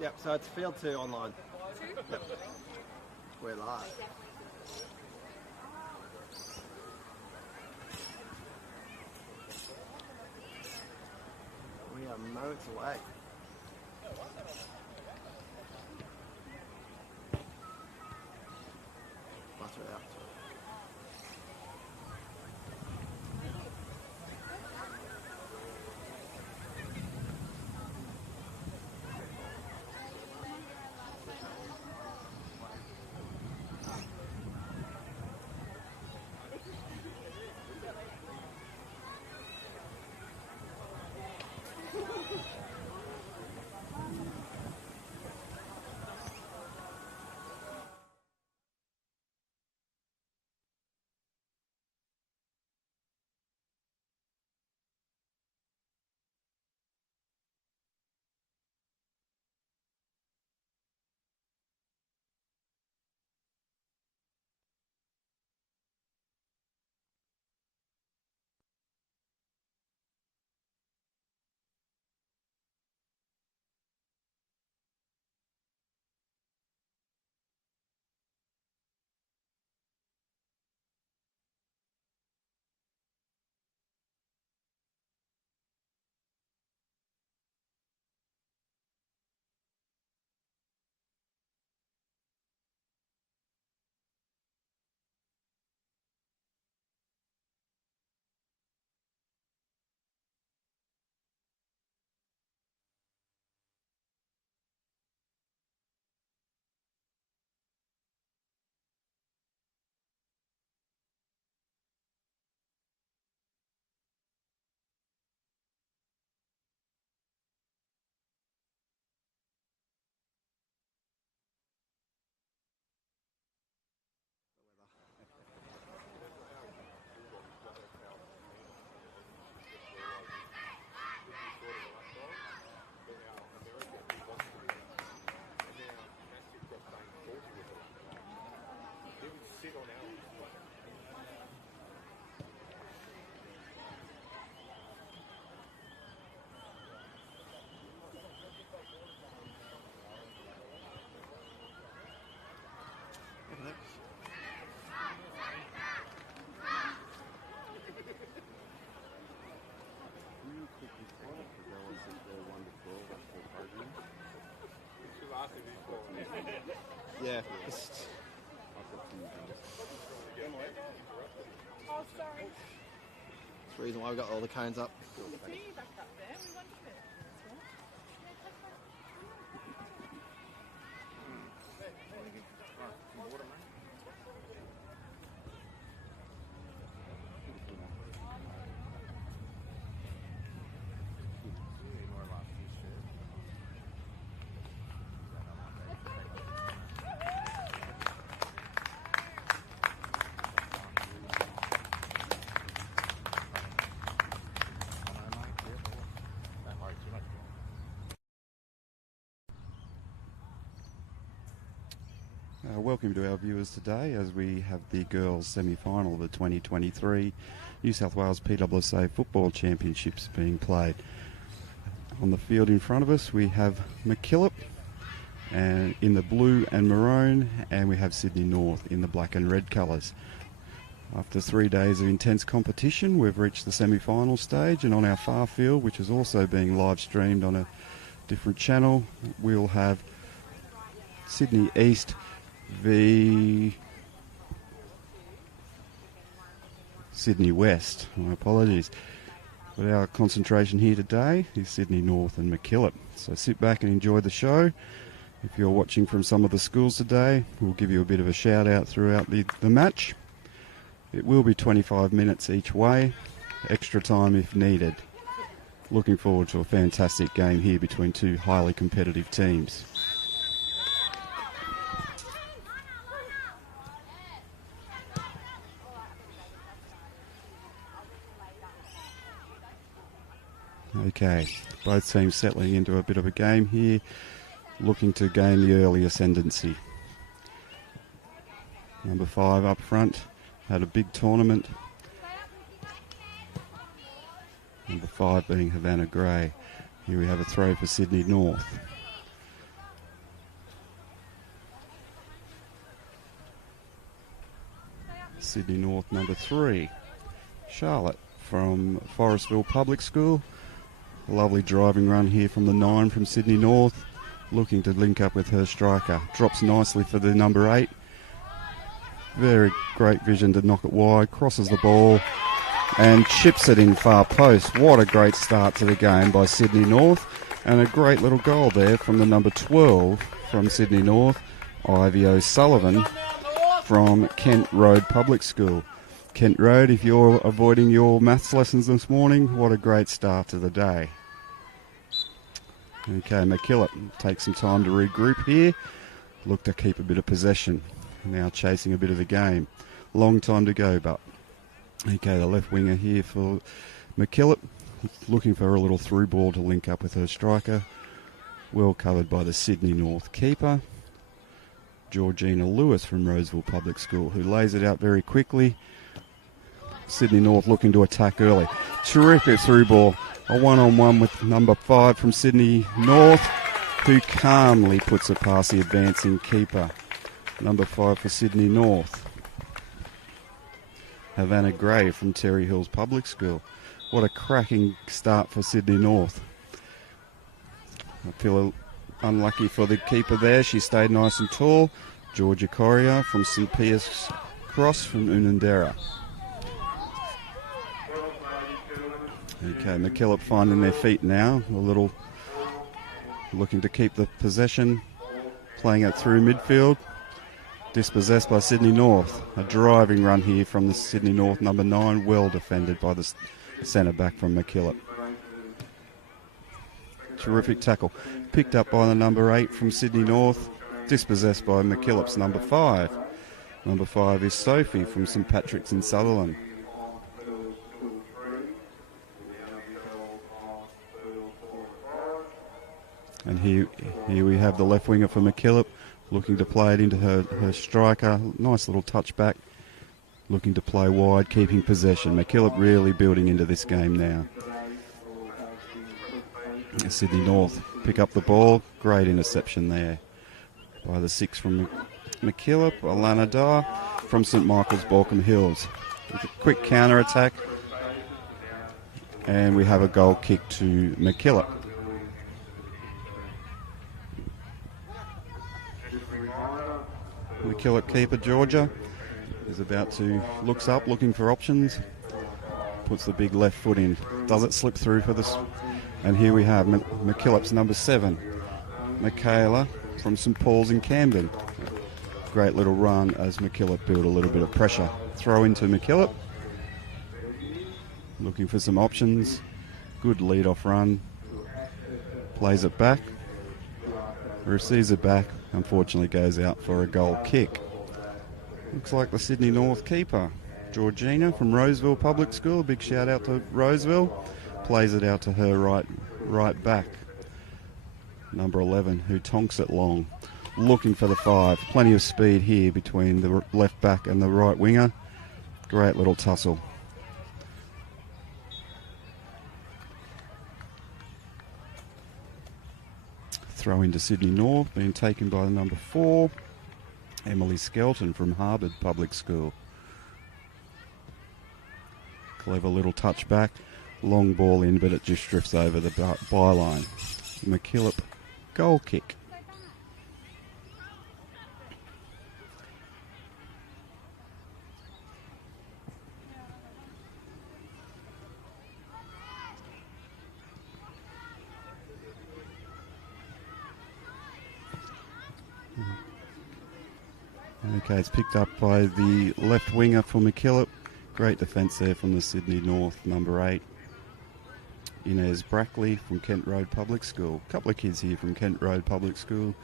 Yep, so it's field 2 online. Yep. We're live. We are moments away. Butter out. Yeah. Just... Oh, sorry. That's the reason why we've got all the cones up. See you back up there. We wanted it. Welcome to our viewers today as we have the girls semi-final of the 2023 New South Wales PSSA Football Championships being played. On the field in front of us we have MacKillop and in the blue and maroon, and we have Sydney North in the black and red colours. After 3 days of intense competition, we've reached the semi-final stage, and on our far field, which is also being live streamed on a different channel, we'll have Sydney East v Sydney West. My apologies. But our concentration here today is Sydney North and MacKillop. So sit back and enjoy the show. If you're watching from some of the schools today, we'll give you a bit of a shout out throughout the match. It will be 25 minutes each way, extra time if needed. Looking forward to a fantastic game here between two highly competitive teams. Okay, both teams settling into a bit of a game here, looking to gain the early ascendancy. Number 5 up front, had a big tournament. Number 5 being Havana Grey. Here we have a throw for Sydney North. Sydney North number 3. Charlotte from Forestville Public School. Lovely driving run here from the 9 from Sydney North. Looking to link up with her striker. Drops nicely for the number 8. Very great vision to knock it wide. Crosses the ball and chips it in far post. What a great start to the game by Sydney North. And a great little goal there from the number 12 from Sydney North, Ivy O'Sullivan from Kent Road Public School. Kent Road, if you're avoiding your maths lessons this morning, what a great start to the day. Okay, MacKillop take some time to regroup here. Look to keep a bit of possession. Now chasing a bit of the game. Long time to go, but okay, the left winger here for MacKillop, looking for a little through ball to link up with her striker. Well covered by the Sydney North keeper, Georgina Lewis from Roseville Public School, who lays it out very quickly. Sydney North looking to attack early. Terrific through ball. A one-on-one with number 5 from Sydney North, who calmly puts it past the advancing keeper. Number 5 for Sydney North, Havana Gray from Terry Hills Public School. What a cracking start for Sydney North. I feel unlucky for the keeper there. She stayed nice and tall. Georgia Corrier from St Pius Cross from Unanderra. Okay, MacKillop finding their feet now. A little looking to keep the possession. Playing it through midfield. Dispossessed by Sydney North. A driving run here from the Sydney North number 9. Well defended by the centre back from MacKillop. Terrific tackle. Picked up by the number 8 from Sydney North. Dispossessed by MacKillop's number 5. Number 5 is Sophie from St Patrick's in Sutherland. And here we have the left winger for MacKillop, looking to play it into her striker. Nice little touchback. Looking to play wide, keeping possession. MacKillop really building into this game now. Sydney North pick up the ball. Great interception there by the 6 from MacKillop. Alana Dar from St Michael's Balcombe Hills. With a quick counter attack. And we have a goal kick to MacKillop. MacKillop keeper Georgia is about to, looks up looking for options, puts the big left foot in, does it slip through for this, and here we have MacKillop's number 7, Michaela from St Paul's in Camden. Great little run as MacKillop built a little bit of pressure. Throw into MacKillop, looking for some options, good lead off run, plays it back, receives it back, unfortunately goes out for a goal kick. Looks like the Sydney North keeper, Georgina from Roseville Public School. A big shout out to Roseville. Plays it out to her right back, number 11, who tonks it long. Looking for the 5. Plenty of speed here between the left back and the right winger. Great little tussle. Throw into Sydney North, being taken by the number 4, Emily Skelton from Harvard Public School. Clever little touch back, long ball in, but it just drifts over the byline. MacKillop goal kick. Okay, it's picked up by the left winger for MacKillop. Great defence there from the Sydney North, number 8. Inez Brackley from Kent Road Public School. A couple of kids here from Kent Road Public School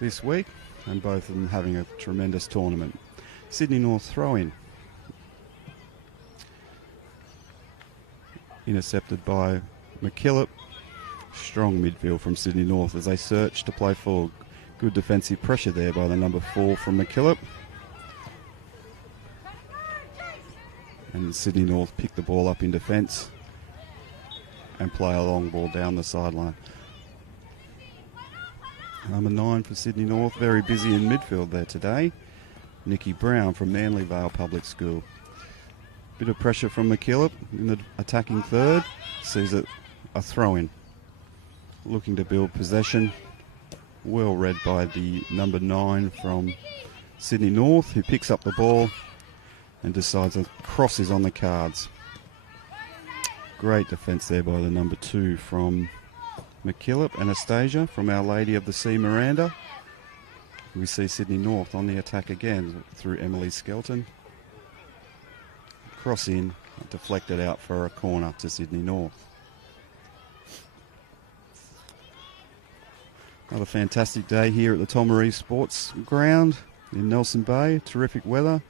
this week, and both of them having a tremendous tournament. Sydney North throw-in. Intercepted by MacKillop. Strong midfield from Sydney North as they search to play forward. Good defensive pressure there by the number 4 from MacKillop. And Sydney North pick the ball up in defence and play a long ball down the sideline. Number 9 for Sydney North, very busy in midfield there today. Nikki Brown from Manly Vale Public School. Bit of pressure from MacKillop in the attacking third. Sees it a throw-in. Looking to build possession. Well read by the number 9 from Sydney North, who picks up the ball and decides a cross is on the cards. Great defence there by the number 2 from MacKillop, Anastasia from Our Lady of the Sea, Miranda. We see Sydney North on the attack again through Emily Skelton. Cross in, deflected out for a corner to Sydney North. Another fantastic day here at the Tomaree Sports Ground in Nelson Bay. Terrific weather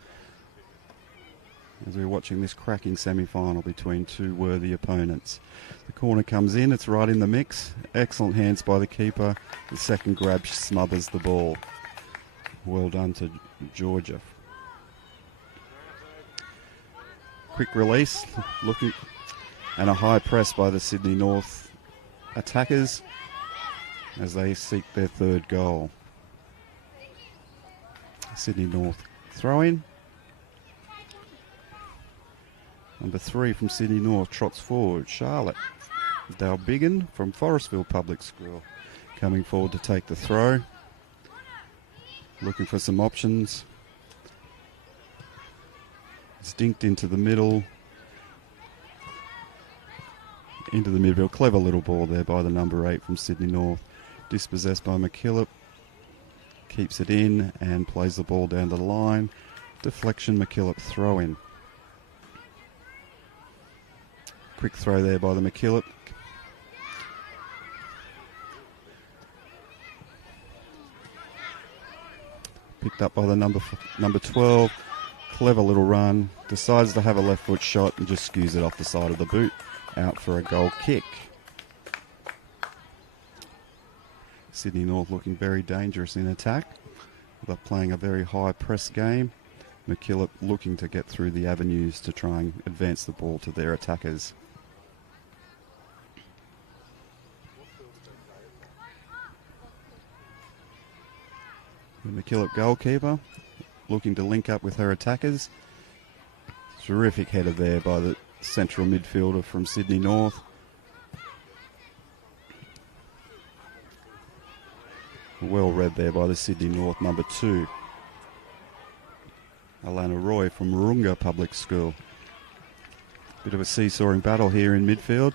as we're watching this cracking semi-final between two worthy opponents. The corner comes in, it's right in the mix. Excellent hands by the keeper. The second grab smothers the ball. Well done to Georgia. Quick release, looking, and a high press by the Sydney North attackers as they seek their third goal. Sydney North throw-in. Number 3 from Sydney North trots forward. Charlotte Dalbiggin from Forestville Public School coming forward to take the throw. Looking for some options. It's dinked into the middle. Into the midfield. Clever little ball there by the number 8 from Sydney North. Dispossessed by MacKillop. Keeps it in and plays the ball down the line. Deflection, MacKillop throw in. Quick throw there by the MacKillop. Picked up by the number 12. Clever little run. Decides to have a left foot shot and just skews it off the side of the boot. Out for a goal kick. Sydney North looking very dangerous in attack. They're playing a very high press game. MacKillop looking to get through the avenues to try and advance the ball to their attackers. The MacKillop goalkeeper looking to link up with her attackers. Terrific header there by the central midfielder from Sydney North. Well read there by the Sydney North number 2. Alana Roy from Warunga Public School. Bit of a seesawing battle here in midfield.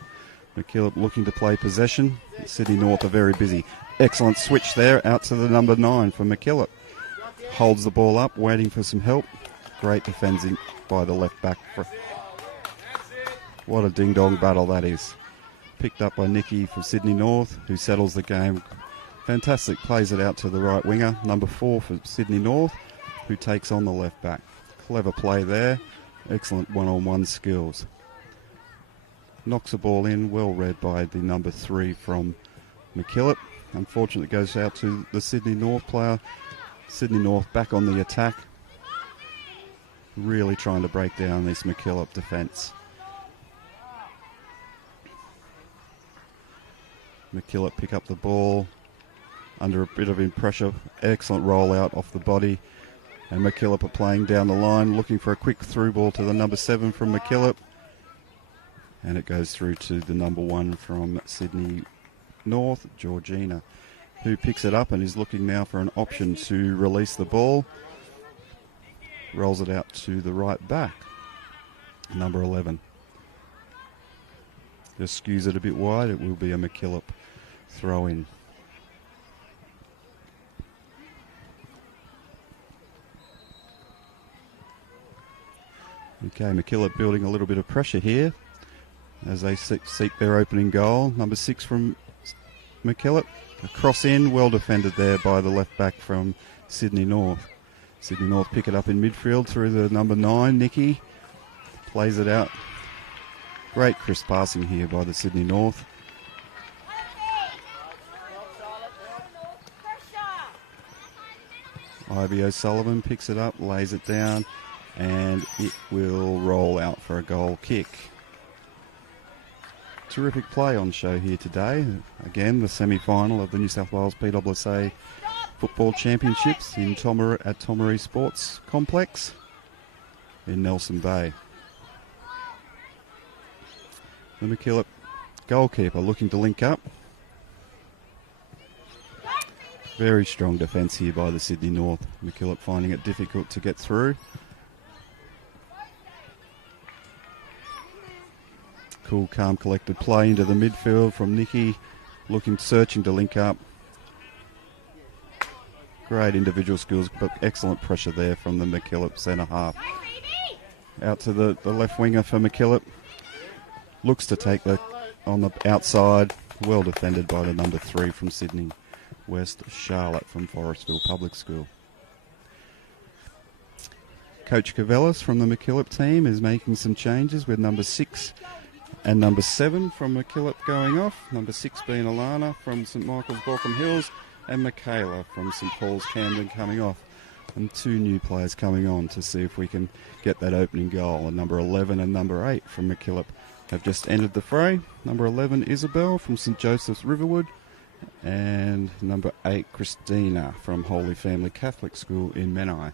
MacKillop looking to play possession. Sydney North are very busy. Excellent switch there out to the number 9 for MacKillop. Holds the ball up, waiting for some help. Great defending by the left back. What a ding-dong battle that is. Picked up by Nikki from Sydney North, who settles the game. Fantastic, plays it out to the right winger, number 4 for Sydney North, who takes on the left back. Clever play there. Excellent one-on-one skills. Knocks the ball in, well read by the number 3 from MacKillop. Unfortunately, it goes out to the Sydney North player. Sydney North back on the attack. Really trying to break down this MacKillop defence. MacKillop pick up the ball under a bit of pressure. Excellent rollout off the body. And MacKillop are playing down the line, looking for a quick through ball to the number 7 from MacKillop. And it goes through to the number 1 from Sydney North, Georgina, who picks it up and is looking now for an option to release the ball. Rolls it out to the right back, number 11. Just skews it a bit wide. It will be a MacKillop throw in. Okay, MacKillop building a little bit of pressure here as they seek their opening goal. Number 6 from MacKillop. A cross in, well defended there by the left back from Sydney North. Sydney North pick it up in midfield through the number 9, Nikki. Plays it out. Great crisp passing here by the Sydney North. Ivy O'Sullivan picks it up, lays it down, and it will roll out for a goal kick. Terrific play on show here today. Again, the semi-final of the New South Wales PSSA Football Championships in Tomaree at Tomaree Sports Complex in Nelson Bay. The MacKillop goalkeeper looking to link up. Very strong defence here by the Sydney North. MacKillop finding it difficult to get through. Cool, calm, collected play into the midfield from Nikki, searching to link up. Great individual skills, but excellent pressure there from the MacKillop centre half. Out to the left winger for MacKillop. Looks to take the on the outside. Well defended by the number 3 from Sydney West, Charlotte from Forestville Public School. Coach Cavellis from the MacKillop team is making some changes with number 6 and number 7 from MacKillop going off. Number 6 being Alana from St Michael's Borkham Hills and Michaela from St Paul's Camden coming off. And 2 new players coming on to see if we can get that opening goal. And number 11 and number 8 from MacKillop have just entered the fray. Number 11 Isabel from St Joseph's Riverwood and number 8 Christina from Holy Family Catholic School in Menai.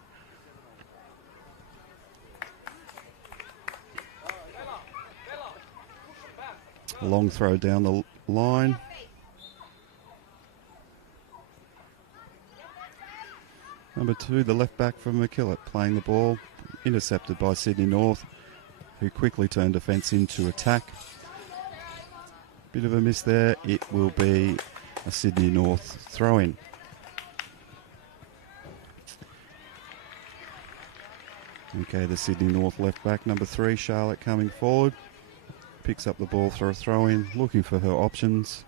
A long throw down the line. Number 2, the left back from MacKillop, playing the ball, intercepted by Sydney North, who quickly turned defence into attack. Bit of a miss there. It will be a Sydney North throw-in. Okay, the Sydney North left back, number 3, Charlotte, coming forward. Picks up the ball for a throw-in, looking for her options.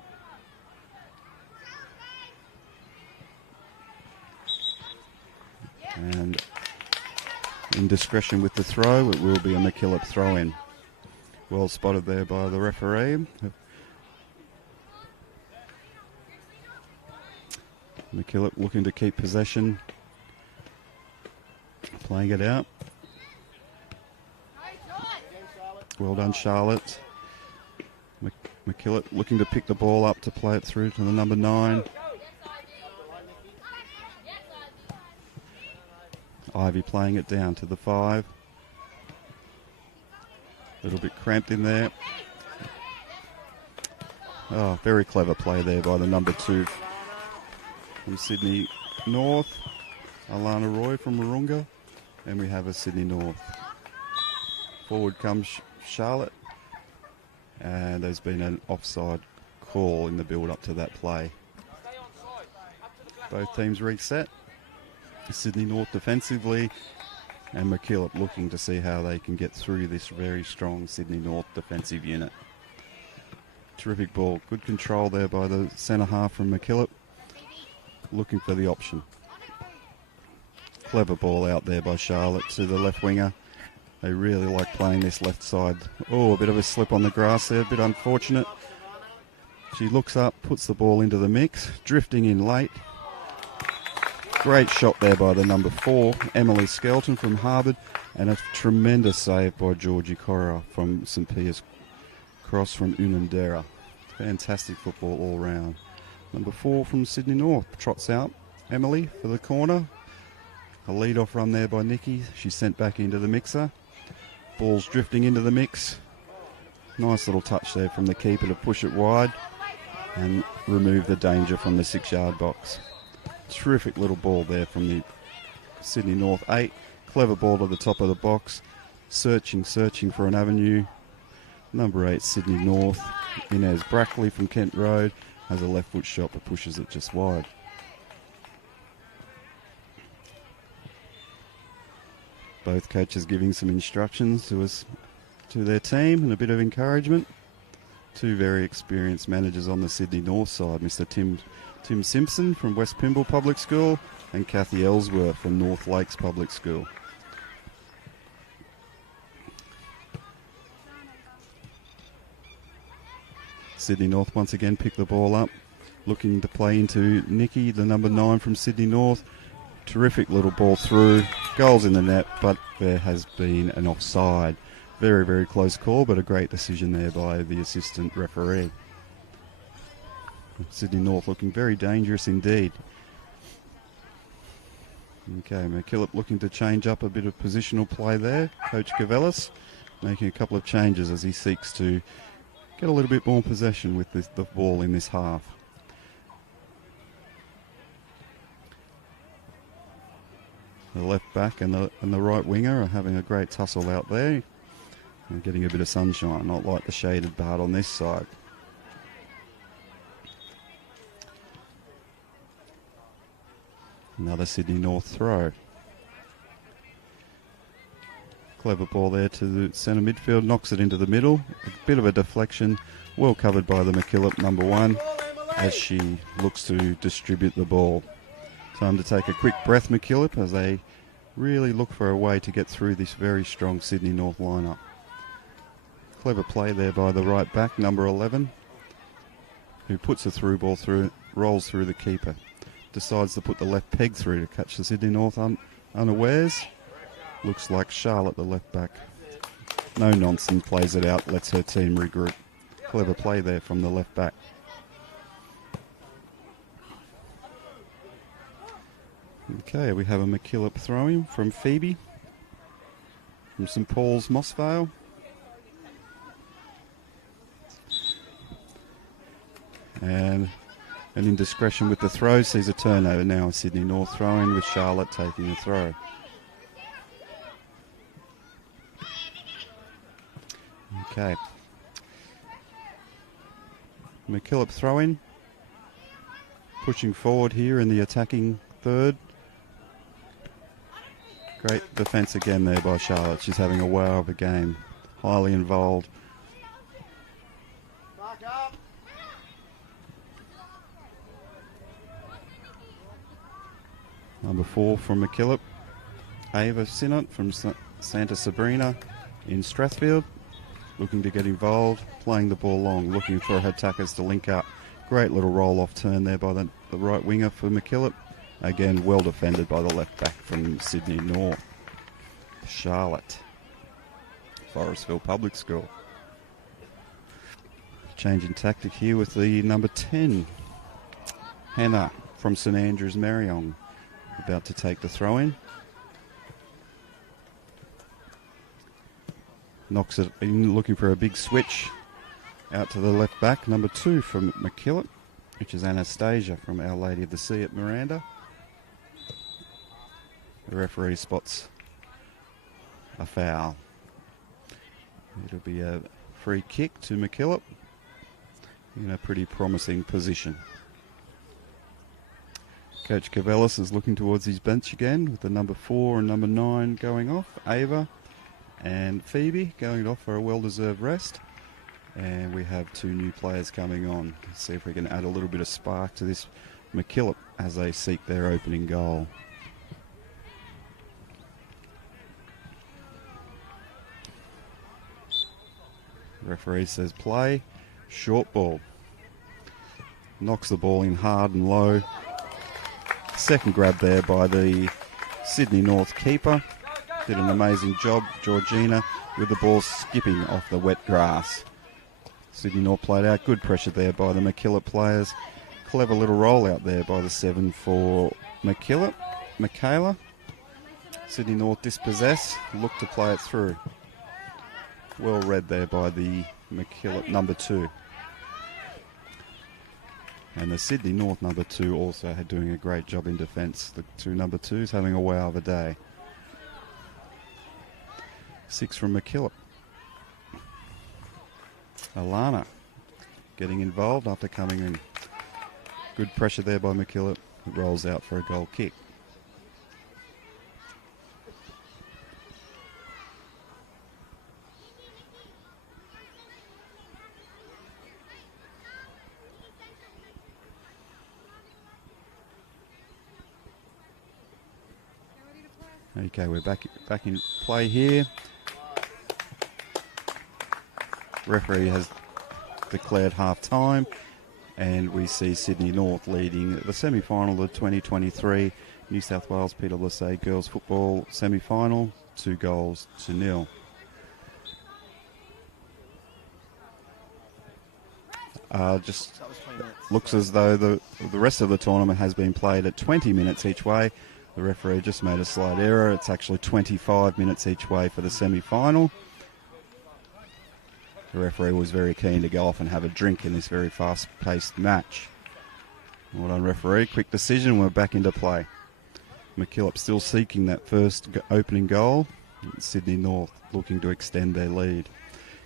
And indiscretion with the throw, it will be a MacKillop throw-in. Well spotted there by the referee. MacKillop looking to keep possession, playing it out. Well done, Charlotte. MacKillop looking to pick the ball up to play it through to the number 9. Ivy playing it down to the 5. A little bit cramped in there. Oh, very clever play there by the number 2 from Sydney North, Alana Roy from Warunga, and we have a Sydney North. Forward comes Charlotte, and there's been an offside call in the build-up to that play. Both teams reset. Sydney North defensively, and MacKillop looking to see how they can get through this very strong Sydney North defensive unit. Terrific ball. Good control there by the centre half from MacKillop. Looking for the option. Clever ball out there by Charlotte to the left winger. They really like playing this left side. Oh, a bit of a slip on the grass there, a bit unfortunate. She looks up, puts the ball into the mix, drifting in late. Great shot there by the number 4, Emily Skelton from Harvard, and a tremendous save by Georgie Corra from St Piers Cross from Unanderra. Fantastic football all round. Number 4 from Sydney North trots out Emily for the corner. A lead-off run there by Nikki. She's sent back into the mixer. Ball's drifting into the mix. Nice little touch there from the keeper to push it wide and remove the danger from the 6-yard box. Terrific little ball there from the Sydney North 8. Clever ball to the top of the box. Searching for an avenue. Number 8, Sydney North. Inez Brackley from Kent Road has a left foot shot but pushes it just wide. Both coaches giving some instructions to their team and a bit of encouragement. 2 very experienced managers on the Sydney North side, Mr. Tim Simpson from West Pymble Public School and Kathy Ellsworth from North Lakes Public School. Sydney North once again pick the ball up, looking to play into Nikki, the number 9 from Sydney North. Terrific little ball through, goals in the net, but there has been an offside. Very, very close call, but a great decision there by the assistant referee. Sydney North looking very dangerous indeed. Okay, MacKillop looking to change up a bit of positional play there. Coach Cavellis making a couple of changes as he seeks to get a little bit more possession with the ball in this half. The left back and the right winger are having a great tussle out there and getting a bit of sunshine, not like the shaded part on this side. Another Sydney North throw. Clever ball there to the centre midfield, knocks it into the middle. A bit of a deflection, well covered by the MacKillop number 1 as she looks to distribute the ball. Time to take a quick breath, MacKillop, as they really look for a way to get through this very strong Sydney North lineup. Clever play there by the right back, number 11, who puts a through ball through, rolls through the keeper. Decides to put the left peg through to catch the Sydney North unawares. Looks like Charlotte, the left back. No nonsense, plays it out, lets her team regroup. Clever play there from the left back. Okay, we have a MacKillop throwing from Phoebe from St Paul's Mossvale. And an indiscretion with the throw sees a turnover now. Sydney North throwing with Charlotte taking the throw. Okay. MacKillop throwing. Pushing forward here in the attacking third. Great defence again there by Charlotte. She's having a wow of a game. Highly involved. Number 4 from MacKillop. Ava Sinnott from Santa Sabrina in Strathfield. Looking to get involved, playing the ball long, looking for her attackers to link up. Great little roll-off turn there by the right winger for MacKillop. Again, well defended by the left back from Sydney North. Charlotte. Forestville Public School. Change in tactic here with the number 10. Hannah from St Andrews Mariong. About to take the throw in. Knocks it in, looking for a big switch. Out to the left back, number 2 from MacKillop, which is Anastasia from Our Lady of the Sea at Miranda. The referee spots a foul. It'll be a free kick to MacKillop in a pretty promising position. Coach Cavellis is looking towards his bench again with the number 4 and number 9 going off. Ava and Phoebe going off for a well-deserved rest. And we have 2 new players coming on. Let's see if we can add a little bit of spark to this MacKillop as they seek their opening goal. The referee says play. Short ball. Knocks the ball in hard and low. Second grab there by the Sydney North keeper. Did an amazing job, Georgina, with the ball skipping off the wet grass. Sydney North played out. Good pressure there by the MacKillop players. Clever little roll out there by the 7 for MacKillop. Michaela. Sydney North dispossess. Look to play it through. Well read there by the MacKillop number 2. And the Sydney North number 2 also had doing a great job in defence. The 2 number 2s having a wow of a day. 6 from MacKillop. Alana getting involved after coming in. Good pressure there by MacKillop. It rolls out for a goal kick. Okay, we're back in play here. Referee has declared half-time, and we see Sydney North leading the semi-final of the 2023 New South Wales PSSA Girls Football semi-final, 2-0. Just looks as though the rest of the tournament has been played at 20 minutes each way. The The referee just made a slight error. It's actually 25 minutes each way for the semi-final. The referee was very keen to go off and have a drink in this very fast-paced match. Well done, referee. Quick decision. We're back into play. MacKillop still seeking that first opening goal. Sydney North looking to extend their lead.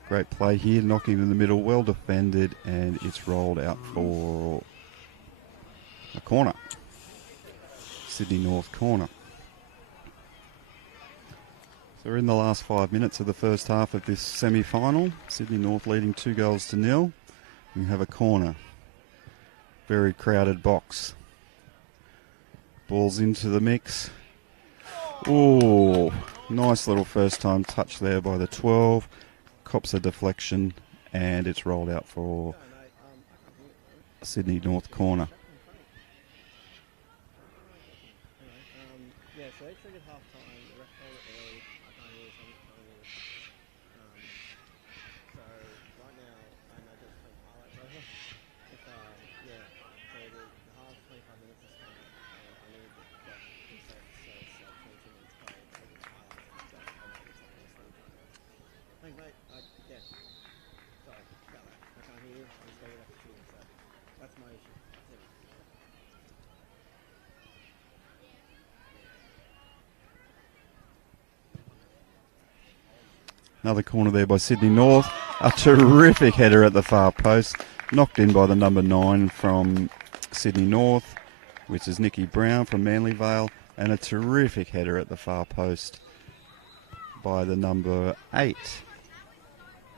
Great play here, knocking in the middle, well defended, and it's rolled out for a corner. Sydney North corner. So we're in the last 5 minutes of the first half of this semi-final. Sydney North leading 2-0. We have a corner. Very crowded box. Ball's into the mix. Oh, nice little first time touch there by the 12. Cops a deflection, and it's rolled out for Sydney North corner. Yeah, so they triggered half time. The ref called it early. I can't hear something. So right now, I just playing highlights over. If yeah, so the half 25 minutes is coming. I need the consent, so it's 22 minutes played. So the highlights and stuff. I'll make it something else. Thanks, mate. Yeah. Sorry about that. I can't hear you. I'm just going off the shooting, so that's my issue. That's it. Another corner there by Sydney North. A terrific header at the far post. Knocked in by the number 9 from Sydney North, which is Nikki Brown from Manly Vale. And a terrific header at the far post by the number 8.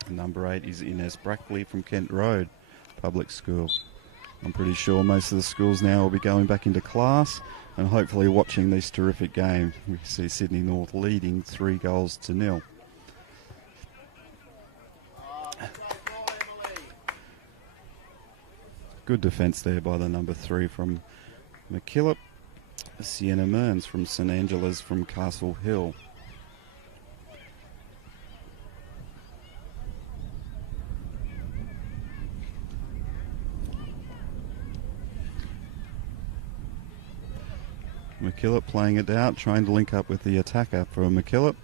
Number 8 is Inez Brackley from Kent Road Public School. I'm pretty sure most of the schools now will be going back into class and hopefully watching this terrific game. We see Sydney North leading 3-0. Good defence there by the number 3 from MacKillop. Sienna Mearns from St Angela's from Castle Hill. MacKillop playing it out, trying to link up with the attacker for MacKillop.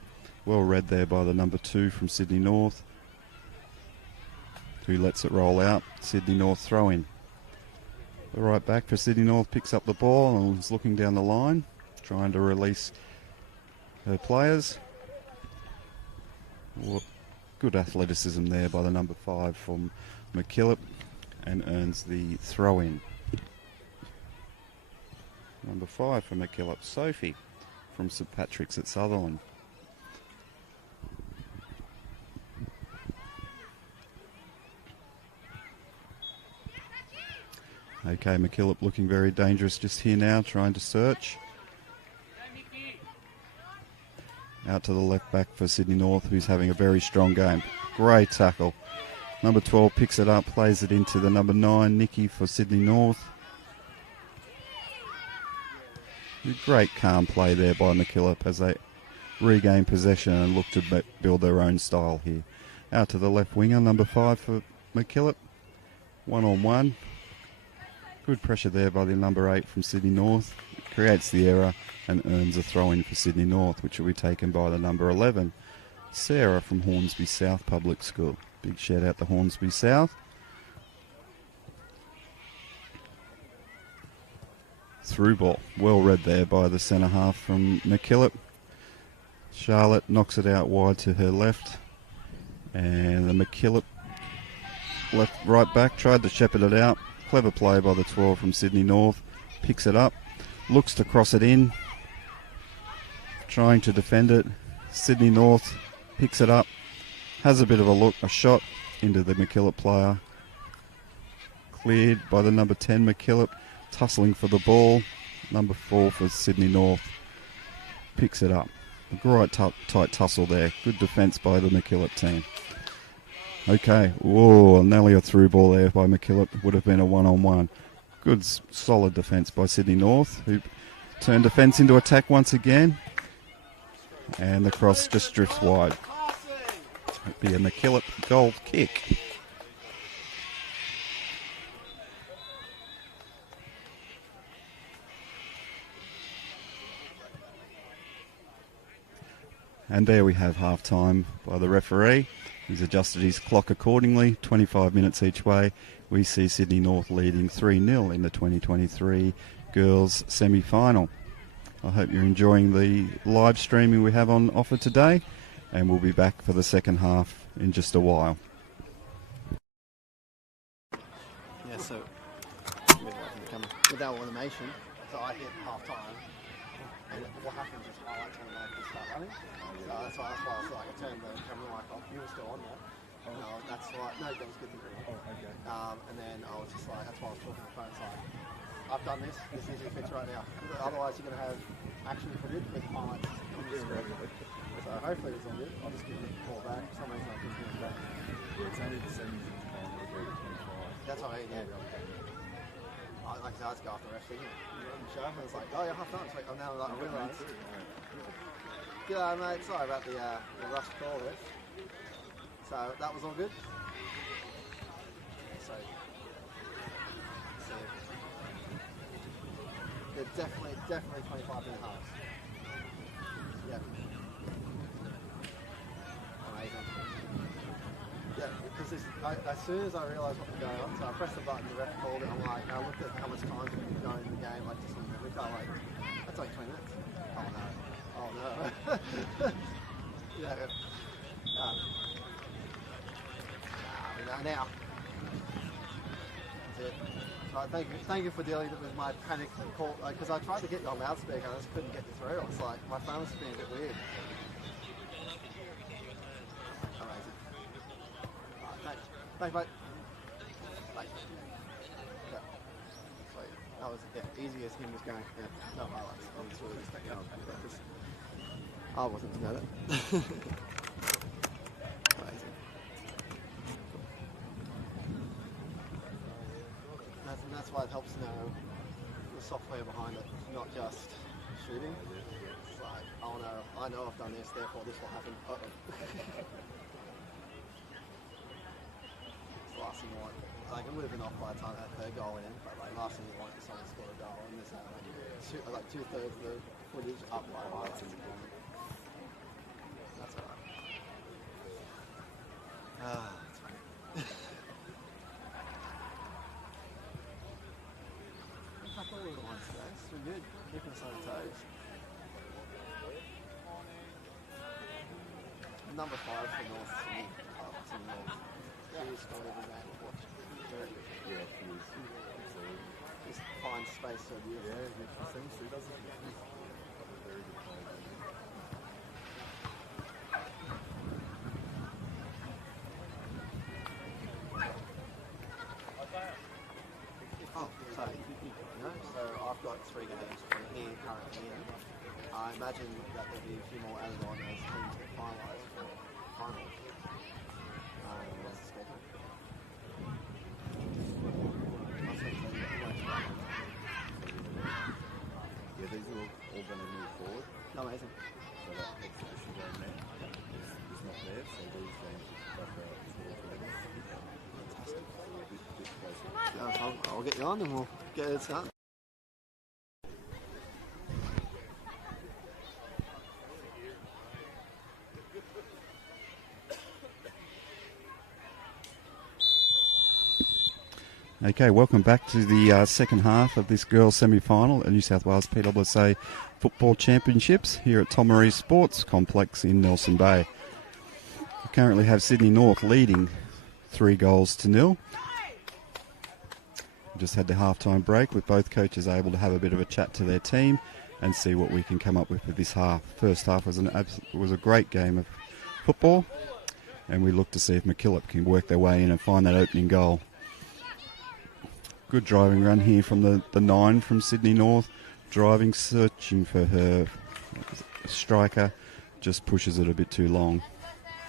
Well read there by the number 2 from Sydney North, who lets it roll out. Sydney North throw in. The right back for Sydney North picks up the ball and is looking down the line, trying to release her players. Good athleticism there by the number 5 from MacKillop, and earns the throw in. Number 5 for MacKillop, Sophie from St Patrick's at Sutherland. Okay, MacKillop looking very dangerous just here now, trying to search. Out to the left back for Sydney North, who's having a very strong game. Great tackle. Number 12 picks it up, plays it into the number 9, Nikki for Sydney North. Great calm play there by MacKillop as they regain possession and look to build their own style here. Out to the left winger, number 5 for MacKillop. 1-on-1. Good pressure there by the number 8 from Sydney North. Creates the error and earns a throw-in for Sydney North, which will be taken by the number 11, Sarah from Hornsby South Public School. Big shout out to Hornsby South. Through ball. Well read there by the centre half from MacKillop. Charlotte knocks it out wide to her left. And the MacKillop right back tried to shepherd it out. Clever play by the 12 from Sydney North. Picks it up. Looks to cross it in. Trying to defend it. Sydney North picks it up. Has a bit of a shot into the MacKillop player. Cleared by the number 10 MacKillop. Tussling for the ball. Number 4 for Sydney North. Picks it up. A great tight tussle there. Good defence by the MacKillop team. Okay, whoa, nearly a through ball there by MacKillop. Would have been a 1-on-1. Good, solid defence by Sydney North, who turned defence into attack once again. And the cross just drifts wide. It'll be a MacKillop goal kick. And there we have half-time by the referee. He's adjusted his clock accordingly, 25 minutes each way. We see Sydney North leading 3-0 in the 2023 girls semi-final. I hope you're enjoying the live streaming we have on offer today, and we'll be back for the second half in just a while. Yeah, so without automation, so I hit half-time, and what happens is I like to automatically start running. So that's why I was like, I turned the camera mic off. You were still on there. That's why, no, that was good to hear. Oh, okay. And then I was just like, that's why I was talking on the phone. It's like, I've done this easy fix right now. Otherwise, you're going to have action footage with highlights on the screen. So hopefully it's all good. I'll just give you a call back. For some reason I couldn't hear it back. Yeah, it's only the semis in time, we'll go to 25. That's what I mean, yeah. Like I said, I had to go after the rest, didn't you? Show, and it's like, oh, you're half done. It's like, oh, now I realise. G'day, mate. Sorry about the rush call there. So that was all good. So they're definitely 25-minute halves. Yeah. Amazing. Yeah, because as soon as I realised what was going on, so I pressed the button, the ref called it. I'm like, I looked at how much time we could go in the game, like just on memory card, like that's like 20 minutes. Oh no. Yeah. Now. That's it. So thank you for dealing with my panic call, because I tried to get you on loudspeaker and I just couldn't get you through. It's like my phone was being a bit weird. Amazing. Thanks, mate. Bye. Yeah. Sweet. That was easy as him was going. Yeah. No highlights. I was really just thinking I wasn't to know that. Amazing. That's why it helps to know the software behind it, not just shooting. It's like, oh no, I know I've done this, therefore this will happen. It's the last thing you want. Like, it would have been off by the time that third goal went in, but like last thing you want is someone to score a goal and there's like two-thirds of the footage up by highlights in the corner. That's alright. That's fine. I thought we were on today. It's too good. Keeping us on our toes. Number 5 for North Sydney. Sydney North. She's scored every game I've watched. Yeah, she is. Just find space so beautiful. Yeah, she seems she doesn't. She's got a very good play. So I've got 3 games here currently in. I imagine that there'll be a few more added on as teams get finalised for finals. What's the schedule? Yeah, these are all going to move forward. No, amazing. So that exhibition game there is not there, so these games are towards Fantastic. I'll get you on and we'll get it started. Okay, welcome back to the second half of this girls' semi-final at New South Wales PSSA Football Championships here at Tomaree Sports Complex in Nelson Bay. We currently have Sydney North leading 3-0. Just had the half-time break with both coaches able to have a bit of a chat to their team and see what we can come up with for this half. First half was a great game of football, and we look to see if MacKillop can work their way in and find that opening goal. Good driving run here from the 9 from Sydney North. Driving, searching for her striker. Just pushes it a bit too long.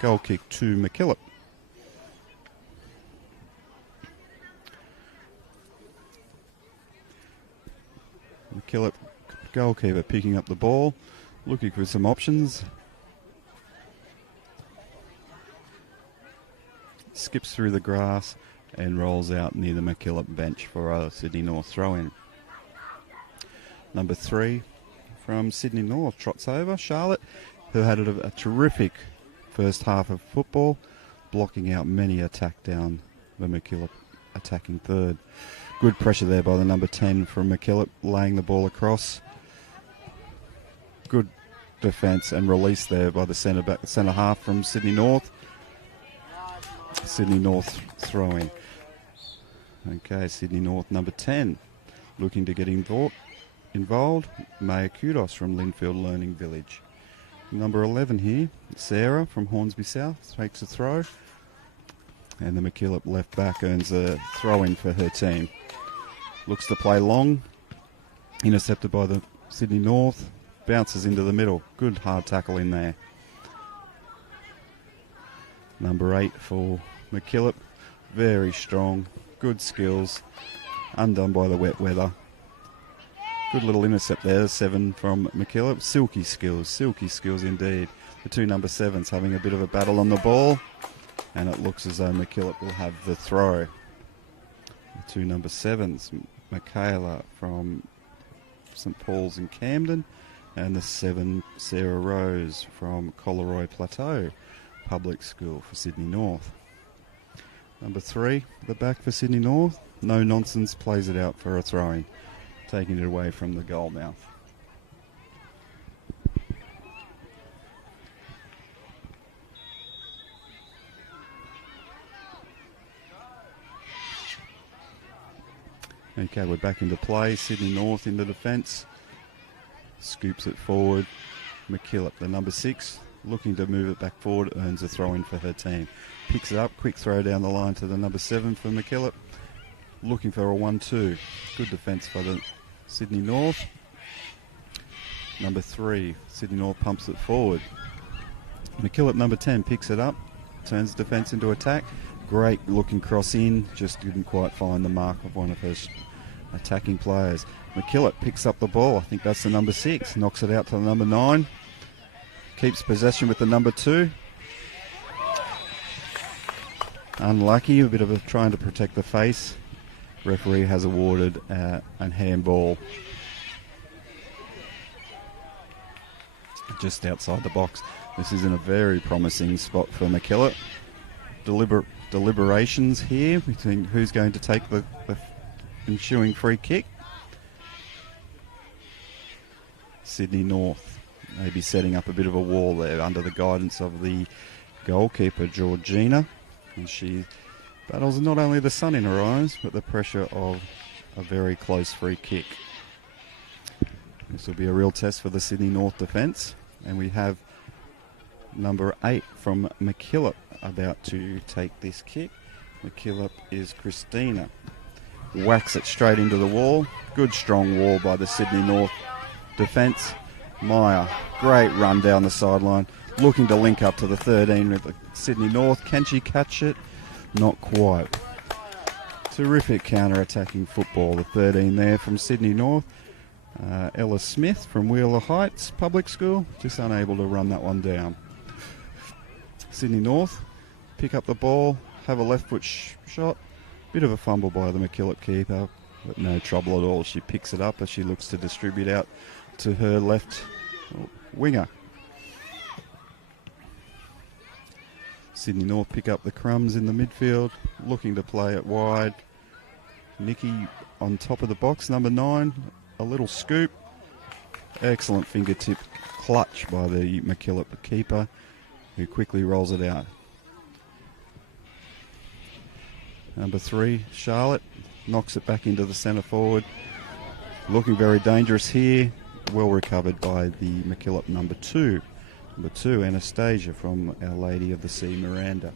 Goal kick to MacKillop. MacKillop, goalkeeper, picking up the ball. Looking for some options. Skips through the grass and rolls out near the MacKillop bench for a Sydney North throw-in. Number 3 from Sydney North trots over. Charlotte who had a terrific first half of football, blocking out many attack down the MacKillop attacking third. Good pressure there by the number 10 from MacKillop, laying the ball across. Good defence and release there by the centre half from Sydney North. Sydney North throwing. Okay, Sydney North number 10 looking to get involved. Maya Kudos from Linfield Learning Village. Number 11 here, Sarah from Hornsby South takes a throw. And the MacKillop left back earns a throw-in for her team. Looks to play long. Intercepted by the Sydney North. Bounces into the middle. Good hard tackle in there. Number 8 for MacKillop. Very strong. Good skills. Undone by the wet weather. Good little intercept there. 7 from MacKillop. Silky skills indeed. The two number 7s having a bit of a battle on the ball. And it looks as though MacKillop will have the throw. The two number 7s, Michaela from St Paul's in Camden, and the 7, Sarah Rose from Collaroy Plateau Public School for Sydney North. Number 3, the back for Sydney North, no nonsense, plays it out for a throw-in, taking it away from the goal mouth. Okay, we're back into play. Sydney North into defence. Scoops it forward. MacKillop, the number 6, looking to move it back forward, earns a throw-in for her team. Picks it up, quick throw down the line to the number 7 for MacKillop. Looking for a 1-2. Good defence for the Sydney North. Number 3, Sydney North pumps it forward. MacKillop, number 10, picks it up, turns defence into attack. Great looking cross in, just didn't quite find the mark of one of her attacking players. MacKillop picks up the ball, I think that's the number 6, knocks it out to the number 9, keeps possession with the number 2. Unlucky, a bit of a trying to protect the face. Referee has awarded a handball just outside the box. This is in a very promising spot for MacKillop. Deliberations here between who's going to take the ensuing free kick. Sydney North maybe setting up a bit of a wall there under the guidance of the goalkeeper Georgina, and she battles not only the sun in her eyes but the pressure of a very close free kick. This will be a real test for the Sydney North defence, and we have number 8 from MacKillop about to take this kick. MacKillop is Christina. Whacks it straight into the wall. Good strong wall by the Sydney North defence. Maya, great run down the sideline. Looking to link up to the 13 with the Sydney North. Can she catch it? Not quite. Terrific counter-attacking football. The 13 there from Sydney North. Ella Smith from Wheeler Heights Public School. Just unable to run that one down. Sydney North pick up the ball, have a left foot shot. Bit of a fumble by the MacKillop keeper, but no trouble at all. She picks it up as she looks to distribute out to her left winger. Sydney North pick up the crumbs in the midfield, looking to play it wide. Nikki on top of the box, number 9, a little scoop. Excellent fingertip clutch by the MacKillop keeper, who quickly rolls it out. Number 3, Charlotte, knocks it back into the centre forward. Looking very dangerous here. Well recovered by the MacKillop number 2. Number 2, Anastasia from Our Lady of the Sea, Miranda.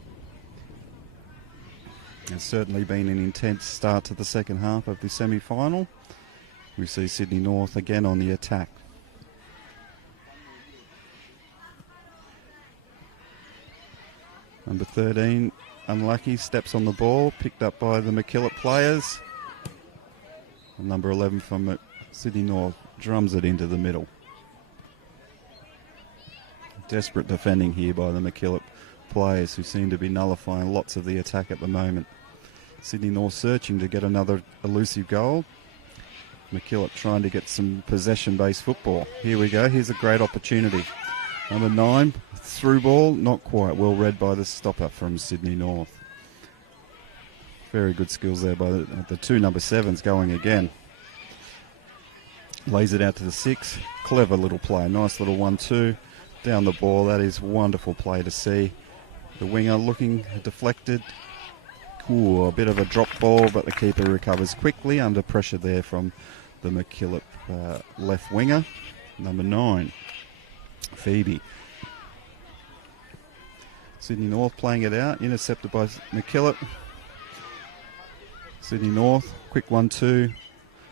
It's certainly been an intense start to the second half of the semi-final. We see Sydney North again on the attack. Number 13, unlucky, steps on the ball, picked up by the MacKillop players. And number 11 from Sydney North drums it into the middle. Desperate defending here by the MacKillop players, who seem to be nullifying lots of the attack at the moment. Sydney North searching to get another elusive goal. MacKillop trying to get some possession-based football. Here we go, here's a great opportunity. Number 9, through ball, not quite well read by the stopper from Sydney North. Very good skills there by the two number 7s going again. Lays it out to the 6. Clever little play. Nice little 1-2 down the ball. That is wonderful play to see. The winger looking deflected. Ooh, a bit of a drop ball, but the keeper recovers quickly under pressure there from the MacKillop left winger. Number 9, Phoebe. Sydney North playing it out. Intercepted by MacKillop. Sydney North, quick 1-2.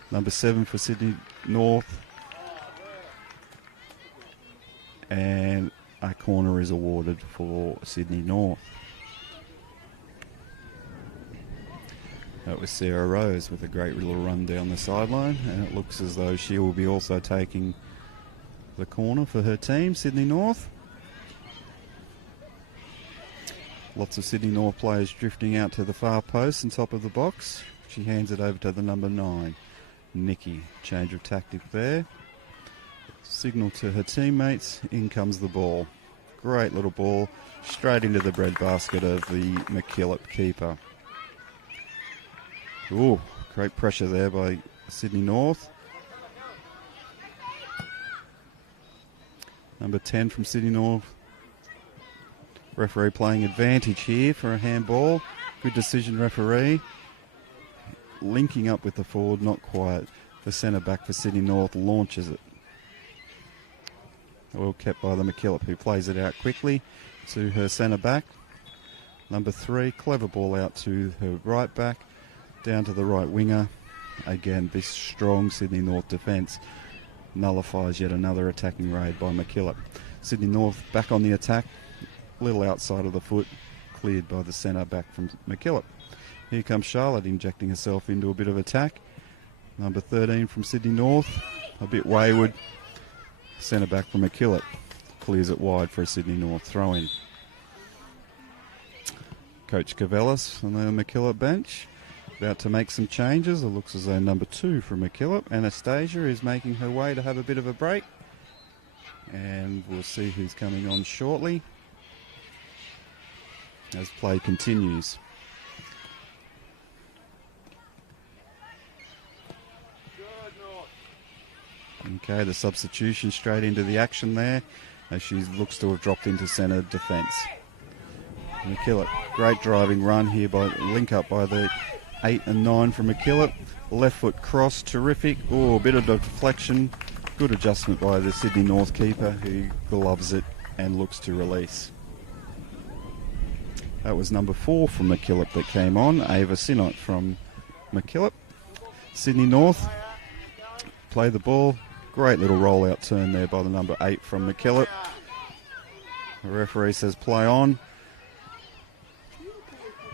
Number 7 for Sydney North. And a corner is awarded for Sydney North. That was Sarah Rose with a great little run down the sideline, and it looks as though she will be also taking the corner for her team, Sydney North. Lots of Sydney North players drifting out to the far post and top of the box. She hands it over to the number 9, Nikki. Change of tactic there. Signal to her teammates. In comes the ball. Great little ball straight into the breadbasket of the MacKillop keeper. Ooh, great pressure there by Sydney North. Number 10 from Sydney North. Referee playing advantage here for a handball. Good decision, referee. Linking up with the forward, not quite. The centre back for Sydney North launches it. Well kept by the MacKillop, who plays it out quickly to her centre back. Number 3, clever ball out to her right back. Down to the right winger. Again, this strong Sydney North defence nullifies yet another attacking raid by MacKillop. Sydney North back on the attack. Little outside of the foot. Cleared by the centre back from MacKillop. Here comes Charlotte injecting herself into a bit of attack. Number 13 from Sydney North. A bit wayward. Centre back from MacKillop. Clears it wide for a Sydney North throw-in. Coach Cavellis on the MacKillop bench. About to make some changes. It looks as though number 2 from MacKillop, Anastasia, is making her way to have a bit of a break. And we'll see who's coming on shortly as play continues. Okay, the substitution straight into the action there as she looks to have dropped into centre defence. MacKillop, great driving run here by link up by the 8 and 9 from MacKillop. Left foot cross, terrific. Oh, a bit of deflection. Good adjustment by the Sydney North keeper, who gloves it and looks to release. That was number 4 from MacKillop that came on, Ava Sinnott from MacKillop. Sydney North play the ball. Great little rollout turn there by the number 8 from MacKillop. The referee says play on.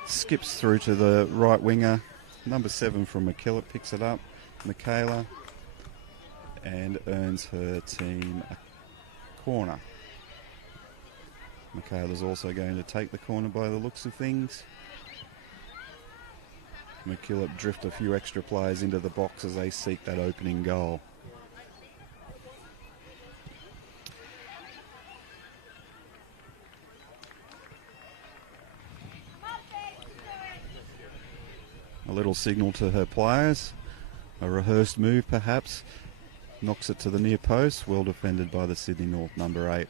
Skips through to the right winger. Number 7 from MacKillop picks it up. Michaela. And earns her team a corner. Michaela's also going to take the corner by the looks of things. MacKillop drift a few extra players into the box as they seek that opening goal. A little signal to her players. A rehearsed move perhaps. Knocks it to the near post. Well defended by the Sydney North number 8.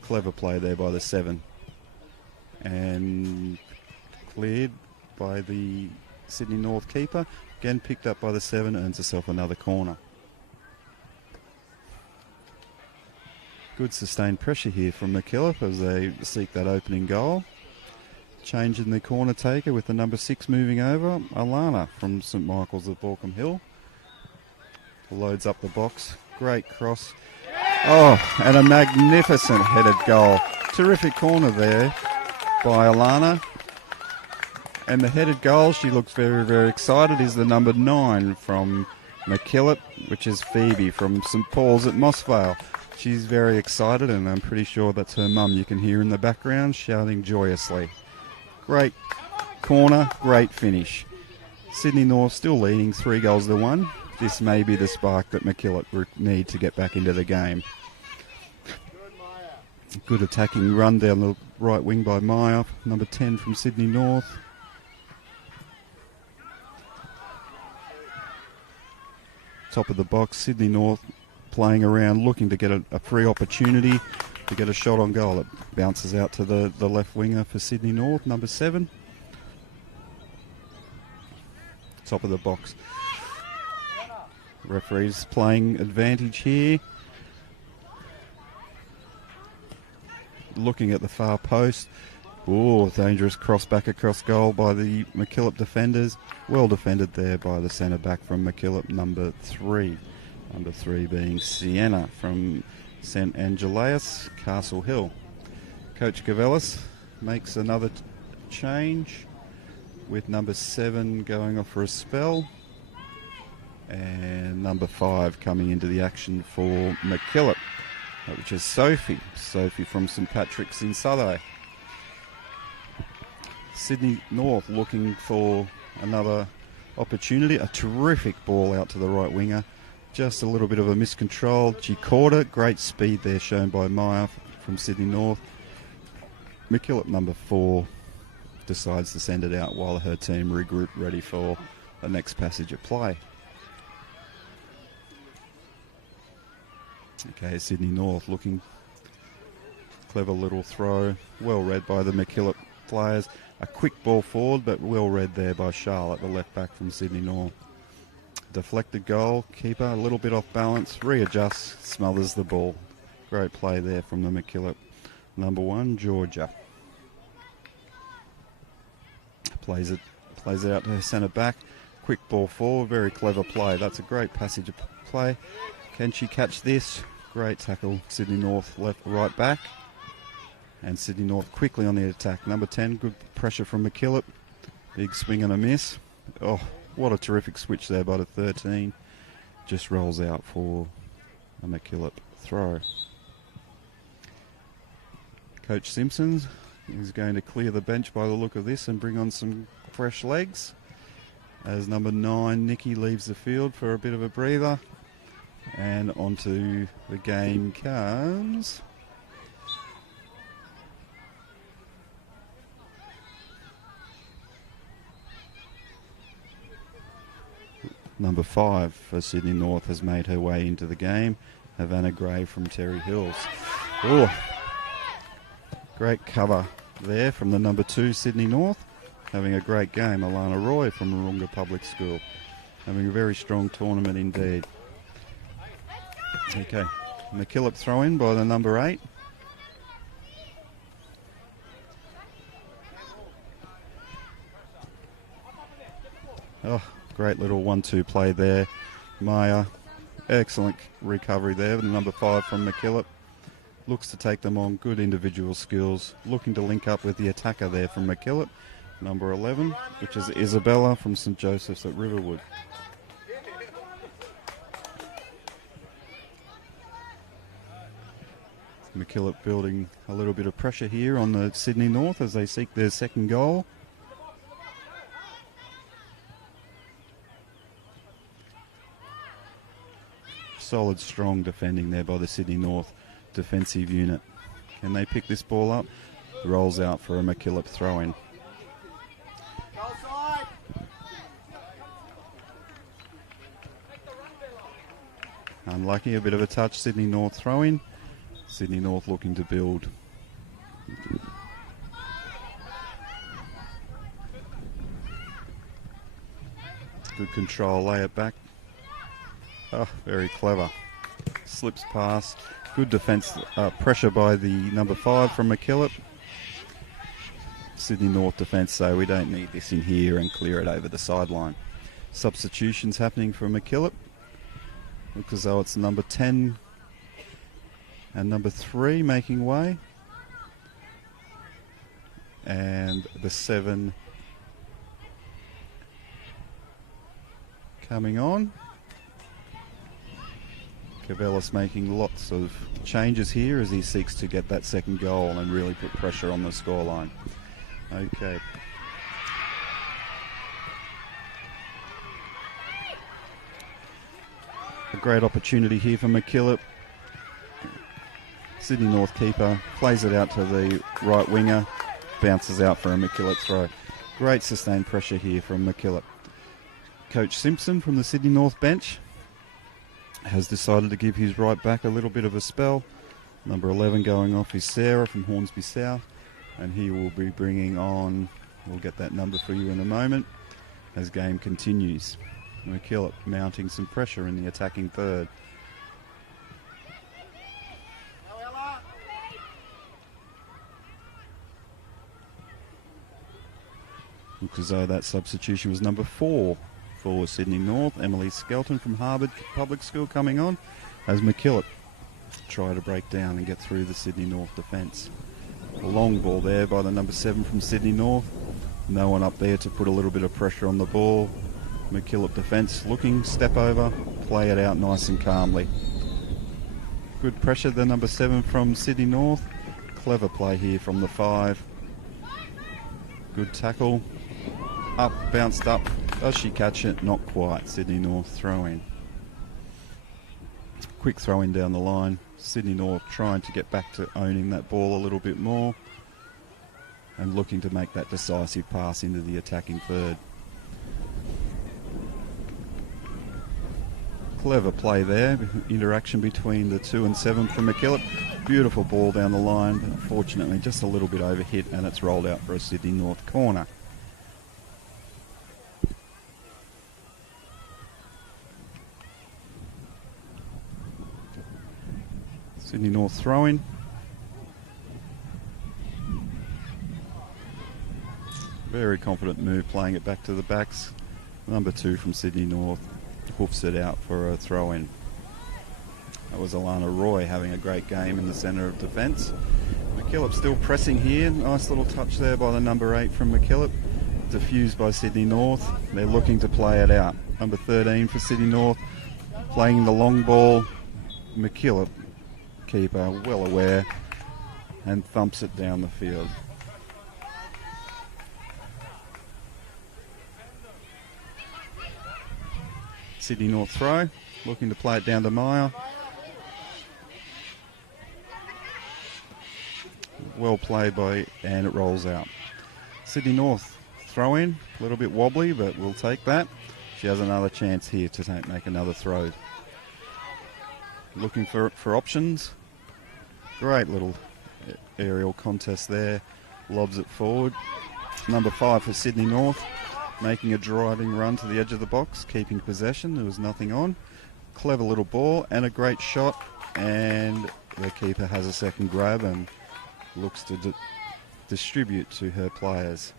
Clever play there by the 7. And cleared by the Sydney North keeper. Again picked up by the 7. Earns herself another corner. Good sustained pressure here from MacKillop as they seek that opening goal. Change in the corner taker with the number 6 moving over. Alana from St Michael's of Borkham Hill. Loads up the box. Great cross. Oh, and a magnificent headed goal. Terrific corner there by Alana. And the headed goal, she looks very, very excited, is the number 9 from MacKillop, which is Phoebe from St Paul's at Mossvale. She's very excited, and I'm pretty sure that's her mum you can hear in the background shouting joyously. Great corner, great finish. Sydney North still leading 3-1. This may be the spark that MacKillop need to get back into the game. Good attacking run down the right wing by Meyer, number 10 from Sydney North. Top of the box, Sydney North playing around, looking to get a free opportunity to get a shot on goal. It bounces out to the left winger for Sydney North, number 7. Top of the box. Referees playing advantage here. Looking at the far post. Oh, dangerous cross back across goal by the MacKillop defenders. Well defended there by the centre back from MacKillop, number 3. Number 3 being Sienna from St Angelaus, Castle Hill. Coach Gavelis makes another change with number 7 going off for a spell. And number 5 coming into the action for MacKillop, which is Sophie. Sophie from St Patrick's in Southey. Sydney North looking for another opportunity. A terrific ball out to the right winger. Just a little bit of a miscontrol. She caught it. Great speed there shown by Meyer from Sydney North. MacKillop, number 4, decides to send it out while her team regroup ready for the next passage of play. Okay, Sydney North looking clever little throw. Well read by the MacKillop players. A quick ball forward, but well read there by Charlotte, the left back from Sydney North. Deflected goal, keeper a little bit off balance, readjusts, smothers the ball. Great play there from the MacKillop. Number 1, Georgia. Plays it out to her centre back. Quick ball forward, very clever play. That's a great passage of play. Can she catch this? Great tackle, Sydney North right back. And Sydney North quickly on the attack. Number 10, good pressure from MacKillop. Big swing and a miss. Oh, what a terrific switch there by the 13. Just rolls out for a MacKillop throw. Coach Simpson is going to clear the bench by the look of this and bring on some fresh legs. As number 9, Nikki, leaves the field for a bit of a breather. And onto the game comes number 5 for Sydney North has made her way into the game. Havana Gray from Terry Hills. Oh, great cover there from the number 2 Sydney North. Having a great game. Alana Roy from Warunga Public School. Having a very strong tournament indeed. Okay, MacKillop throw in by the number 8. Oh, great little 1-2 play there. Maya, excellent recovery there. The number 5 from MacKillop looks to take them on. Good individual skills. Looking to link up with the attacker there from MacKillop. Number 11, which is Isabella from St Joseph's at Riverwood. MacKillop building a little bit of pressure here on the Sydney North as they seek their second goal. Solid, strong defending there by the Sydney North defensive unit. Can they pick this ball up? Rolls out for a MacKillop throw-in. Unlucky, a bit of a touch. Sydney North throw-in. Sydney North looking to build. Good control, lay it back. Oh, very clever. Slips past. Good defence, pressure by the number 5 from MacKillop. Sydney North defence say we don't need this in here and clear it over the sideline. Substitutions happening for MacKillop. Looks as though it's number 10 and number 3 making way. And the 7 coming on. Cavellis making lots of changes here as he seeks to get that second goal and really put pressure on the scoreline. Okay. A great opportunity here for MacKillop. Sydney North keeper plays it out to the right winger, bounces out for a MacKillop throw. Great sustained pressure here from MacKillop. Coach Simpson from the Sydney North bench has decided to give his right back a little bit of a spell. Number 11 going off is Sarah from Hornsby South, and he will be bringing on, we'll get that number for you in a moment, as game continues. MacKillop mounting some pressure in the attacking third. Looks as though that substitution was number 4 for Sydney North. Emily Skelton from Harvard Public School coming on as MacKillop try to break down and get through the Sydney North defence. A long ball there by the number 7 from Sydney North. No one up there to put a little bit of pressure on the ball. MacKillop defence looking, step over, play it out nice and calmly. Good pressure, the number 7 from Sydney North. Clever play here from the 5. Good tackle. Up, bounced up. Does she catch it? Not quite. Sydney North throw in. Quick throw in down the line. Sydney North trying to get back to owning that ball a little bit more and looking to make that decisive pass into the attacking third. Clever play there. Interaction between the 2 and 7 from MacKillop. Beautiful ball down the line. But unfortunately, just a little bit overhit, and it's rolled out for a Sydney North corner. Sydney North throw-in. Very confident move, playing it back to the backs. Number 2 from Sydney North hoofs it out for a throw-in. That was Alana Roy having a great game in the centre of defence. MacKillop still pressing here. Nice little touch there by the number 8 from MacKillop. Diffused by Sydney North. They're looking to play it out. Number 13 for Sydney North playing the long ball. MacKillop, keeper, well aware, and thumps it down the field. Sydney North throw, looking to play it down to Maya. Well played and it rolls out. Sydney North throw in, a little bit wobbly, but we'll take that. She has another chance here to make another throw. Looking for options. Great little aerial contest there. Lobs it forward. Number 5 for Sydney North, making a driving run to the edge of the box, keeping possession. There was nothing on. Clever little ball and a great shot, and the keeper has a second grab and looks to distribute to her players.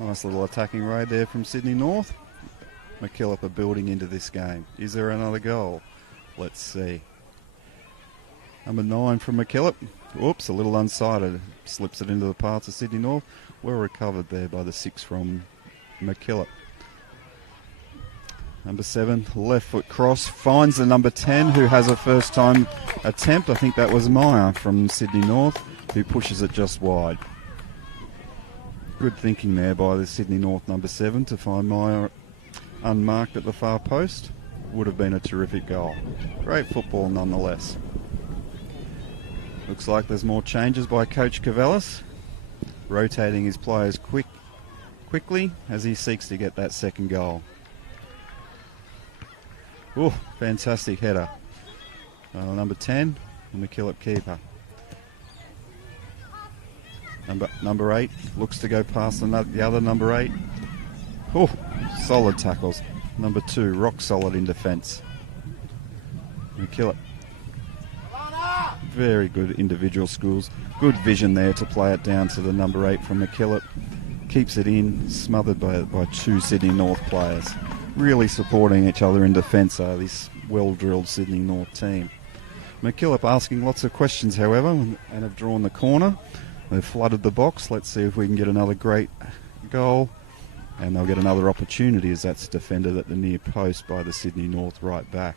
Nice little attacking raid there from Sydney North. MacKillop are building into this game. Is there another goal? Let's see. Number 9 from MacKillop. Whoops, a little unsighted. Slips it into the path of Sydney North. Well recovered there by the 6 from MacKillop. Number 7, left foot cross, finds the number 10 who has a first time attempt. I think that was Maya from Sydney North, who pushes it just wide. Good thinking there by the Sydney North number 7 to find Maya unmarked at the far post. Would have been a terrific goal. Great football nonetheless. Looks like there's more changes by Coach Cavellis, rotating his players quickly as he seeks to get that second goal. Oh, fantastic header. Number 10, the MacKillop keeper. Number 8 looks to go past the other number 8. Oh, solid tackles. Number 2, rock solid in defence. MacKillop. Very good individual skills. Good vision there to play it down to the number 8 from MacKillop. Keeps it in, smothered by 2 Sydney North players. Really supporting each other in defence are this well-drilled Sydney North team. MacKillop asking lots of questions, however, and have drawn the corner. They've flooded the box. Let's see if we can get another great goal. And they'll get another opportunity as that's defended at the near post by the Sydney North right back.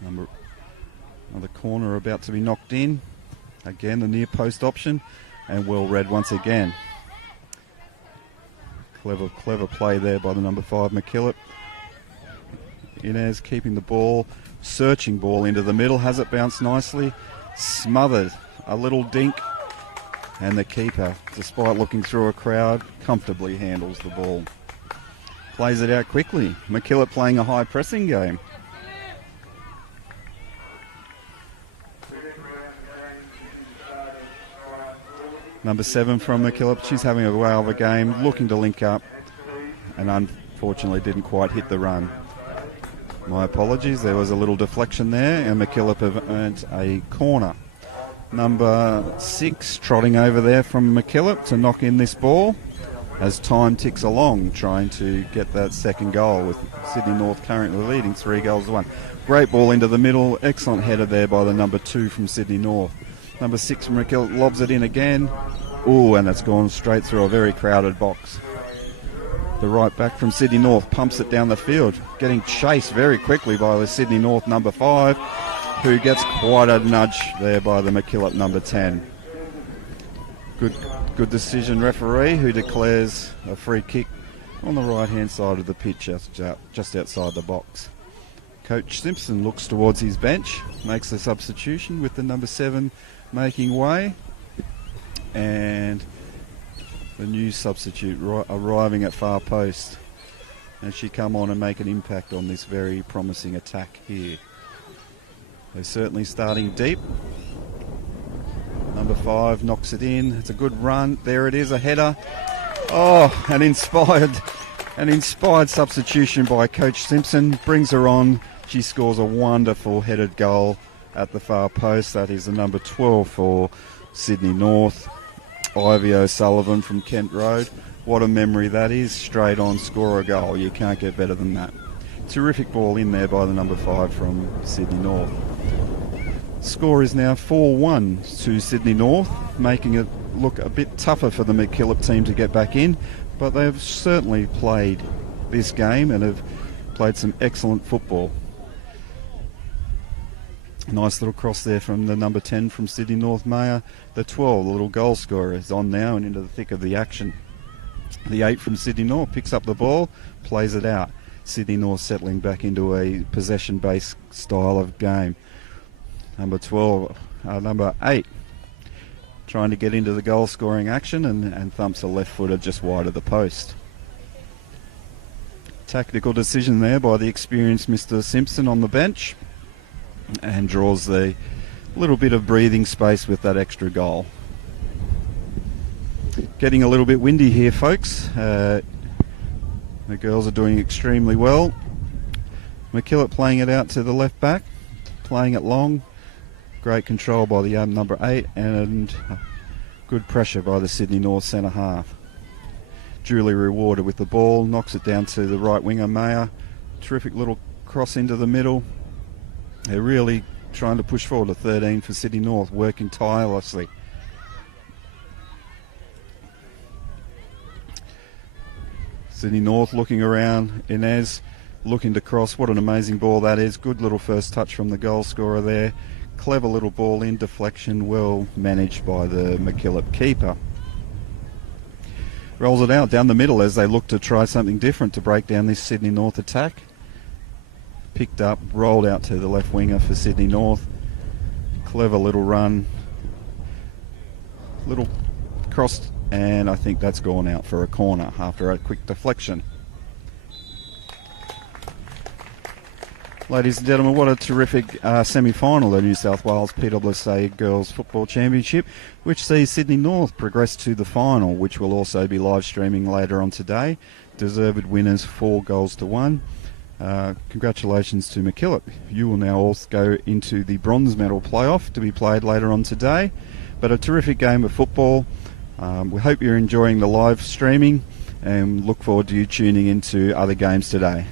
Another corner about to be knocked in. Again, the near post option. And well read once again. Clever play there by the number 5, MacKillop. Inez keeping the ball, searching ball into the middle, has it bounced nicely, smothered, a little dink, and the keeper, despite looking through a crowd, comfortably handles the ball. Plays it out quickly. MacKillop playing a high pressing game. Number 7 from MacKillop, she's having a whale of a game, looking to link up, and unfortunately didn't quite hit the run. My apologies, there was a little deflection there, and MacKillop have earned a corner. Number 6 trotting over there from MacKillop to knock in this ball as time ticks along, trying to get that second goal, with Sydney North currently leading 3-1. Great ball into the middle, excellent header there by the number 2 from Sydney North. Number 6 from MacKillop lobs it in again. Ooh, and it's gone straight through a very crowded box. The right back from Sydney North pumps it down the field, getting chased very quickly by the Sydney North number 5, who gets quite a nudge there by the MacKillop number 10. Good decision, referee, who declares a free kick on the right-hand side of the pitch, just outside the box. Coach Simpson looks towards his bench, makes the substitution with the number 7 making way, and the new substitute arriving at far post, and she come on and make an impact on this very promising attack here. They're certainly starting deep. Number 5 knocks it in. It's a good run. There it is, a header. Oh, an inspired substitution by Coach Simpson. Brings her on. She scores a wonderful headed goal at the far post. That is the number 12 for Sydney North, Ivy O'Sullivan from Kent Road. What a memory that is. Straight on, score a goal. You can't get better than that. Terrific ball in there by the number 5 from Sydney North. Score is now 4-1 to Sydney North, making it look a bit tougher for the MacKillop team to get back in, but they've certainly played this game and have played some excellent football. Nice little cross there from the number 10 from Sydney North, Maya. The 12, the little goal scorer, is on now and into the thick of the action. The 8 from Sydney North picks up the ball, plays it out. Sydney North settling back into a possession-based style of game. Number 8 trying to get into the goal-scoring action and thumps a left footer just wide of the post. Tactical decision there by the experienced Mr. Simpson on the bench, and draws the little bit of breathing space with that extra goal. Getting a little bit windy here, folks. The girls are doing extremely well. MacKillop playing it out to the left back, playing it long. Great control by the number 8 and good pressure by the Sydney North centre half. Duly rewarded with the ball, knocks it down to the right winger, Mayer. Terrific little cross into the middle. They're really trying to push forward to 13 for Sydney North, working tirelessly. Sydney North looking around, Inez looking to cross. What an amazing ball that is. Good little first touch from the goal scorer there. Clever little ball in, deflection, well managed by the MacKillop keeper. Rolls it out down the middle as they look to try something different to break down this Sydney North attack. Picked up, rolled out to the left winger for Sydney North. Clever little run. Little crossed, and I think that's gone out for a corner after a quick deflection. Ladies and gentlemen, what a terrific semi-final of the New South Wales PSSA Girls Football Championship, which sees Sydney North progress to the final, which will also be live streaming later on today. Deserved winners 4-1. Congratulations to MacKillop. You will now also go into the bronze medal playoff to be played later on today. But a terrific game of football. We hope you're enjoying the live streaming and look forward to you tuning into other games today.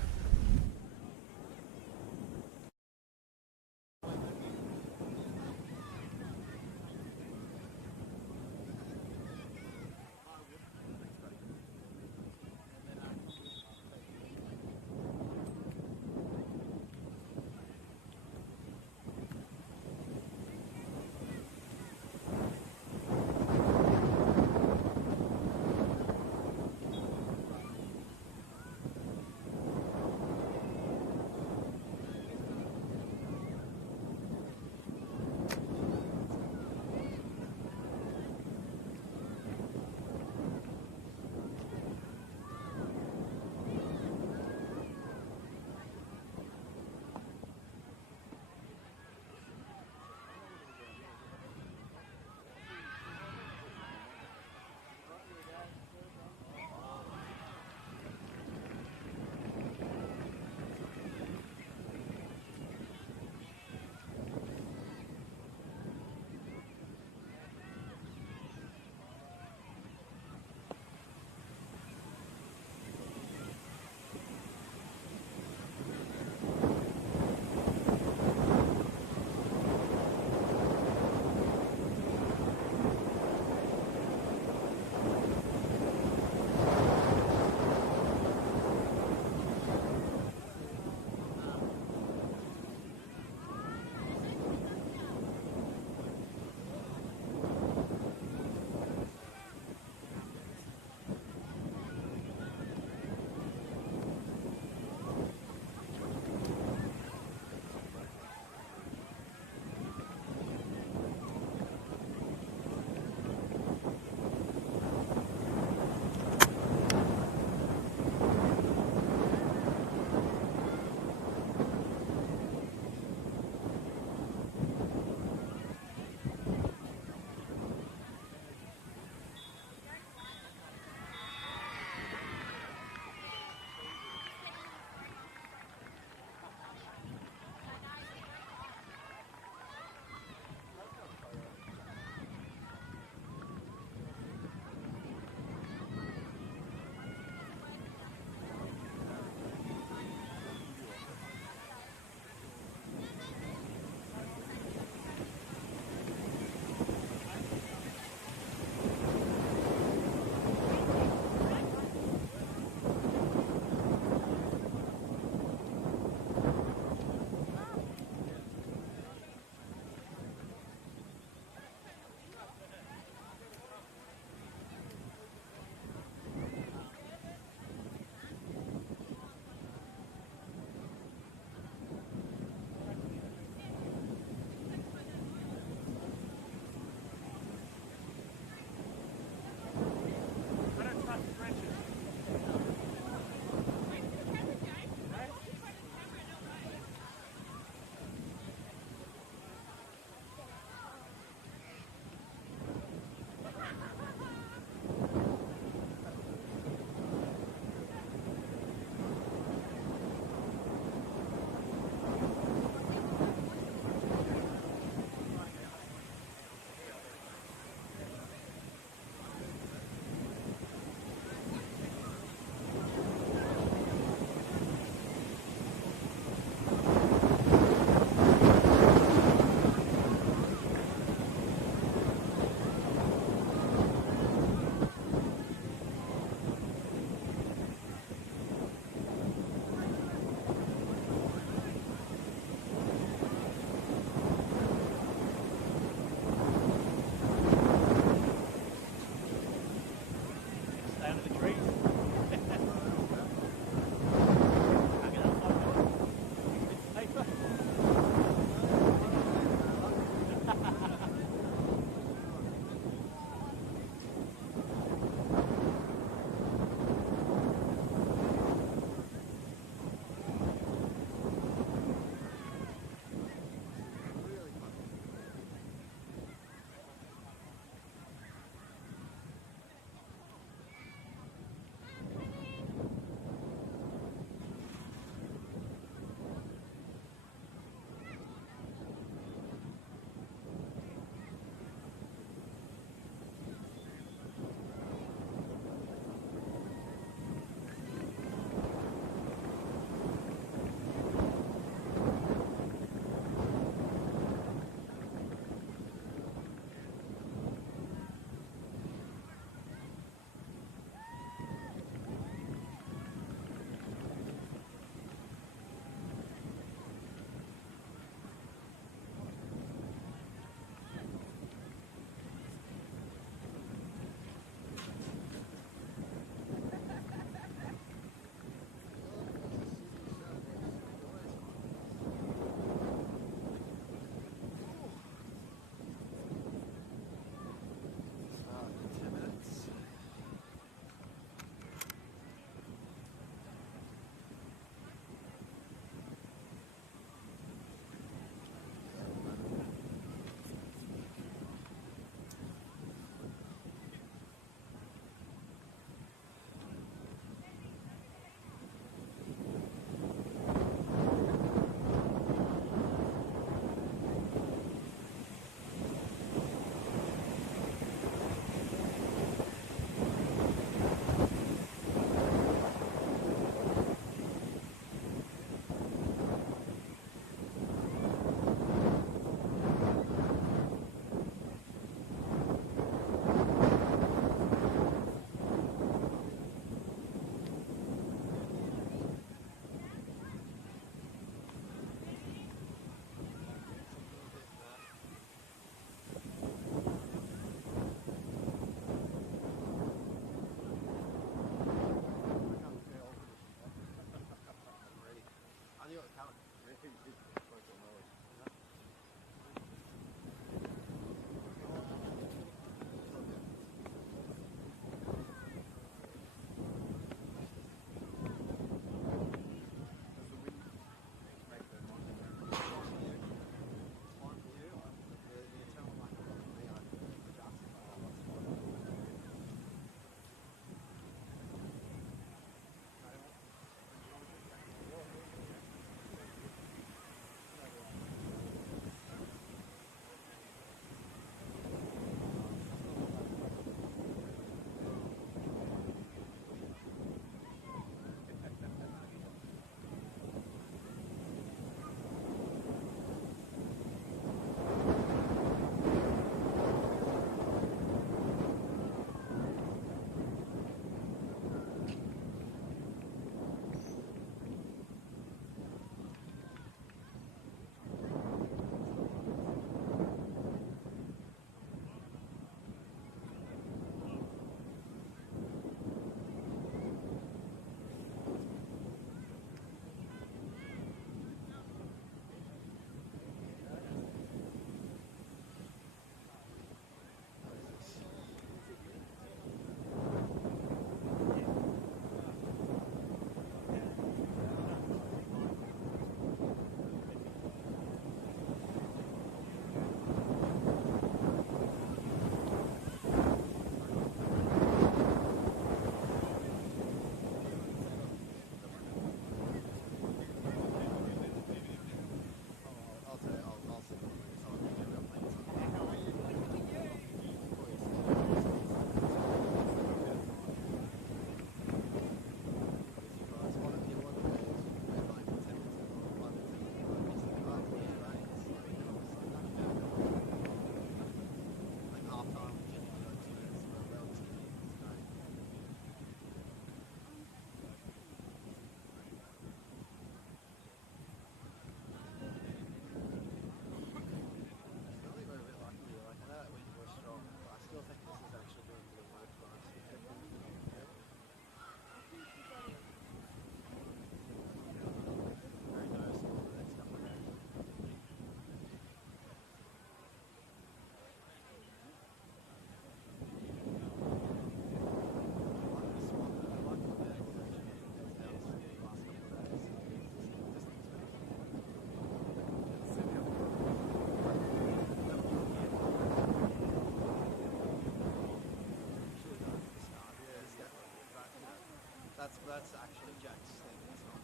that's actually Jack's thing. It's not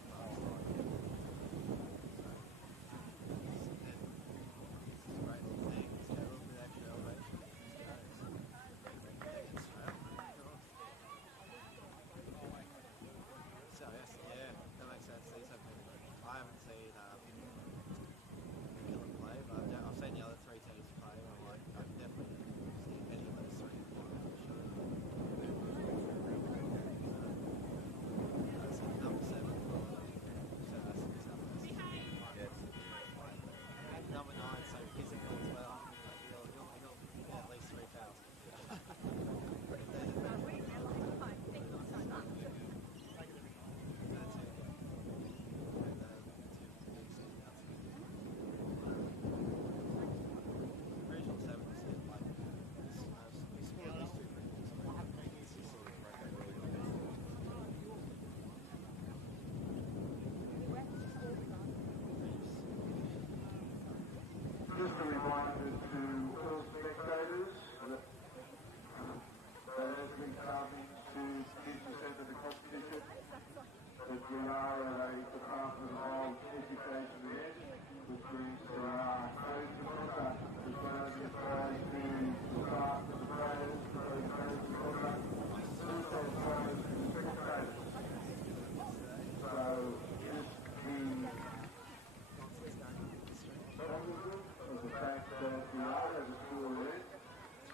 great little thing. It's got a little bit extra elevation. So yes, yeah, that makes sense. These have been. I haven't seen MacKillop play, but I've seen the other three teams play. And I'm like, I've definitely seen any of those three play. For sure. That's number 7. So that's Southwest. Number 9, so physical as well. He'll get at least 3 fouls. Just a reminder to all spectators that as we come into the competition, that we are at a Department of Education event, which means there are codes of conduct as well as applies to the staff of the players, those codes of conduct, also applies to the spectators. So just the fact that we are at a school event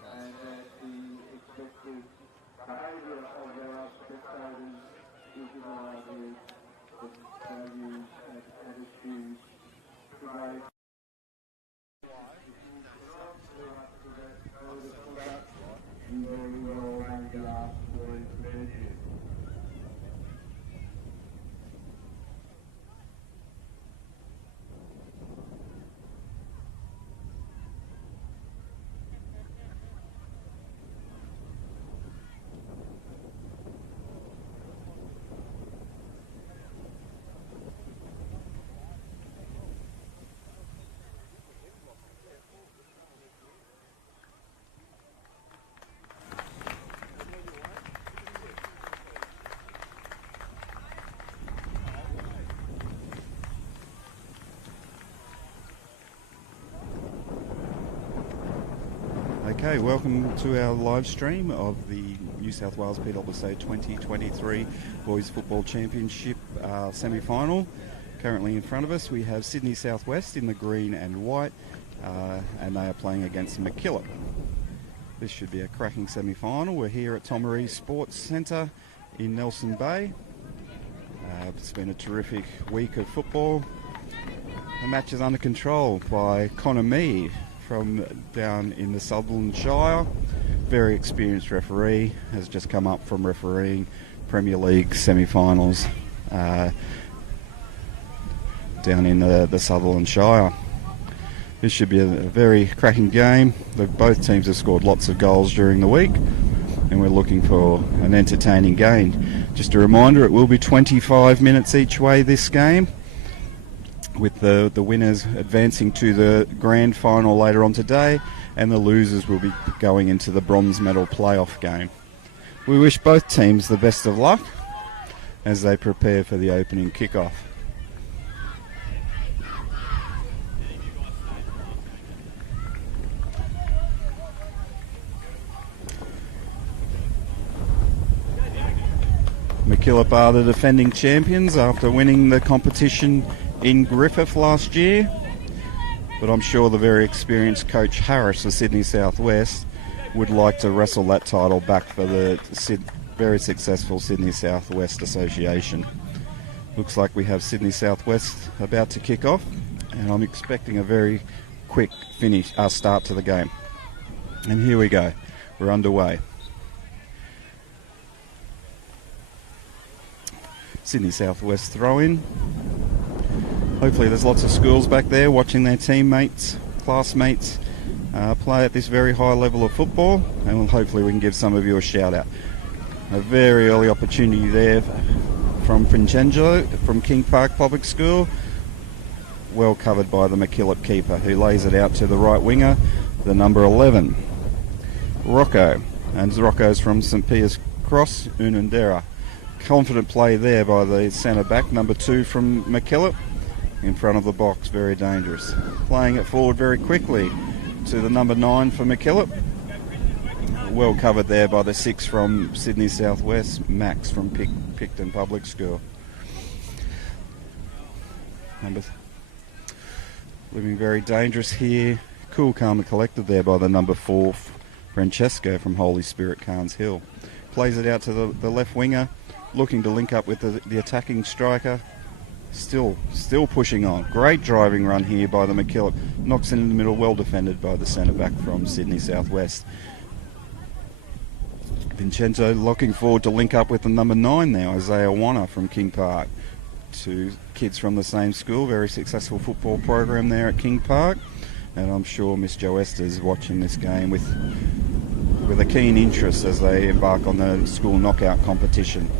and that the expected behaviour of our spectators is in line with the values and attitudes today. You very well may be asked for information. Okay, welcome to our live stream of the New South Wales PSSA 2023 Boys Football Championship semi-final. Currently in front of us we have Sydney Southwest in the green and white, and they are playing against MacKillop. This should be a cracking semi-final. We're here at Tomaree Sports Centre in Nelson Bay. It's been a terrific week of football. The match is under control by Tomaree from down in the Sutherland Shire. Very experienced referee, has just come up from refereeing Premier League semi-finals down in the Sutherland Shire. This should be a very cracking game. Both teams have scored lots of goals during the week, and we're looking for an entertaining game. Just a reminder, it will be 25 minutes each way this game, with the winners advancing to the grand final later on today, and the losers will be going into the bronze medal playoff game. We wish both teams the best of luck as they prepare for the opening kickoff. MacKillop are the defending champions after winning the competition in Griffith last year, but I'm sure the very experienced coach Harris of Sydney Southwest would like to wrestle that title back for the very successful Sydney Southwest Association. Looks like we have Sydney Southwest about to kick off, and I'm expecting a very quick start to the game. And here we go, we're underway. Sydney Southwest throw in. Hopefully there's lots of schools back there watching their teammates, classmates play at this very high level of football, and hopefully we can give some of you a shout out. A very early opportunity there from Vincenzo from King Park Public School, well covered by the MacKillop keeper, who lays it out to the right winger, the number 11, Rocco, and Rocco's from St Piers Cross, Unanderra. Confident play there by the centre back, number 2 from MacKillop. In front of the box, very dangerous. Playing it forward very quickly to the number 9 for MacKillop. Well covered there by the 6 from Sydney Southwest, Max from Picton Public School. Looking very dangerous here. Cool, calm and collected there by the number 4, Francesco from Holy Spirit Carnes Hill. Plays it out to the left winger, looking to link up with the attacking striker. Still pushing on. Great driving run here by the MacKillop. Knocks in the middle, well defended by the centre back from Sydney Southwest. Vincenzo looking forward to link up with the number 9 now, Isaiah Wanner from King Park. 2 kids from the same school, very successful football program there at King Park. And I'm sure Miss Jo Esther's watching this game with a keen interest as they embark on the school knockout competition.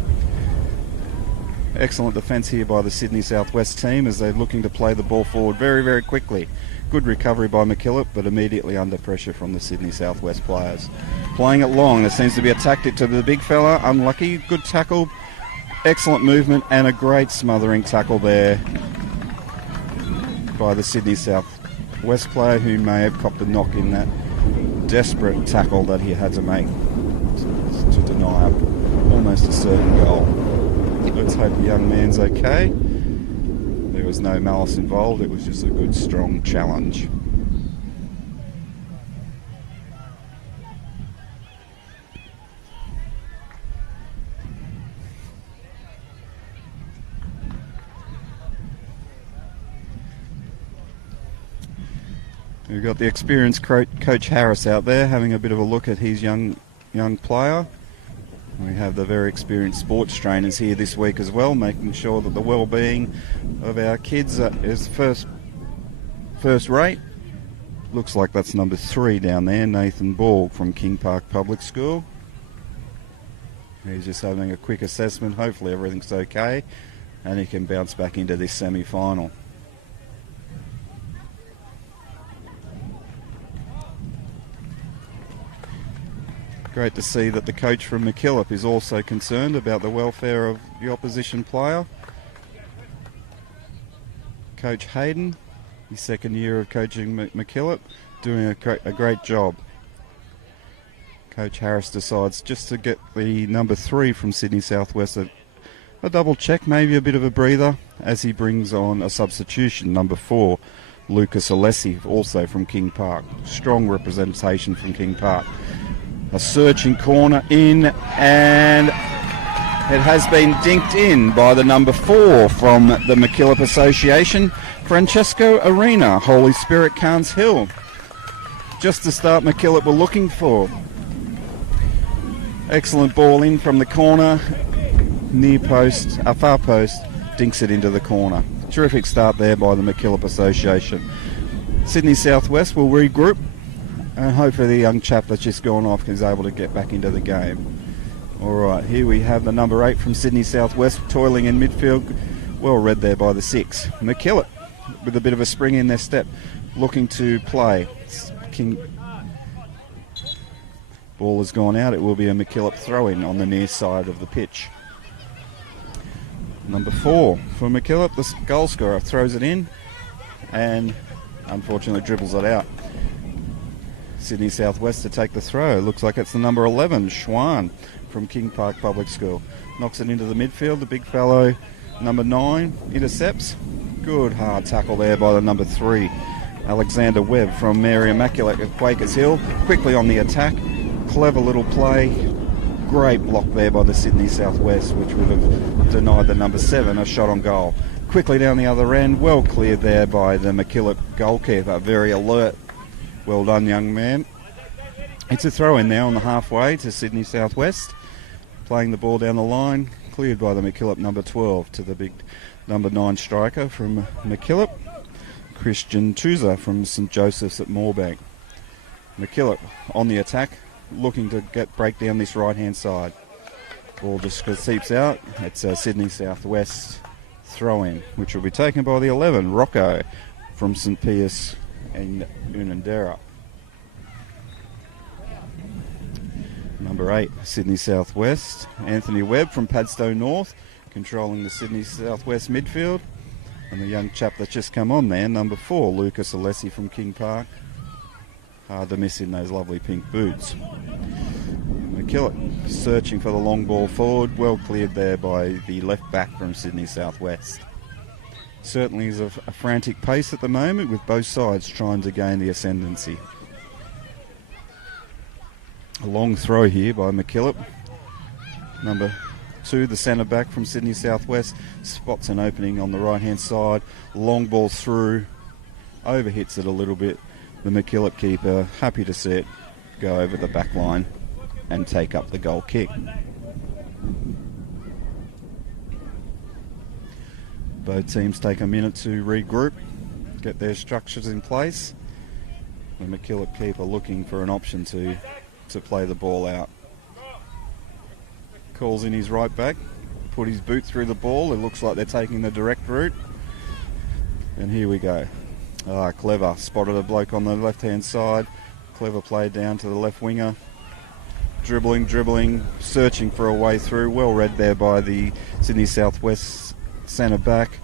Excellent defence here by the Sydney Southwest team as they're looking to play the ball forward very, very quickly. Good recovery by MacKillop, but immediately under pressure from the Sydney Southwest players. Playing it long, there seems to be a tactic to the big fella. Unlucky, good tackle, excellent movement, and a great smothering tackle there by the Sydney Southwest player, who may have copped a knock in that desperate tackle that he had to make to deny almost a certain goal. Let's hope the young man's okay. There was no malice involved, it was just a good, strong challenge. We've got the experienced Coach Harris out there having a bit of a look at his young player. We have the very experienced sports trainers here this week as well, making sure that the well-being of our kids is first rate. Looks like that's number 3 down there, Nathan Ball from King Park Public School. He's just having a quick assessment. Hopefully everything's okay and he can bounce back into this semi-final. Great to see that the coach from MacKillop is also concerned about the welfare of the opposition player. Coach Hayden, his second year of coaching MacKillop, doing a great job. Coach Harris decides just to get the number 3 from Sydney Southwest a double check, maybe a bit of a breather, as he brings on a substitution, number 4, Lucas Alessi, also from King Park. Strong representation from King Park. A searching corner in, and it has been dinked in by the number 4 from the MacKillop Association, Francesco Arena, Holy Spirit Carnes Hill. Just the start MacKillop were looking for. Excellent ball in from the corner, near post, far post, dinks it into the corner. Terrific start there by the MacKillop Association. Sydney Southwest will regroup, and hopefully the young chap that's just gone off is able to get back into the game. Alright, here we have the number 8 from Sydney Southwest toiling in midfield. Well read there by the 6. MacKillop with a bit of a spring in their step, looking to play. Ball has gone out. It will be a MacKillop throw-in on the near side of the pitch. Number 4 for MacKillop, the goal scorer, throws it in and unfortunately dribbles it out. Sydney Southwest to take the throw. Looks like it's the number 11, Schwan from King Park Public School. Knocks it into the midfield. The big fellow, number 9, intercepts. Good hard tackle there by the number 3, Alexander Webb from Mary Immaculate at Quakers Hill. Quickly on the attack. Clever little play. Great block there by the Sydney Southwest, which would have denied the number 7 a shot on goal. Quickly down the other end. Well cleared there by the MacKillop goalkeeper. Very alert. Well done, young man. It's a throw in now on the halfway to Sydney Southwest. Playing the ball down the line. Cleared by the MacKillop number 12 to the big number 9 striker from MacKillop, Christian Tuza from St Joseph's at Moorebank. MacKillop on the attack, looking to break down this right-hand side. Ball just seeps out. It's a Sydney Southwest throw-in, which will be taken by the 11, Rocco from St Pius and Unanderra. Number 8, Sydney Southwest, Anthony Webb from Padstow North, controlling the Sydney Southwest midfield. And the young chap that's just come on there, number 4, Lucas Alessi from King Park. Hard to miss in those lovely pink boots. MacKillop searching for the long ball forward, well cleared there by the left back from Sydney Southwest. Certainly is a frantic pace at the moment, with both sides trying to gain the ascendancy. A long throw here by MacKillop. Number 2, the centre back from Sydney Southwest, spots an opening on the right hand side. Long ball through, overhits it a little bit. The MacKillop keeper happy to see it go over the back line and take up the goal kick. Both teams take a minute to regroup, get their structures in place. The MacKillop keeper looking for an option to play the ball out. Calls in his right back, put his boot through the ball. It looks like they're taking the direct route. And here we go. Clever spotted a bloke on the left hand side. Clever play down to the left winger. Dribbling, searching for a way through. Well read there by the Sydney Southwest centre back.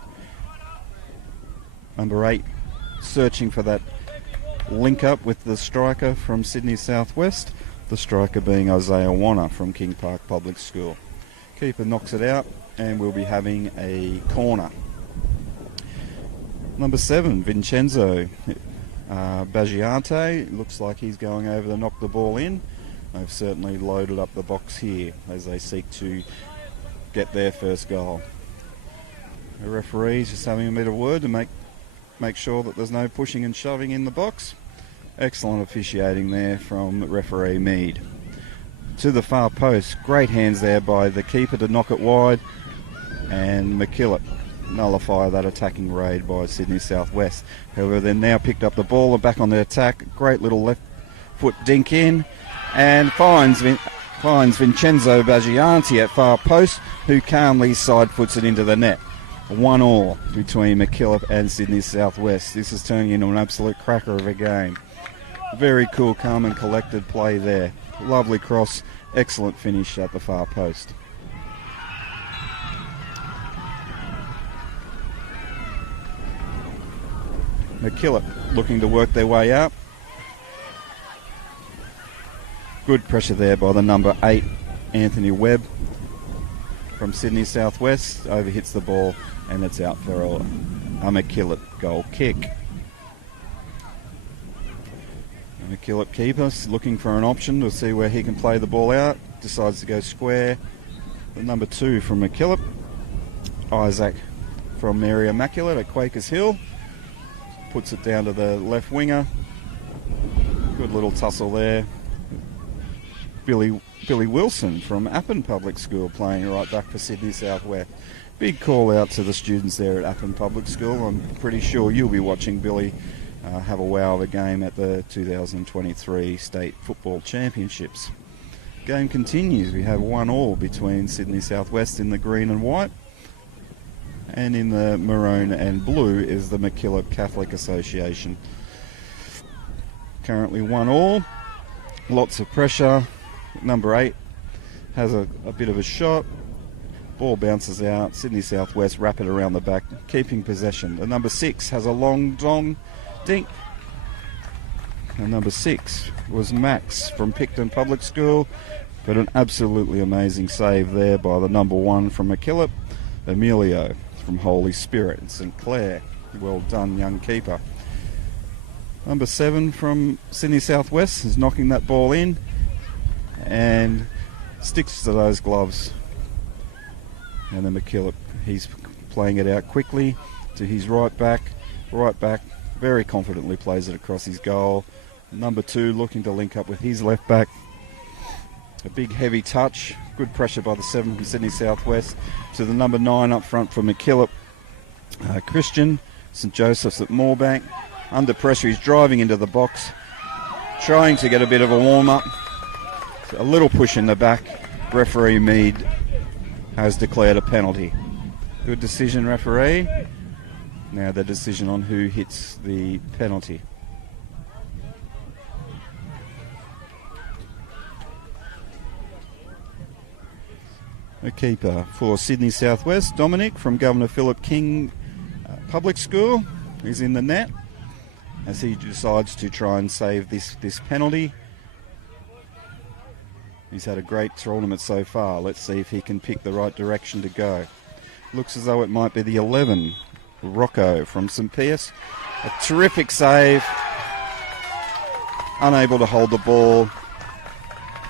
Number 8 searching for that link up with the striker from Sydney Southwest. The striker being Isaiah Warner from King Park Public School. Keeper knocks it out and we'll be having a corner. Number 7, Vincenzo Baggiante. Looks like he's going over to knock the ball in. They've certainly loaded up the box here as they seek to get their first goal. The referee's just having a bit of word to make sure that there's no pushing and shoving in the box. Excellent officiating there from referee Mead. To the far post, great hands there by the keeper to knock it wide, and MacKillop nullify that attacking raid by Sydney Southwest. However, they've now picked up the ball and back on the attack. Great little left foot dink in, and finds Vincenzo Baggianti at far post, who calmly side foots it into the net. 1-1 between MacKillop and Sydney Southwest. This is turning into an absolute cracker of a game. Very cool, calm and collected play there. Lovely cross, excellent finish at the far post. MacKillop looking to work their way up. Good pressure there by the number 8, Anthony Webb from Sydney Southwest. Overhits the ball and it's out for a MacKillop goal kick. MacKillop keeper looking for an option to see where he can play the ball out. Decides to go square. The number 2 from MacKillop, Isaac from Mary Immaculate at Quakers Hill. Puts it down to the left winger. Good little tussle there. Billy Wilson from Appin Public School playing right back for Sydney Southwest. Big call out to the students there at Appin Public School. I'm pretty sure you'll be watching Billy have a wow of a game at the 2023 State Football Championships. Game continues. We have 1-1 between Sydney Southwest in the green and white, and in the maroon and blue is the MacKillop Catholic Association. Currently 1-1. Lots of pressure. Number 8 has a bit of a shot. Ball bounces out. Sydney Southwest wrap it around the back, keeping possession. The number 6 has a long dong dink. And number 6 was Max from Picton Public School, but an absolutely amazing save there by the number 1 from MacKillop, Emilio from Holy Spirit in St Clair. Well done, young keeper. Number 7 from Sydney Southwest is knocking that ball in and sticks to those gloves. And then MacKillop, he's playing it out quickly to his right back, very confidently plays it across his goal. Number 2 looking to link up with his left back. A big heavy touch, good pressure by the 7 from Sydney Southwest to the number 9 up front for MacKillop. Christian, St Joseph's at Moorebank. Under pressure, he's driving into the box, trying to get a bit of a warm-up. A little push in the back. Referee Mead has declared a penalty. Good decision, referee. Now the decision on who hits the penalty. A keeper for Sydney Southwest, Dominic from Governor Phillip King Public School, is in the net as he decides to try and save this penalty. He's had a great tournament so far. Let's see if he can pick the right direction to go. Looks as though it might be the 11, Rocco from St. Pius. A terrific save. Unable to hold the ball.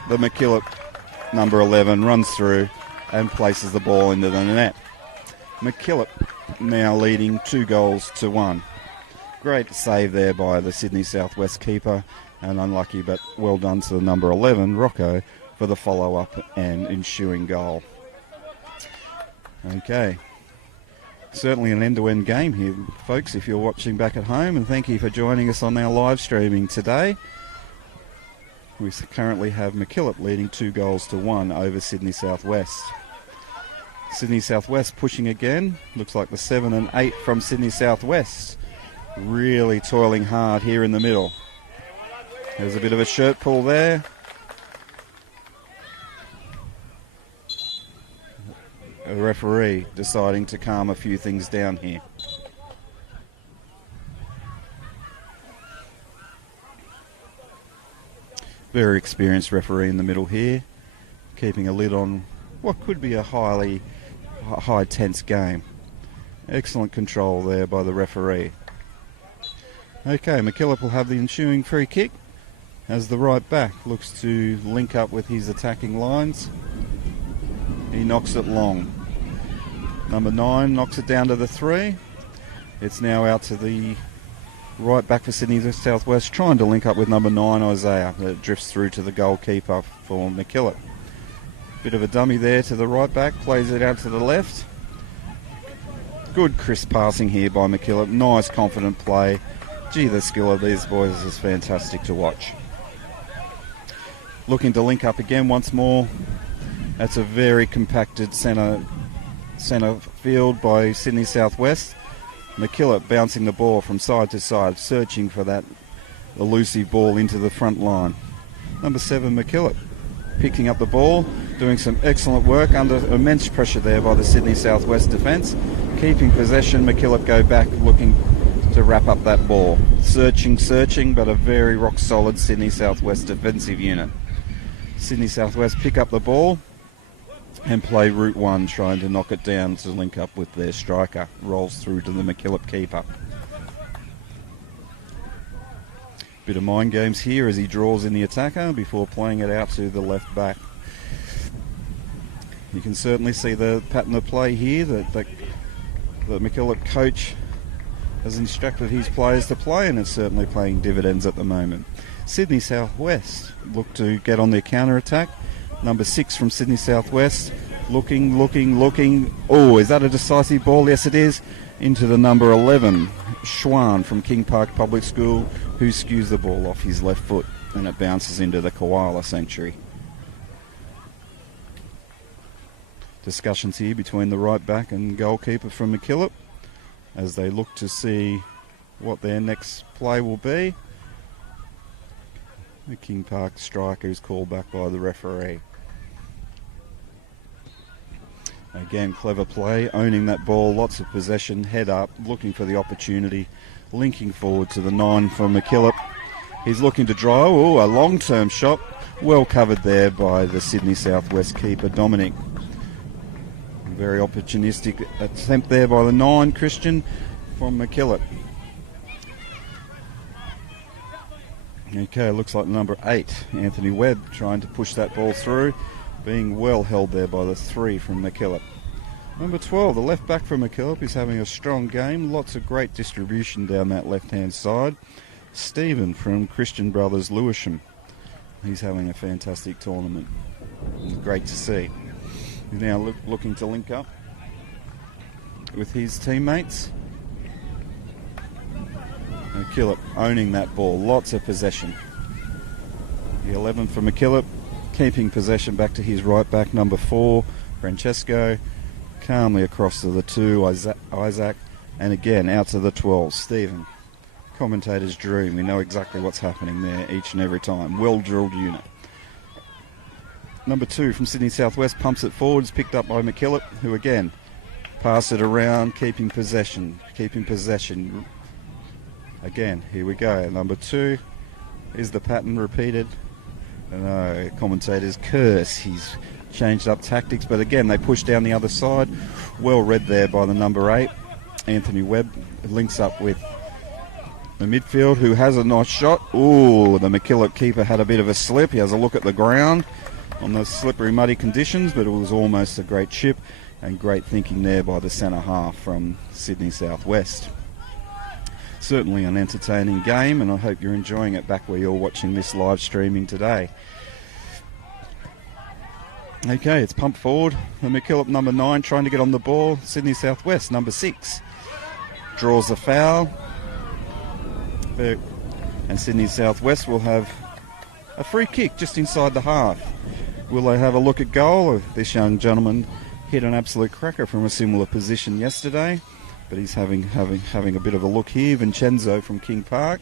The MacKillop, number 11, runs through and places the ball into the net. MacKillop now leading 2-1. Great save there by the Sydney Southwest keeper, and unlucky but well done to the number 11, Rocco, for the follow-up and ensuing goal. Okay. Certainly an end-to-end game here, folks, if you're watching back at home, and thank you for joining us on our live streaming today. We currently have MacKillop leading 2-1 over Sydney Southwest. Sydney Southwest pushing again. Looks like the 7 and 8 from Sydney Southwest. Really toiling hard here in the middle. There's a bit of a shirt pull there. A referee deciding to calm a few things down here. Very experienced referee in the middle here, keeping a lid on what could be a high tense game. Excellent control there by the referee. Okay, MacKillop will have the ensuing free kick as the right back looks to link up with his attacking lines. He knocks it long. Number 9 knocks it down to the 3. It's now out to the right back for Sydney Southwest, trying to link up with number 9, Isaiah. It drifts through to the goalkeeper for MacKillop. Bit of a dummy there to the right back, plays it out to the left. Good crisp passing here by MacKillop. Nice confident play. Gee, the skill of these boys is fantastic to watch. Looking to link up again once more. That's a very compacted centre field by Sydney Southwest. MacKillop bouncing the ball from side to side, searching for that elusive ball into the front line. Number 7, MacKillop, picking up the ball, doing some excellent work under immense pressure there by the Sydney Southwest defence. Keeping possession, MacKillop go back looking to wrap up that ball. Searching, but a very rock-solid Sydney Southwest defensive unit. Sydney Southwest pick up the ball and play route 1, trying to knock it down to link up with their striker. Rolls through to the MacKillop keeper. Bit of mind games here as he draws in the attacker before playing it out to the left back. You can certainly see the pattern of play here that the MacKillop coach has instructed his players to play, and it's certainly playing dividends at the moment. Sydney Southwest look to get on their counter-attack. Number 6 from Sydney Southwest, looking. Oh, is that a decisive ball? Yes, it is. Into the number 11, Schwan from King Park Public School, who skews the ball off his left foot, and it bounces into the koala sanctuary. Discussions here between the right back and goalkeeper from MacKillop as they look to see what their next play will be. The King Park striker is called back by the referee. Again, clever play, owning that ball, lots of possession, head up, looking for the opportunity, linking forward to the 9 from MacKillop. He's looking to drive, a long-term shot, well covered there by the Sydney Southwest keeper, Dominic. Very opportunistic attempt there by the 9, Christian, from MacKillop. Okay, looks like number 8, Anthony Webb, trying to push that ball through, being well held there by the 3 from MacKillop. Number 12, the left back from MacKillop, is having a strong game. Lots of great distribution down that left-hand side. Stephen from Christian Brothers Lewisham. He's having a fantastic tournament. Great to see. He's now looking to link up with his teammates. MacKillop owning that ball. Lots of possession. The 11 for MacKillop, keeping possession back to his right back, number 4, Francesco. Calmly across to the 2, Isaac. And again, out to the 12, Stephen. Commentator's dream. We know exactly what's happening there each and every time. Well-drilled unit. number 2 from Sydney Southwest pumps it forward. It's picked up by MacKillop, who again pass it around, keeping possession. Again, here we go. Number 2 is the pattern repeated. And commentators curse. He's changed up tactics, but again, they push down the other side. Well read there by the number 8, Anthony Webb. Links up with the midfield, who has a nice shot. Ooh, the MacKillop keeper had a bit of a slip. He has a look at the ground on the slippery, muddy conditions, but it was almost a great chip, and great thinking there by the centre half from Sydney Southwest. Certainly an entertaining game, and I hope you're enjoying it back where you're watching this live streaming today. Okay, it's pumped forward. The MacKillop number 9 trying to get on the ball. Sydney Southwest number 6 draws the foul. And Sydney Southwest will have a free kick just inside the half. Will they have a look at goal? This young gentleman hit an absolute cracker from a similar position yesterday, but he's having a bit of a look here. Vincenzo from King Park.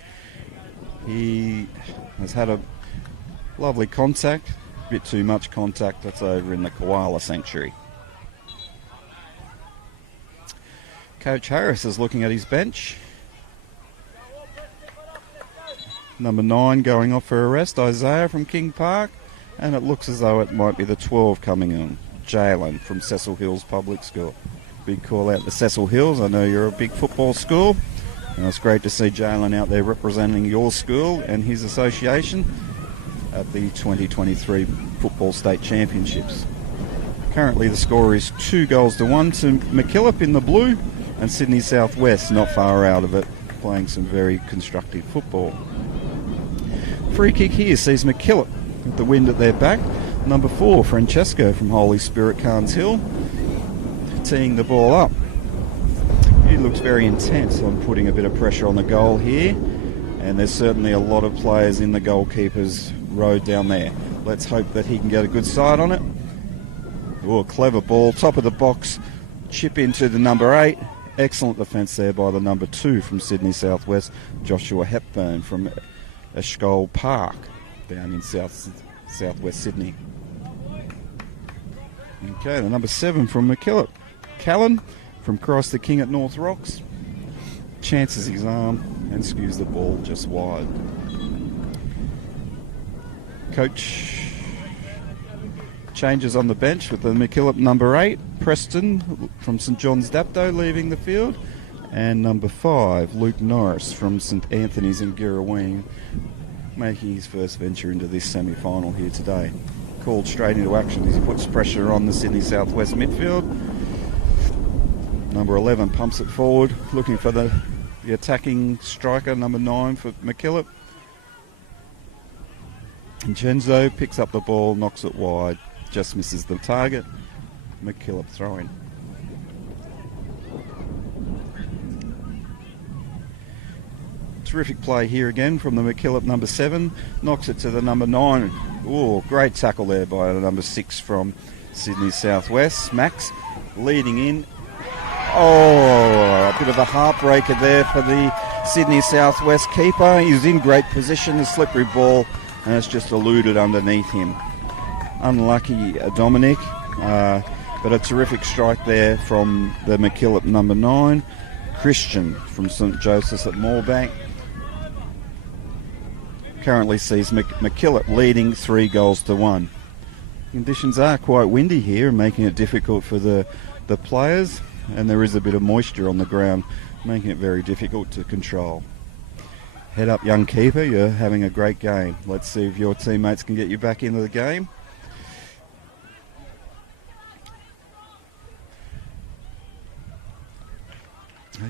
He has had a lovely contact. Bit too much contact. That's over in the Koala Sanctuary. Coach Harris is looking at his bench. Number 9 going off for a rest, Isaiah from King Park, and it looks as though it might be the 12 coming in, Jalen from Cecil Hills Public School. Big call out to Cecil Hills. I know you're a big football school, and it's great to see Jalen out there representing your school and his association at the 2023 Football State Championships. Currently the score is 2-1 to MacKillop in the blue, and Sydney Southwest not far out of it, playing some very constructive football. Free kick here sees MacKillop with the wind at their back. Number 4, Francesco from Holy Spirit Carnes Hill, teeing the ball up. He looks very intent on putting a bit of pressure on the goal here, and there's certainly a lot of players in the goalkeeper's road down there. Let's hope that he can get a good side on it. Oh, clever ball, top of the box, chip into the number 8. Excellent defence there by the number 2 from Sydney Southwest, Joshua Hepburn from Eschol Park down in southwest Sydney. Okay, the number 7 from MacKillop, Callan from Christ the King at North Rocks. Chances his arm and skews the ball just wide. Coach changes on the bench with the MacKillop number 8, Preston from St John's Dapto leaving the field, and number 5, Luke Norris from St Anthony's in Girraween, making his first venture into this semi-final here today. Called straight into action as he puts pressure on the Sydney Southwest midfield. Number 11 pumps it forward, looking for the attacking striker, number 9 for MacKillop. Vincenzo picks up the ball, knocks it wide, just misses the target. MacKillop throwing. Terrific play here again from the MacKillop number 7, knocks it to the number 9. Oh, great tackle there by the number 6 from Sydney Southwest, Max, leading in. Oh, a bit of a heartbreaker there for the Sydney Southwest keeper. He's in great position, a slippery ball, and it's just eluded underneath him. Unlucky Dominic, but a terrific strike there from the MacKillop number 9, Christian from St Joseph's at Moorebank. Currently sees MacKillop leading 3-1. Conditions are quite windy here, making it difficult for the players, and there is a bit of moisture on the ground, making it very difficult to control. Head up, young keeper, you're having a great game. Let's see if your teammates can get you back into the game.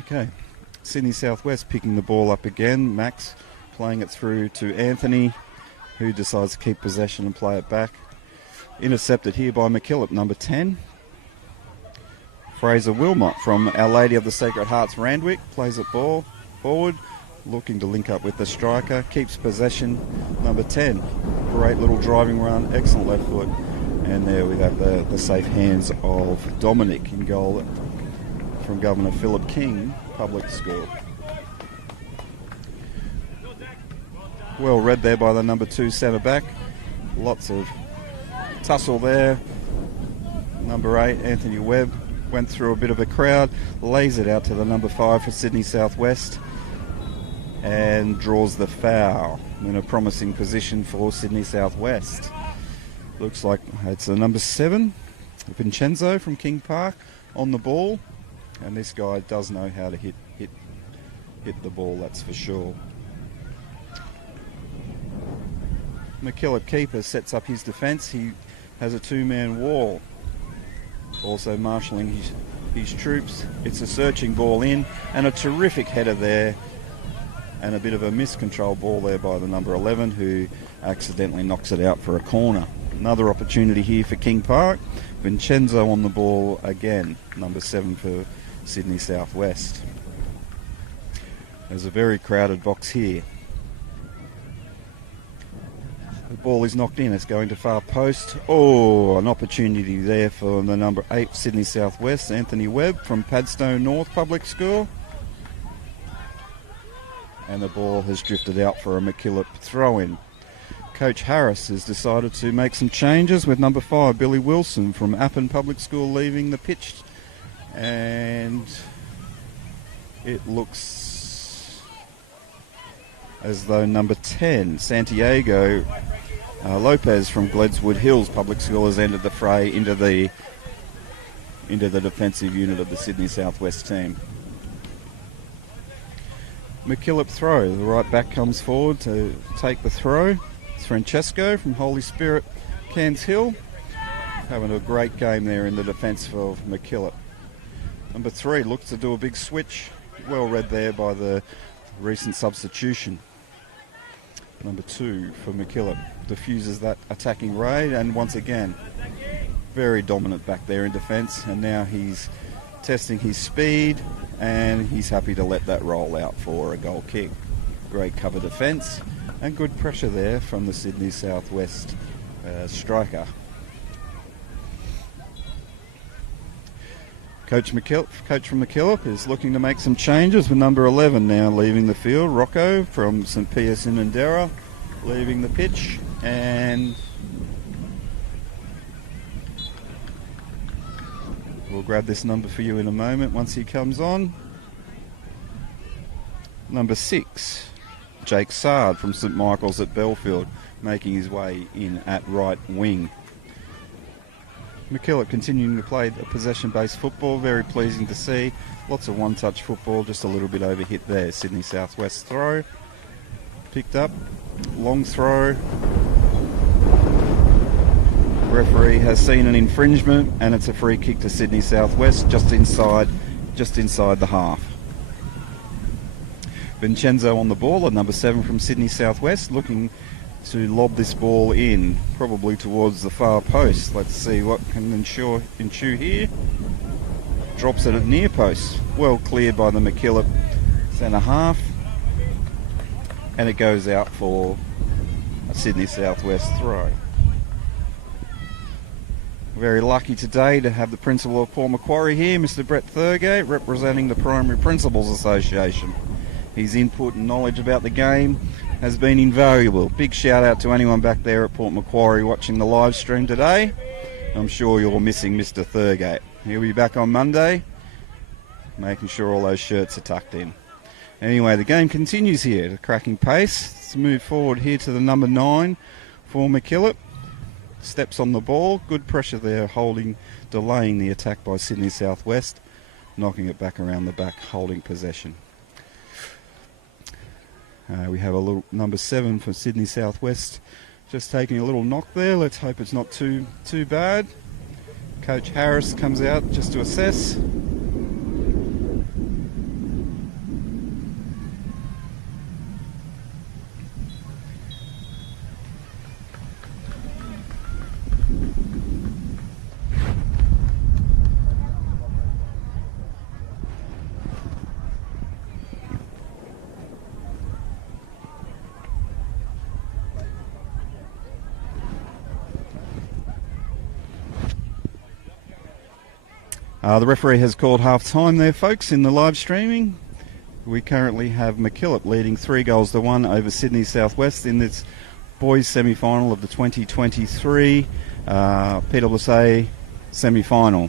Okay, Sydney Southwest picking the ball up again. Max playing it through to Anthony, who decides to keep possession and play it back. Intercepted here by MacKillop, number 10. Fraser Wilmot from Our Lady of the Sacred Hearts Randwick plays it ball forward, looking to link up with the striker, keeps possession, number 10. Great little driving run, excellent left foot, and there we have the safe hands of Dominic in goal from Governor Philip King Public School. Well read there by the number 2 centre back. Lots of tussle there. Number 8, Anthony Webb, went through a bit of a crowd, lays it out to the number 5 for Sydney Southwest, and draws the foul in a promising position for Sydney Southwest. Looks like it's the number 7, Vincenzo from King Park, on the ball, and this guy does know how to hit the ball, that's for sure. MacKillop keeper sets up his defence. He has a 2-man wall, also marshalling his troops. It's a searching ball in, and a terrific header there, and a bit of a miscontrolled ball there by the number 11, who accidentally knocks it out for a corner. Another opportunity here for King Park. Vincenzo on the ball again, number 7 for Sydney Southwest. There's a very crowded box here. The ball is knocked in, it's going to far post. Oh, an opportunity there for the number 8 Sydney Southwest, Anthony Webb from Padstone North Public School. And the ball has drifted out for a MacKillop throw-in. Coach Harris has decided to make some changes with number 5, Billy Wilson from Appin Public School, leaving the pitch. And it looks as though number 10, Santiago Lopez from Gledswood Hills Public School, has entered the fray into the defensive unit of the Sydney Southwest team. MacKillop throw. The right back comes forward to take the throw. It's Francesco from Holy Spirit Cairns Hill, having a great game there in the defence for MacKillop. Number 3 looks to do a big switch. Well read there by the recent substitution. Number 2 for MacKillop diffuses that attacking raid, and once again very dominant back there in defence, and now he's testing his speed and he's happy to let that roll out for a goal kick. Great cover defence and good pressure there from the Sydney Southwest striker. Coach from MacKillop is looking to make some changes with number 11 now leaving the field. Rocco from St Pius in Indera leaving the pitch, and we'll grab this number for you in a moment once he comes on. Number 6, Jake Sard from St Michael's at Belfield, making his way in at right wing. MacKillop continuing to play the possession-based football, very pleasing to see. Lots of one-touch football, just a little bit overhit there. Sydney Southwest throw, picked up, long throw. Referee has seen an infringement, and it's a free kick to Sydney Southwest, just inside the half. Vincenzo on the ball, at number 7 from Sydney Southwest, looking to lob this ball in, probably towards the far post. Let's see what can ensue here. Drops it at near post. Well cleared by the MacKillop centre half. And it goes out for a Sydney Southwest throw. Very lucky today to have the principal of Port Macquarie here, Mr. Brett Thurgate, representing the Primary Principals Association. His input and knowledge about the game has been invaluable. Big shout out to anyone back there at Port Macquarie watching the live stream today. I'm sure you're missing Mr. Thurgate. He'll be back on Monday, making sure all those shirts are tucked in. Anyway, the game continues here at a cracking pace. Let's move forward here to the number 9 for MacKillop. Steps on the ball, good pressure there, delaying the attack by Sydney Southwest, knocking it back around the back, holding possession. We have a little number 7 for Sydney Southwest, just taking a little knock there. Let's hope it's not too bad. Coach Harris comes out just to assess. The referee has called half-time there, folks, in the live streaming. We currently have MacKillop leading 3-1 over Sydney Southwest in this boys semi-final of the 2023 PSSA semi-final.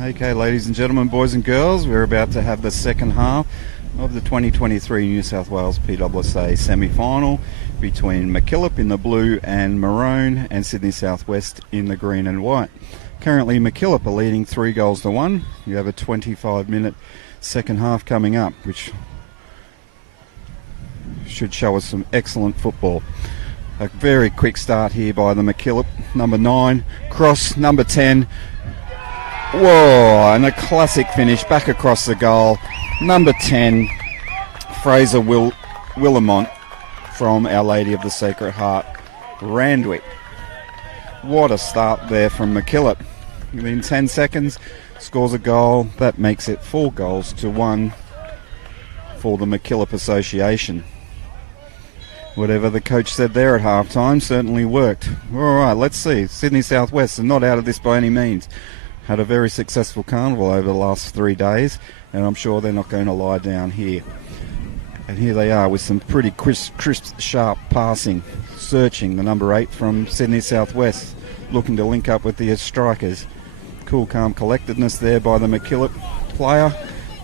Okay, ladies and gentlemen, boys and girls, we're about to have the second half of the 2023 New South Wales PSSA semi-final between MacKillop in the blue and maroon and Sydney Southwest in the green and white. Currently MacKillop are leading 3-1. You have a 25-minute second half coming up, which should show us some excellent football. A very quick start here by the MacKillop. Number 9, cross, number 10. Whoa, and a classic finish back across the goal. Number 10, Fraser Willamont from Our Lady of the Sacred Heart, Randwick. What a start there from MacKillop. Within 10 seconds, scores a goal. That makes it 4-1 for the MacKillop Association. Whatever the coach said there at half-time certainly worked. All right, let's see. Sydney Southwest are not out of this by any means. Had a very successful carnival over the last 3 days, and I'm sure they're not going to lie down here. And here they are with some pretty crisp, sharp passing. Searching the number 8 from Sydney Southwest, looking to link up with the strikers. Cool, calm collectedness there by the MacKillop player.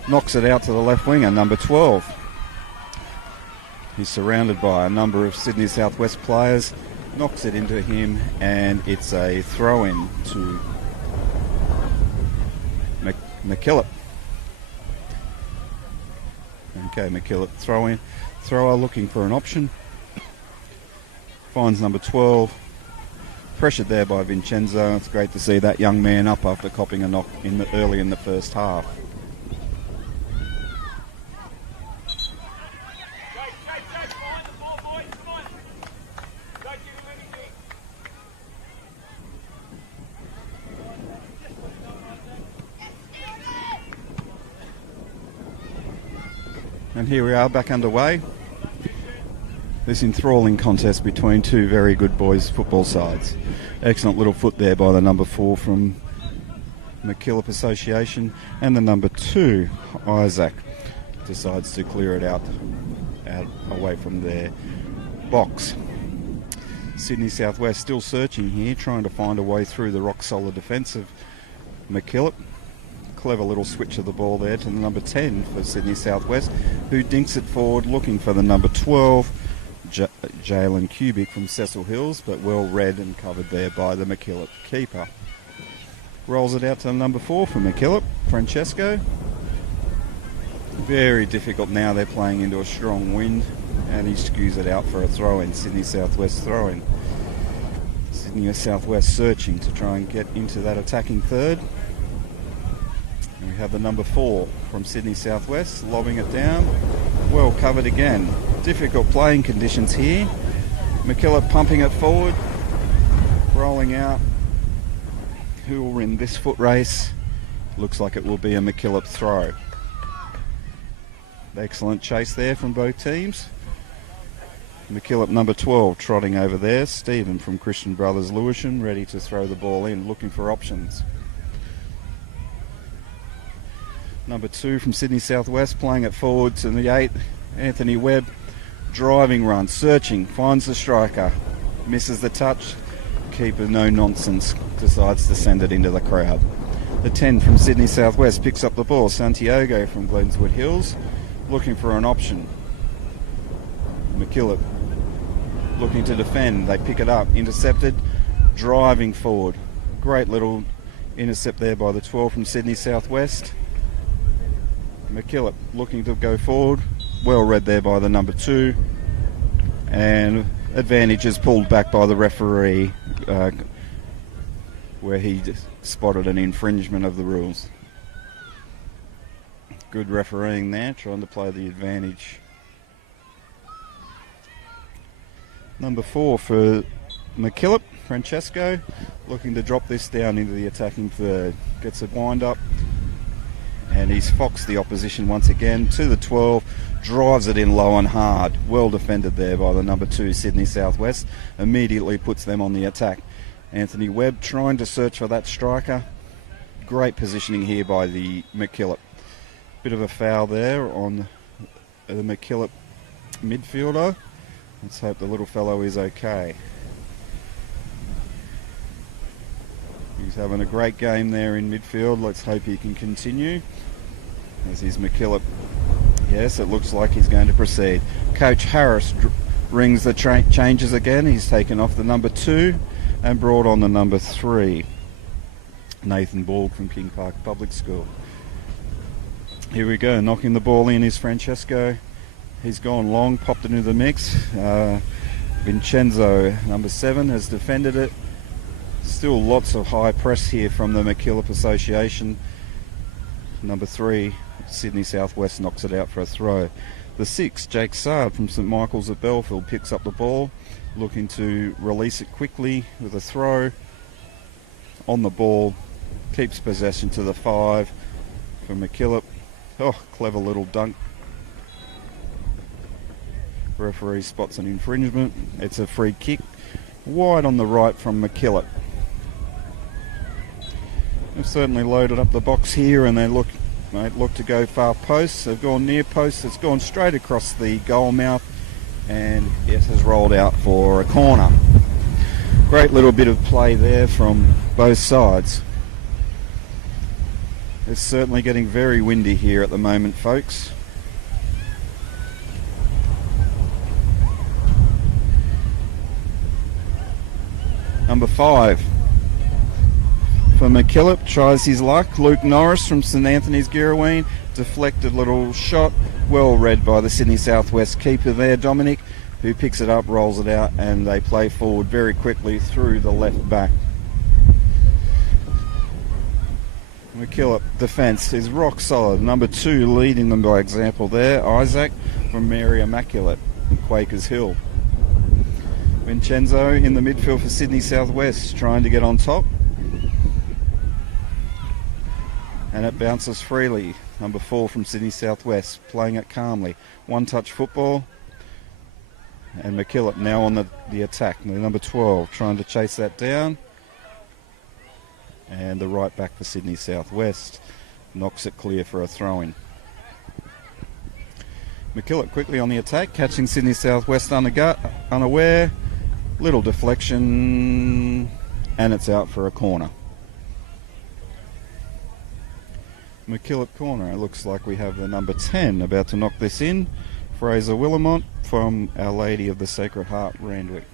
Knocks it out to the left winger, number 12. He's surrounded by a number of Sydney Southwest players. Knocks it into him, and it's a throw-in to MacKillop. Okay, MacKillop throw-in. Thrower looking for an option. Finds number 12. Pressured there by Vincenzo. It's great to see that young man up after copping a knock early in the first half. And here we are back underway. This enthralling contest between two very good boys football sides. Excellent little foot there by the number 4 from MacKillop Association, and the number 2, Isaac, decides to clear it out away from their box. Sydney Southwest still searching here, trying to find a way through the rock solid defence of MacKillop. Clever little switch of the ball there to the number 10 for Sydney Southwest, who dinks it forward looking for the number 12, Jalen Kubik from Cecil Hills, but well read and covered there by the MacKillop keeper. Rolls it out to the number 4 for MacKillop, Francesco. Very difficult now, they're playing into a strong wind, and he skews it out for a throw-in, Sydney Southwest throw-in. Sydney Southwest searching to try and get into that attacking third. And we have the number 4 from Sydney Southwest, lobbing it down. Well covered again. Difficult playing conditions here. MacKillop pumping it forward. Rolling out. Who will win this foot race? Looks like it will be a MacKillop throw. Excellent chase there from both teams. MacKillop number 12 trotting over there. Stephen from Christian Brothers Lewisham ready to throw the ball in, looking for options. Number 2 from Sydney Southwest playing it forward to the 8, Anthony Webb. Driving run, searching, finds the striker, misses the touch. Keeper, no nonsense, decides to send it into the crowd. The 10 from Sydney Southwest picks up the ball. Santiago from Glenswood Hills looking for an option. MacKillop looking to defend. They pick it up, intercepted, driving forward. Great little intercept there by the 12 from Sydney Southwest. MacKillop looking to go forward. Well read there by the number 2. And advantage is pulled back by the referee where he spotted an infringement of the rules. Good refereeing there, trying to play the advantage. Number 4 for MacKillop, Francesco, looking to drop this down into the attacking third. Gets a wind up. And he's foxed the opposition once again to the 12, drives it in low and hard. Well defended there by the number 2, Sydney Southwest. Immediately puts them on the attack. Anthony Webb trying to search for that striker. Great positioning here by the MacKillop. Bit of a foul there on the MacKillop midfielder. Let's hope the little fellow is okay. He's having a great game there in midfield. Let's hope he can continue. As is MacKillop. Yes, it looks like he's going to proceed. Coach Harris rings the changes again. He's taken off the number 2 and brought on the number 3. Nathan Ball from King Park Public School. Here we go. Knocking the ball in is Francesco. He's gone long, popped it into the mix. Vincenzo, number 7, has defended it. Still lots of high press here from the MacKillop Association. Number 3, Sydney Southwest, knocks it out for a throw. The 6, Jake Saab from St Michael's at Belfield, picks up the ball, looking to release it quickly with a throw. On the ball, keeps possession to the 5 for MacKillop. Oh, clever little dunk. Referee spots an infringement. It's a free kick, wide on the right from MacKillop. They've certainly loaded up the box here, and they look mate, look to go far post. They've gone near post. It's gone straight across the goal mouth, and it has rolled out for a corner. Great little bit of play there from both sides. It's certainly getting very windy here at the moment, folks. Number 5 for MacKillop, tries his luck. Luke Norris from St Anthony's Girraween. Deflected little shot, well read by the Sydney Southwest keeper there, Dominic, who picks it up, rolls it out, and they play forward very quickly through the left back. MacKillop defence is rock solid. Number 2 leading them by example there, Isaac from Mary Immaculate in Quakers Hill. Vincenzo in the midfield for Sydney Southwest, trying to get on top. And it bounces freely. Number 4 from Sydney Southwest, playing it calmly. One-touch football. And MacKillop now on the attack. Number 12 trying to chase that down. And the right back for Sydney Southwest knocks it clear for a throw-in. MacKillop quickly on the attack, catching Sydney Southwest unaware. Little deflection, and it's out for a corner. MacKillop corner. It looks like we have the number 10 about to knock this in. Fraser Willamont from Our Lady of the Sacred Heart, Randwick.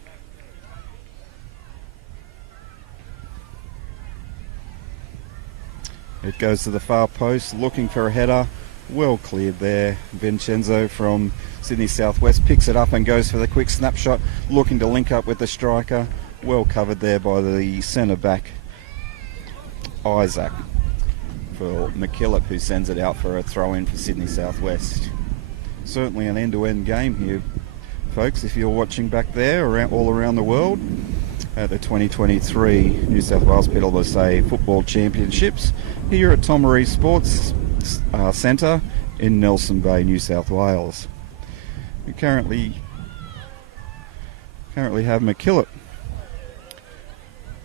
It goes to the far post, looking for a header. Well cleared there. Vincenzo from Sydney Southwest picks it up and goes for the quick snapshot, looking to link up with the striker. Well covered there by the centre back, Isaac, for MacKillop, who sends it out for a throw-in for Sydney Southwest. Certainly an end-to-end game here, folks, if you're watching back there all around the world at the 2023 New South Wales PSSA Football Championships here at Tomaree Sports Centre in Nelson Bay, New South Wales. We currently have MacKillop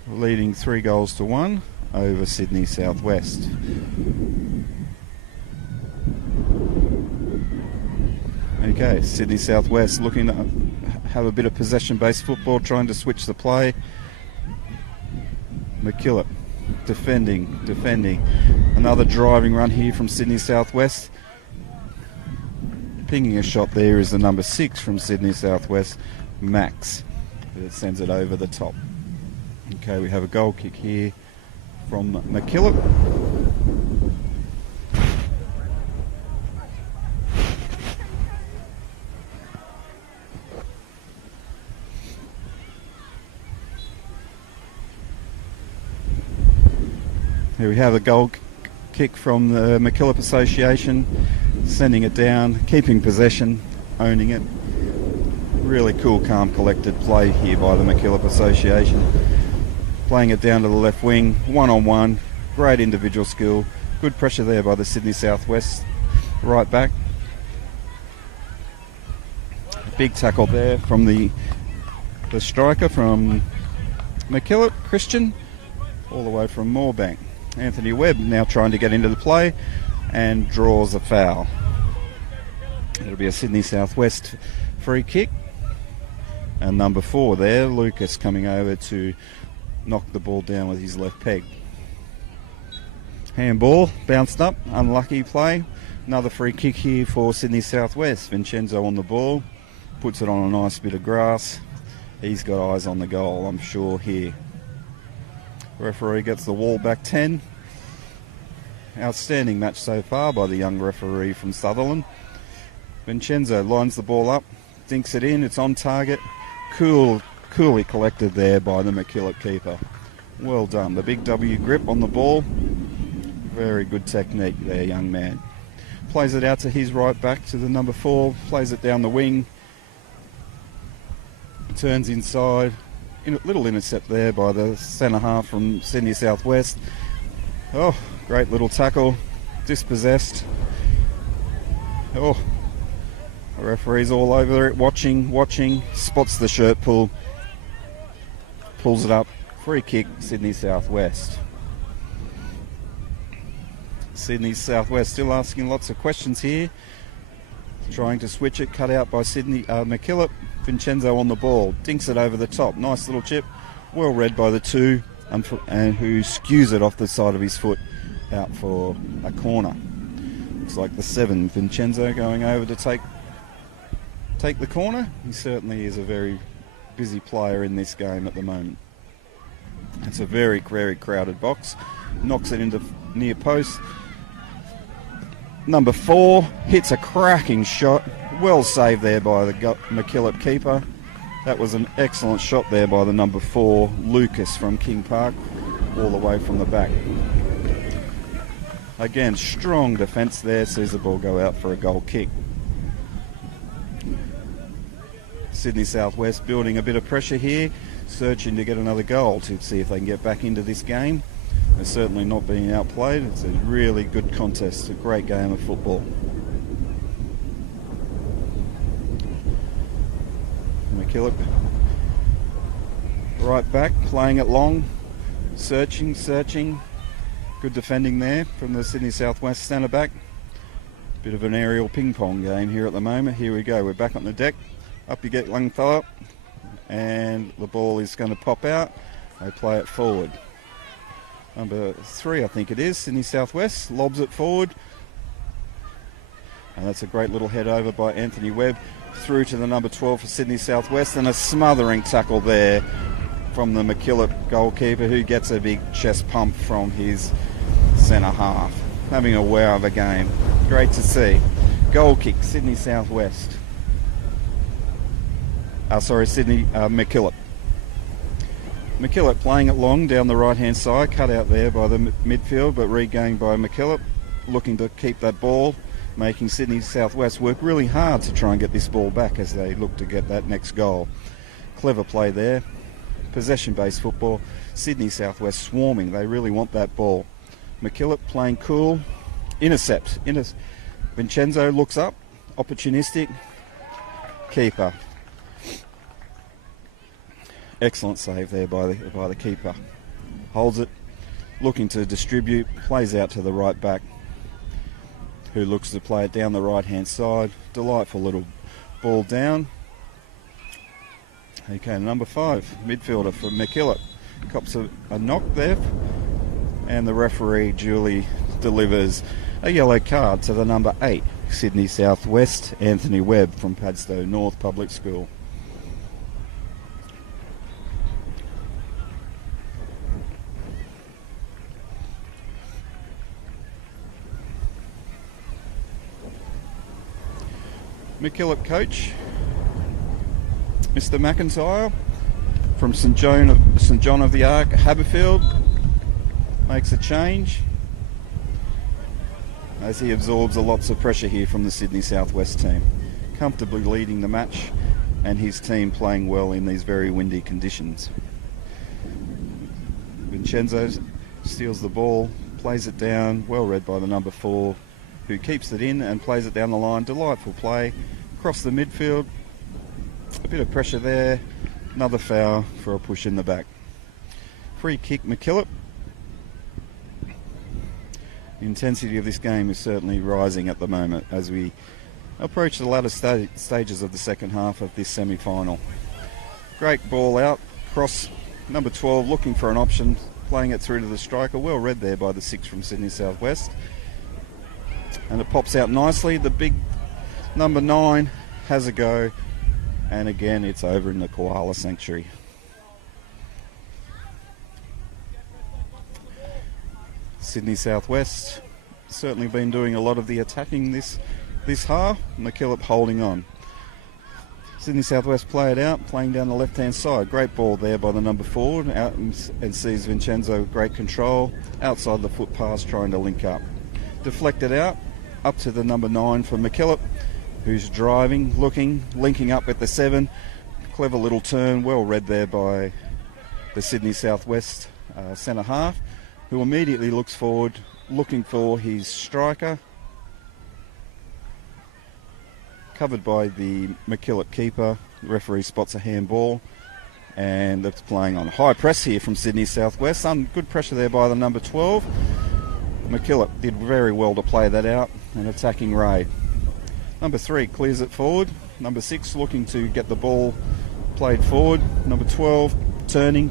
leading 3-1 over Sydney Southwest. Okay, Sydney Southwest looking to have a bit of possession-based football, trying to switch the play. MacKillop defending. Another driving run here from Sydney Southwest. Pinging a shot there is the number 6 from Sydney Southwest, Max. It sends it over the top. Okay, we have a goal kick here from MacKillop. Here we have a goal kick from the MacKillop Association, sending it down, keeping possession, owning it. Really cool, calm, collected play here by the MacKillop Association. Playing it down to the left wing, one-on-one, great individual skill, good pressure there by the Sydney Southwest right back. A big tackle there from the striker from MacKillop, Christian, all the way from Moorebank. Anthony Webb now trying to get into the play and draws a foul. It'll be a Sydney Southwest free kick. And number 4 there, Lucas, coming over to knock the ball down with his left peg. Handball, bounced up, unlucky play. Another free kick here for Sydney Southwest. Vincenzo on the ball, puts it on a nice bit of grass. He's got eyes on the goal, I'm sure, here. Referee gets the wall back 10. Outstanding match so far by the young referee from Sutherland. Vincenzo lines the ball up, dinks it in, it's on target. Coolly collected there by the MacKillop keeper. Well done. The big W grip on the ball. Very good technique there, young man. Plays it out to his right back, to the number 4. Plays it down the wing. Turns inside. Little intercept there by the centre half from Sydney Southwest. Oh, great little tackle. Dispossessed. Oh, the referee's all over it, watching. Spots the shirt pull. Pulls it up. Free kick, Sydney Southwest. Sydney Southwest still asking lots of questions here. Trying to switch it, cut out by Sydney MacKillop. Vincenzo on the ball, dinks it over the top. Nice little chip, well read by the two, and who skews it off the side of his foot out for a corner. Looks like the 7, Vincenzo, going over to take the corner. He certainly is a very busy player in this game at the moment. It's a very, very crowded box. Knocks it into near post. Number 4 hits a cracking shot. Well saved there by the MacKillop keeper. That was an excellent shot there by the number 4, Lucas from King Park, all the way from the back. Again, strong defence there. Sees the ball go out for a goal kick. Sydney Southwest building a bit of pressure here, searching to get another goal to see if they can get back into this game. They're certainly not being outplayed. It's a really good contest, a great game of football. MacKillop right back, playing it long, searching. Good defending there from the Sydney Southwest centre back. Bit of an aerial ping pong game here at the moment. Here we go, we're back on the deck. Up you get Langthorpe, and the ball is going to pop out. They play it forward. Number 3, I think it is, Sydney Southwest, lobs it forward. And that's a great little head over by Anthony Webb through to the number 12 for Sydney Southwest, and a smothering tackle there from the MacKillop goalkeeper, who gets a big chest pump from his centre half. Having a wow of a game. Great to see. Goal kick, Sydney Southwest. Sydney MacKillop. MacKillop playing it long down the right-hand side, cut out there by the midfield, but regained by MacKillop, looking to keep that ball, making Sydney Southwest work really hard to try and get this ball back as they look to get that next goal. Clever play there. Possession-based football. Sydney Southwest swarming. They really want that ball. MacKillop playing cool. Intercept. Vincenzo looks up. Opportunistic. Keeper. Excellent save there by the keeper. Holds it, looking to distribute, plays out to the right back, who looks to play it down the right-hand side. Delightful little ball down. Okay, number 5, midfielder for MacKillop. Cops a knock there, and the referee duly delivers a yellow card to the number 8, Sydney Southwest, Anthony Webb from Padstow North Public School. MacKillop coach, Mr. McIntyre from St John of the Ark, Haberfield, makes a change as he absorbs lots of pressure here from the Sydney Southwest team. Comfortably leading the match, and his team playing well in these very windy conditions. Vincenzo steals the ball, plays it down, well read by the number 4, who keeps it in and plays it down the line. Delightful play across the midfield. A bit of pressure there. Another foul for a push in the back. Free kick, MacKillop. The intensity of this game is certainly rising at the moment as we approach the latter stages of the second half of this semi-final. Great ball out, cross, number 12 looking for an option, playing it through to the striker. Well read there by the 6 from Sydney Southwest. And it pops out nicely. The big number 9 has a go, and again it's over in the Koala Sanctuary. Sydney Southwest certainly been doing a lot of the attacking this half. MacKillop holding on. Sydney Southwest play it out, playing down the left-hand side. Great ball there by the number 4, out and sees Vincenzo, great control, outside the foot pass, trying to link up. Deflected out, up to the number 9 for MacKillop, who's driving, looking, linking up with the 7. Clever little turn, well read there by the Sydney Southwest centre half, who immediately looks forward, looking for his striker. Covered by the MacKillop keeper. The referee spots a handball, and it's playing on high press here from Sydney Southwest. Good pressure there by the number 12. MacKillop did very well to play that out and attacking Ray. Number 3 clears it forward. Number 6 looking to get the ball played forward. Number 12 turning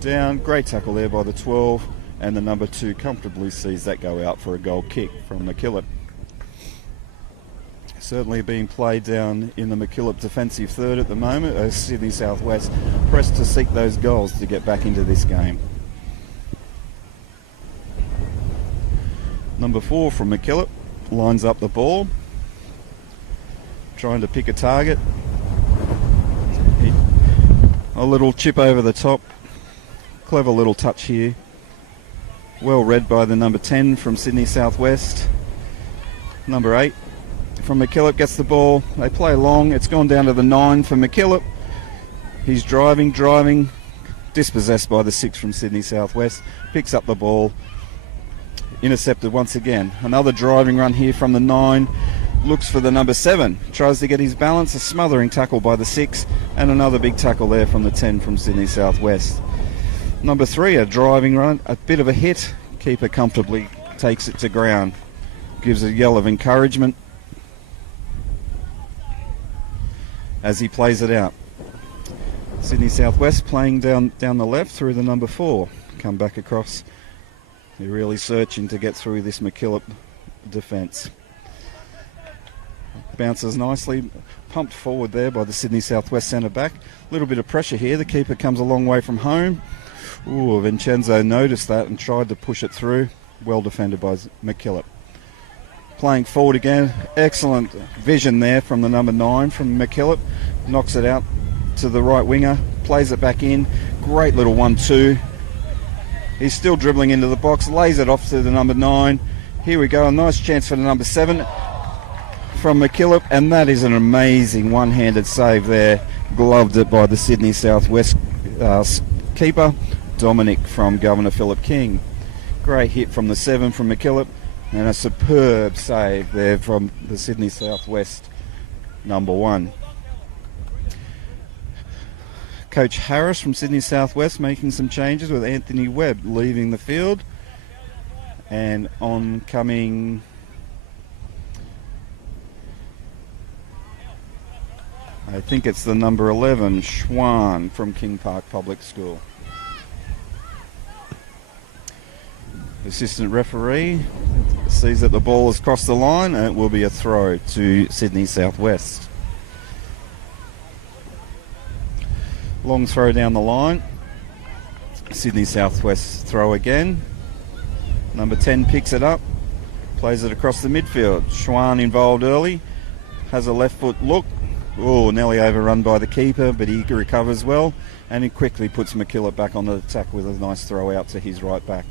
down. Great tackle there by the 12, and the number 2 comfortably sees that go out for a goal kick from MacKillop. Certainly being played down in the MacKillop defensive third at the moment as Sydney Southwest pressed to seek those goals to get back into this game. Number 4 from MacKillop lines up the ball, trying to pick a target. A little chip over the top. Clever little touch here. Well read by the number 10 from Sydney Southwest. Number 8 from MacKillop gets the ball. They play long. It's gone down to the 9 for MacKillop. He's driving. Dispossessed by the 6 from Sydney Southwest. Picks up the ball. Intercepted once again. Another driving run here from the 9. Looks for the number 7. Tries to get his balance. A smothering tackle by the 6. And another big tackle there from the 10 from Sydney Southwest. Number 3, a driving run. A bit of a hit. Keeper comfortably takes it to ground. Gives a yell of encouragement as he plays it out. Sydney Southwest playing down the left through the number 4. Come back across. They're really searching to get through this MacKillop defence. Bounces nicely, pumped forward there by the Sydney Southwest centre back. A little bit of pressure here. The keeper comes a long way from home. Ooh, Vincenzo noticed that and tried to push it through. Well defended by MacKillop. Playing forward again. Excellent vision there from the number 9 from MacKillop. Knocks it out to the right winger. Plays it back in. Great little 1-2. He's still dribbling into the box. Lays it off to the number 9. Here we go. A nice chance for the number 7 from MacKillop. And that is an amazing one-handed save there. Gloved it by the Sydney Southwest keeper, Dominic from Governor Philip King. Great hit from the 7 from MacKillop. And a superb save there from the Sydney Southwest number 1. Coach Harris from Sydney Southwest making some changes with Anthony Webb leaving the field. And oncoming I think it's the number 11, Schwan from King Park Public School. Assistant referee sees that the ball has crossed the line and it will be a throw to Sydney Southwest. Long throw down the line. Sydney Southwest throw again. Number 10 picks it up, plays it across the midfield. Schwan involved early, has a left foot look. Oh, nearly overrun by the keeper, but he recovers well, and he quickly puts MacKillop back on the attack with a nice throw out to his right back.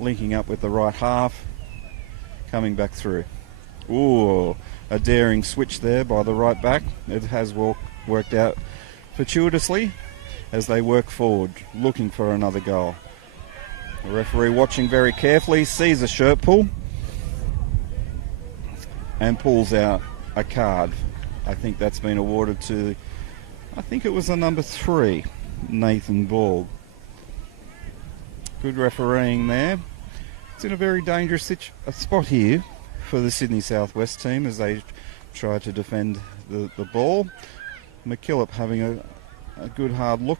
Linking up with the right half, coming back through. Ooh, a daring switch there by the right back. It has worked out fortuitously as they work forward, looking for another goal. The referee watching very carefully, sees a shirt pull, and pulls out a card. I think that's been awarded to, I think it was the number 3, Nathan Ball. Good refereeing there. It's in a very dangerous spot here for the Sydney Southwest team as they try to defend the ball. MacKillop having a good hard look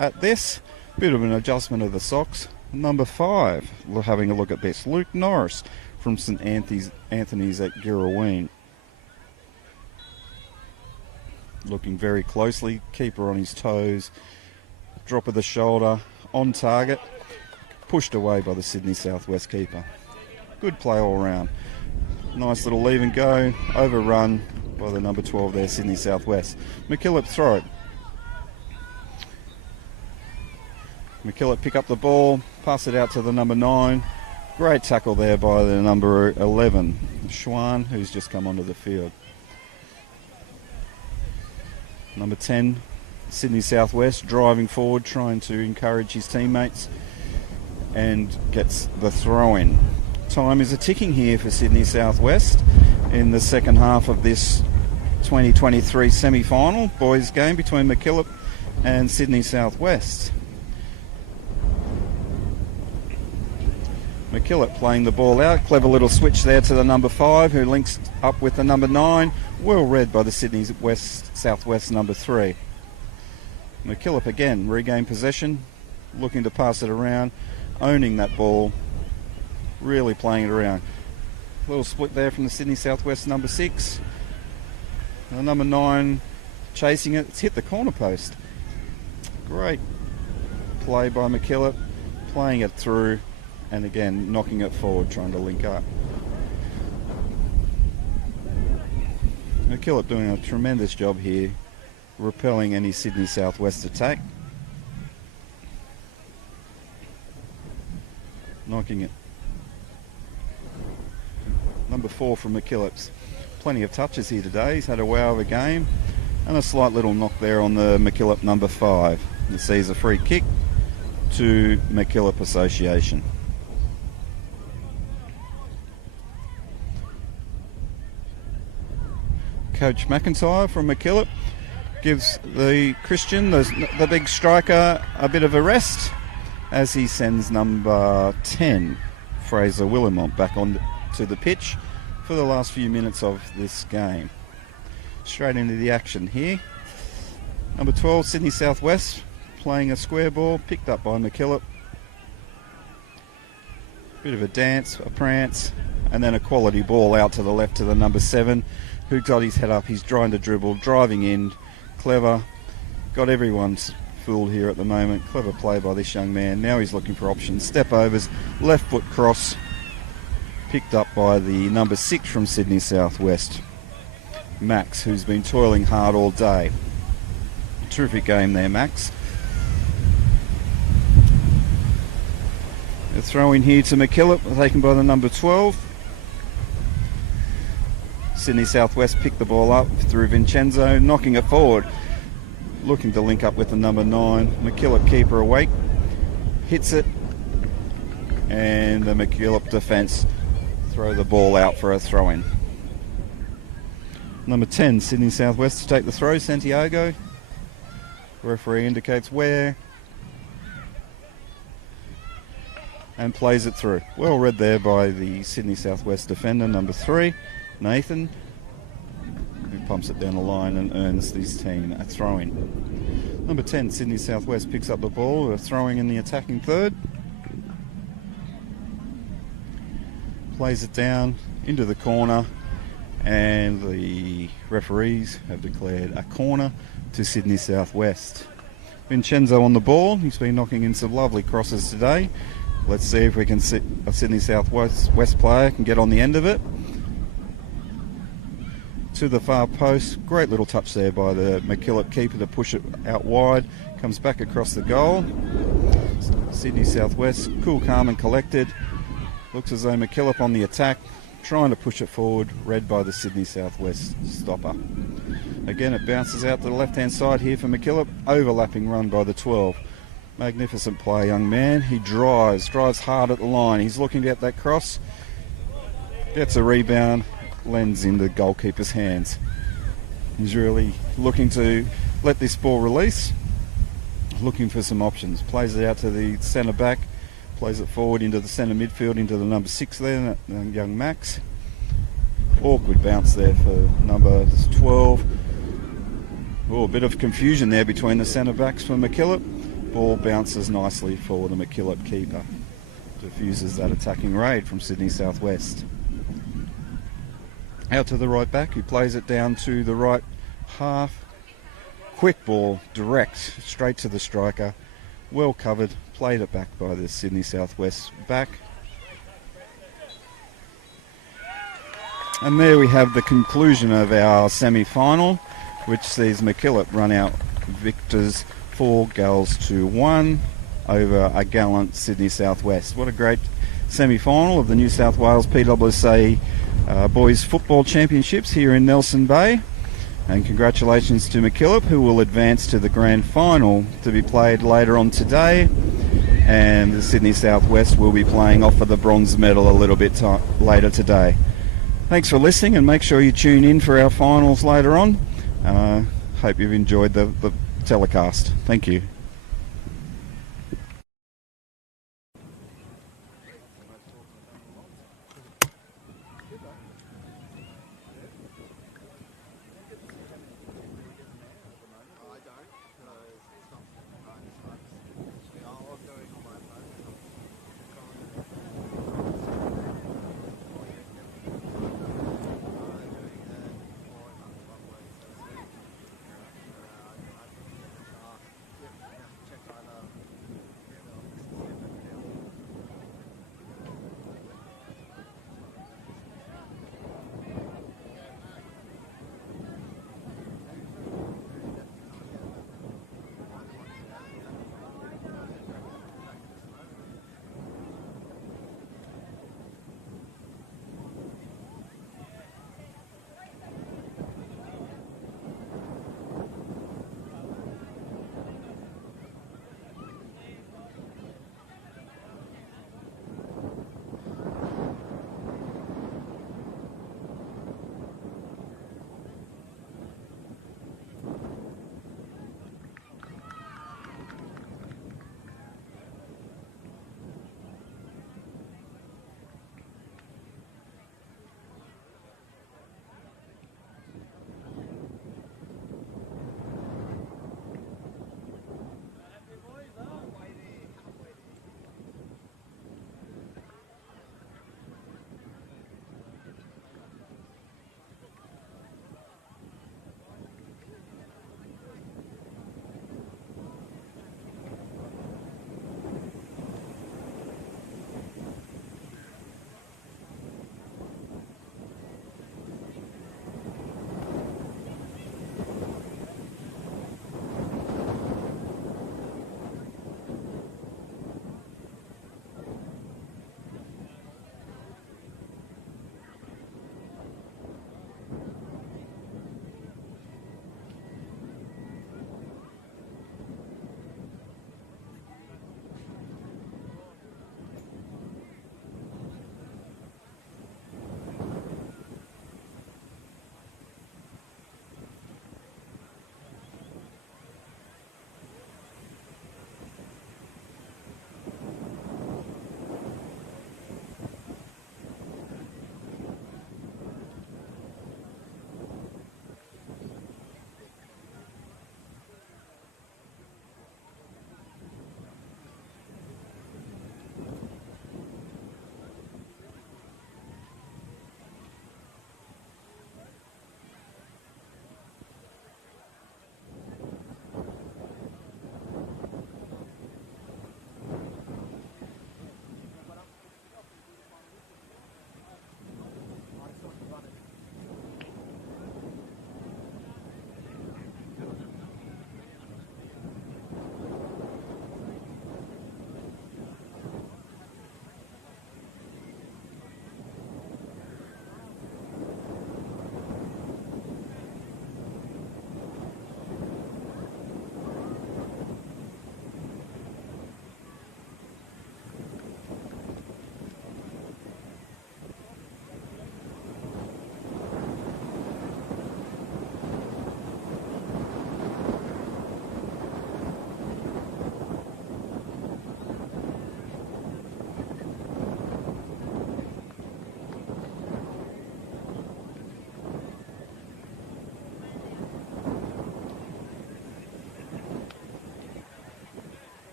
at this. Bit of an adjustment of the socks. Number 5 having a look at this. Luke Norris from St Anthony's at Girraween. Looking very closely, keeper on his toes, drop of the shoulder, on target, pushed away by the Sydney Southwest keeper. Good play all round. Nice little leave and go, overrun by the number 12 there, Sydney Southwest. MacKillop throw it. MacKillop pick up the ball, pass it out to the number 9. Great tackle there by the number 11, Schwan, who's just come onto the field. Number 10, Sydney Southwest, driving forward, trying to encourage his teammates, and gets the throw-in. Time is a ticking here for Sydney Southwest in the second half of this 2023 semi-final boys game between MacKillop and Sydney Southwest. MacKillop playing the ball out. Clever little switch there to the number 5, who links up with the number 9. Well read by the Sydney Southwest number 3. MacKillop again regain possession, looking to pass it around, owning that ball, really playing it around. Little split there from the Sydney Southwest number 6. The number 9 chasing it. It's hit the corner post. Great play by MacKillop, playing it through and again knocking it forward, trying to link up. MacKillop doing a tremendous job here, repelling any Sydney Southwest attack. Knocking it. Number 4 from MacKillop's. Plenty of touches here today. He's had a wow of a game. And a slight little knock there on the MacKillop number 5. He sees a free kick to MacKillop Association. Coach McIntyre from MacKillop gives the Christian, the big striker, a bit of a rest as he sends number 10, Fraser Willimont, back on to the pitch for the last few minutes of this game. Straight into the action here. Number 12, Sydney Southwest, playing a square ball, picked up by MacKillop. Bit of a dance, a prance, and then a quality ball out to the left to the number 7, who got his head up. He's trying to dribble, driving in, clever. Got everyone's fooled here at the moment. Clever play by this young man. Now he's looking for options. Step overs, left foot cross, picked up by the number 6 from Sydney Southwest, Max, who's been toiling hard all day. Terrific game there, Max. A throw in here to MacKillop, taken by the number 12. Sydney Southwest picked the ball up through Vincenzo, knocking it forward, looking to link up with the number 9. MacKillop keeper awake, hits it, and the MacKillop defence throw the ball out for a throw-in. Number 10, Sydney Southwest to take the throw, Santiago. Referee indicates where and plays it through. Well read there by the Sydney Southwest defender, number 3, Nathan, who pumps it down the line and earns this team a throw-in. Number 10, Sydney Southwest picks up the ball, a throwing in the attacking third. Plays it down into the corner, and the referees have declared a corner to Sydney Southwest. Vincenzo on the ball. He's been knocking in some lovely crosses today. Let's see if we can see a Sydney Southwest player can get on the end of it. To the far post. Great little touch there by the MacKillop keeper to push it out wide. Comes back across the goal. Sydney Southwest, cool, calm and collected. Looks as though MacKillop on the attack, trying to push it forward, read by the Sydney Southwest stopper. Again, it bounces out to the left-hand side here for MacKillop. Overlapping run by the 12. Magnificent play, young man. He drives hard at the line. He's looking to get that cross. Gets a rebound, lands in the goalkeeper's hands. He's really looking to let this ball release. Looking for some options. Plays it out to the centre back. Plays it forward into the centre midfield, into the number 6 there, young Max. Awkward bounce there for number 12. Oh, a bit of confusion there between the centre backs for MacKillop. Ball bounces nicely for the MacKillop keeper. Diffuses that attacking raid from Sydney Southwest. Out to the right back, who plays it down to the right half. Quick ball, direct, straight to the striker. Well covered, played it back by the Sydney Southwest back. And there we have the conclusion of our semi-final, which sees MacKillop run out victors 4-1 over a gallant Sydney Southwest. What a great semi-final of the New South Wales PSSA Boys Football Championships here in Nelson Bay. And congratulations to MacKillop, who will advance to the grand final to be played later on today. And the Sydney Southwest will be playing off for the bronze medal a little bit later today. Thanks for listening, and make sure you tune in for our finals later on. Hope you've enjoyed the telecast. Thank you.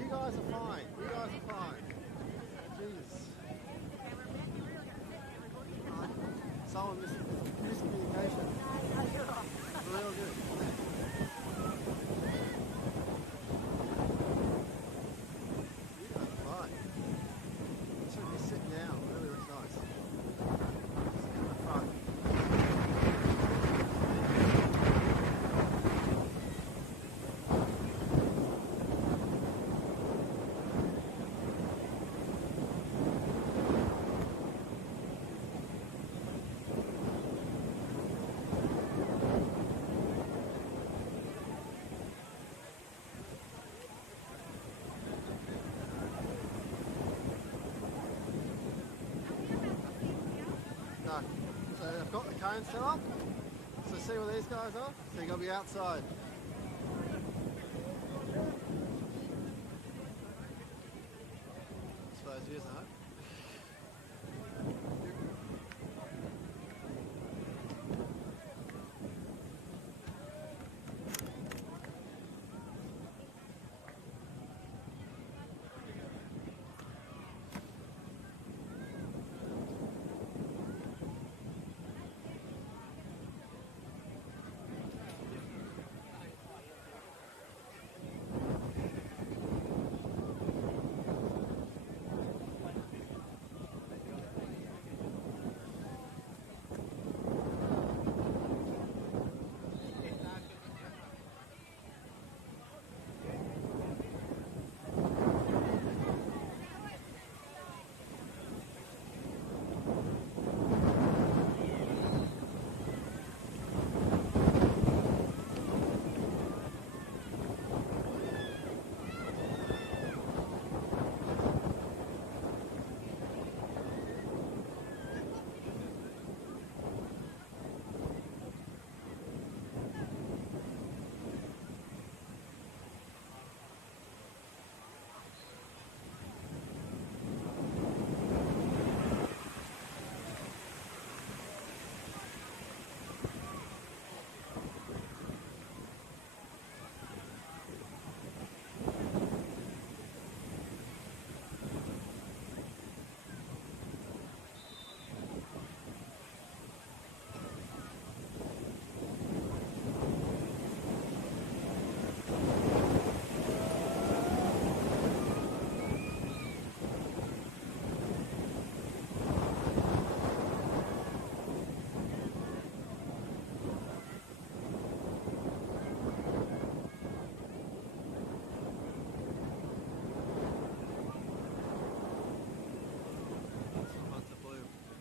You guys are fine. You guys are fine. Jeez. Someone miscommunication. Real good. You guys are fine. Should be sitting down. Really looks nice. Sit in the front. No. So I've got the cone set up. So see where these guys are? So you got to be outside. I suppose you know.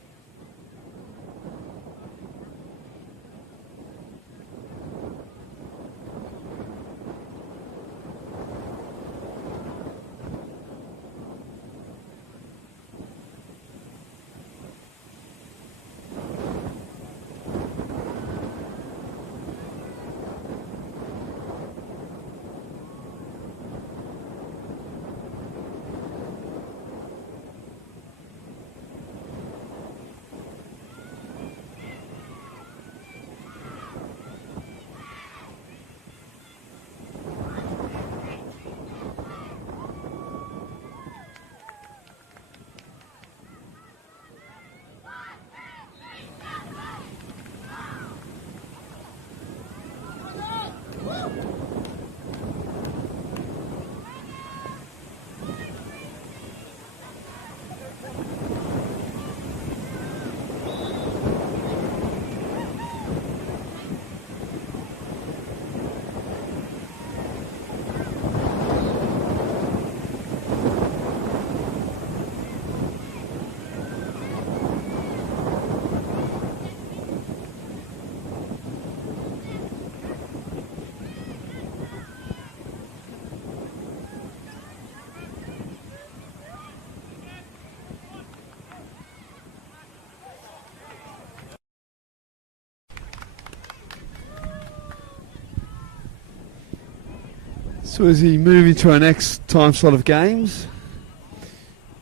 So as we move into our next time slot of games,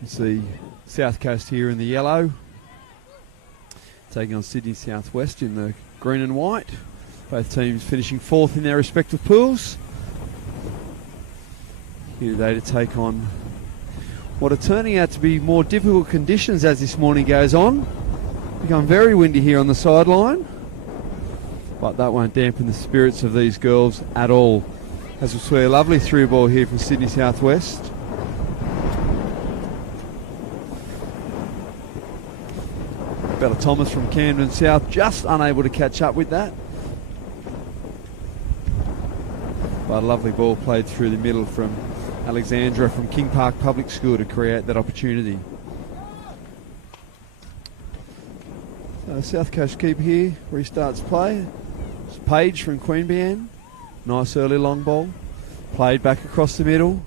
you see South Coast here in the yellow, taking on Sydney Southwest in the green and white. Both teams finishing fourth in their respective pools. here today to take on what are turning out to be more difficult conditions as this morning goes on. Become very windy here on the sideline, but that won't dampen the spirits of these girls at all. As we'll see a lovely through ball here from Sydney Southwest. Bella Thomas from Camden South just unable to catch up with that. But a lovely ball played through the middle from Alexandra from King Park Public School to create that opportunity. So South Coast keeper here restarts play. It's Page from Queanbeyan. Nice early long ball. Played back across the middle.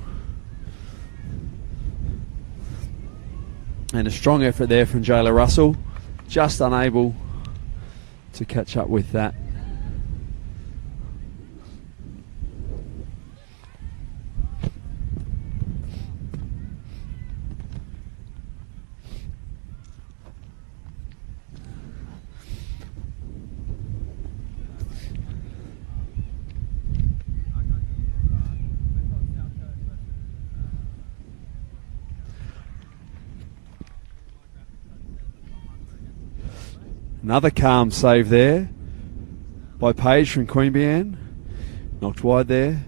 And a strong effort there from Jayla Russell. Just unable to catch up with that. Another calm save there by Page from Queanbeyan. Knocked wide there.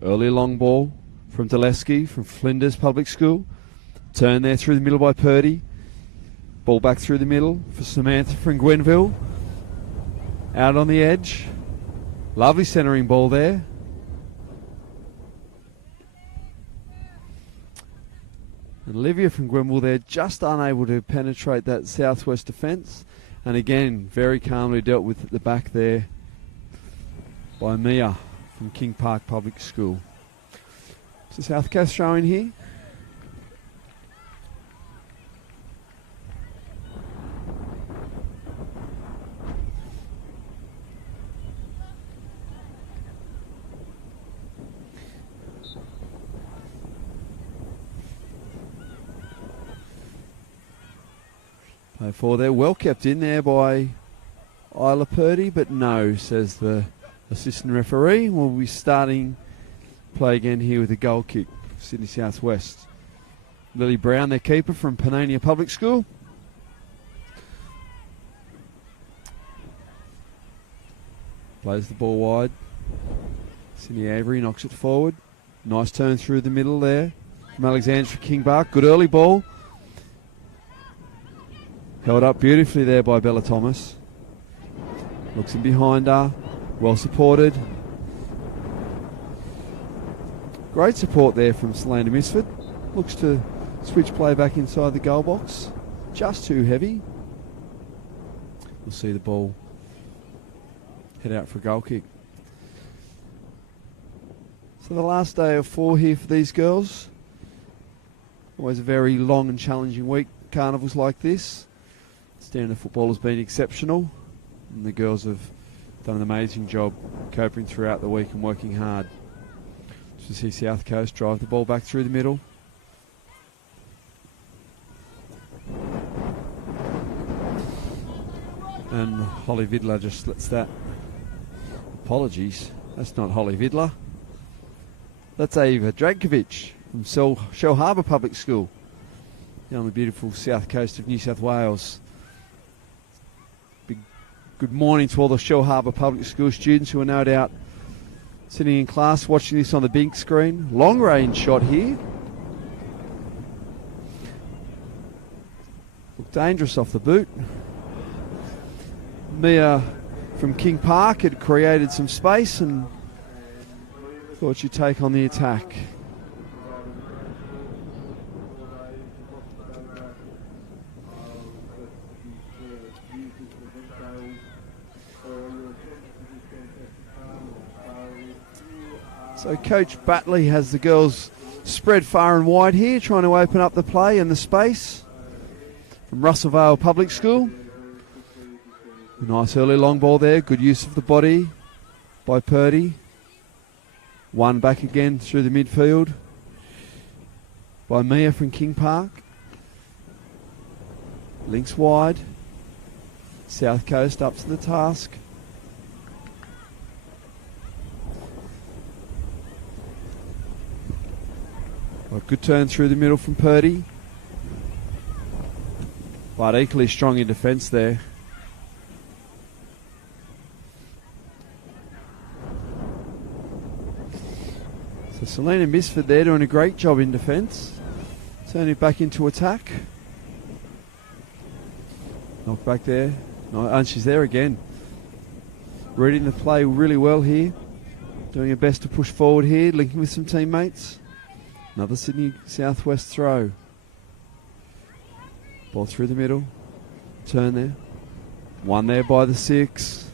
Early long ball from Dulesky from Flinders Public School. Turn there through the middle by Purdy. Ball back through the middle for Samantha from Gwenville. Out on the edge. Lovely centering ball there. And Olivia from Gwenville there just unable to penetrate that Southwest defence. And again, very calmly dealt with at the back there by Mia from King Park Public School. So South Coast showing here. Play for there, well kept in there by Isla Purdy, but no, says the assistant referee. We'll be starting play again here with a goal kick, Sydney Southwest. Lily Brown, their keeper from Panania Public School. Plays the ball wide. Sydney Avery knocks it forward. Nice turn through the middle there from Alexander for King Park. Good early ball. Held up beautifully there by Bella Thomas. Looks in behind her. Well supported. Great support there from Selena Misford. Looks to switch play back inside the goal box. Just too heavy. We'll see the ball head out for a goal kick. So the last day of 4 here for these girls. Always a very long and challenging week, carnivals like this. Standard of football has been exceptional, and the girls have done an amazing job coping throughout the week and working hard. To see South Coast drive the ball back through the middle. And Holly Vidler just lets that. Apologies, that's not Holly Vidler. That's Ava Dragovic from Shell Harbour Public School down the beautiful south coast of New South Wales. Big good morning to all the Shell Harbour Public School students who are no doubt sitting in class watching this on the big screen. Long range shot here. Looked dangerous off the boot. Mia from King Park had created some space and thought she'd take on the attack. So Coach Batley has the girls spread far and wide here, trying to open up the play and the space from Russellvale Public School. A nice early long ball there, good use of the body by Purdy. One back again through the midfield by Mia from King Park. Links wide. South Coast up to the task. A good turn through the middle from Purdy. But equally strong in defence there. So Selena Misford there doing a great job in defence. Turning it back into attack. Knocked back there. No, and she's there again. Reading the play really well here. Doing her best to push forward here. Linking with some teammates. Another Sydney Southwest throw. Ball through the middle. Turn there. One there by the 6.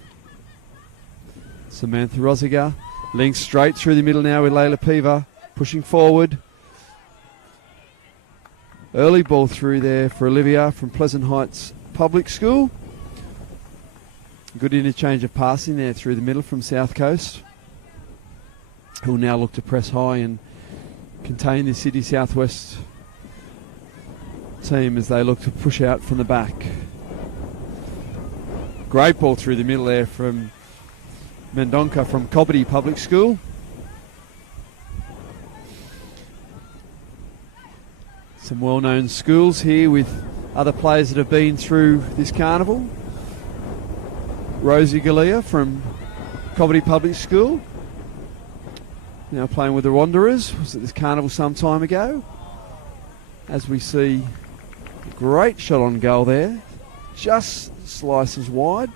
Samantha Rosiger. Links straight through the middle now with Layla Piva. Pushing forward. Early ball through there for Olivia from Pleasant Heights Public School. Good interchange of passing there through the middle from South Coast, who will now look to press high and contain the Sydney Southwest team as they look to push out from the back. Great ball through the middle there from Mendonca from Cobbitty Public School. Some well-known schools here with other players that have been through this carnival. Rosie Galea from Cobbitty Public School, now playing with the Wanderers, was at this carnival some time ago. As we see, a great shot on goal there, just slices wide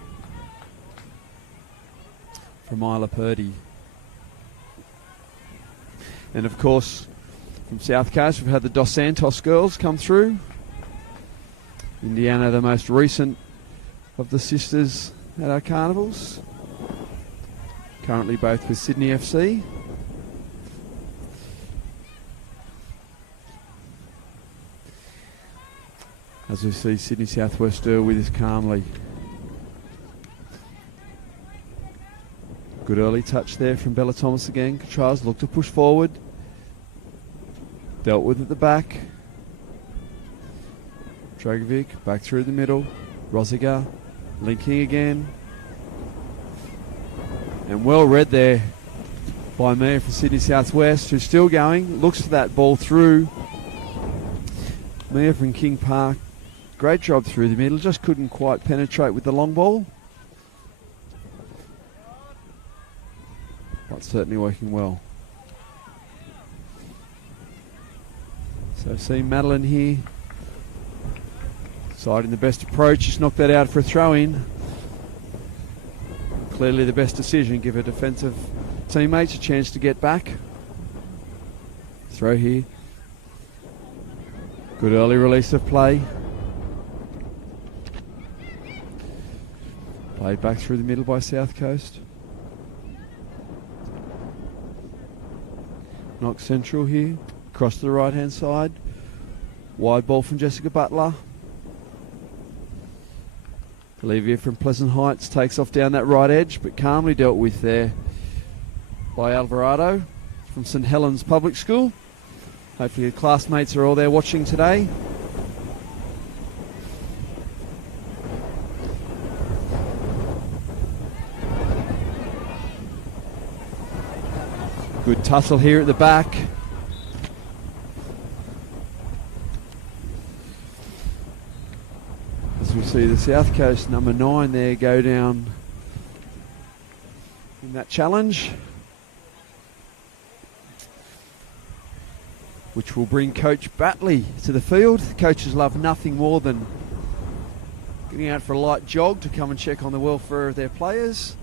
from Isla Purdy. And of course, from South Coast, we've had the Dos Santos girls come through. Indiana, the most recent of the sisters at our carnivals. Currently both with Sydney FC. As we see Sydney Southwest deal with this calmly. Good early touch there from Bella Thomas again. Tries look to push forward. Dealt with at the back. Dragovic back through the middle. Rosiger linking again. And well read there by Mia from Sydney Southwest, who's still going. Looks for that ball through. Mia from King Park. Great job through the middle. Just couldn't quite penetrate with the long ball. But certainly working well. So see Madeline here. Deciding the best approach. Just knocked that out for a throw-in. Clearly the best decision. Give her defensive teammates a chance to get back. Throw here. Good early release of play. Played back through the middle by South Coast. Knock central here. Across to the right hand side. Wide ball from Jessica Butler. Olivia from Pleasant Heights takes off down that right edge, but calmly dealt with there by Alvarado from St Helens Public School. Hopefully your classmates are all there watching today. Good tussle here at the back. As we see the South Coast number 9 there go down in that challenge, which will bring Coach Batley to the field. The coaches love nothing more than getting out for a light jog to come and check on the welfare of their players.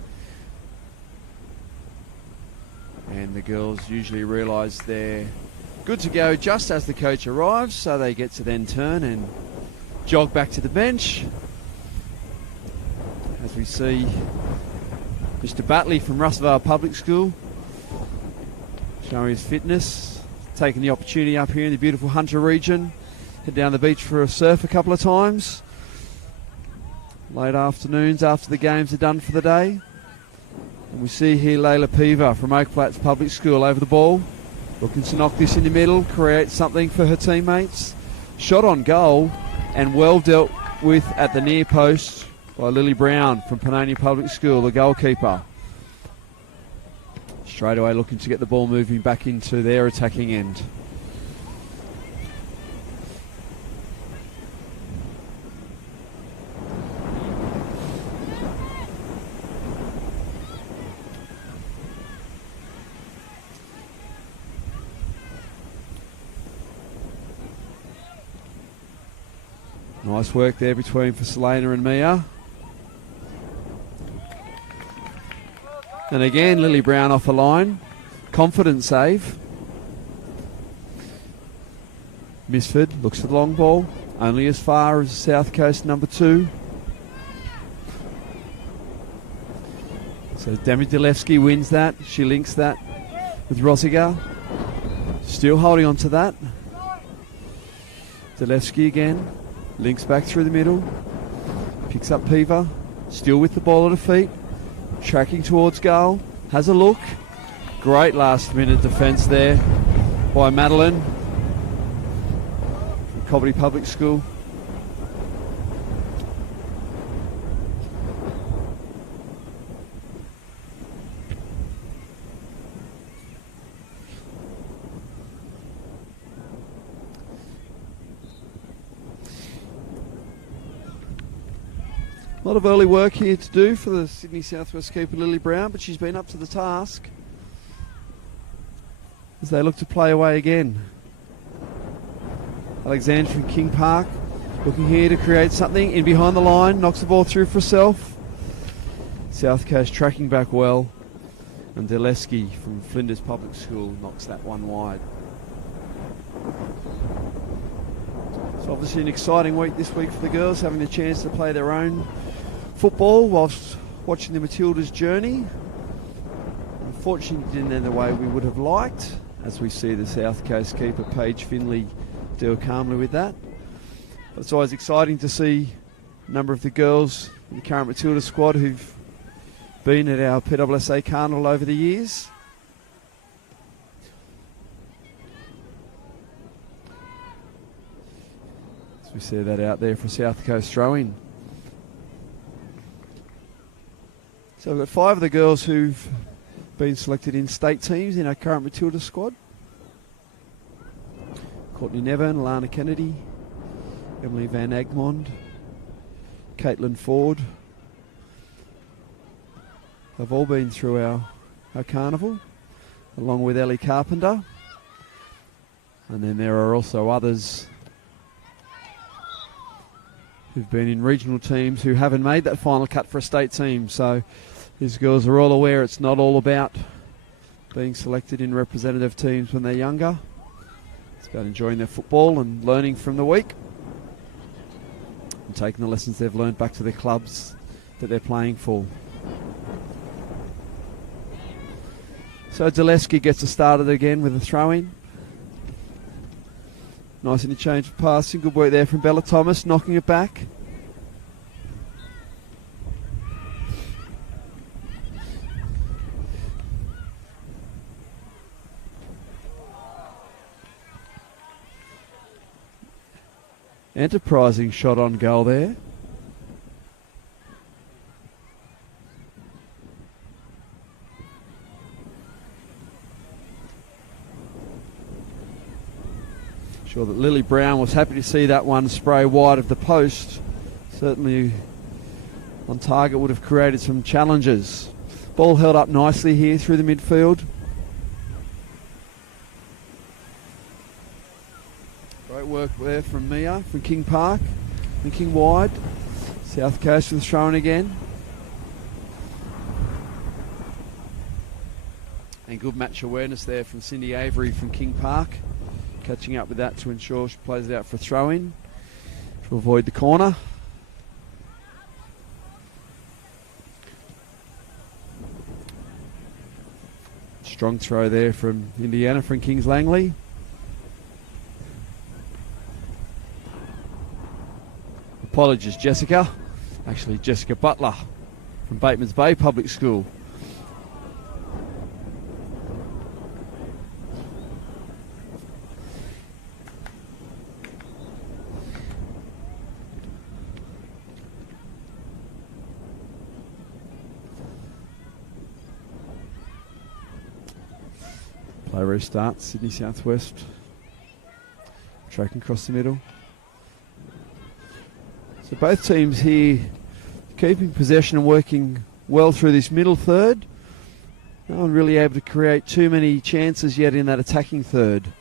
And the girls usually realise they're good to go just as the coach arrives, so they get to then turn and jog back to the bench. As we see Mr. Batley from Russellvale Public School showing his fitness, taking the opportunity up here in the beautiful Hunter region. Head down the beach for a surf a couple of times. Late afternoons after the games are done for the day. And we see here Layla Piva from Oak Flats Public School over the ball. Looking to knock this in the middle, create something for her teammates. Shot on goal and well dealt with at the near post by Lily Brown from Panania Public School, the goalkeeper. Straight away looking to get the ball moving back into their attacking end. Nice work there between for Selena and Mia. And again, Lily Brown off the line. Confident save. Misford looks for the long ball. Only as far as South Coast number 2. So Demi Dilevsky wins that. She links that with Rosiger. Still holding on to that. Dilevsky again. Links back through the middle. Picks up Piva. Still with the ball at her feet. Tracking towards goal. Has a look. Great last minute defence there by Madeline from Cobbitty Public School. A lot of early work here to do for the Sydney Southwest keeper Lily Brown, but she's been up to the task as they look to play away again. Alexander from King Park looking here to create something in behind the line, knocks the ball through for herself. South Coast tracking back well, and Deleski from Flinders Public School knocks that one wide. It's obviously an exciting week this week for the girls, having the chance to play their own football whilst watching the Matildas' journey. Unfortunately, it didn't end the way we would have liked, as we see the South Coast keeper Paige Finley deal calmly with that. But it's always exciting to see a number of the girls in the current Matilda squad who've been at our PSSA Carnival over the years. As we see that out there for South Coast throw-in. So we've got 5 of the girls who've been selected in state teams in our current Matilda squad. Courtney Nevin, Alana Kennedy, Emily Van Egmond, Caitlin Ford. They've all been through our carnival, along with Ellie Carpenter. And then there are also others who've been in regional teams who haven't made that final cut for a state team. So these girls are all aware it's not all about being selected in representative teams when they're younger. It's about enjoying their football and learning from the week and taking the lessons they've learned back to their clubs that they're playing for. So Deleski gets us started again with a throw-in. Nice interchange of passing. Good work there from Bella Thomas, knocking it back. Enterprising shot on goal there. Sure that Lily Brown was happy to see that one spray wide of the post. Certainly on target would have created some challenges. Ball held up nicely here through the midfield. Great work there from Mia from King Park. Linking wide. South Coast with throwing again. And good match awareness there from Cindy Avery from King Park. Catching up with that to ensure she plays it out for a throw-in to avoid the corner. Strong throw there from Indiana from Kings Langley. Apologies, Jessica. Actually, Jessica Butler from Bateman's Bay Public School. Play restart, Sydney Southwest. Tracking across the middle. So both teams here keeping possession and working well through this middle third. No one really able to create too many chances yet in that attacking third.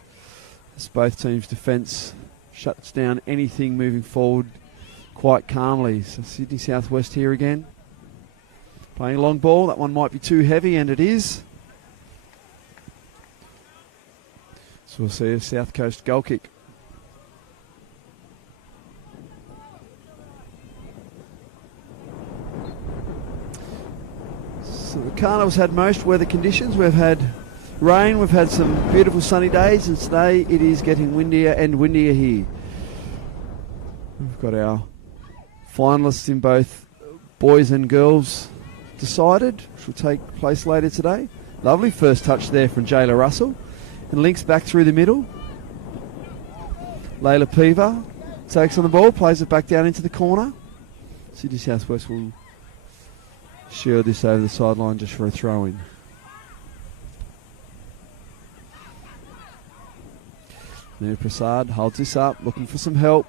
As both teams' defence shuts down anything moving forward quite calmly. So Sydney Southwest here again. Playing a long ball. That one might be too heavy, and it is. So we'll see a South Coast goal kick. So the Carnival's had most weather conditions. We've had rain, we've had some beautiful sunny days, and today it is getting windier and windier here. We've got our finalists in both boys and girls decided, which will take place later today. Lovely first touch there from Jayla Russell, and links back through the middle. Layla Peaver takes on the ball, plays it back down into the corner. Sydney Southwest will shield this over the sideline just for a throw-in. Now Prasad holds this up, looking for some help.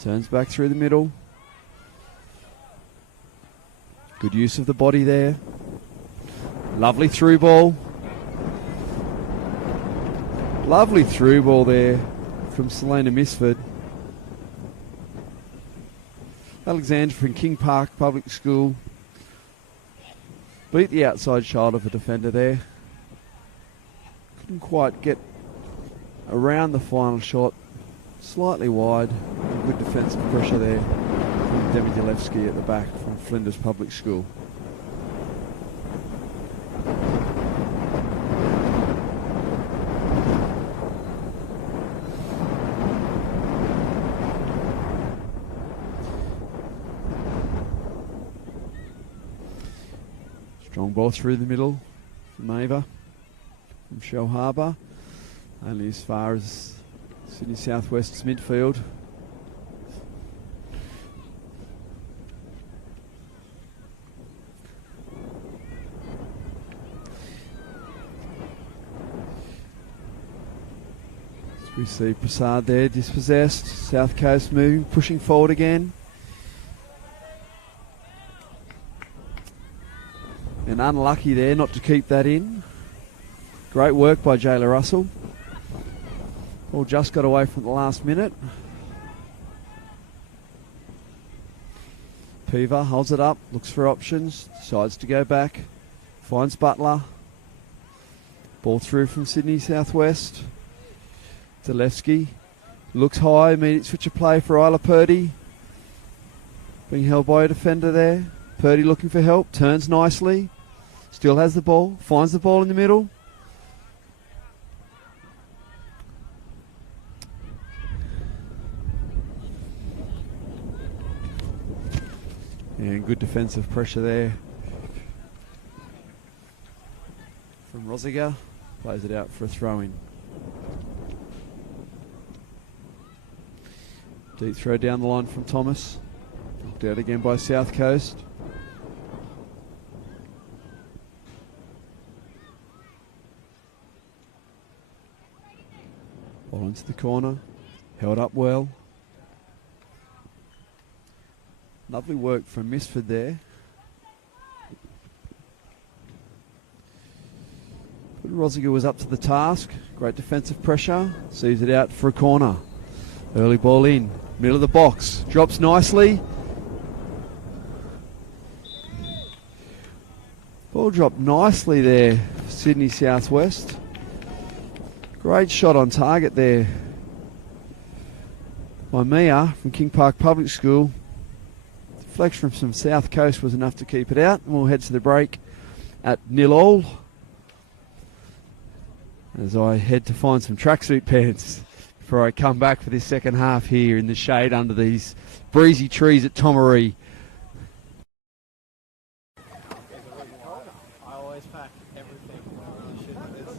Turns back through the middle. Good use of the body there. Lovely through ball. Lovely through ball there from Selena Misford. Alexander from King Park Public School beat the outside shoulder of a defender there. Couldn't quite get around the final shot. Slightly wide. Good defensive pressure there from Demi Dulevsky at the back from Flinders Public School. Strong ball through the middle from Ava from Shell Harbour. Only as far as Sydney Southwest's midfield. As we see Prasad there dispossessed. South Coast moving, pushing forward again. And unlucky there not to keep that in. Great work by Jayla Russell. All just got away from the last minute. Peaver holds it up, looks for options, decides to go back, finds Butler. Ball through from Sydney Southwest. Zalewski looks high, immediate switch of play for Isla Purdy. Being held by a defender there. Purdy looking for help, turns nicely. Still has the ball, finds the ball in the middle. And good defensive pressure there from Rosiger. Plays it out for a throw-in. Deep throw down the line from Thomas. Knocked out again by South Coast. Ball into the corner. Held up well. Lovely work from Misford there. But Rosiger was up to the task. Great defensive pressure. Sees it out for a corner. Early ball in. Middle of the box. Drops nicely. Ball dropped nicely there. Sydney Southwest. Great shot on target there by Mia from King Park Public School. Deflection from South Coast was enough to keep it out. And we'll head to the break at 0-0. As I head to find some tracksuit pants before I come back for this second half here in the shade under these breezy trees at Tomaree. I always pack everything. Shit like this.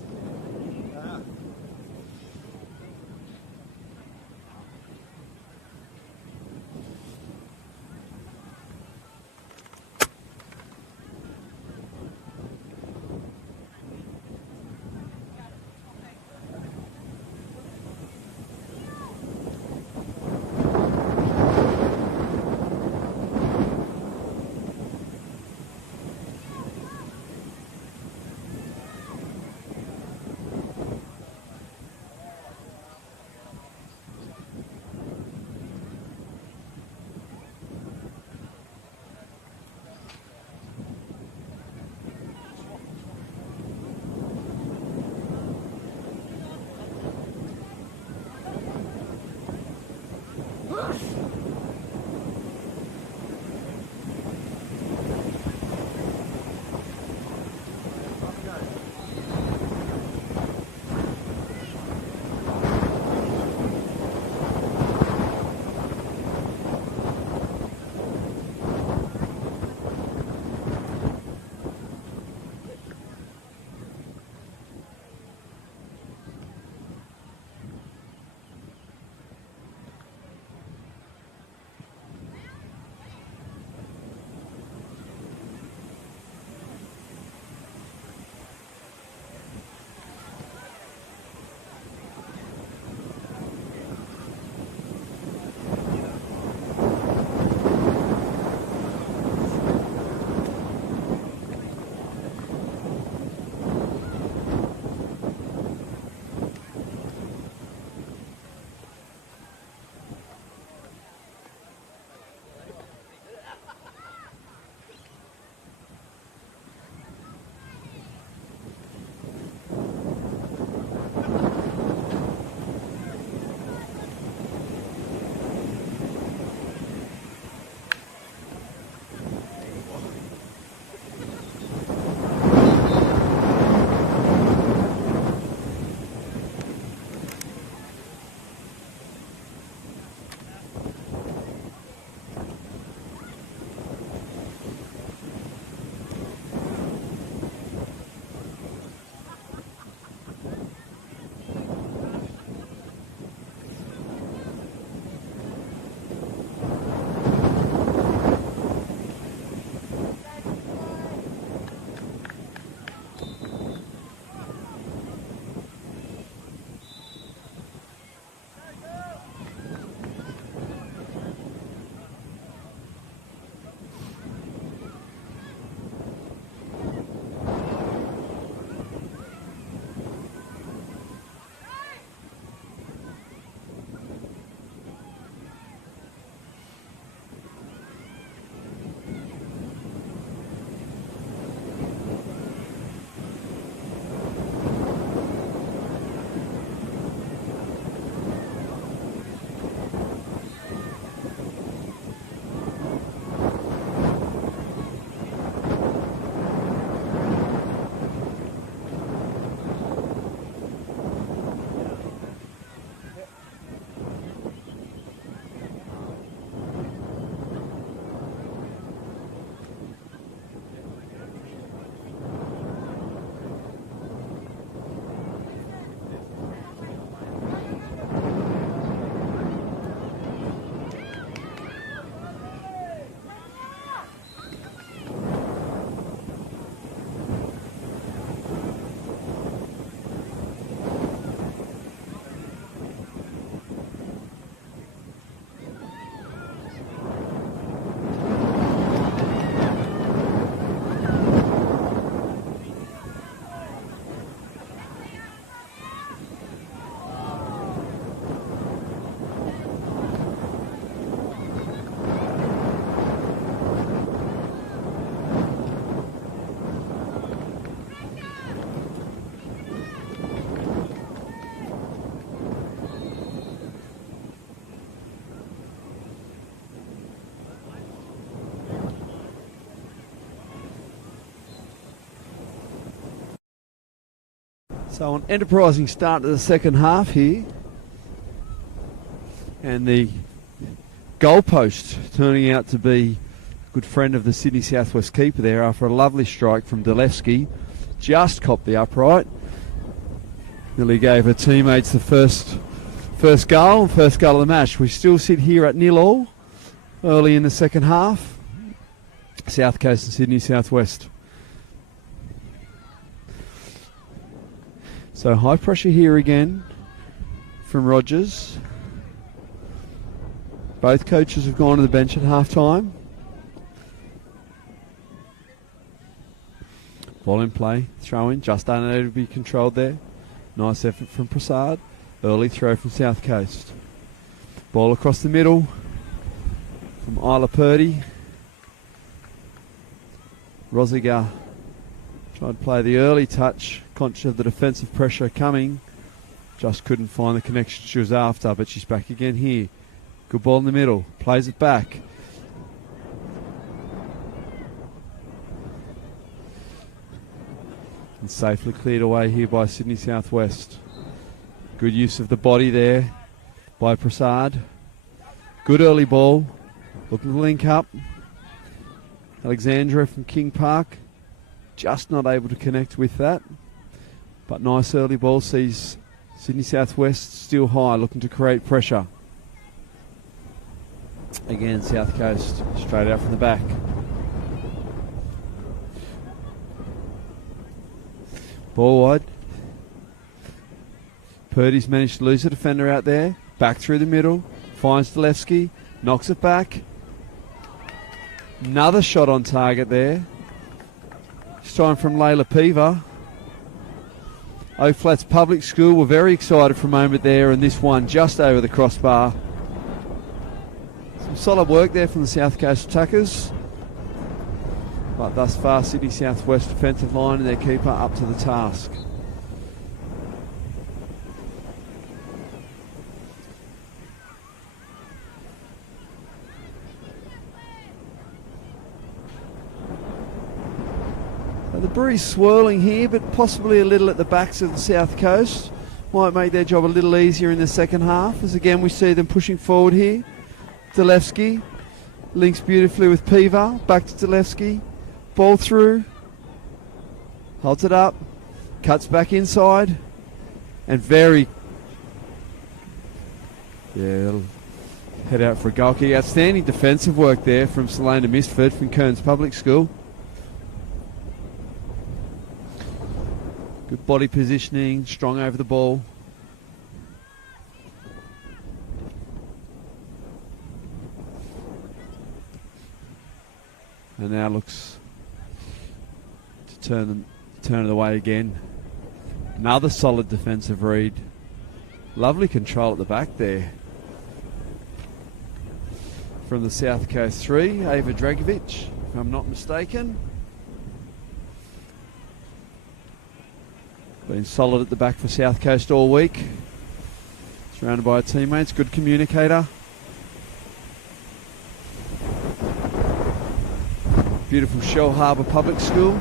So an enterprising start to the second half here. And the goalpost turning out to be a good friend of the Sydney Southwest keeper there after a lovely strike from Delevsky. Just copped the upright. Nearly gave her teammates the first goal of the match. We still sit here at 0-0 early in the second half. South Coast and Sydney Southwest. So high pressure here again from Rogers. Both coaches have gone to the bench at half time. Ball in play, throw in, just unable to be controlled there. Nice effort from Prasad. Early throw from South Coast. Ball across the middle from Isla Purdy. Rosiger tried to play the early touch, conscious of the defensive pressure coming. Just couldn't find the connection she was after, but she's back again here. Good ball in the middle. Plays it back. And safely cleared away here by Sydney Southwest. Good use of the body there by Prasad. Good early ball. Looking to link up. Alexandra from King Park just not able to connect with that. But nice early ball sees Sydney Southwest still high, looking to create pressure. Again, South Coast straight out from the back. Ball wide. Purdy's managed to lose a defender out there. Back through the middle. Finds Dalewski. Knocks it back. Another shot on target there. This time from Layla Peaver. Oak Flats Public School were very excited for a moment there, and this one just over the crossbar. Some solid work there from the South Coast attackers. But thus far, Sydney Southwest defensive line and their keeper up to the task. The breeze swirling here, but possibly a little at the backs of the South Coast. Might make their job a little easier in the second half, as again we see them pushing forward here. Dalewski links beautifully with Peaver. Back to Dalewski. Ball through. Holds it up. Cuts back inside. And very... yeah, it'll head out for a goal kick. Outstanding defensive work there from Selena Mistford from Kearns Public School. Good body positioning, strong over the ball. And now looks to turn it away again. Another solid defensive read. Lovely control at the back there. From the South Coast 3, Ava Dragovic, if I'm not mistaken. Been solid at the back for South Coast all week. Surrounded by her teammates, good communicator. Beautiful Shell Harbour Public School.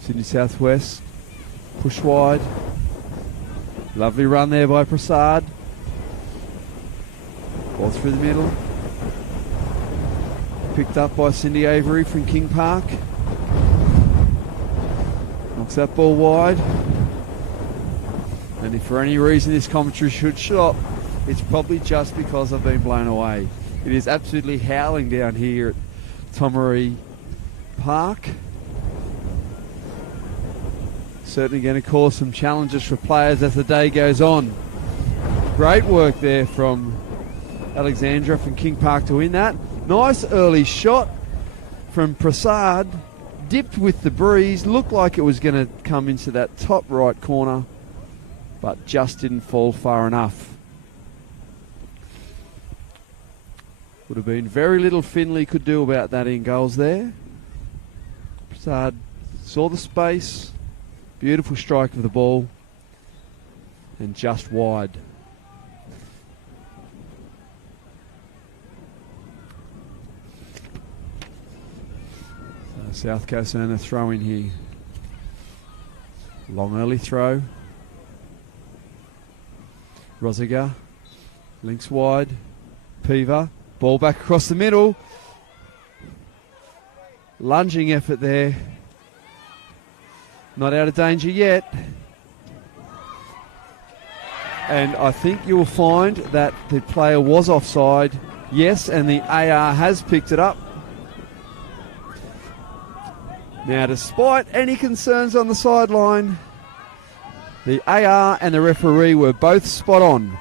Sydney Southwest, push wide. Lovely run there by Prasad. Ball through the middle. Picked up by Cindy Avery from King Park. Knocks that ball wide. And if for any reason this commentary should stop, it's probably just because I've been blown away. It is absolutely howling down here at Tomaree Park. Certainly going to cause some challenges for players as the day goes on. Great work there from Alexandra from King Park to win that. Nice early shot from Prasad. Dipped with the breeze. Looked like it was going to come into that top right corner, but just didn't fall far enough. Would have been very little Finley could do about that in goals there. Prasad saw the space. Beautiful strike of the ball, and just wide. So South Coast earn a throw in here. Long early throw. Rosiger links wide. Peaver, ball back across the middle. Lunging effort there. Not out of danger yet. And I think you will find that the player was offside. Yes, and the AR has picked it up. Now, despite any concerns on the sideline, the AR and the referee were both spot on.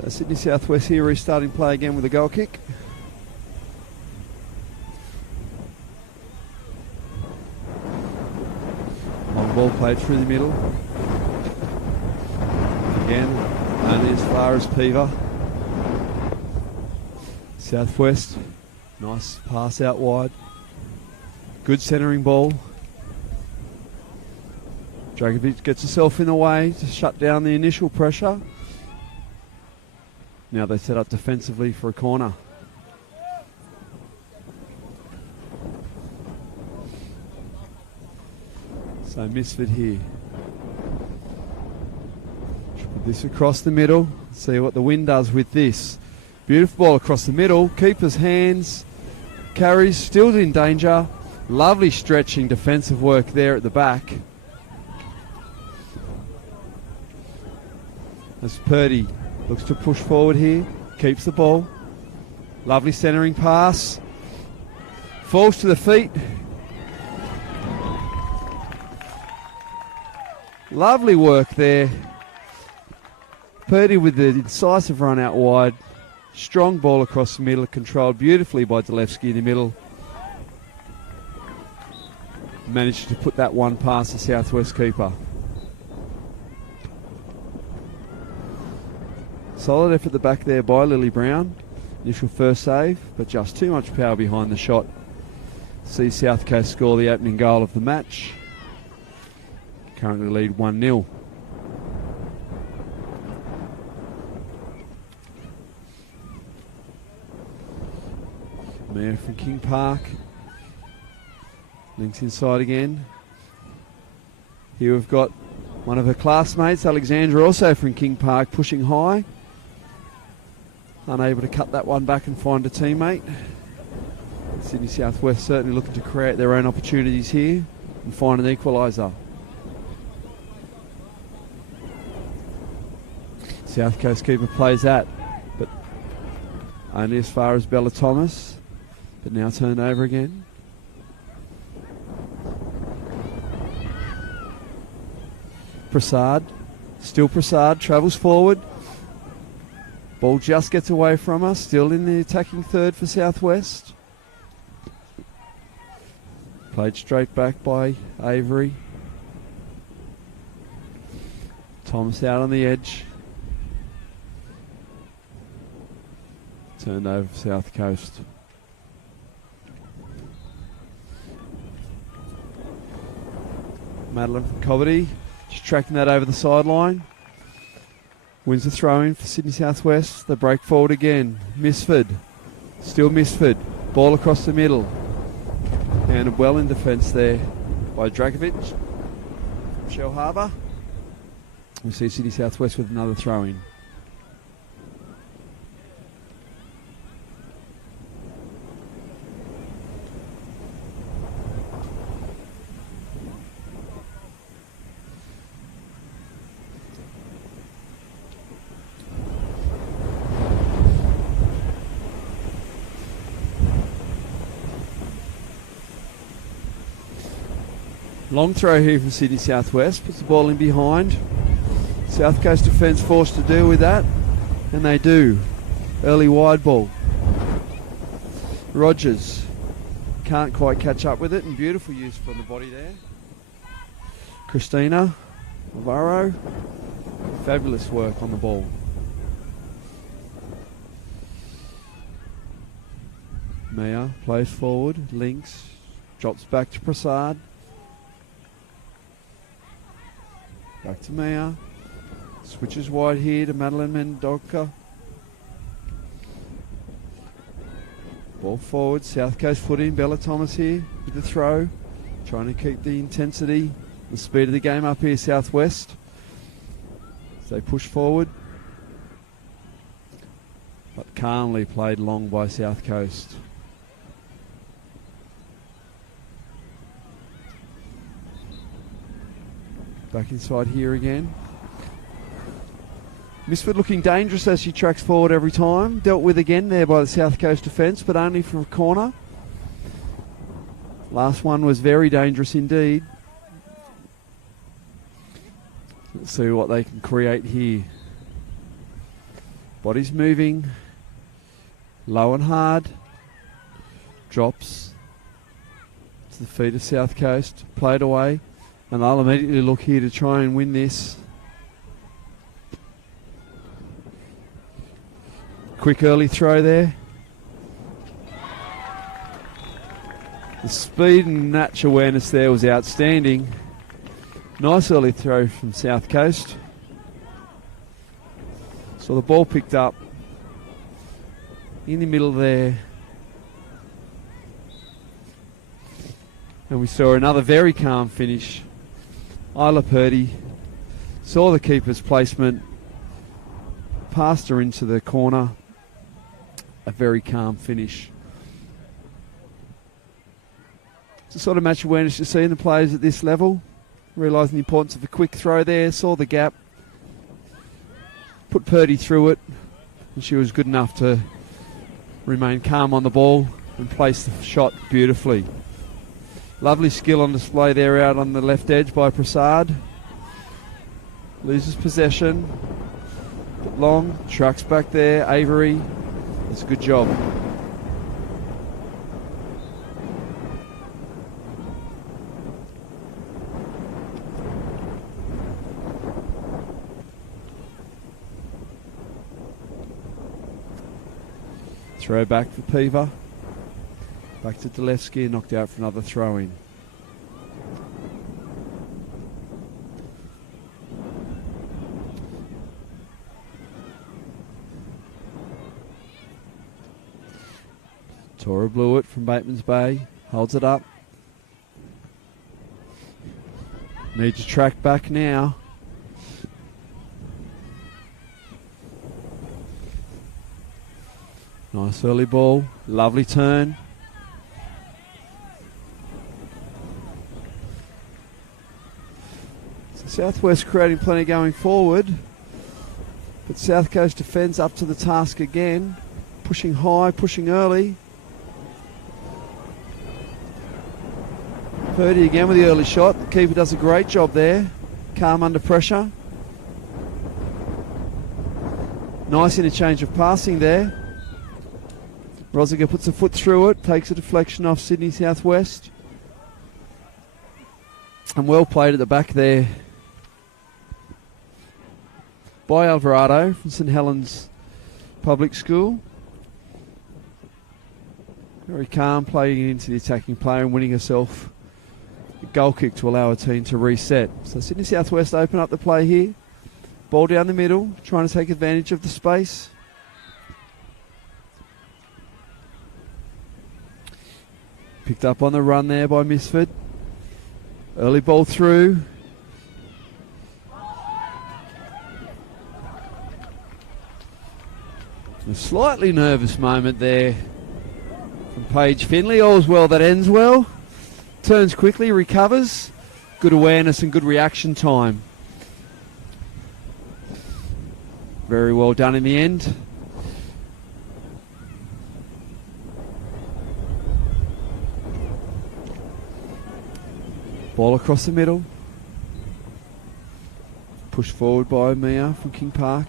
So Sydney Southwest here restarting play again with a goal kick. Long ball played through the middle. Again, only as far as Peaver. Southwest, nice pass out wide. Good centering ball. Dragovic gets herself in the way to shut down the initial pressure. Now they set up defensively for a corner. So Misfit here. Put this across the middle. See what the wind does with this. Beautiful ball across the middle. Keeper's hands. Carries, still in danger. Lovely stretching defensive work there at the back. As Purdy looks to push forward here. Keeps the ball. Lovely centering pass. Falls to the feet. Lovely work there. Purdy with the incisive run out wide. Strong ball across the middle, controlled beautifully by Dalewski in the middle. Managed to put that one past the Southwest keeper. Solid effort at the back there by Lily Brown. Initial first save, but just too much power behind the shot. See South Coast score the opening goal of the match. Currently lead 1-0. Mayor from King Park. Links inside again. Here we've got one of her classmates, Alexandra, also from King Park, pushing high. Unable to cut that one back and find a teammate. Sydney Southwest certainly looking to create their own opportunities here and find an equaliser. South Coast keeper plays that, but only as far as Bella Thomas. But now turned over again. Prasad, still Prasad, travels forward. Ball just gets away from us, still in the attacking third for Southwest. Played straight back by Avery. Thomas out on the edge. Turned over for South Coast. Madeline from Coverty, just tracking that over the sideline. Wins the throw-in for Sydney Southwest. They break forward again. Misford, still Misford. Ball across the middle. And well in defence there by Dragovic from Shell Harbour. We see Sydney Southwest with another throw-in. Long throw here from Sydney Southwest, puts the ball in behind. South Coast defence forced to deal with that, and they do. Early wide ball. Rogers can't quite catch up with it, and beautiful use from the body there. Christina Navarro, fabulous work on the ball. Maya plays forward, links, drops back to Prasad. Back to Maya. Switches wide here to Madeline Mendonca. Ball forward. South Coast foot in. Bella Thomas here with the throw. Trying to keep the intensity, the speed of the game up here, Southwest. As they push forward. But calmly played long by South Coast. Back inside here again. Misford looking dangerous as she tracks forward every time. Dealt with again there by the South Coast defence, but only from a corner. Last one was very dangerous indeed. Let's see what they can create here. Body's moving. Low and hard. Drops to the feet of South Coast. Played away. And they'll immediately look here to try and win this. Quick early throw there. The speed and match awareness there was outstanding. Nice early throw from South Coast. So the ball picked up in the middle there. And we saw another very calm finish. Isla Purdy saw the keeper's placement, passed her into the corner. A very calm finish. It's the sort of match awareness you see in the players at this level. Realising the importance of a quick throw there, saw the gap, put Purdy through it, and she was good enough to remain calm on the ball and place the shot beautifully. Lovely skill on display there out on the left edge by Prasad. Loses possession. Long, trucks back there, Avery. That's a good job. Throw back for Peaver. Back to Delevsky, knocked out for another throw-in. Tora blew it from Bateman's Bay. Holds it up. Need to track back now. Nice early ball. Lovely turn. So Southwest creating plenty going forward. But South Coast defends up to the task again. Pushing high, pushing early. Purdy again with the early shot. The keeper does a great job there. Calm under pressure. Nice interchange of passing there. Rosiger puts a foot through it, takes a deflection off Sydney Southwest. And well played at the back there by Alvarado from St Helens Public School. Very calm, playing into the attacking player and winning herself a goal kick to allow her team to reset. So Sydney Southwest open up the play here. Ball down the middle, trying to take advantage of the space. Picked up on the run there by Misford. Early ball through. A slightly nervous moment there from Paige Finley. All's well that ends well. Turns quickly, recovers. Good awareness and good reaction time. Very well done in the end. Ball across the middle. Pushed forward by Mia from King Park.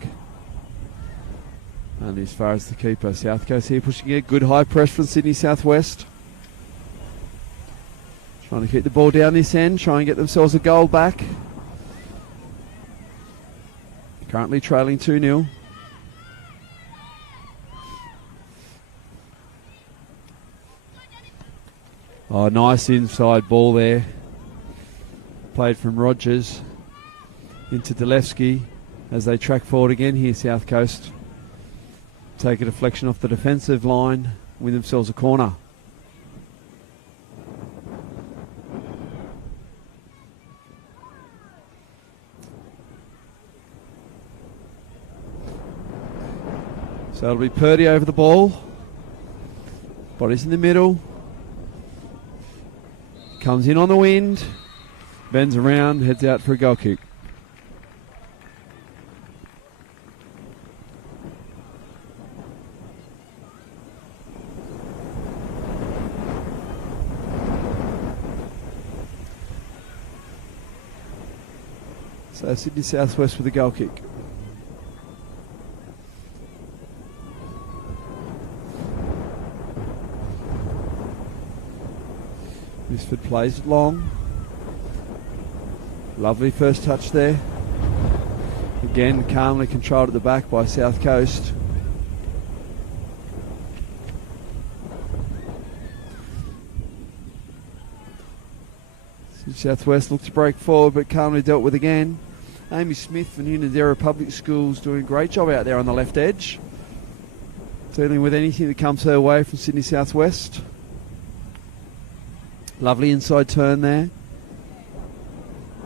And as far as the keeper, South Coast here pushing it. Good high press from Sydney Southwest. Trying to keep the ball down this end. Try and get themselves a goal back. Currently trailing 2-0. Oh, nice inside ball there. Played from Rogers into Delevsky as they track forward again here, South Coast. Take a deflection off the defensive line, win themselves a corner. So it'll be Purdy over the ball. Body's in the middle. Comes in on the wind. Bends around, heads out for a goal kick. So Sydney Southwest with a goal kick. Kingsford plays it long. Lovely first touch there. Again, calmly controlled at the back by South Coast. Southwest looked to break forward, but calmly dealt with again. Amy Smith from Unadera Public Schools doing a great job out there on the left edge, dealing with anything that comes her way from Sydney Southwest. Lovely inside turn there.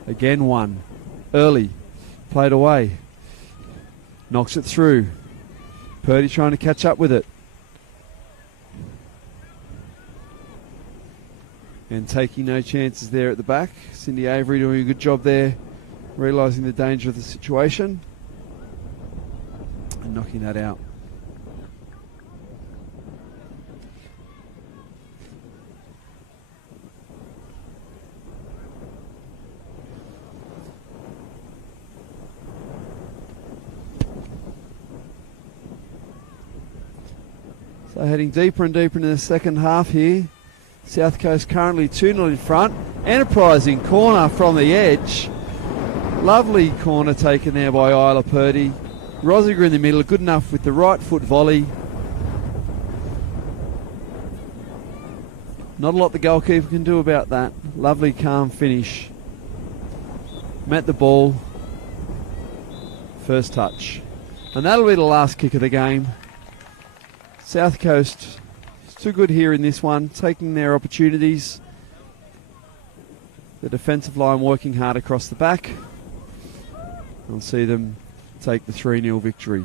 Again one. Early. Played away. Knocks it through. Purdy trying to catch up with it. And taking no chances there at the back. Cindy Avery doing a good job there, realising the danger of the situation and knocking that out. So heading deeper and deeper into the second half here. South Coast currently 2-0 in front. Enterprising corner from the edge. Lovely corner taken there by Isla Purdy. Rosiger in the middle, good enough with the right foot volley. Not a lot the goalkeeper can do about that. Lovely calm finish. Met the ball. First touch. And that'll be the last kick of the game. South Coast too good here in this one, taking their opportunities. The defensive line working hard across the back. I'll see them take the 3-0 victory.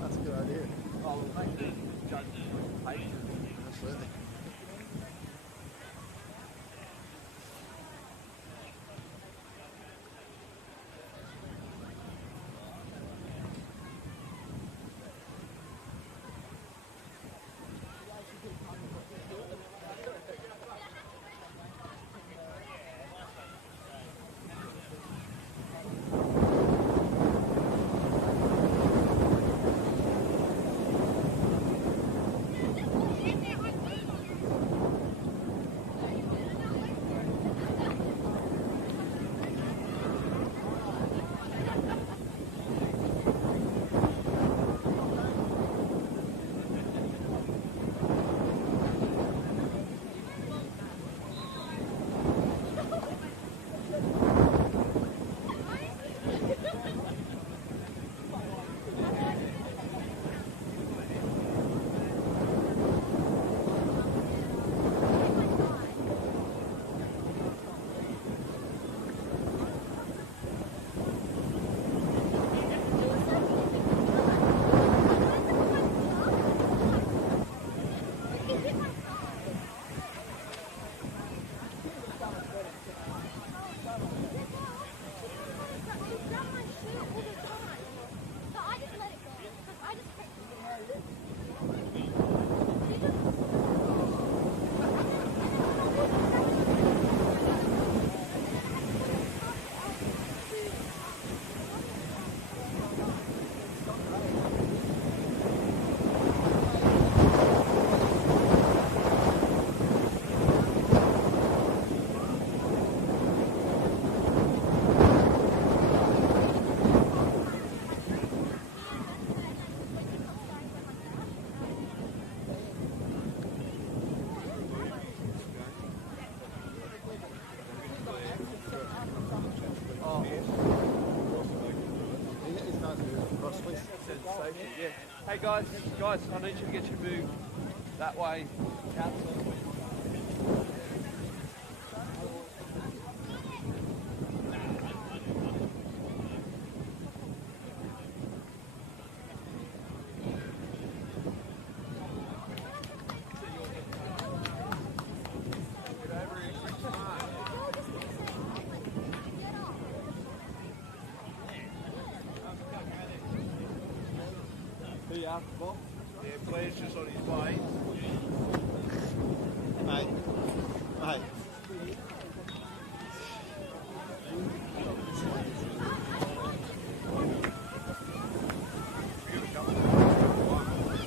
That's a good idea. Oh, we'll make the judge pay. Absolutely. Yeah. Hey guys, I need you to get your move that way. Out. Yeah, Blair's just on his way. Mate.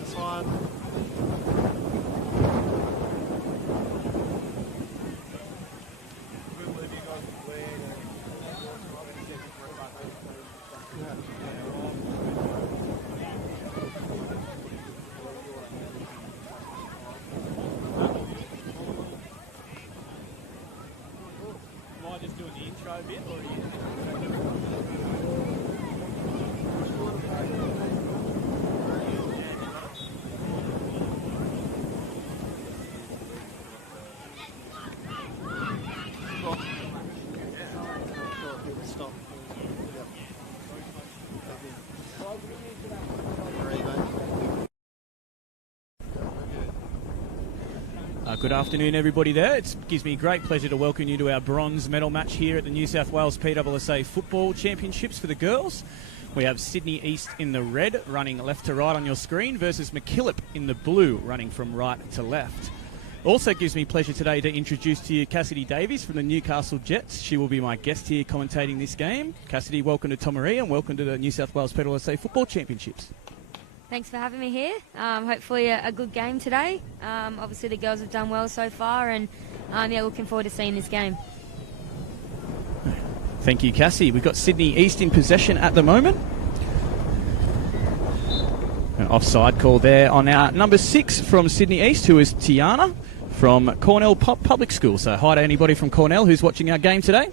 It's fine. Just doing the intro bit, or are you? Stop. Good afternoon, everybody there. It gives me great pleasure to welcome you to our bronze medal match here at the New South Wales PSSA Football Championships for the girls. We have Sydney East in the red, running left to right on your screen, versus MacKillop in the blue, running from right to left. Also gives me pleasure today to introduce to you Cassidy Davies from the Newcastle Jets. She will be my guest here commentating this game. Cassidy, welcome to Tomaree and welcome to the New South Wales PSSA Football Championships. Thanks for having me here. Hopefully a good game today. Obviously the girls have done well so far, and looking forward to seeing this game. Thank you, Cassie. We've got Sydney East in possession at the moment. An offside call there on our number 6 from Sydney East, who is Tiana from Cornell Public School. So hi to anybody from Cornell who's watching our game today.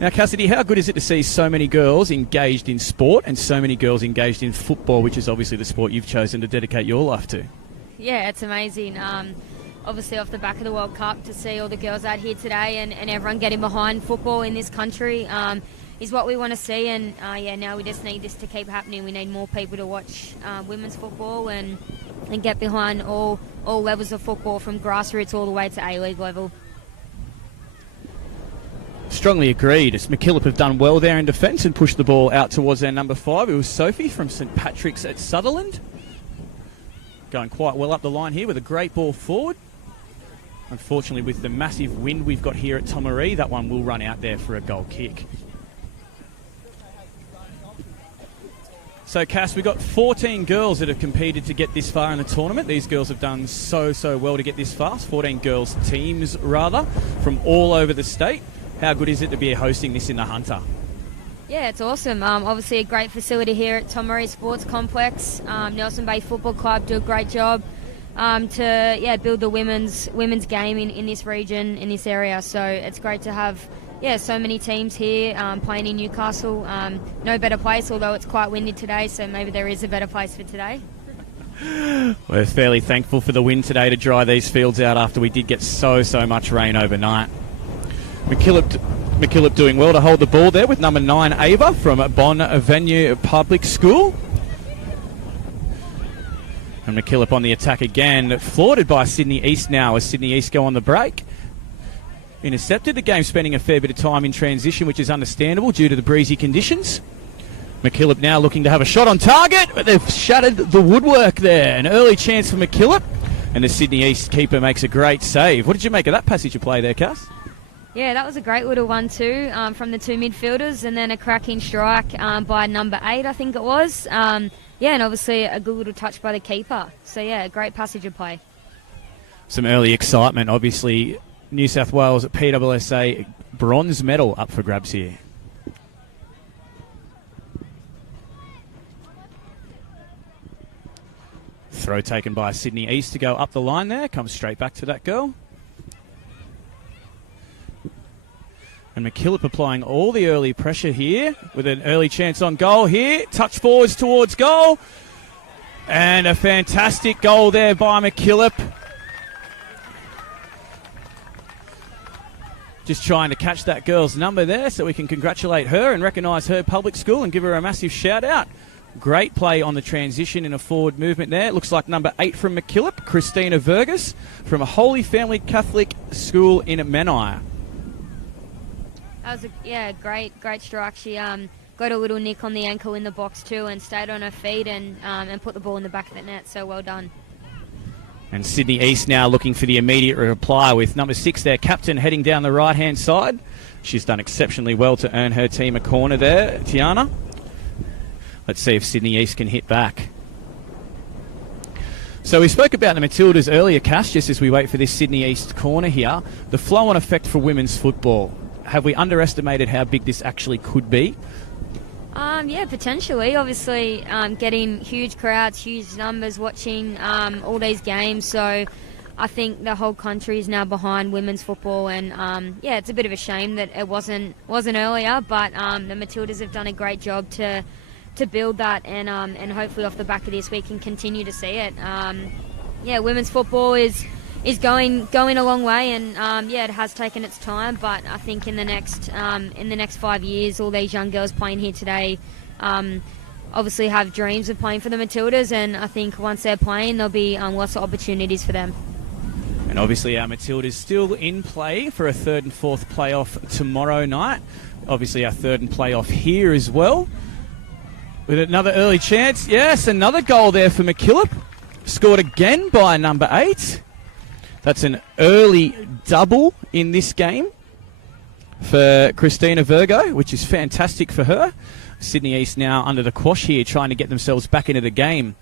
Now, Cassidy, how good is it to see so many girls engaged in sport and so many girls engaged in football, which is obviously the sport you've chosen to dedicate your life to? Yeah, it's amazing. Obviously off the back of the World Cup, to see all the girls out here today and everyone getting behind football in this country. what we want to see. And now we just need this to keep happening. We need more people to watch women's football and get behind all levels of football, from grassroots all the way to A-League level. Strongly agreed. As MacKillop have done well there in defence and pushed the ball out towards their number 5. It was Sophie from St Patrick's at Sutherland. Going quite well up the line here with a great ball forward. Unfortunately, with the massive wind we've got here at Tomaree, that one will run out there for a goal kick. So, Cass, we've got 14 girls that have competed to get this far in the tournament. These girls have done so well to get this far. 14 girls teams, rather, from all over the state. How good is it to be hosting this in the Hunter? Yeah, it's awesome. Obviously a great facility here at Tomaree Sports Complex. Nelson Bay Football Club do a great job to build the women's game in this region, in this area. So it's great to have so many teams here playing in Newcastle. No better place, although it's quite windy today, so maybe there is a better place for today. We're fairly thankful for the wind today to dry these fields out after we did get so much rain overnight. MacKillop doing well to hold the ball there with number 9 Ava from Bon Avenue Public School. And MacKillop on the attack again, flaunted by Sydney East now as Sydney East go on the break. Intercepted, the game spending a fair bit of time in transition, which is understandable due to the breezy conditions. MacKillop now looking to have a shot on target, but they've shattered the woodwork there. An early chance for MacKillop, and the Sydney East keeper makes a great save. What did you make of that passage of play there, Cass? Yeah, that was a great little one too, from the 2 midfielders, and then a cracking strike by number 8, I think it was. And obviously a good little touch by the keeper. So a great passage of play. Some early excitement, obviously. New South Wales PSSA bronze medal up for grabs here. Throw taken by Sydney East to go up the line there. Comes straight back to that girl. And MacKillop applying all the early pressure here with an early chance on goal here. Touch forwards towards goal. And a fantastic goal there by MacKillop. Just trying to catch that girl's number there so we can congratulate her and recognise her public school and give her a massive shout out. Great play on the transition in a forward movement there. Looks like number 8 from MacKillop, Christina Vergas from a Holy Family Catholic School in Menai. That was a great strike. She got a little nick on the ankle in the box too and stayed on her feet and put the ball in the back of the net, so well done. And Sydney East now looking for the immediate reply with number 6, their captain, heading down the right-hand side. She's done exceptionally well to earn her team a corner there, Tiana. Let's see if Sydney East can hit back. So we spoke about the Matildas earlier, Cass, just as we wait for this Sydney East corner here. The flow-on effect for women's football. Have we underestimated how big this actually could be? Potentially. Obviously, getting huge crowds, huge numbers watching all these games. So I think the whole country is now behind women's football, and it's a bit of a shame that it wasn't earlier. But the Matildas have done a great job to build that, and hopefully off the back of this we can continue to see it. Women's football is going a long way, and it has taken its time. But I think in the next 5 years, all these young girls playing here today obviously have dreams of playing for the Matildas, and I think once they're playing, there'll be lots of opportunities for them. And obviously our Matildas still in play for a 3rd and 4th playoff tomorrow night. Obviously our 3rd and playoff here as well. With another early chance. Yes, another goal there for MacKillop. Scored again by number 8. That's an early double in this game for Christina Virgo, which is fantastic for her. Sydney East now under the quash here, trying to get themselves back into the game.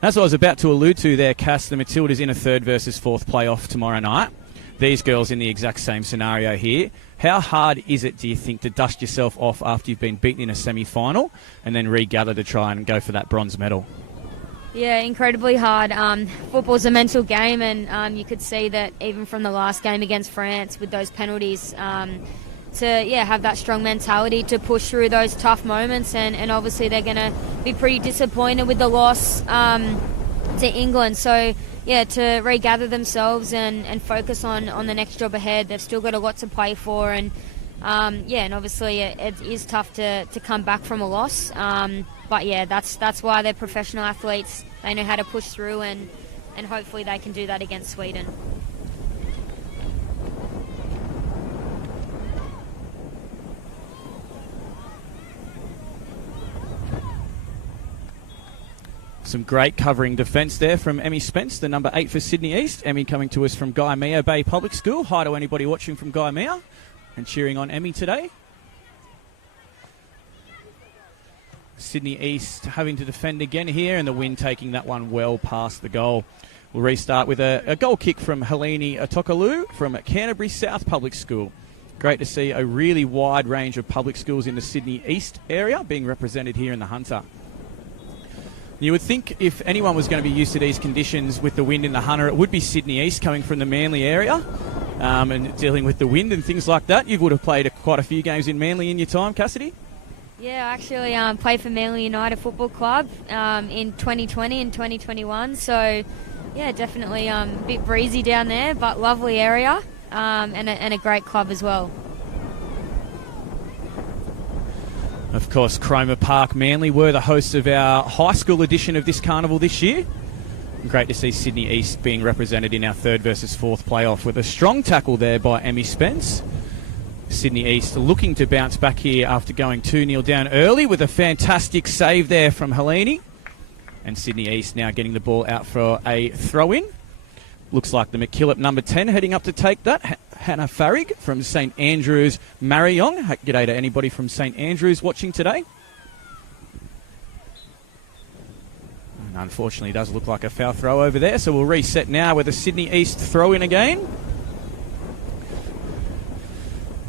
As I was about to allude to there, Cass, the Matildas in a 3rd versus 4th playoff tomorrow night. These girls in the exact same scenario here. How hard is it, do you think, to dust yourself off after you've been beaten in a semi-final and then regather to try and go for that bronze medal? Yeah, incredibly hard. Football's a mental game, and you could see that even from the last game against France with those penalties, to have that strong mentality to push through those tough moments, and obviously they're going to be pretty disappointed with the loss to England. So to regather themselves and focus on the next job ahead. They've still got a lot to play for, and and obviously it is tough to come back from a loss. But yeah, that's why they're professional athletes. They know how to push through, and hopefully they can do that against Sweden. Some great covering defence there from Emmy Spence, the number 8 for Sydney East. Emmy coming to us from Guyamea Bay Public School. Hi to anybody watching from Guyamea and cheering on Emmy today. Sydney East having to defend again here, and the wind taking that one well past the goal. We'll restart with a goal kick from Helene Atokalu from Canterbury South Public School. Great to see a really wide range of public schools in the Sydney East area being represented here in the Hunter. You would think if anyone was going to be used to these conditions with the wind in the Hunter, it would be Sydney East, coming from the Manly area and dealing with the wind and things like that. You would have played quite a few games in Manly in your time, Cassidy? Yeah, I actually played for Manly United Football Club in 2020 and 2021. So, yeah, definitely a bit breezy down there, but lovely area and a great club as well. Of course, Cromer Park Manly were the hosts of our high school edition of this carnival this year. Great to see Sydney East being represented in our 3rd versus 4th playoff with a strong tackle there by Emmy Spence. Sydney East looking to bounce back here after going 2-0 down early with a fantastic save there from Helene. And Sydney East now getting the ball out for a throw-in. Looks like the MacKillop number 10 heading up to take that. Hannah Farrig from St Andrews Marayong. G'day to anybody from St Andrews watching today. And unfortunately, it does look like a foul throw over there, so we'll reset now with a Sydney East throw-in again.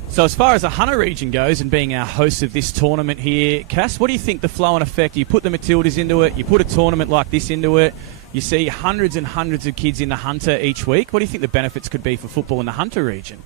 So as far as the Hunter region goes and being our host of this tournament here, Cass, what do you think the flow and effect? You put the Matildas into it, you put a tournament like this into it, you see hundreds and hundreds of kids in the Hunter each week. What do you think the benefits could be for football in the Hunter region?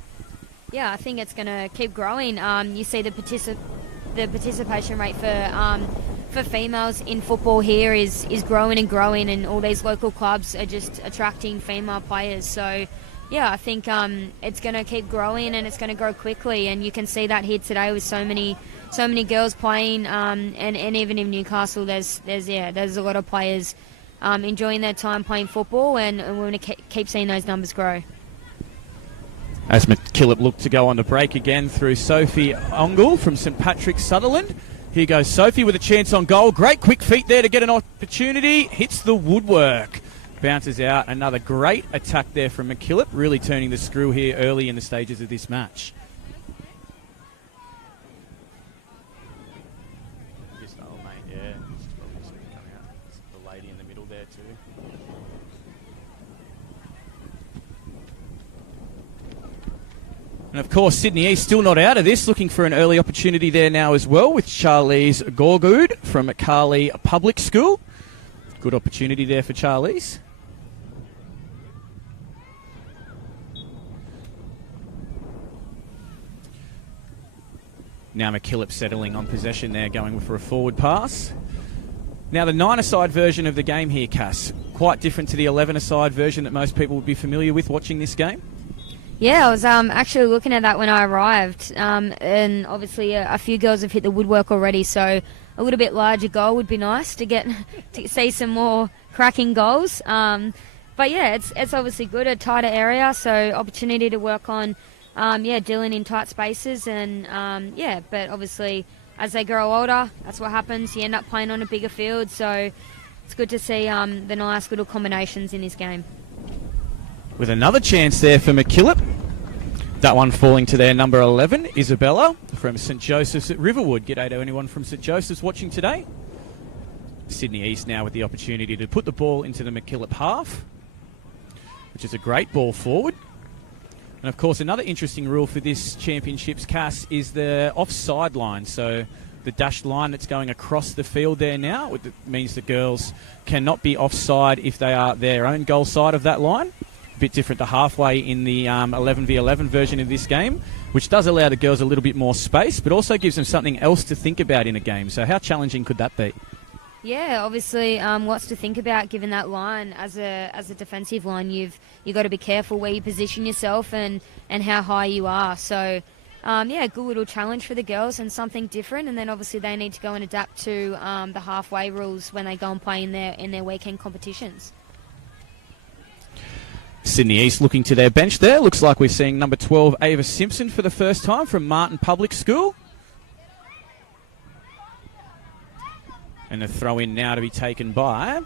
Yeah, I think it's going to keep growing. You see the participation rate for females in football here is growing and growing, and all these local clubs are just attracting female players. So, yeah, I think it's going to keep growing, and it's going to grow quickly. And you can see that here today with so many girls playing, and even in Newcastle, there's a lot of players enjoying their time playing football, and we're going to keep seeing those numbers grow. As MacKillop looked to go on the break again through Sophie Ongle from St Patrick's Sutherland. Here goes Sophie with a chance on goal. Great quick feet there to get an opportunity. Hits the woodwork. Bounces out. Another great attack there from MacKillop, really turning the screw here early in the stages of this match. And of course, Sydney East still not out of this, looking for an early opportunity there now as well with Charlize Gorgood from Carly Public School. Good opportunity there for Charlize. Now MacKillop settling on possession there, going for a forward pass. Now the 9-a-side version of the game here, Cass, quite different to the 11-a-side version that most people would be familiar with watching this game. Yeah, I was actually looking at that when I arrived, and obviously a few girls have hit the woodwork already, so a little bit larger goal would be nice to get to see some more cracking goals. But yeah, it's obviously good, a tighter area, so opportunity to work on, dealing in tight spaces, and but obviously as they grow older, that's what happens. You end up playing on a bigger field, so it's good to see the nice little combinations in this game. With another chance there for MacKillop. That one falling to their number 11, Isabella from St Joseph's at Riverwood. G'day to anyone from St Joseph's watching today. Sydney East now with the opportunity to put the ball into the MacKillop half, which is a great ball forward. And of course, another interesting rule for this championship's Cass is the offside line. So the dashed line that's going across the field there now, it means the girls cannot be offside if they are their own goal side of that line. A bit different to halfway in the 11v11 version of this game, which does allow the girls a little bit more space, but also gives them something else to think about in a game. So how challenging could that be? Yeah, obviously lots to think about given that line. As a defensive line, you've got to be careful where you position yourself and how high you are. So a good little challenge for the girls and something different. And then obviously they need to go and adapt to the halfway rules when they go and play in their weekend competitions. Sydney East looking to their bench there. Looks like we're seeing number 12, Ava Simpson, for the first time from Martin Public School. And the throw in now to be taken by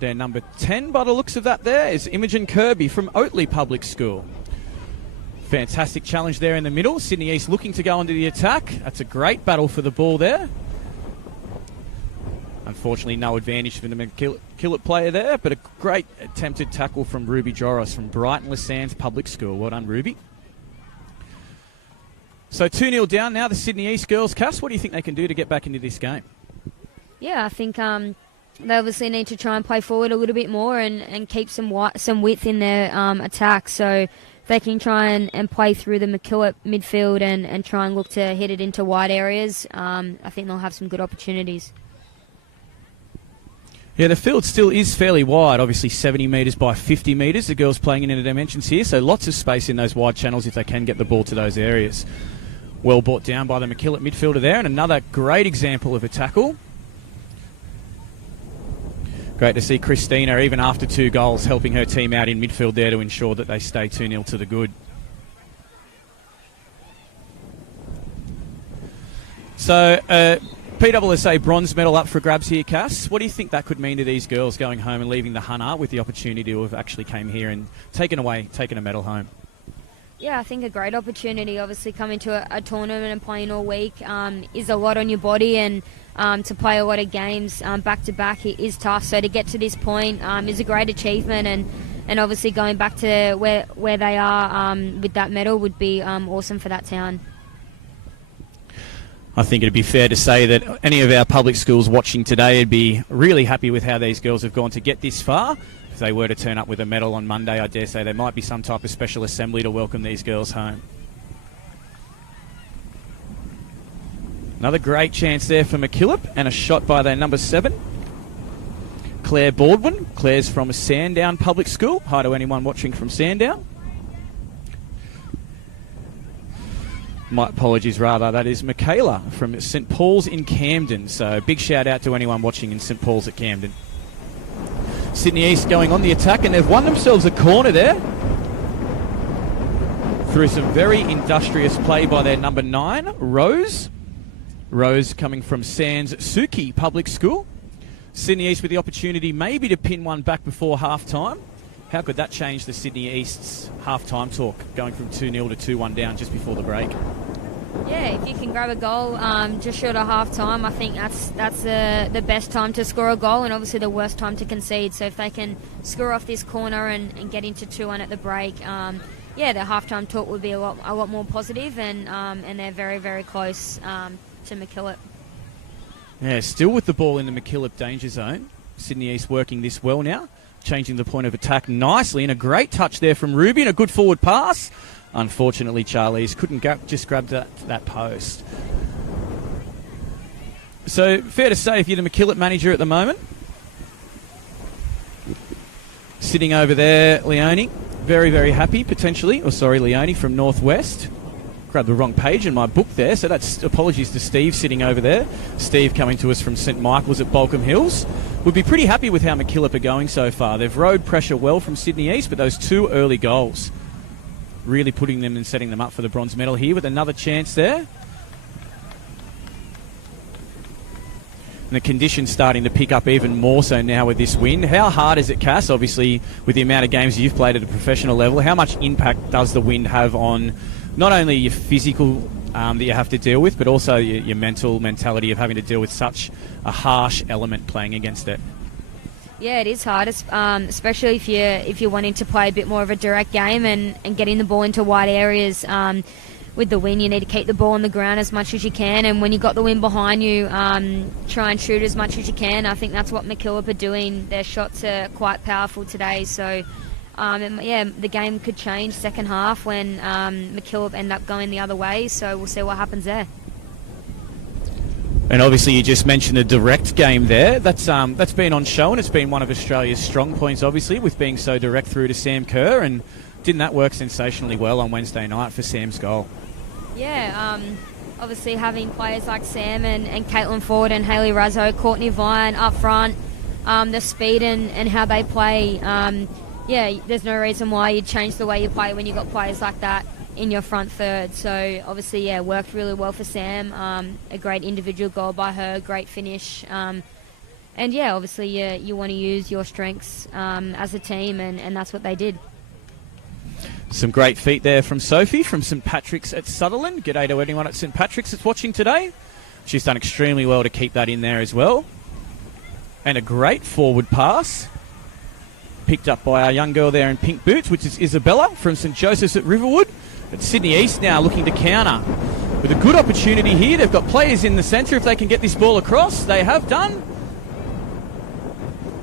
their number 10, by the looks of that there, is Imogen Kirby from Oatley Public School. Fantastic challenge there in the middle. Sydney East looking to go into the attack. That's a great battle for the ball there. Unfortunately, no advantage for the MacKillop player there, but a great attempted tackle from Ruby Joros from Brighton Lasands Public School. Well done, Ruby. So 2-0 down now, the Sydney East girls. Cass, what do you think they can do to get back into this game? Yeah, I think they obviously need to try and play forward a little bit more and keep some width in their attack. So they can try and play through the MacKillop midfield and try and look to hit it into wide areas. I think they'll have some good opportunities. Yeah, the field still is fairly wide, obviously 70 metres by 50 metres. The girls playing in the dimensions here, so lots of space in those wide channels if they can get the ball to those areas. Well brought down by the MacKillop midfielder there, and another great example of a tackle. Great to see Christina, even after 2 goals, helping her team out in midfield there to ensure that they stay 2-0 to the good. So, PSSA bronze medal up for grabs here, Cass. What do you think that could mean to these girls going home and leaving the Hunter with the opportunity to have actually came here and taken a medal home? Yeah, I think a great opportunity. Obviously, coming to a tournament and playing all week is a lot on your body, and to play a lot of games back to back is tough. So to get to this point is a great achievement, and obviously going back to where they are with that medal would be awesome for that town. I think it'd be fair to say that any of our public schools watching today would be really happy with how these girls have gone to get this far. If they were to turn up with a medal on Monday, I dare say there might be some type of special assembly to welcome these girls home. Another great chance there for MacKillop, and a shot by their number 7, Claire Baldwin. Claire's from Sandown Public School. Hi to anyone watching from Sandown. My apologies, rather. That is Michaela from St Paul's in Camden. So big shout out to anyone watching in St Paul's at Camden. Sydney East going on the attack, and they've won themselves a corner there through some very industrious play by their number 9, Rose. Rose coming from Sands Suki Public School. Sydney East with the opportunity maybe to pin one back before half-time. How could that change the Sydney East's half-time talk, going from 2-0 to 2-1 down just before the break? Yeah, if you can grab a goal just short of half-time, I think that's the best time to score a goal, and obviously the worst time to concede. So if they can score off this corner and get into 2-1 at the break, the half-time talk would be a lot more positive, and they're very, very close to MacKillop. Yeah, still with the ball in the MacKillop danger zone. Sydney East working this well now, changing the point of attack nicely, and a great touch there from Ruby and a good forward pass. Unfortunately, Charlize couldn't just grab that post. So, fair to say, if you're the MacKillop manager at the moment, sitting over there, Leone, very, very happy, potentially. Leone from Northwest. Grabbed the wrong page in my book there, so that's apologies to Steve sitting over there. Steve coming to us from St Michael's at Balcombe Hills. Would be pretty happy with how MacKillop are going so far. They've rode pressure well from Sydney East, but those 2 early goals really putting them and setting them up for the bronze medal here with another chance there. And the conditions starting to pick up even more so now with this win. How hard is it, Cass, obviously, with the amount of games you've played at a professional level? How much impact does the wind have on not only your physical that you have to deal with, but also your mentality of having to deal with such a harsh element playing against it? Yeah, it is hard, especially if you're wanting to play a bit more of a direct game and getting the ball into wide areas. With the wind, you need to keep the ball on the ground as much as you can, and when you've got the wind behind you, try and shoot as much as you can. I think that's what MacKillop are doing. Their shots are quite powerful today, so the game could change second half when MacKillop end up going the other way, so we'll see what happens there. And obviously you just mentioned the direct game there. That's been on show, and it's been one of Australia's strong points, obviously, with being so direct through to Sam Kerr, and didn't that work sensationally well on Wednesday night for Sam's goal? Yeah, obviously having players like Sam and Caitlin Ford and Hayley Razzo, Courtney Vine up front, the speed and how they play, there's no reason why you'd change the way you play when you've got players like that in your front third. So obviously, worked really well for Sam. A great individual goal by her, great finish. Obviously you want to use your strengths as a team, and that's what they did. Some great feet there from Sophie from St Patrick's at Sutherland. G'day to anyone at St Patrick's that's watching today. She's done extremely well to keep that in there as well. And a great forward pass. Picked up by our young girl there in pink boots, which is Isabella from St Joseph's at Riverwood. But Sydney East now looking to counter with a good opportunity here. They've got players in the centre. If they can get this ball across, they have done.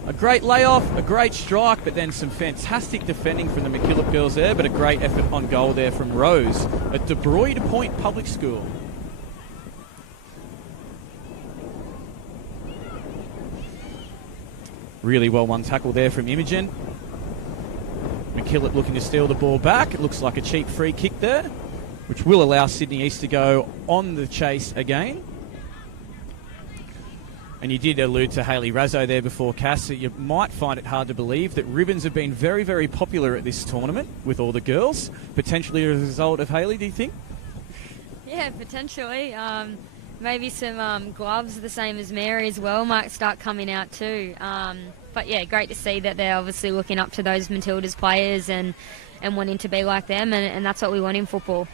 A great layoff, a great strike, but then some fantastic defending from the MacKillop girls there, but a great effort on goal there from Rose at De Bruyne Point Public School. Really well won tackle there from Imogen. MacKillop looking to steal the ball back. It looks like a cheap free kick there, which will allow Sydney East to go on the chase again. And you did allude to Hayley Razzo there before, Cass. So you might find it hard to believe that ribbons have been very, very popular at this tournament with all the girls. Potentially as a result of Hayley, do you think? Yeah, potentially. Maybe some gloves the same as Mary as well might start coming out too. But yeah, great to see that they're obviously looking up to those Matildas players and wanting to be like them, and that's what we want in football.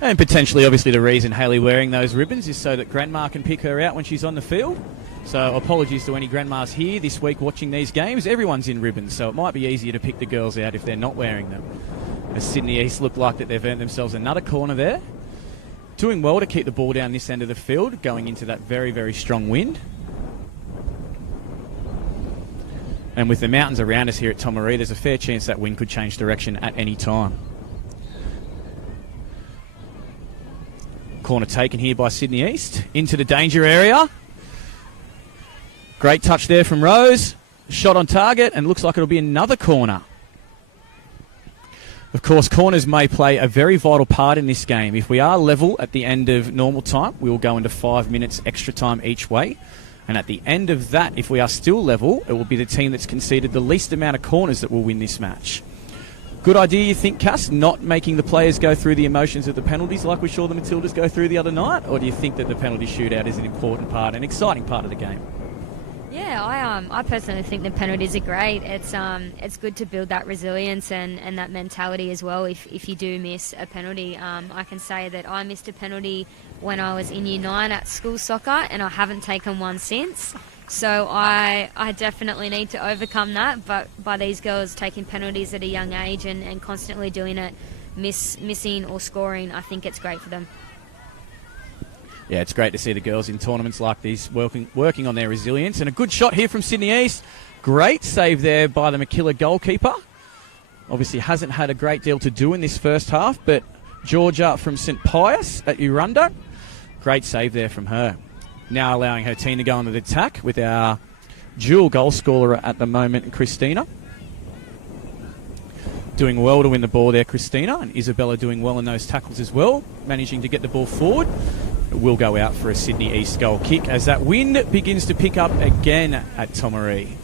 And potentially, obviously, the reason Hayley wearing those ribbons is so that Grandma can pick her out when she's on the field. So apologies to any grandmas here this week watching these games. Everyone's in ribbons, so it might be easier to pick the girls out if they're not wearing them. As Sydney East look like that they've earned themselves another corner there. Doing well to keep the ball down this end of the field, going into that very, very strong wind. And with the mountains around us here at Tomaree, there's a fair chance that wind could change direction at any time. Corner taken here by Sydney East. Into the danger area. Great touch there from Rose. Shot on target, and looks like it'll be another corner. Of course, corners may play a very vital part in this game. If we are level at the end of normal time, we will go into 5 minutes extra time each way. And at the end of that, if we are still level, it will be the team that's conceded the least amount of corners that will win this match. Good idea, you think, Cass, not making the players go through the emotions of the penalties like we saw the Matildas go through the other night? Or do you think that the penalty shootout is an important part, an exciting part of the game? Yeah, I personally think the penalties are great. It's good to build that resilience and that mentality as well. If you do miss a penalty, I can say that I missed a penalty when I was in Year 9 at school soccer, and I haven't taken one since. So I definitely need to overcome that. But by these girls taking penalties at a young age and constantly doing it, missing or scoring, I think it's great for them. Yeah, it's great to see the girls in tournaments like this working on their resilience. And a good shot here from Sydney East. Great save there by the MacKillop goalkeeper. Obviously hasn't had a great deal to do in this first half, but Georgia from St Pius at Urunda. Great save there from her. Now allowing her team to go on the attack with our dual goal scorer at the moment, Christina. Doing well to win the ball there, Christina. And Isabella doing well in those tackles as well, managing to get the ball forward. It will go out for a Sydney East goal kick as that wind begins to pick up again at Tomaree.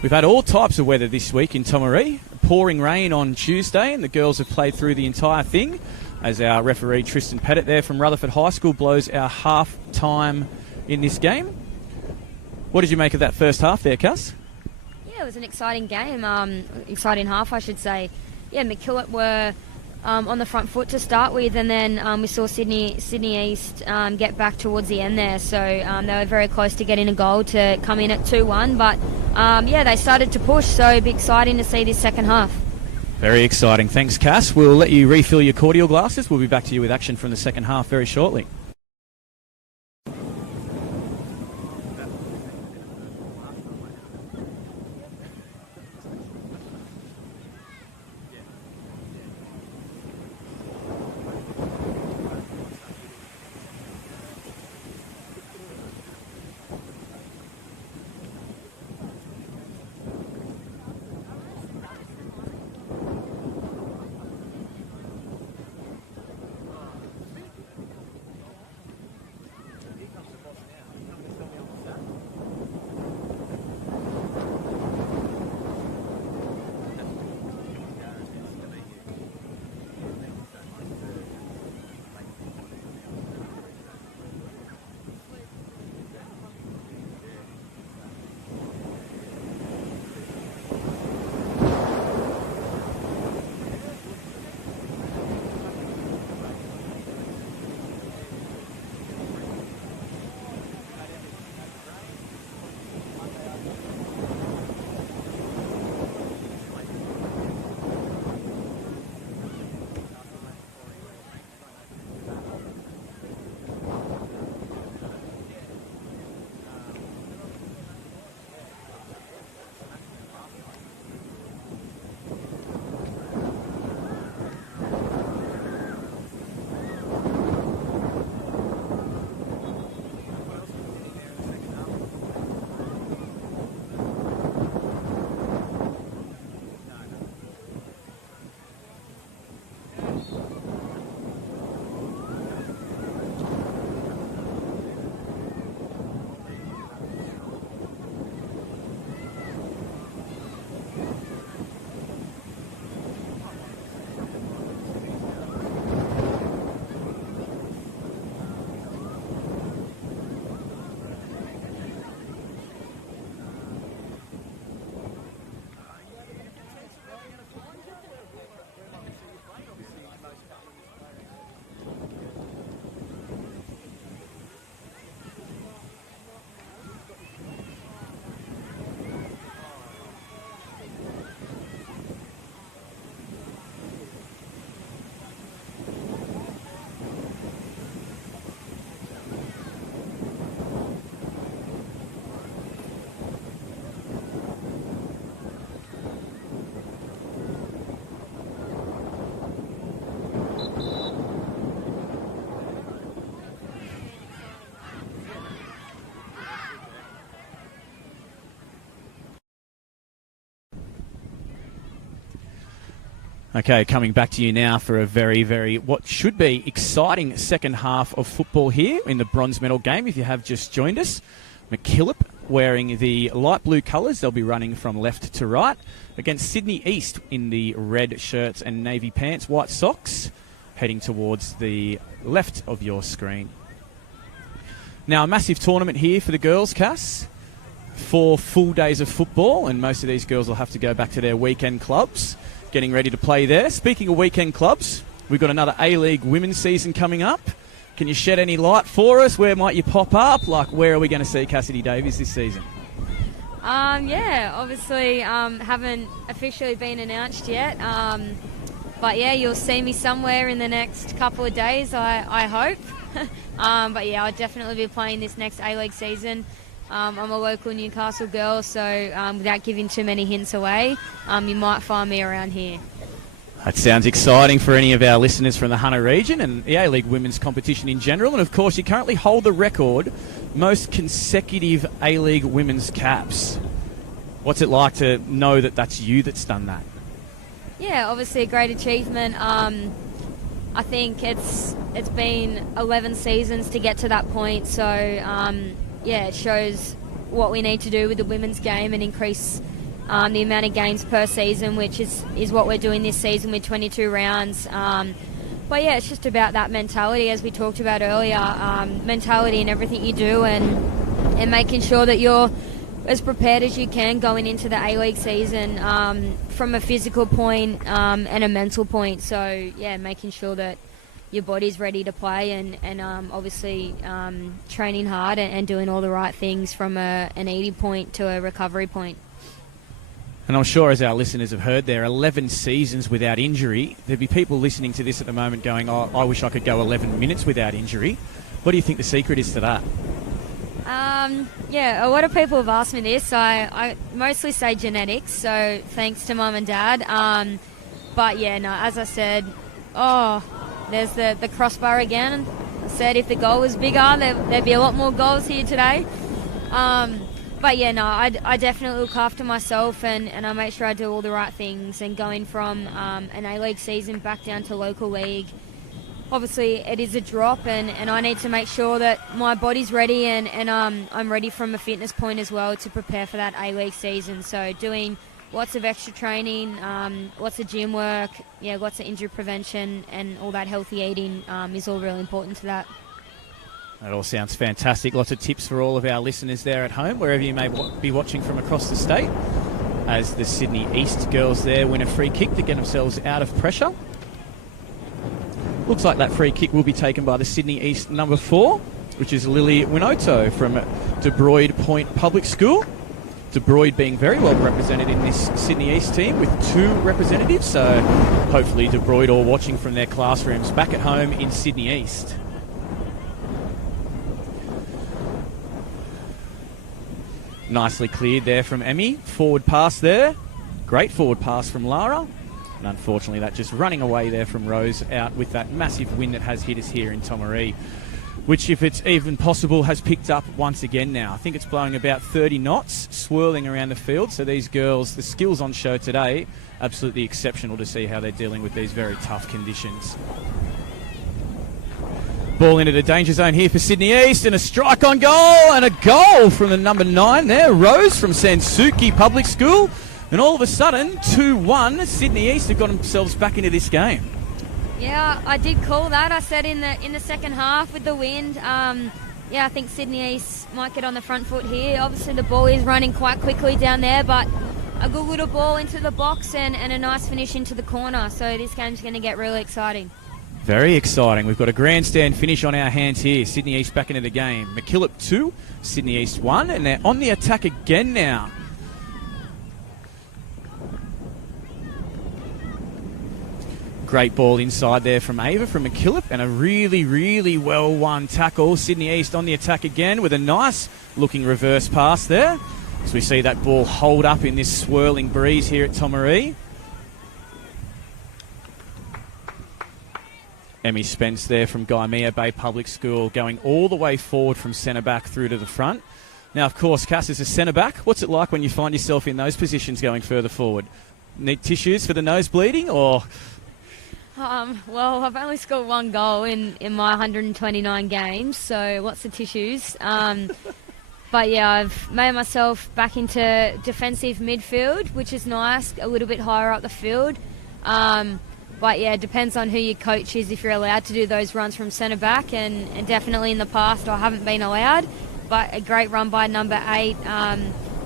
We've had all types of weather this week in Tomaree. Pouring rain on Tuesday, and the girls have played through the entire thing as our referee Tristan Pettit there from Rutherford High School blows our half time in this game. What did you make of that first half there, Cass? Yeah, it was an exciting game, exciting half I should say. Yeah, MacKillop were on the front foot to start with, and then we saw Sydney East get back towards the end there, so they were very close to getting a goal to come in at 2-1, but they started to push, so it'd be exciting to see this second half. Very exciting. Thanks, Cass. We'll let you refill your cordial glasses. We'll be back to you with action from the second half very shortly. Okay, coming back to you now for a very, very, what should be exciting second half of football here in the bronze medal game. If you have just joined us, MacKillop wearing the light blue colours. They'll be running from left to right against Sydney East in the red shirts and navy pants, white socks, heading towards the left of your screen. Now, a massive tournament here for the girls, Cass. 4 full days of football, and most of these girls will have to go back to their weekend clubs, getting ready to play there. Speaking of weekend clubs, we've got another A-League women's season coming up. Can you shed any light for us? Where might you pop up? Like, where are we going to see Cassidy Davies this season? Yeah, obviously haven't officially been announced yet. But yeah, you'll see me somewhere in the next couple of days, I hope. But yeah, I'll definitely be playing this next A-League season. I'm a local Newcastle girl, so without giving too many hints away, you might find me around here. That sounds exciting for any of our listeners from the Hunter region and the A-League women's competition in general. And of course, you currently hold the record most consecutive A-League women's caps. What's it like to know that that's you that's done that? Yeah, obviously a great achievement. I think it's been 11 seasons to get to that point, so yeah, it shows what we need to do with the women's game and increase the amount of games per season, which is what we're doing this season with 22 rounds. But yeah, it's just about that mentality, as we talked about earlier, mentality in everything you do, and making sure that you're as prepared as you can going into the A-League season from a physical point and a mental point. So yeah, making sure that your body's ready to play and obviously training hard and doing all the right things from an eating point to a recovery point. And I'm sure, as our listeners have heard there, 11 seasons without injury. There'd be people listening to this at the moment going, oh, I wish I could go 11 minutes without injury. What do you think the secret is to that? Yeah, a lot of people have asked me this. I mostly say genetics, so thanks to Mum and Dad. But yeah, no, as I said, there's the crossbar again. I said if the goal was bigger, there'd be a lot more goals here today. But yeah, no, I definitely look after myself and I make sure I do all the right things. And going from an A-League season back down to local league, obviously it is a drop and I need to make sure that my body's ready and I'm ready from a fitness point as well to prepare for that A-League season. So doing lots of extra training, lots of gym work, yeah, lots of injury prevention and all that healthy eating is all really important to that. That all sounds fantastic. Lots of tips for all of our listeners there at home, wherever you may be watching from across the state, as the Sydney East girls there win a free kick to get themselves out of pressure. Looks like that free kick will be taken by the Sydney East number 4, which is Lily Winoto from De Broid Point Public School. De Broid being very well represented in this Sydney East team with 2 representatives, so hopefully De Broid all watching from their classrooms back at home in Sydney East. Nicely cleared there from Emmy. Forward pass there. Great forward pass from Lara. And unfortunately, that just running away there from Rose out with that massive wind that has hit us here in Tomaree, which, if it's even possible, has picked up once again now. I think it's blowing about 30 knots, swirling around the field. So these girls, the skills on show today, absolutely exceptional to see how they're dealing with these very tough conditions. Ball into the danger zone here for Sydney East, and a strike on goal, and a goal from the number 9 there, Rose from Sansuki Public School. And all of a sudden, 2-1, Sydney East have got themselves back into this game. Yeah, I did call that. I said in the second half with the wind, yeah, I think Sydney East might get on the front foot here. Obviously, the ball is running quite quickly down there, but a good little ball into the box and a nice finish into the corner. So this game's going to get really exciting. Very exciting. We've got a grandstand finish on our hands here. Sydney East back into the game. MacKillop 2, Sydney East 1, and they're on the attack again now. Great ball inside there from Ava from MacKillop, and a really, really well won tackle. Sydney East on the attack again with a nice looking reverse pass there. As we see that ball hold up in this swirling breeze here at Tomaree. Emmy Spence there from Gymea Bay Public School going all the way forward from centre-back through to the front. Now, of course, Cass is a centre-back. What's it like when you find yourself in those positions going further forward? Need tissues for the nose bleeding, or? Well, I've only scored one goal in my 129 games, so what's the tissues? But yeah, I've made myself back into defensive midfield, which is nice, a little bit higher up the field. But yeah, it depends on who your coach is, if you're allowed to do those runs from centre back, and definitely in the past I haven't been allowed. But a great run by number 8.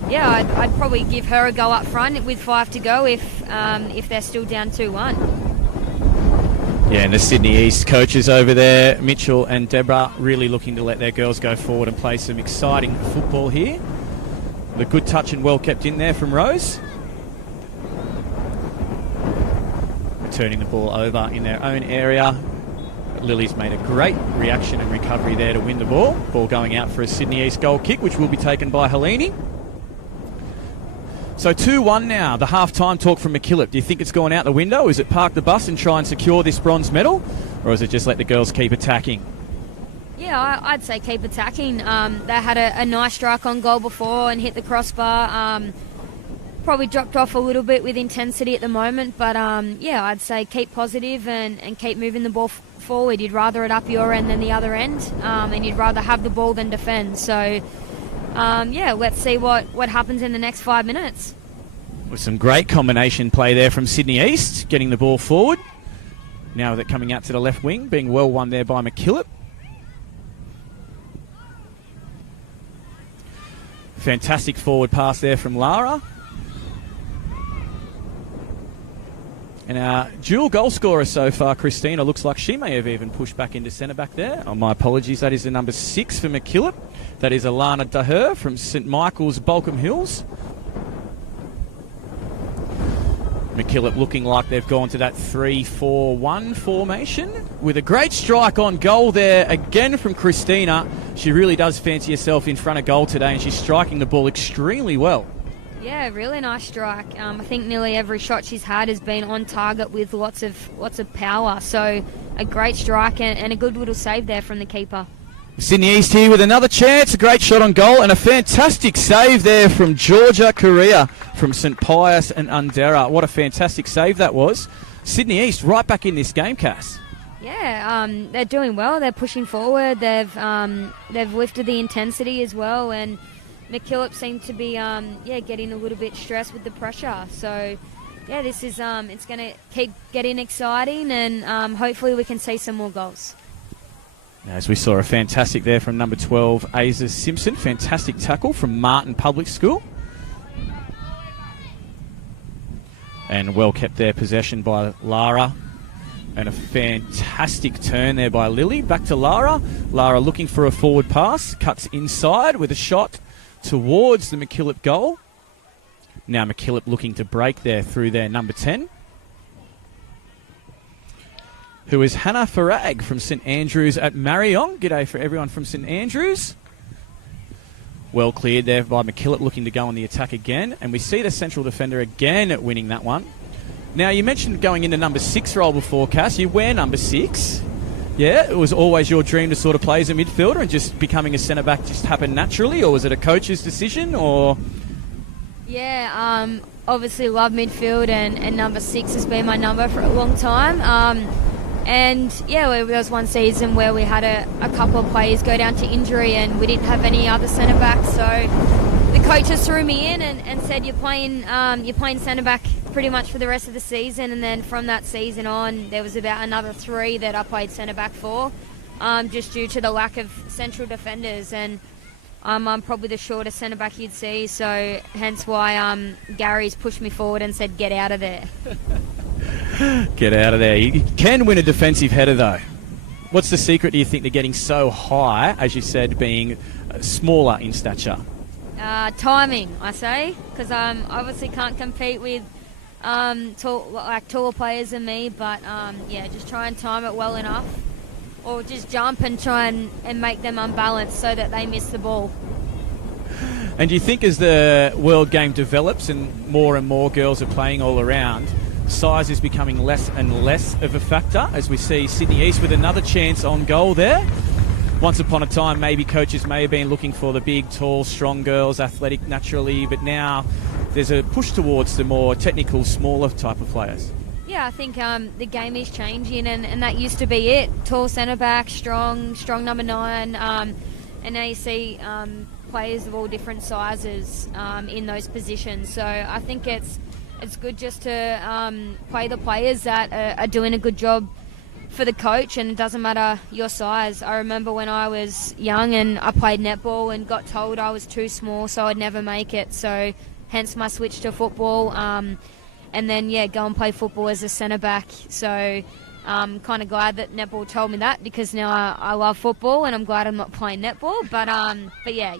Yeah, I'd probably give her a go up front with 5 to go if they're still down 2-1. Yeah, and the Sydney East coaches over there, Mitchell and Deborah, really looking to let their girls go forward and play some exciting football here. The good touch and well kept in there from Rose. Returning the ball over in their own area. Lily's made a great reaction and recovery there to win the ball. Ball going out for a Sydney East goal kick, which will be taken by Helene. So 2-1 now, the half-time talk from MacKillop. Do you think it's gone out the window? Is it park the bus and try and secure this bronze medal? Or is it just let the girls keep attacking? Yeah, I'd say keep attacking. They had a nice strike on goal before and hit the crossbar. Probably dropped off a little bit with intensity at the moment. But yeah, I'd say keep positive and keep moving the ball forward. You'd rather it up your end than the other end. And you'd rather have the ball than defend. So yeah, let's see what happens in the next 5 minutes. With some great combination play there from Sydney East, getting the ball forward. Now with it coming out to the left wing, being well won there by MacKillop. Fantastic forward pass there from Lara. And our dual goal scorer so far, Christina, looks like she may have even pushed back into centre-back there. Oh, my apologies, that is the number 6 for MacKillop. That is Alana Daher from St Michael's, Balcombe Hills. MacKillop looking like they've gone to that 3-4-1 formation with a great strike on goal there again from Christina. She really does fancy herself in front of goal today, and she's striking the ball extremely well. Yeah, really nice strike. I think nearly every shot she's had has been on target with lots of power. So a great strike and a good little save there from the keeper. Sydney East here with another chance. A great shot on goal and a fantastic save there from Georgia Correa from St Pius and Undera. What a fantastic save that was. Sydney East right back in this game, Cass. Yeah, they're doing well. They're pushing forward. They've lifted the intensity as well, and MacKillop seemed to be getting a little bit stressed with the pressure. So yeah, this is it's going to keep getting exciting, and hopefully we can see some more goals. As we saw a fantastic there from number 12, Asa Simpson. Fantastic tackle from Martin Public School. And well kept their possession by Lara. And a fantastic turn there by Lily. Back to Lara. Lara looking for a forward pass. Cuts inside with a shot towards the MacKillop goal. Now MacKillop looking to break there through their number 10. Who is Hannah Farag from St Andrews at Marion. G'day for everyone from St Andrews. Well cleared there by MacKillop, looking to go on the attack again. And we see the central defender again winning that one. Now, you mentioned going into number 6 role before, Cass. You wear number 6. Yeah, it was always your dream to sort of play as a midfielder, and just becoming a centre-back just happened naturally, or was it a coach's decision, or...? Yeah, obviously love midfield, and number 6 has been my number for a long time. And yeah, there was one season where we had a couple of players go down to injury and we didn't have any other centre-backs, so the coaches threw me in and said you're playing centre-back pretty much for the rest of the season. And then from that season on, there was about another 3 that I played centre-back for, just due to the lack of central defenders, and I'm probably the shortest centre-back you'd see, so hence why Gary's pushed me forward and said get out of there. Get out of there. You can win a defensive header, though. What's the secret, do you think, to getting so high, as you said, being smaller in stature? Timing, I say, because I obviously can't compete with taller players than me, but yeah, just try and time it well enough, or just jump and try and make them unbalanced so that they miss the ball. And do you think as the world game develops and more girls are playing all around, size is becoming less and less of a factor, as we see Sydney East with another chance on goal there? Once upon a time, maybe coaches may have been looking for the big, tall, strong girls, athletic naturally, but now there's a push towards the more technical, smaller type of players. Yeah, I think the game is changing, and that used to be it. Tall centre back, strong number 9, and now you see players of all different sizes in those positions. So I think it's good just to play the players that are doing a good job for the coach, and it doesn't matter your size. I remember when I was young and I played netball and got told I was too small, so I'd never make it. So hence my switch to football. And then, go and play football as a centre-back. So I'm kind of glad that netball told me that, because now I love football, and I'm glad I'm not playing netball. But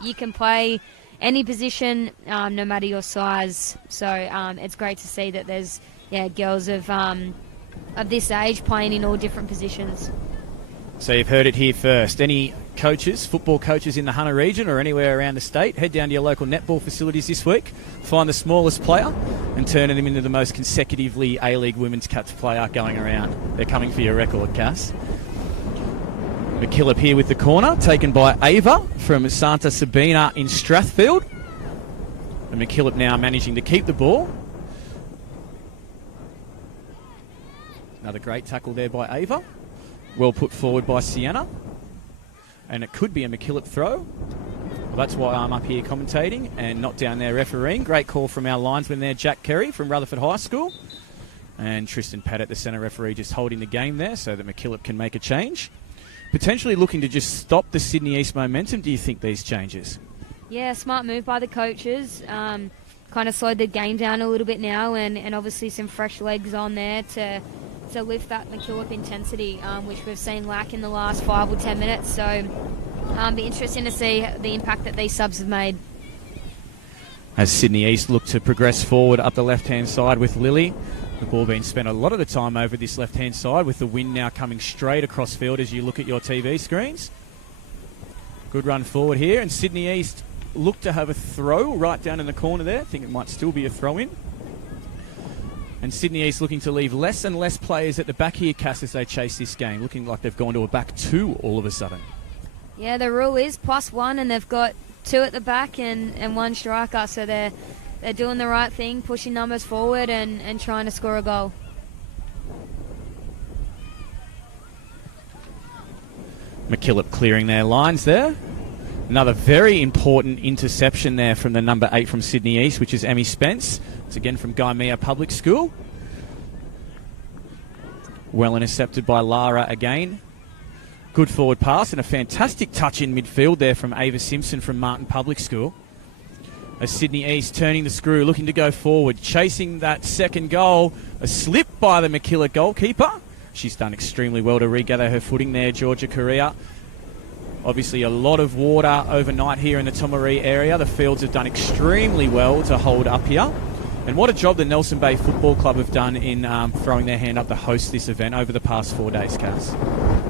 you can play any position, no matter your size. So it's great to see that there's girls of this age playing in all different positions. So you've heard it here first. Any coaches, football coaches in the Hunter region or anywhere around the state, head down to your local netball facilities this week, find the smallest player and turn them into the most consecutively A-League Women's Cups player going around. They're coming for your record, Cass. MacKillop here with the corner, taken by Ava from Santa Sabina in Strathfield. And MacKillop now managing to keep the ball. Another great tackle there by Ava. Well put forward by Sienna. And it could be a MacKillop throw. Well, that's why I'm up here commentating and not down there refereeing. Great call from our linesman there, Jack Kerry from Rutherford High School. And Tristan Paddock, the centre referee, just holding the game there so that MacKillop can make a change. Potentially looking to just stop the Sydney East momentum, do you think, these changes? Yeah, smart move by the coaches. Kind of slowed the game down a little bit now, and obviously some fresh legs on there to lift that MacKillop intensity, which we've seen lack in the last 5 or 10 minutes. So be interesting to see the impact that these subs have made. As Sydney East look to progress forward up the left-hand side with Lily. The ball being spent a lot of the time over this left-hand side, with the wind now coming straight across field as you look at your TV screens. Good run forward here, and Sydney East look to have a throw right down in the corner there. I think it might still be a throw-in. And Sydney East looking to leave less and less players at the back here, Cass, as they chase this game. Looking like they've gone to a back 2 all of a sudden. Yeah, the rule is +1, and they've got 2 at the back and 1 striker. So they're doing the right thing, pushing numbers forward and trying to score a goal. MacKillop clearing their lines there. Another very important interception there from the number 8 from Sydney East, which is Emmy Spence. It's again from Gymea Public School. Well intercepted by Lara again. Good forward pass and a fantastic touch in midfield there from Ava Simpson from Martin Public School. As Sydney East turning the screw, looking to go forward, chasing that second goal. A slip by the MacKillop goalkeeper. She's done extremely well to regather her footing there, Georgia Correa. Obviously a lot of water overnight here in the Tomaree area. The fields have done extremely well to hold up here. And what a job the Nelson Bay Football Club have done in throwing their hand up to host this event over the past 4 days, Cass.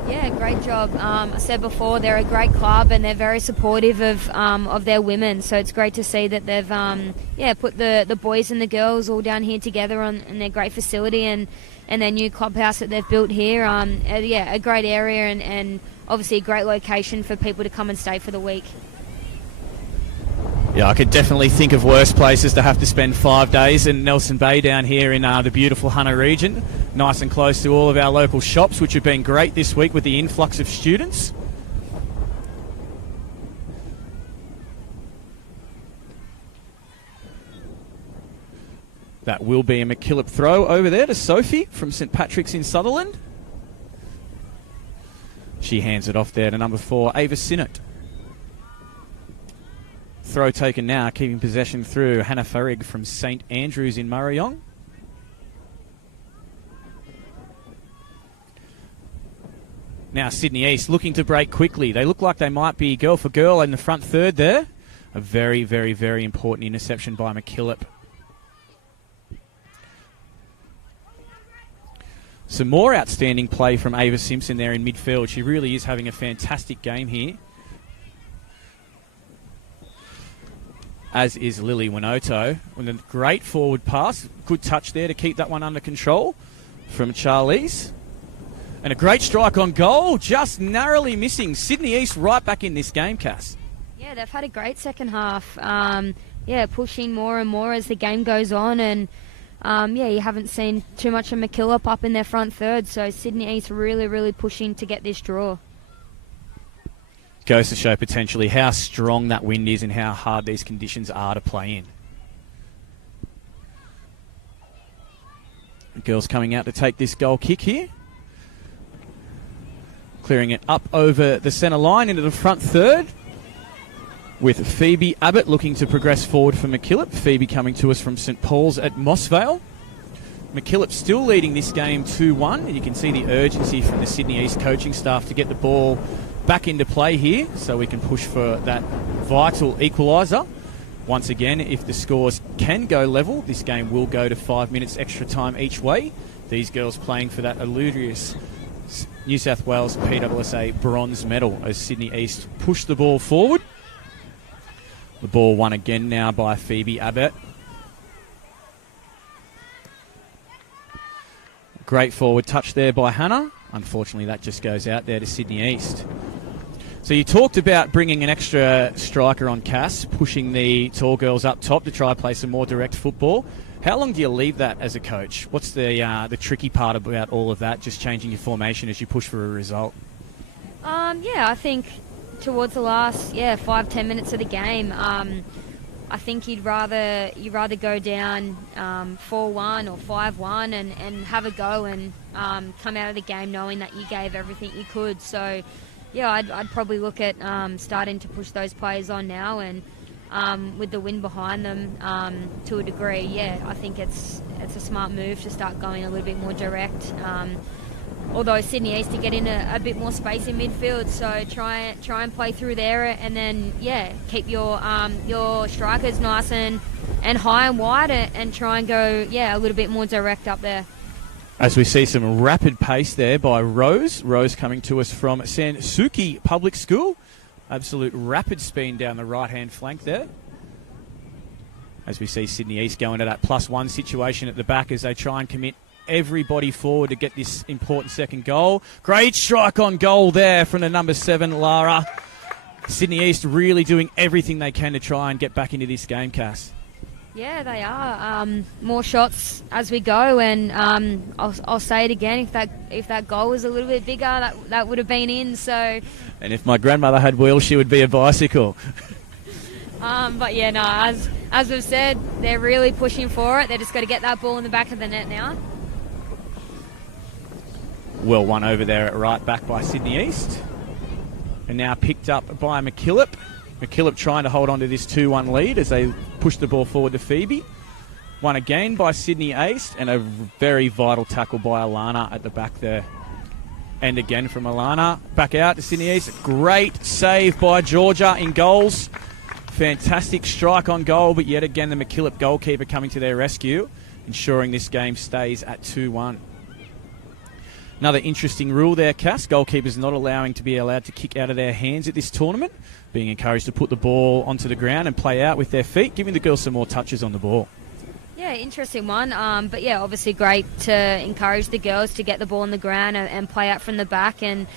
Yeah, great job. I said before, they're a great club and they're very supportive of their women. So it's great to see that they've put the boys and the girls all down here together in their great facility and their new clubhouse that they've built here. A great area and obviously a great location for people to come and stay for the week. Yeah, I could definitely think of worse places to have to spend 5 days in Nelson Bay down here in the beautiful Hunter region. Nice and close to all of our local shops, which have been great this week with the influx of students. That will be a MacKillop throw over there to Sophie from St Patrick's in Sutherland. She hands it off there to number 4, Ava Sinnott. Throw taken now, keeping possession through Hannah Farrig from St Andrews in Murrayong. Now Sydney East looking to break quickly. They look like they might be girl for girl in the front third there. A very, very, very important interception by MacKillop. Some more outstanding play from Ava Simpson there in midfield. She really is having a fantastic game here. As is Lily Winoto. With a great forward pass. Good touch there to keep that one under control from Charlize. And a great strike on goal. Just narrowly missing. Sydney East right back in this game, Cass. Yeah, they've had a great second half. pushing more and more as the game goes on, and you haven't seen too much of MacKillop up in their front third, so Sydney East really, really pushing to get this draw. Goes to show potentially how strong that wind is and how hard these conditions are to play in. The girls coming out to take this goal kick here. Clearing it up over the centre line into the front third, with Phoebe Abbott looking to progress forward for MacKillop. Phoebe coming to us from St Paul's at Mossvale. MacKillop still leading this game 2-1, and you can see the urgency from the Sydney East coaching staff to get the ball back into play here so we can push for that vital equaliser. Once again, if the scores can go level, this game will go to 5 minutes extra time each way. These girls playing for that illustrious New South Wales PSSA bronze medal as Sydney East push the ball forward. The ball won again now by Phoebe Abbott. Great forward touch there by Hannah. Unfortunately, that just goes out there to Sydney East. So you talked about bringing an extra striker on Cass, pushing the tall girls up top to try to play some more direct football. How long do you leave that as a coach? What's the tricky part about all of that, just changing your formation as you push for a result? I think towards the last 5-10 minutes of the game, I think you'd rather go down 4-1 or 5-1 and have a go and come out of the game knowing that you gave everything you could. So I'd probably look at starting to push those players on now, and with the wind behind them to a degree, I think it's a smart move to start going a little bit more direct. Although Sydney East to get in a bit more space in midfield, so try and play through there, and then keep your strikers nice and high and wide, and try and go a little bit more direct up there. As we see some rapid pace there by Rose. Rose coming to us from Sansuki Public School. Absolute rapid speed down the right-hand flank there. As we see Sydney East go into that +1 situation at the back as they try and commit everybody forward to get this important second goal. Great strike on goal there from the number 7, Lara. Sydney East really doing everything they can to try and get back into this game, Cass. Yeah, they are. More shots as we go, and I'll say it again. If that goal was a little bit bigger, that would have been in. So. And if my grandmother had wheels, she would be a bicycle. As we've said, they're really pushing for it. They just got to get that ball in the back of the net now. Well won over there at right back by Sydney East, and now picked up by MacKillop. MacKillop trying to hold on to this 2-1 lead as they push the ball forward to Phoebe. Won again by Sydney East, and a very vital tackle by Alana at the back there. And again from Alana, back out to Sydney East. Great save by Georgia in goals. Fantastic strike on goal, but yet again the MacKillop goalkeeper coming to their rescue, ensuring this game stays at 2-1. Another interesting rule there, Cass. Goalkeepers not allowed to kick out of their hands at this tournament, being encouraged to put the ball onto the ground and play out with their feet, giving the girls some more touches on the ball. Yeah, interesting one. Obviously great to encourage the girls to get the ball on the ground and play out from the back, and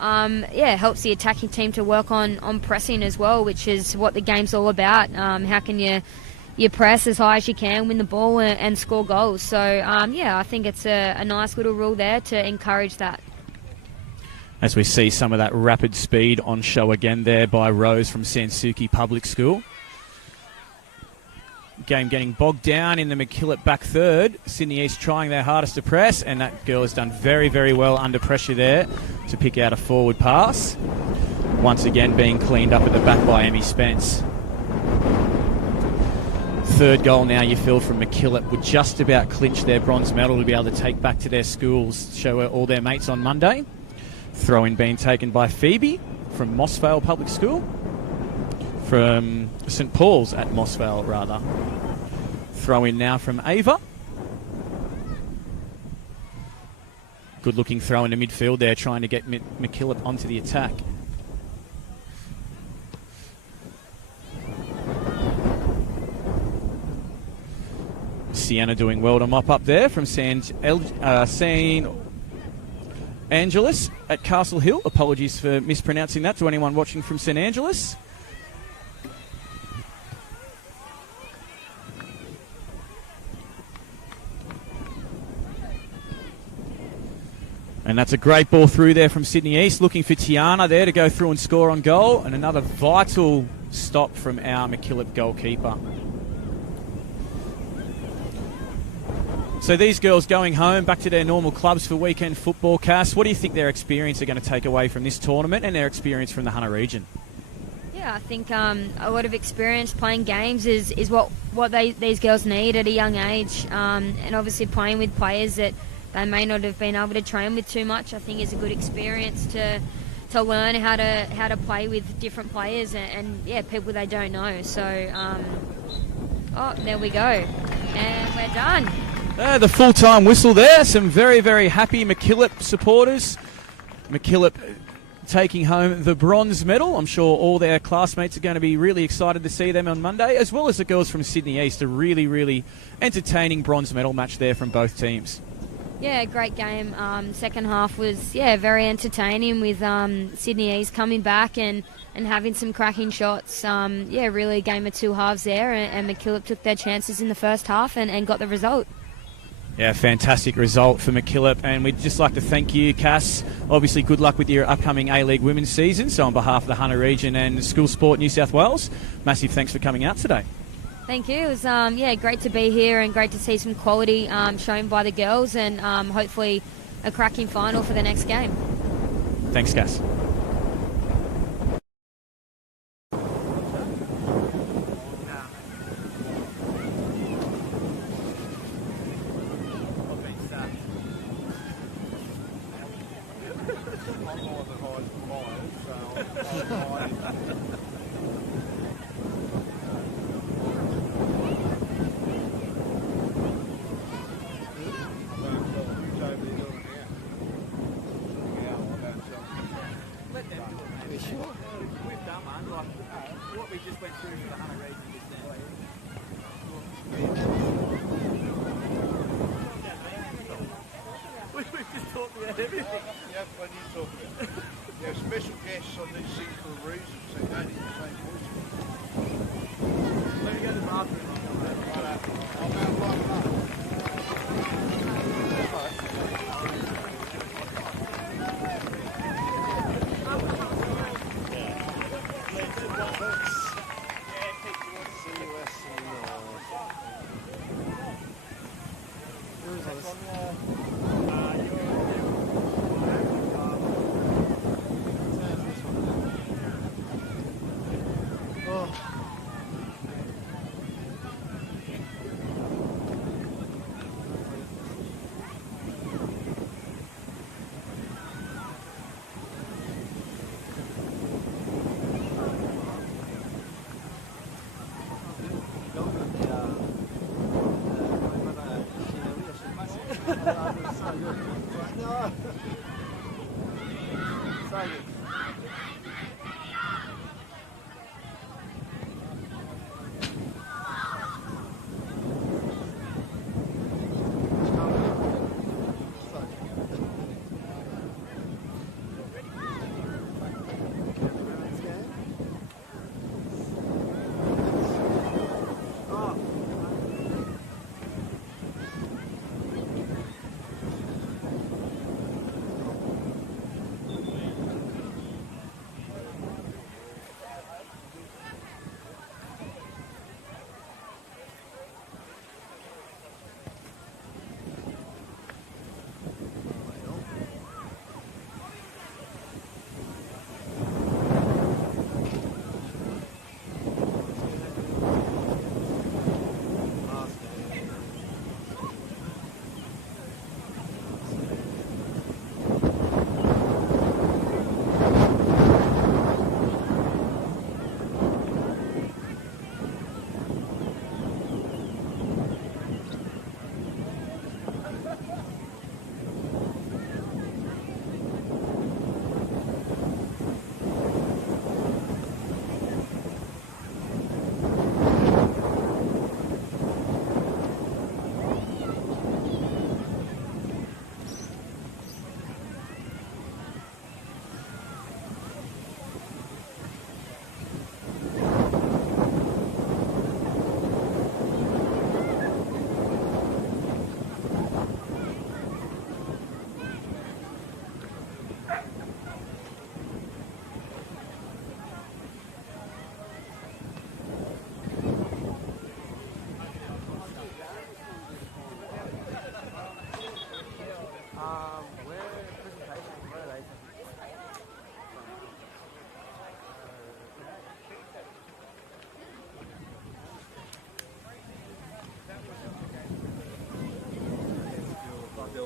helps the attacking team to work on pressing as well, which is what the game's all about. How can you press as high as you can, win the ball and score goals. So, I think it's a nice little rule there to encourage that. As we see some of that rapid speed on show again there by Rose from Sansuki Public School. Game getting bogged down in the MacKillop back third. Sydney East trying their hardest to press, and that girl has done very, very well under pressure there to pick out a forward pass. Once again being cleaned up at the back by Emmy Spence. Third goal now you feel from MacKillop would just about clinch their bronze medal to be able to take back to their schools, show all their mates on Monday. Throw-in being taken by Phoebe from Mossvale Public School. From St Paul's at Mossvale, rather. Throw-in now from Ava. Good-looking throw into midfield there, trying to get MacKillop onto the attack. Sienna doing well to mop up there from St Angeles at Castle Hill. Apologies for mispronouncing that to anyone watching from St Angeles. And that's a great ball through there from Sydney East, looking for Tiana there to go through and score on goal. And another vital stop from our MacKillop goalkeeper. So these girls going home, back to their normal clubs for weekend football. Cass, what do you think their experience are going to take away from this tournament and their experience from the Hunter region? Yeah, I think a lot of experience playing games is what these girls need at a young age, and obviously playing with players that they may not have been able to train with too much. I think is a good experience to learn how to play with different players and people they don't know. So, there we go, and we're done. The full-time whistle there. Some very, very happy MacKillop supporters. MacKillop taking home the bronze medal. I'm sure all their classmates are going to be really excited to see them on Monday, as well as the girls from Sydney East. A really, really entertaining bronze medal match there from both teams. Yeah, great game. Second half was very entertaining with Sydney East coming back and having some cracking shots. Really a game of two halves there, and MacKillop took their chances in the first half and got the result. Yeah, fantastic result for MacKillop, and we'd just like to thank you, Cass. Obviously, good luck with your upcoming A-League women's season. So on behalf of the Hunter region and School Sport New South Wales, massive thanks for coming out today. Thank you. It was great to be here and great to see some quality shown by the girls, and hopefully a cracking final for the next game. Thanks, Cass. Special guests on these things for a reason, so they don't hear the same voice. Let me go to the bathroom. I'll go right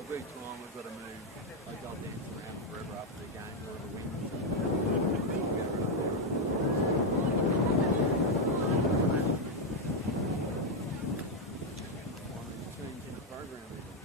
week time we've got to move those old things around forever after the game or the win. Teams in the program even.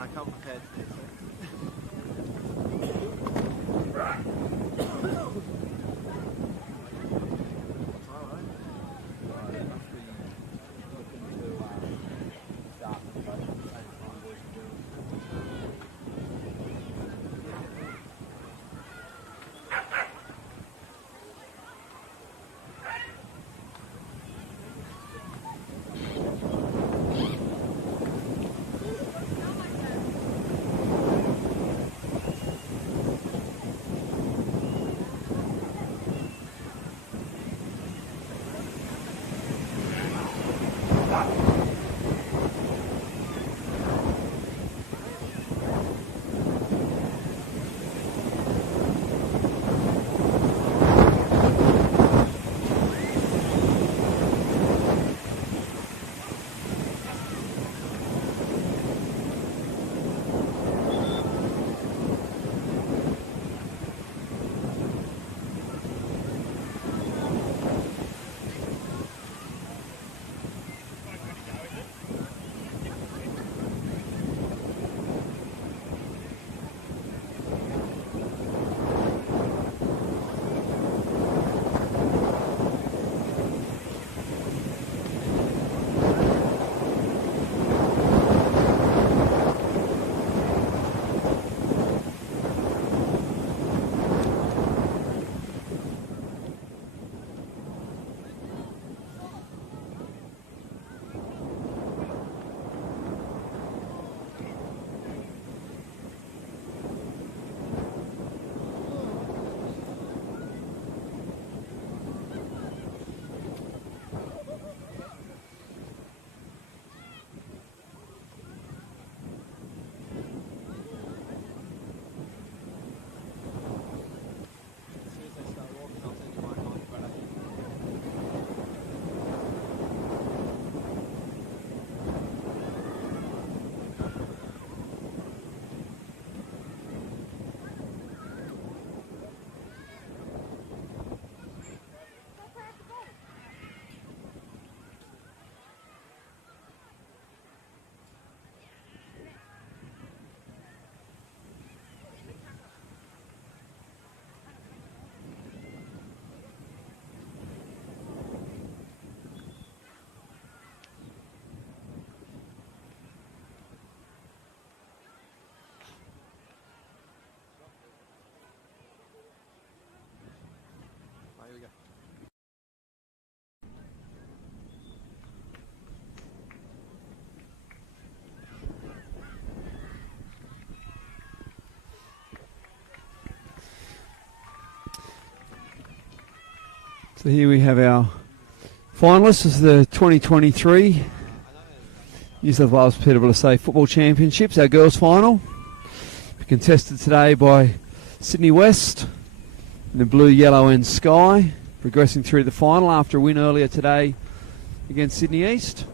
I can't prepare to do so. So here we have our finalists of the 2023 New South Wales PSSA Football Championships, our girls final. Contested today by Sydney West in the blue, yellow and sky, progressing through the final after a win earlier today against Sydney East.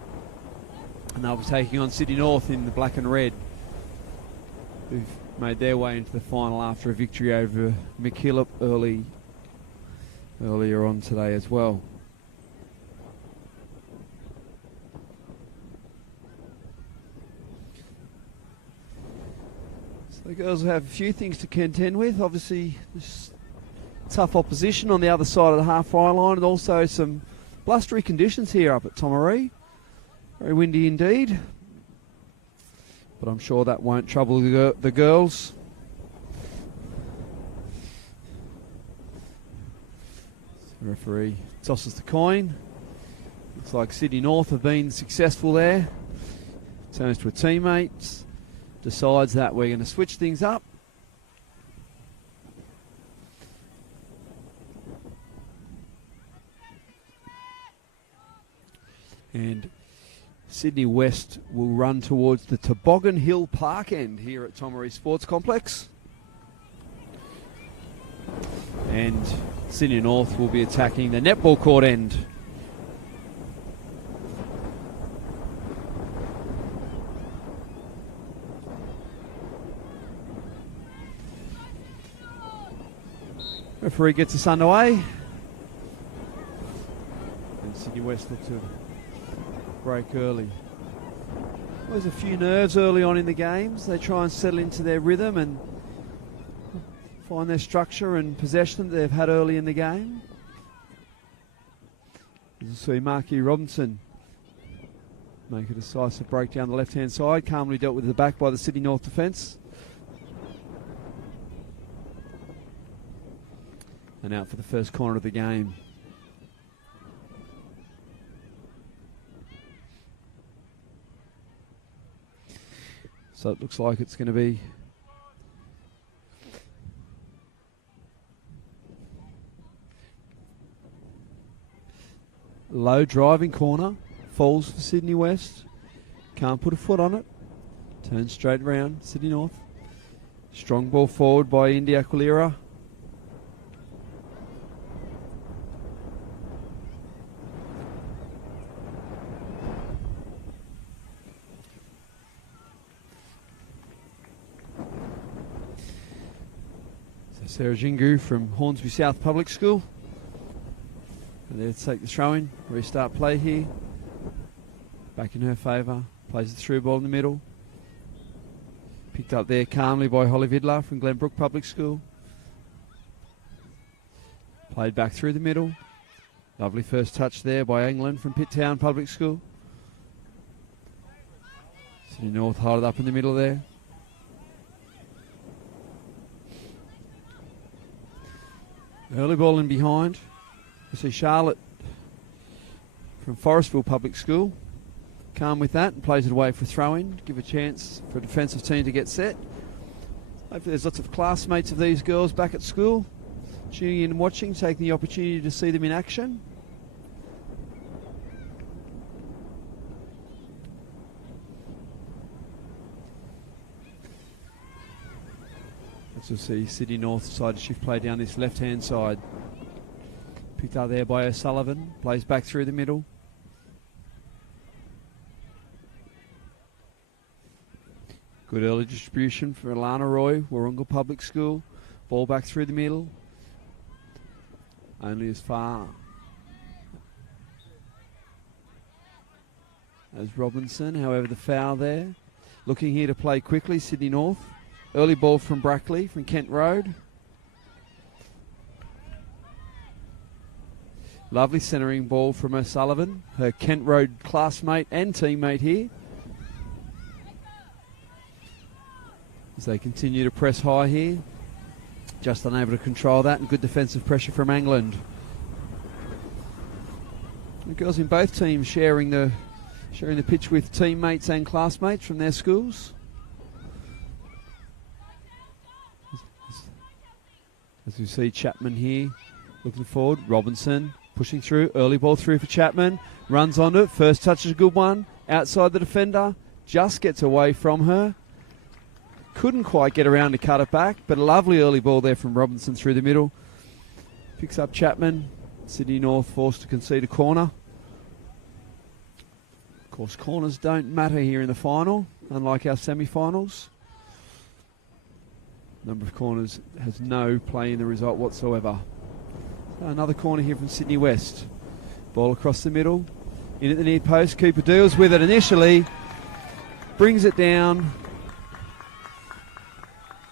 And they'll be taking on Sydney North in the black and red, who've made their way into the final after a victory over MacKillop earlier on today as well. The girls have a few things to contend with. Obviously, this tough opposition on the other side of the halfway line, and also some blustery conditions here up at Tomaree. Very windy indeed, but I'm sure that won't trouble the girls. The referee tosses the coin. Looks like Sydney North have been successful there. Turns to a teammate. Decides that we're going to switch things up. And Sydney West will run towards the Toboggan Hill Park end here at Tomaree Sports Complex. And Sydney North will be attacking the netball court end. Referee gets us underway. And Sydney West look to break early. There's a few nerves early on in the games. They try and settle into their rhythm and find their structure and possession that they've had early in the game. As you see, Marky Robinson make a decisive break down the left-hand side. Calmly dealt with the back by the Sydney North defence. And out for the first corner of the game. So it looks like it's going to be low driving corner. Falls for Sydney West. Can't put a foot on it. Turns straight around. Sydney North. Strong ball forward by Indy Aquilera. Sarah Jingu from Hornsby South Public School. And there to take the throw in. Restart play here. Back in her favour. Plays the through ball in the middle. Picked up there calmly by Holly Vidler from Glenbrook Public School. Played back through the middle. Lovely first touch there by England from Pitt Town Public School. Sydney North held up in the middle there. Early ball in behind. You see Charlotte from Forestville Public School. Calm with that and plays it away for throw-in. Give a chance for a defensive team to get set. Hopefully there's lots of classmates of these girls back at school tuning in and watching, taking the opportunity to see them in action. As you'll see, Sydney North side to shift play down this left-hand side. Picked up there by O'Sullivan. Plays back through the middle. Good early distribution for Alana Roy, Warrunga Public School. Ball back through the middle. Only as far as Robinson. However, the foul there. Looking here to play quickly, Sydney North. Early ball from Brackley from Kent Road. Lovely centering ball from O'Sullivan, her Kent Road classmate and teammate here. As they continue to press high here. Just unable to control that, and good defensive pressure from England. The girls in both teams sharing the pitch with teammates and classmates from their schools. As you see Chapman here looking forward. Robinson Pushing through, early ball through for Chapman. Runs onto it, first touch is a good one. Outside the defender, just gets away from her. Couldn't quite get around to cut it back, but a lovely early ball there from Robinson through the middle. Picks up Chapman. Sydney North forced to concede a corner. Of course, corners don't matter here in the final, unlike our semi-finals. Number of corners has no play in the result whatsoever. Another corner here from Sydney West. Ball across the middle. In at the near post. Cooper deals with it initially. Brings it down.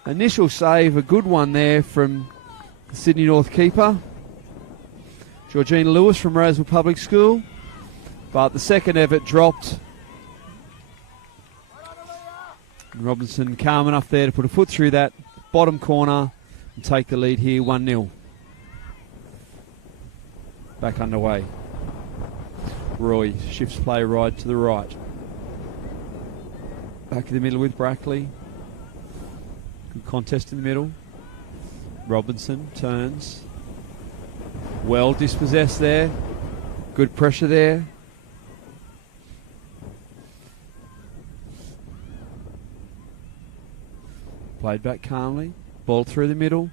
Initial save, a good one there from the Sydney North keeper. Georgina Lewis from Roseville Public School. But the second effort dropped. And Robinson calm enough there to put a foot through that bottom corner and take the lead here 1-0. Back underway. Roy shifts play right to the right. Back in the middle with Brackley. Good contest in the middle. Robinson turns. Well dispossessed there. Good pressure there. Played back calmly. Ball through the middle.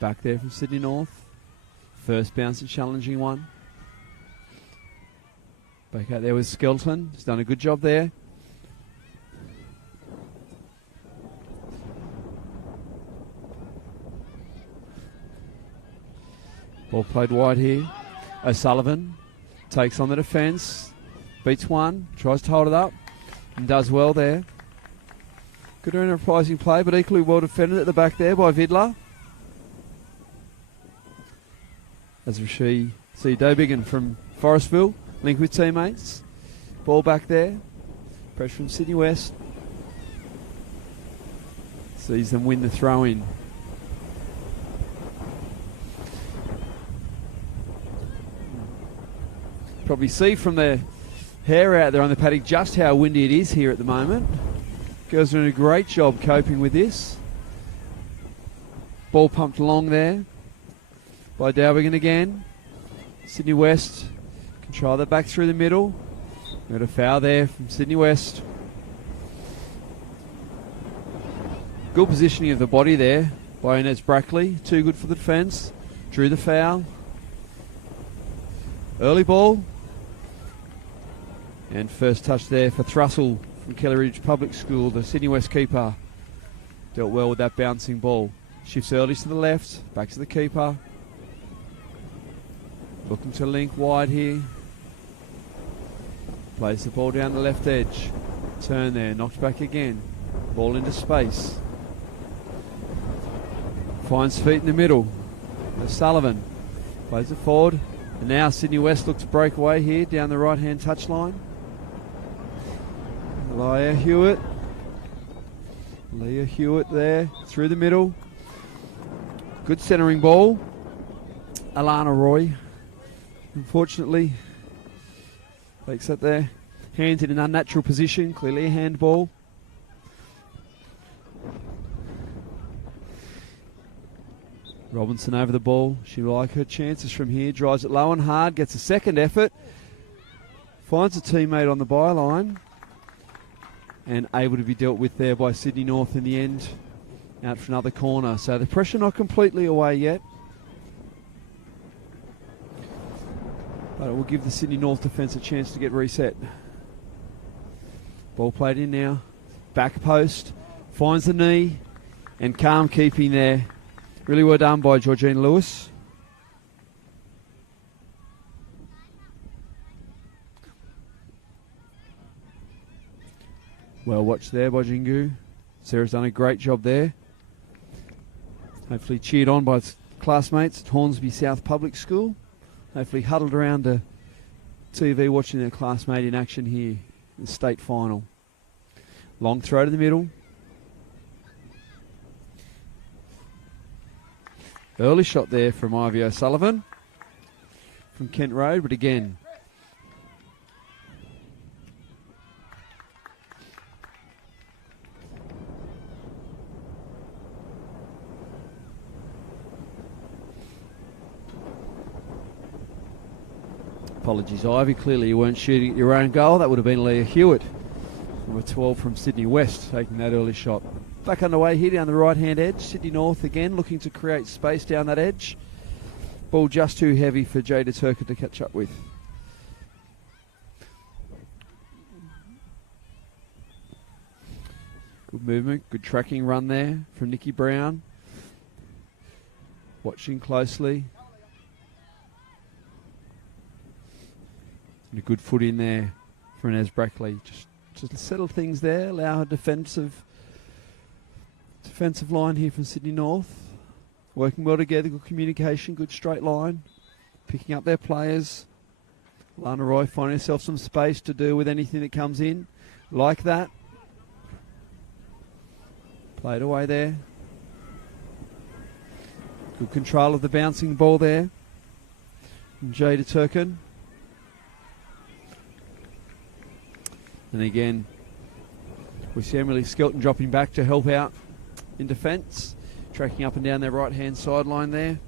Back there from Sydney North. First bounce and challenging one. Back out there with Skelton. He's done a good job there. Ball played wide here. O'Sullivan takes on the defence. Beats one. Tries to hold it up. And does well there. Good enterprising play, but equally well defended at the back there by Vidler. As we see Dobigan from Forestville link with teammates. Ball back there. Pressure from Sydney West. Sees them win the throw-in. Probably see from the hair out there on the paddock just how windy it is here at the moment. Girls are doing a great job coping with this. Ball pumped along there by Dobigan again. Sydney West can try that back through the middle. Got a foul there from Sydney West. Good positioning of the body there by Inez Brackley. Too good for the defence. Drew the foul. Early ball. And first touch there for Thrussell from Kelly Ridge Public School. The Sydney West keeper dealt well with that bouncing ball. Shifts early to the left. Back to the keeper. Looking to link wide here. Plays the ball down the left edge. Turn there, knocked back again. Ball into space. Finds feet in the middle. O'Sullivan plays it forward. And now Sydney West look to break away here down the right-hand touchline. Leah Hewitt there through the middle. Good centering ball. Alana Roy. Unfortunately, takes that there. Hands in an unnatural position. Clearly a handball. Robinson over the ball. She will like her chances from here. Drives it low and hard. Gets a second effort. Finds a teammate on the byline. And able to be dealt with there by Sydney North in the end. Out for another corner. So the pressure not completely away yet. But it will give the Sydney North defence a chance to get reset. Ball played in now. Back post. Finds the knee. And calm keeping there. Really well done by Georgina Lewis. Well watched there by Jingu. Sarah's done a great job there. Hopefully cheered on by classmates at Hornsby South Public School. Hopefully huddled around the TV watching their classmate in action here in the state final. Long throw to the middle. Early shot there from Ivy O'Sullivan from Kent Road, but again, Apologies, Ivy. Clearly you weren't shooting at your own goal. That would have been Leah Hewitt. Number 12 from Sydney West taking that early shot. Back underway here down the right-hand edge. Sydney North again looking to create space down that edge. Ball just too heavy for Jada Turker to catch up with. Good movement, good tracking run there from Nikki Brown. Watching closely. And a good foot in there for Inez Brackley. Just to settle things there, allow her defensive line here from Sydney North. Working well together, good communication, good straight line. Picking up their players. Lana Roy finding herself some space to deal with anything that comes in. Like that. Played away there. Good control of the bouncing ball there. And Jada Turkin. And again, we see Emily Skelton dropping back to help out in defence. Tracking up and down their right-hand sideline there.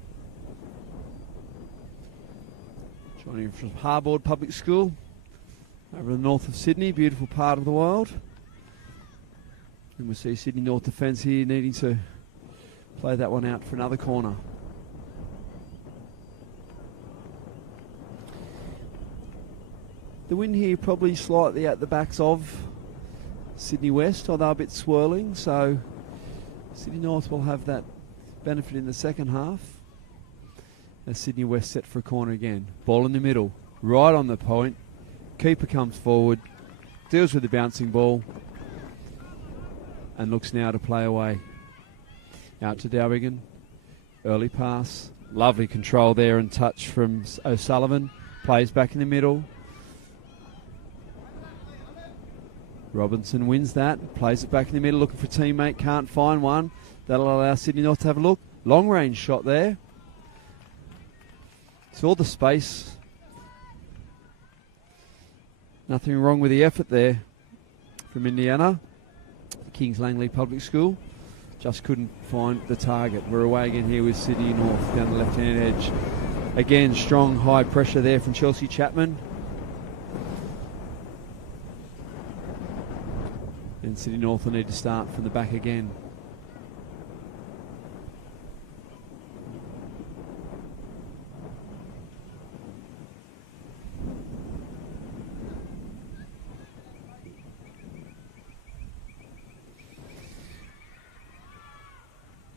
Joining from Harbord Public School. Over the north of Sydney, beautiful part of the world. And we'll see Sydney North defence here needing to play that one out for another corner. The wind here probably slightly at the backs of Sydney West, although a bit swirling, so Sydney North will have that benefit in the second half. As Sydney West set for a corner again. Ball in the middle, right on the point. Keeper comes forward, deals with the bouncing ball, and looks now to play away. Out to Dowigan. Early pass. Lovely control there and touch from O'Sullivan. Plays back in the middle. Robinson wins that. Plays it back in the middle, looking for a teammate. Can't find one. That'll allow Sydney North to have a look. Long range shot there. Saw the space. Nothing wrong with the effort there from Indiana. Kings Langley Public School. Just couldn't find the target. We're away again here with Sydney North down the left-hand edge. Again, strong high pressure there from Chelsea Chapman. And Sydney North will need to start from the back again.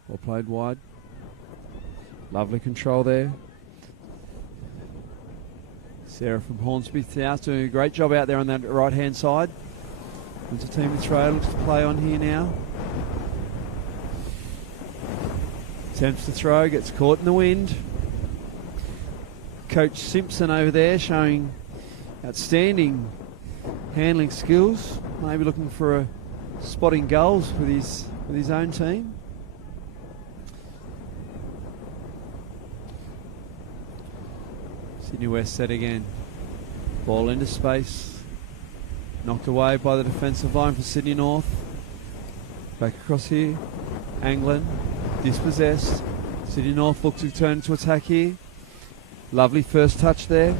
Ball played wide. Lovely control there. Sarah from Hornsby South doing a great job out there on that right-hand side. It's a team with throw, looks to play on here now. Attempts to throw, gets caught in the wind. Coach Simpson over there showing outstanding handling skills. Maybe looking for spotting goals with his own team. Sydney West set again. Ball into space. Knocked away by the defensive line for Sydney North. Back across here. Anglin. Dispossessed. Sydney North looks to turn to attack here. Lovely first touch there.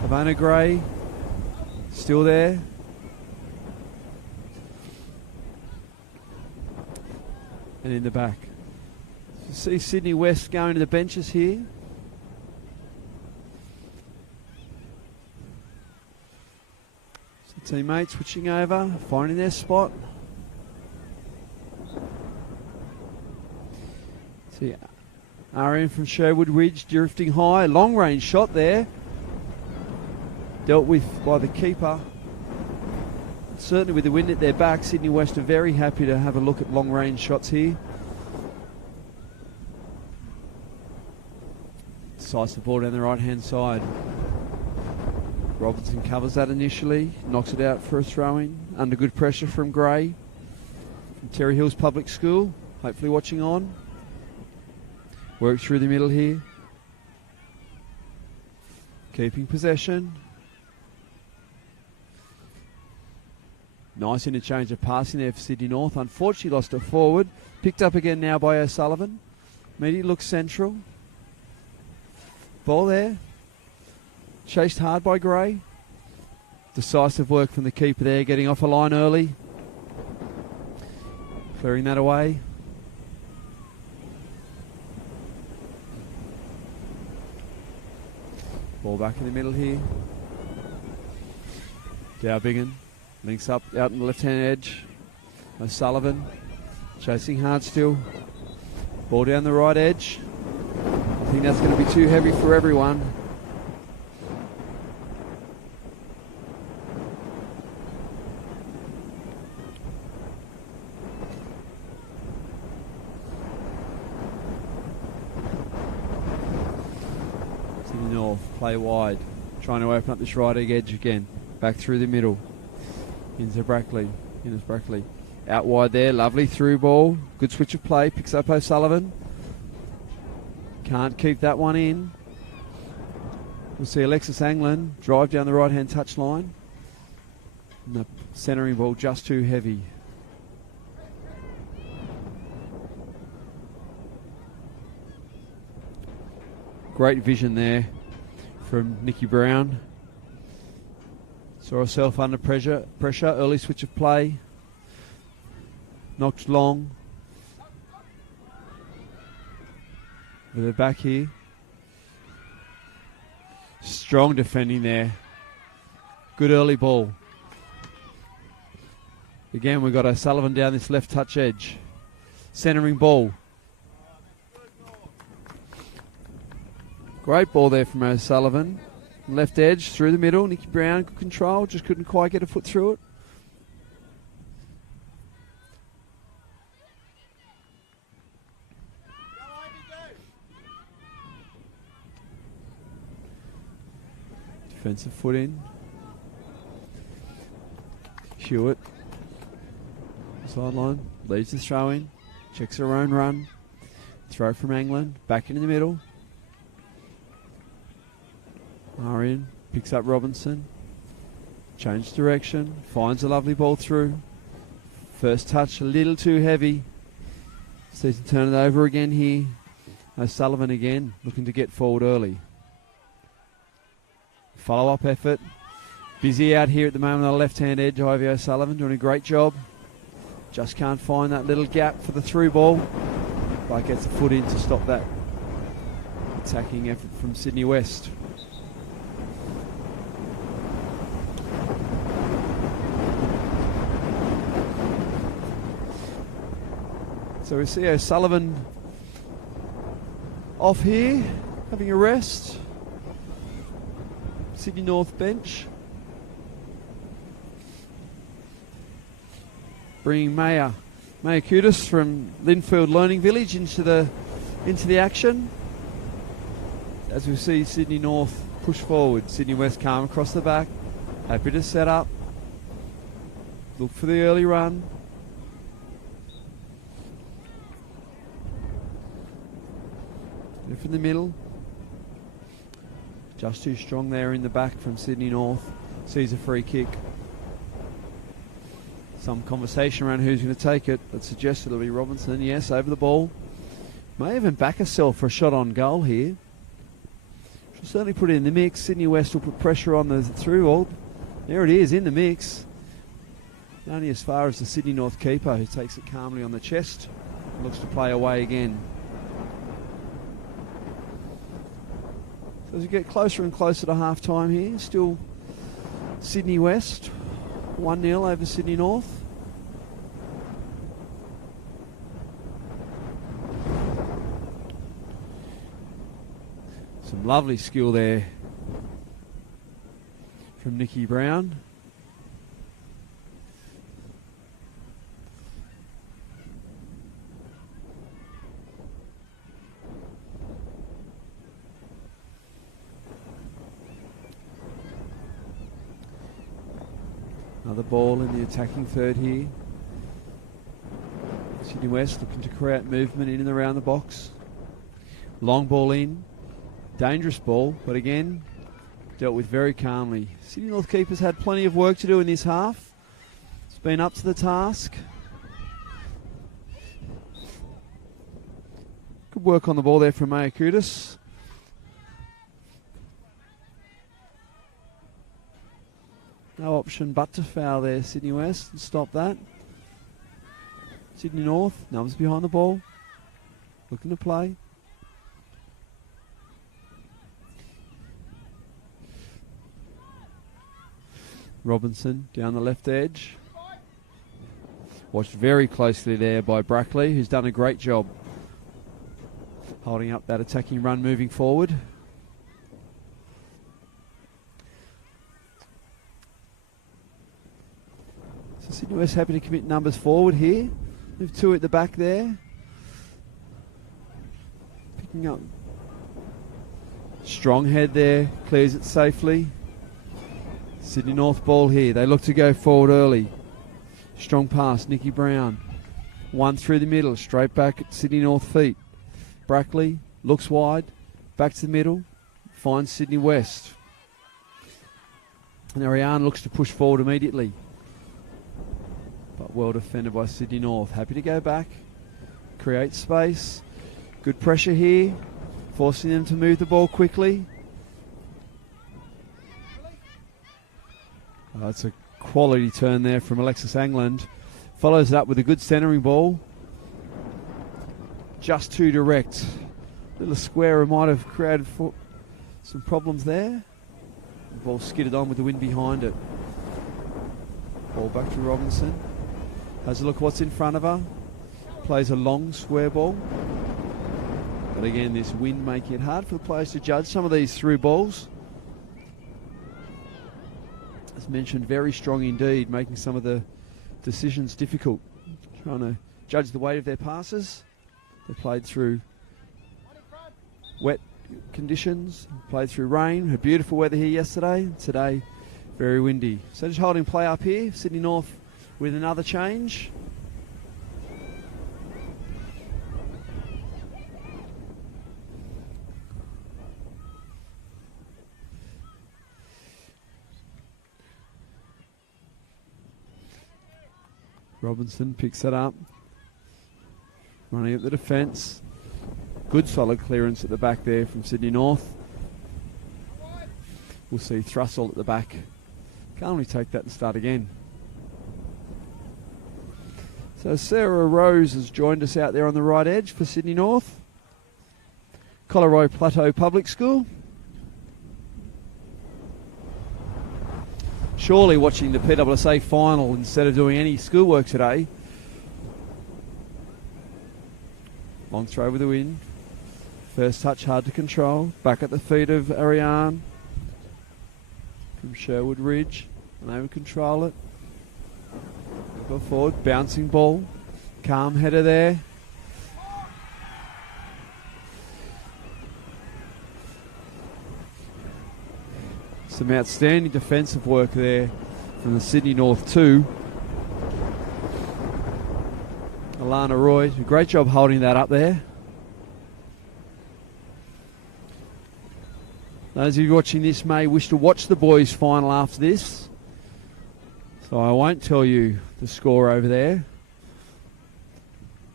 Havana Gray. Still there. And in the back. You see Sydney West going to the benches here. Teammates switching over, finding their spot. See RM from Sherwood Ridge drifting high. Long range shot there. Dealt with by the keeper. Certainly with the wind at their back, Sydney West are very happy to have a look at long range shots here. Decisive ball down the right hand side. Robinson covers that initially, knocks it out for a throw-in, under good pressure from Gray, from Terry Hills Public School, hopefully watching on. Work through the middle here. Keeping possession. Nice interchange of passing there for Sydney North. Unfortunately lost it forward. Picked up again now by O'Sullivan. Immediately looks central. Ball there. Chased hard by Gray. Decisive work from the keeper there, getting off a line early. Clearing that away. Ball back in the middle here. Dowbingen links up out on the left-hand edge. O'Sullivan chasing hard still. Ball down the right edge. I think that's going to be too heavy for everyone. Sydney North play wide, trying to open up this right edge again. Back through the middle. Into Brackley. Innes Brackley. Out wide there, lovely through ball. Good switch of play, picks up O'Sullivan. Can't keep that one in. We'll see Alexis Anglin drive down the right-hand touch line. And the centering ball just too heavy. Great vision there from Nikki Brown. Saw herself under pressure, early switch of play. Knocked long. With her back here. Strong defending there. Good early ball. Again, we've got O'Sullivan down this left touch edge. Centering ball. Great ball there from O'Sullivan. Left edge, through the middle. Nikki Brown, good control. Just couldn't quite get a foot through it. Defensive foot in. Hewitt. Sideline. Leads the throw in. Checks her own run. Throw from Anglin. Back into the middle. Arian picks up Robinson. Change direction. Finds a lovely ball through. First touch a little too heavy. Sees him turn it over again here. O'Sullivan again looking to get forward early. Follow-up effort. Busy out here at the moment on the left-hand edge. Ivy O'Sullivan doing a great job. Just can't find that little gap for the through ball. But gets a foot in to stop that attacking effort from Sydney West. So we see O'Sullivan off here, having a rest. Sydney North bench. Bringing Maya Kudis from Linfield Learning Village into the action. As we see Sydney North push forward. Sydney West calm across the back. Happy to set up. Look for the early run. From the middle. Just too strong there in the back from Sydney North. Sees a free kick. Some conversation around who's going to take it, but suggested it'll be Robinson. Yes, over the ball. May even back herself for a shot on goal here. She'll certainly put it in the mix. Sydney West will put pressure on the through ball. There it is in the mix. Only as far as the Sydney North keeper, who takes it calmly on the chest. Looks to play away again. So as we get closer and closer to half time here, still Sydney West 1-0 over Sydney North. Some lovely skill there from Nikki Brown. Another ball in the attacking third here. Sydney West looking to create movement in and around the box. Long ball in. Dangerous ball, but again, dealt with very calmly. Sydney North keepers had plenty of work to do in this half. It's been up to the task. Good work on the ball there from Maya Kudis. option but to foul there, Sydney West, and stop that. Sydney North, numbers behind the ball, looking to play. Robinson down the left edge. Watched very closely there by Brackley, who's done a great job holding up that attacking run moving forward. So Sydney West happy to commit numbers forward here. Move two at the back there. Picking up. Strong head there, clears it safely. Sydney North ball here. They look to go forward early. Strong pass, Nikki Brown. One through the middle, straight back at Sydney North feet. Brackley looks wide, back to the middle, finds Sydney West. And Ariane looks to push forward immediately. But well defended by Sydney North. Happy to go back, create space. Good pressure here, forcing them to move the ball quickly. It's a quality turn there from Alexis Angland. Follows it up with a good centering ball. Just too direct. Little square might have created some problems there. The ball skidded on with the wind behind it. Ball back to Robinson. Has a look what's in front of her. Plays a long square ball. But again, this wind making it hard for the players to judge some of these through balls. As mentioned, very strong indeed, making some of the decisions difficult. Trying to judge the weight of their passes. They played through wet conditions, played through rain. Had beautiful weather here yesterday. Today, very windy. So just holding play up here. Sydney North with another change. Robinson picks it up. Running at the defence. Good solid clearance at the back there from Sydney North. We'll see Thrussell at the back. Can't only take that and start again. So Sarah Rose has joined us out there on the right edge for Sydney North. Colorado Plateau Public School. Surely watching the PSSA final instead of doing any schoolwork today. Long throw with the wind. First touch hard to control. Back at the feet of Ariane from Sherwood Ridge. Unable to control it. Go forward. Bouncing ball. Calm header there. Some outstanding defensive work there from the Sydney North 2. Alana Roy, a great job holding that up there. Those of you watching this may wish to watch the boys' final after this, so I won't tell you the score over there.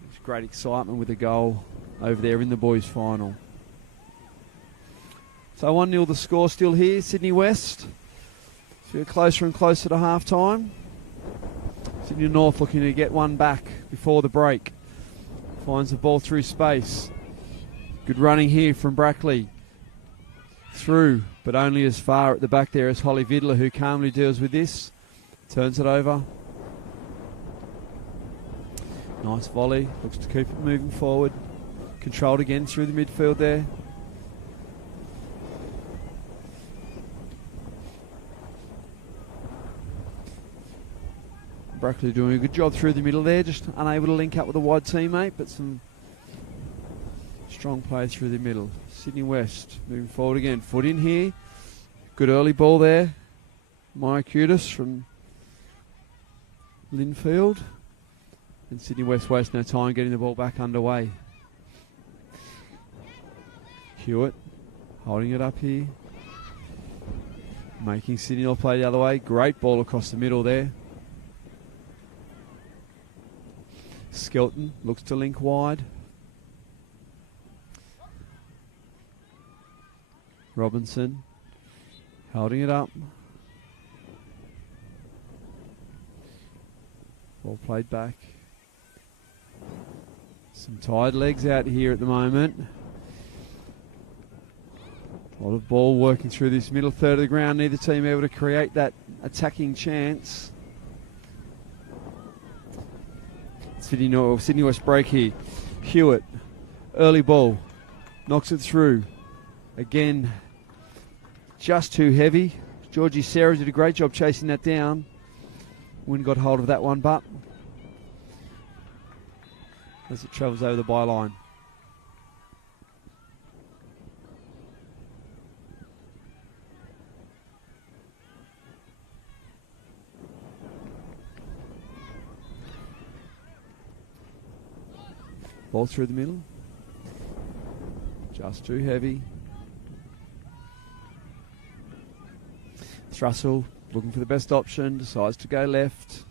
There's great excitement with the goal over there in the boys' final. So 1-0 the score still here, Sydney West. So we're closer and closer to half time. Sydney North looking to get one back before the break. Finds the ball through space. Good running here from Brackley. Through, but only as far at the back there as Holly Vidler, who calmly deals with this. Turns it over. Nice volley. Looks to keep it moving forward. Controlled again through the midfield there. Brackley doing a good job through the middle there, just unable to link up with a wide teammate, but some strong play through the middle. Sydney West moving forward again. Foot in here. Good early ball there. Maya Cutis from Linfield. And Sydney West waste no time getting the ball back underway. Hewitt holding it up here. Making Sydney North play the other way. Great ball across the middle there. Skelton looks to link wide. Robinson holding it up. Ball played back. Some tired legs out here at the moment. A lot of ball working through this middle third of the ground. Neither team able to create that attacking chance. Sydney West break here. Hewitt, early ball, knocks it through. Again, just too heavy. Georgie Sarah did a great job chasing that down. Wynn got hold of that one, but as it travels over the byline. Ball through the middle. Just too heavy. Thrussell looking for the best option. Decides to go left.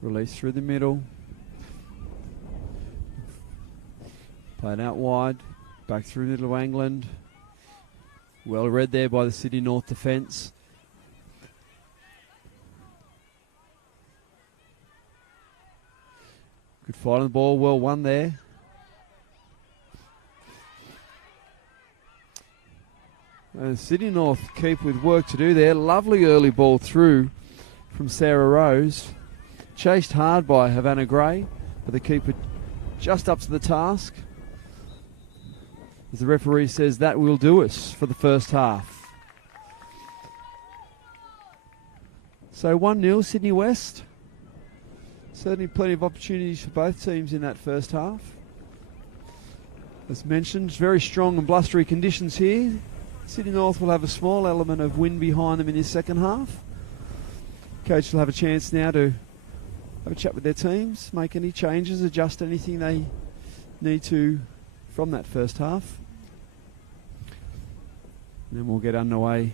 Release through the middle. Played out wide. Back through Little England. Well read there by the Sydney North defence. Good fight on the ball, well won there. And Sydney North keep with work to do there. Lovely early ball through from Sarah Rose. Chased hard by Havana Gray, but the keeper just up to the task. As the referee says, that will do us for the first half. So 1-0 Sydney West. Certainly plenty of opportunities for both teams in that first half. As mentioned, very strong and blustery conditions here. Sydney North will have a small element of wind behind them in this second half. Coach will have a chance now to have a chat with their teams, make any changes, adjust anything they need to from that first half. And then we'll get underway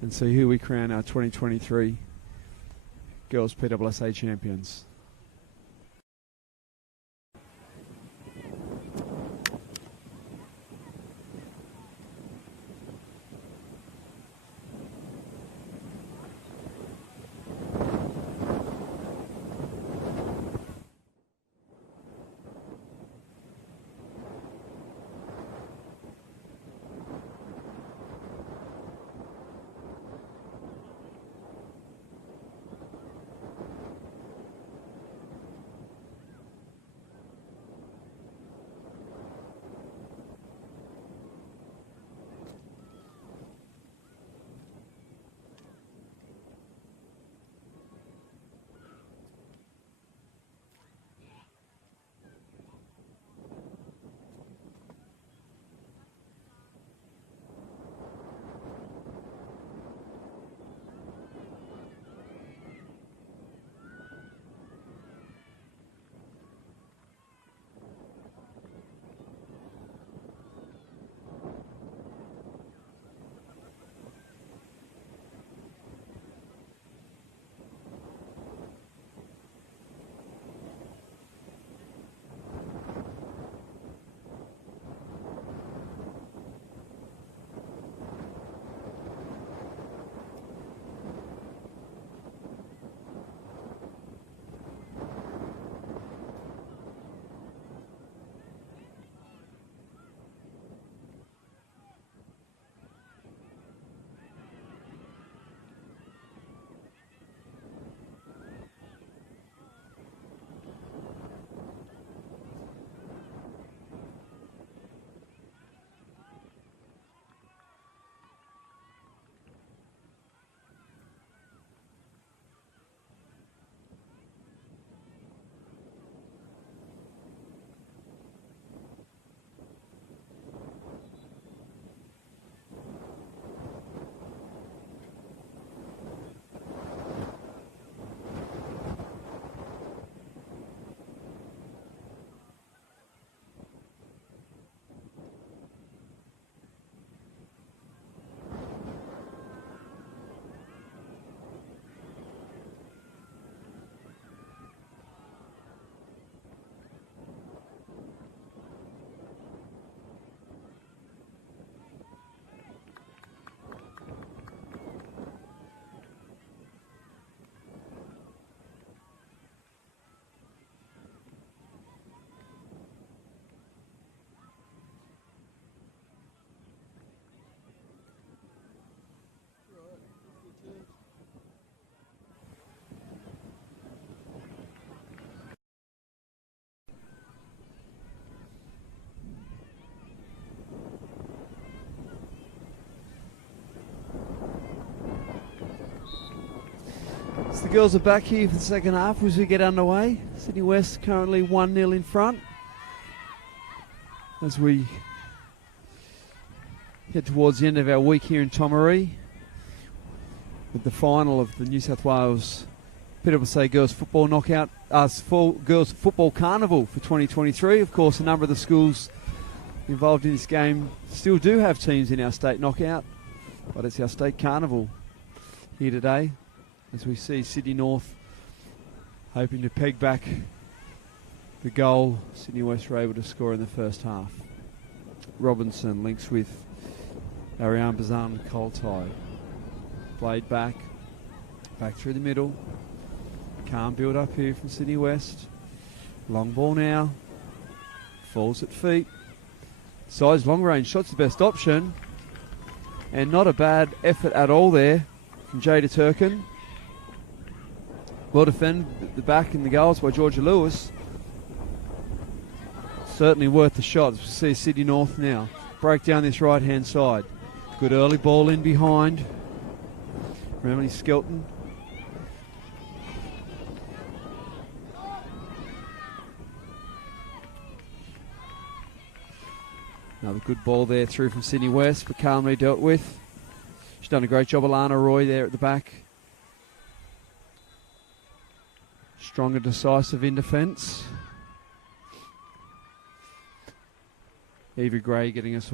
and see who we crown our 2023 Girls PSSA champions. girls are back here for the second half as we get underway. Sydney West currently 1-0 in front. As we head towards the end of our week here in Tomaree, with the final of the New South Wales PSSA Girls Football Knockout, Girls Football Carnival for 2023. Of course, a number of the schools involved in this game still do have teams in our state knockout, but it's our state carnival here today as we see Sydney North hoping to peg back the goal Sydney West were able to score in the first half. Robinson links with Ariane Bazan Coltai. Played back through the middle. Calm build up here from Sydney West. Long ball now. Falls at feet. Size long range shot's the best option. And not a bad effort at all there from Jada Turkin. Well defended at the back in the goals by Georgia Lewis. Certainly worth the shot as we see Sydney North now break down this right hand side. Good early ball in behind. Emily Skelton. Another good ball there through from Sydney West, but calmly dealt with. She's done a great job, Alana Roy, there at the back. Strong and decisive in defence. Evie Gray getting us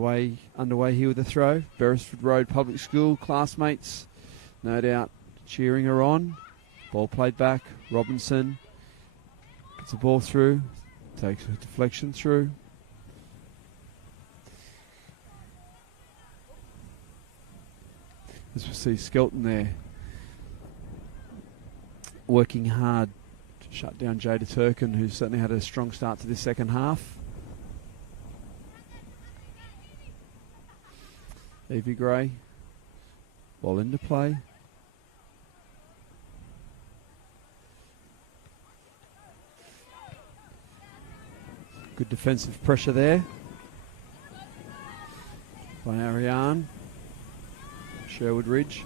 underway here with a throw. Beresford Road Public School classmates, no doubt, cheering her on. Ball played back. Robinson gets the ball through, takes a deflection through. As we see Skelton there working hard to shut down Jada Turkin, who's certainly had a strong start to this second half. Evie Gray, ball into play. Good defensive pressure there by Ariane. Sherwood Ridge,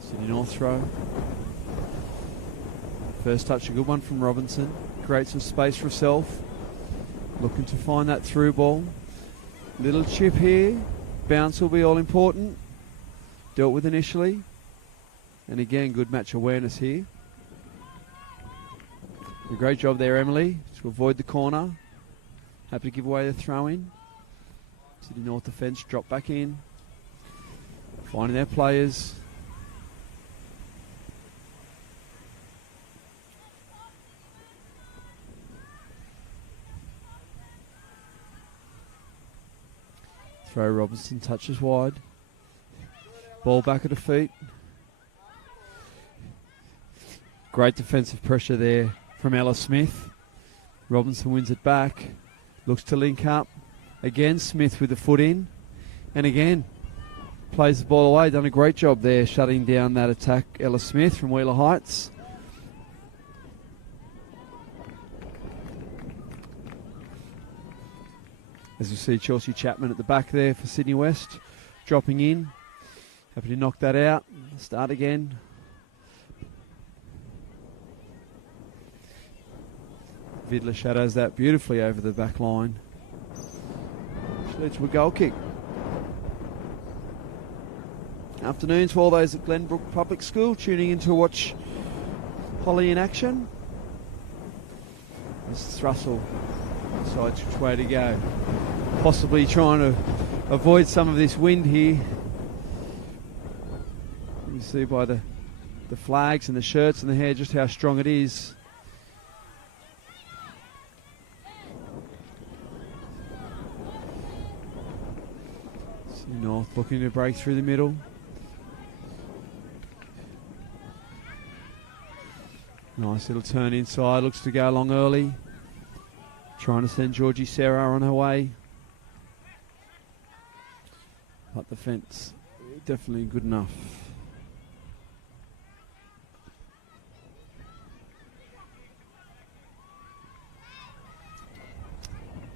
Sydney North throw. First touch, a good one from Robinson. Creates some space for herself. Looking to find that through ball. Little chip here. Bounce will be all important. Dealt with initially. And again, good match awareness here. A great job there, Emily, to avoid the corner. Happy to give away the throw in. Sydney North defence, drop back in. Finding their players. Throw Robinson, touches wide. Ball back at her feet. Great defensive pressure there from Ella Smith. Robinson wins it back. Looks to link up. Again, Smith with the foot in. And again, plays the ball away. Done a great job there shutting down that attack. Ella Smith from Wheeler Heights. As you see Chelsea Chapman at the back there for Sydney West. Dropping in. Happy to knock that out. Start again. Vidler shadows that beautifully over the back line. Which leads to a goal kick. Afternoons for all those at Glenbrook Public School tuning in to watch Holly in action. As Thrussell decides which way to go. Possibly trying to avoid some of this wind here. You see by the flags and the shirts and the hair just how strong it is. North looking to break through the middle. Nice little turn inside, looks to go along early. Trying to send Georgie Serra on her way. But the fence, definitely good enough.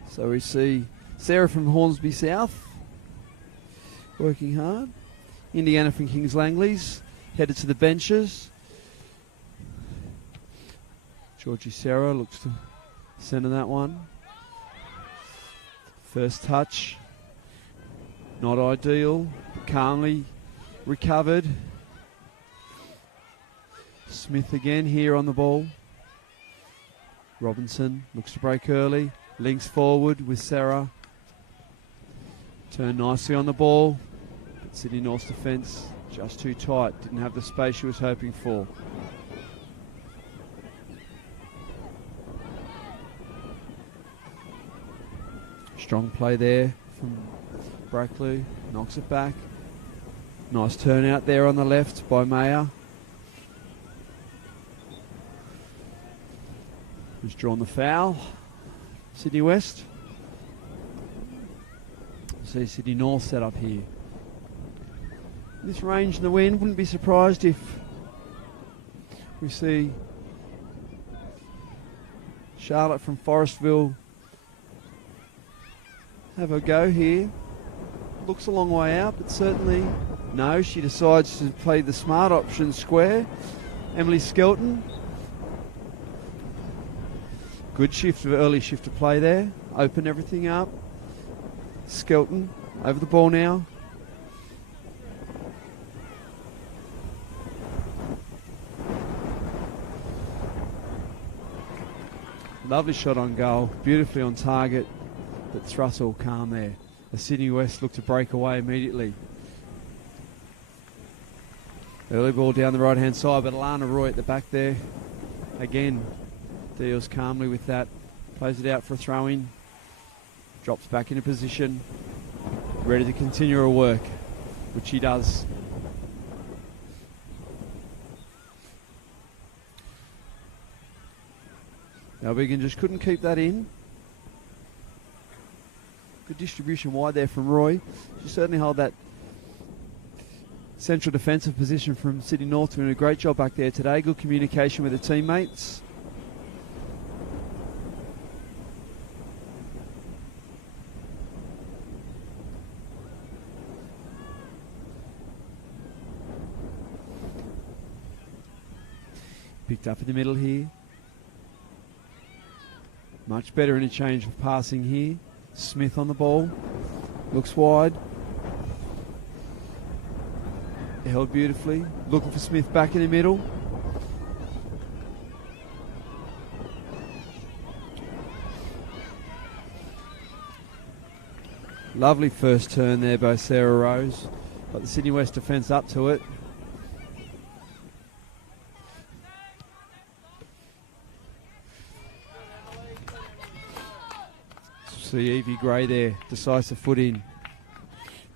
So we see Sarah from Hornsby South working hard. Indiana from Kings Langley's headed to the benches. Georgie Serra looks to centre that one. First touch, not ideal. Calmly recovered. Smith again here on the ball. Robinson looks to break early. Links forward with Serra. Turned nicely on the ball. But Sydney North's defence just too tight. Didn't have the space she was hoping for. Strong play there from Brackley. Knocks it back. Nice turnout there on the left by Mayer. Who's drawn the foul? Sydney West. See Sydney North set up here. This range in the wind, wouldn't be surprised if we see Charlotte from Forestville have a go here. Looks a long way out, but certainly no. She decides to play the smart option square. Emily Skelton. Good shift, early shift of play there. Open everything up. Skelton over the ball now. Lovely shot on goal. Beautifully on target. But Thrussell calm there. The Sydney West look to break away immediately. Early ball down the right hand side, but Alana Roy at the back there. Again, deals calmly with that. Plays it out for a throw in. Drops back into position. Ready to continue her work, which she does. Now Wigan just couldn't keep that in. Good distribution wide there from Roy. She certainly held that central defensive position from Sydney North, doing a great job back there today. Good communication with her teammates. Picked up in the middle here. Much better interchange of passing here. Smith on the ball. Looks wide. Held beautifully. Looking for Smith back in the middle. Lovely first turn there by Sarah Rose. Got the Sydney West defence up to it. See Evie Gray there, decisive foot in.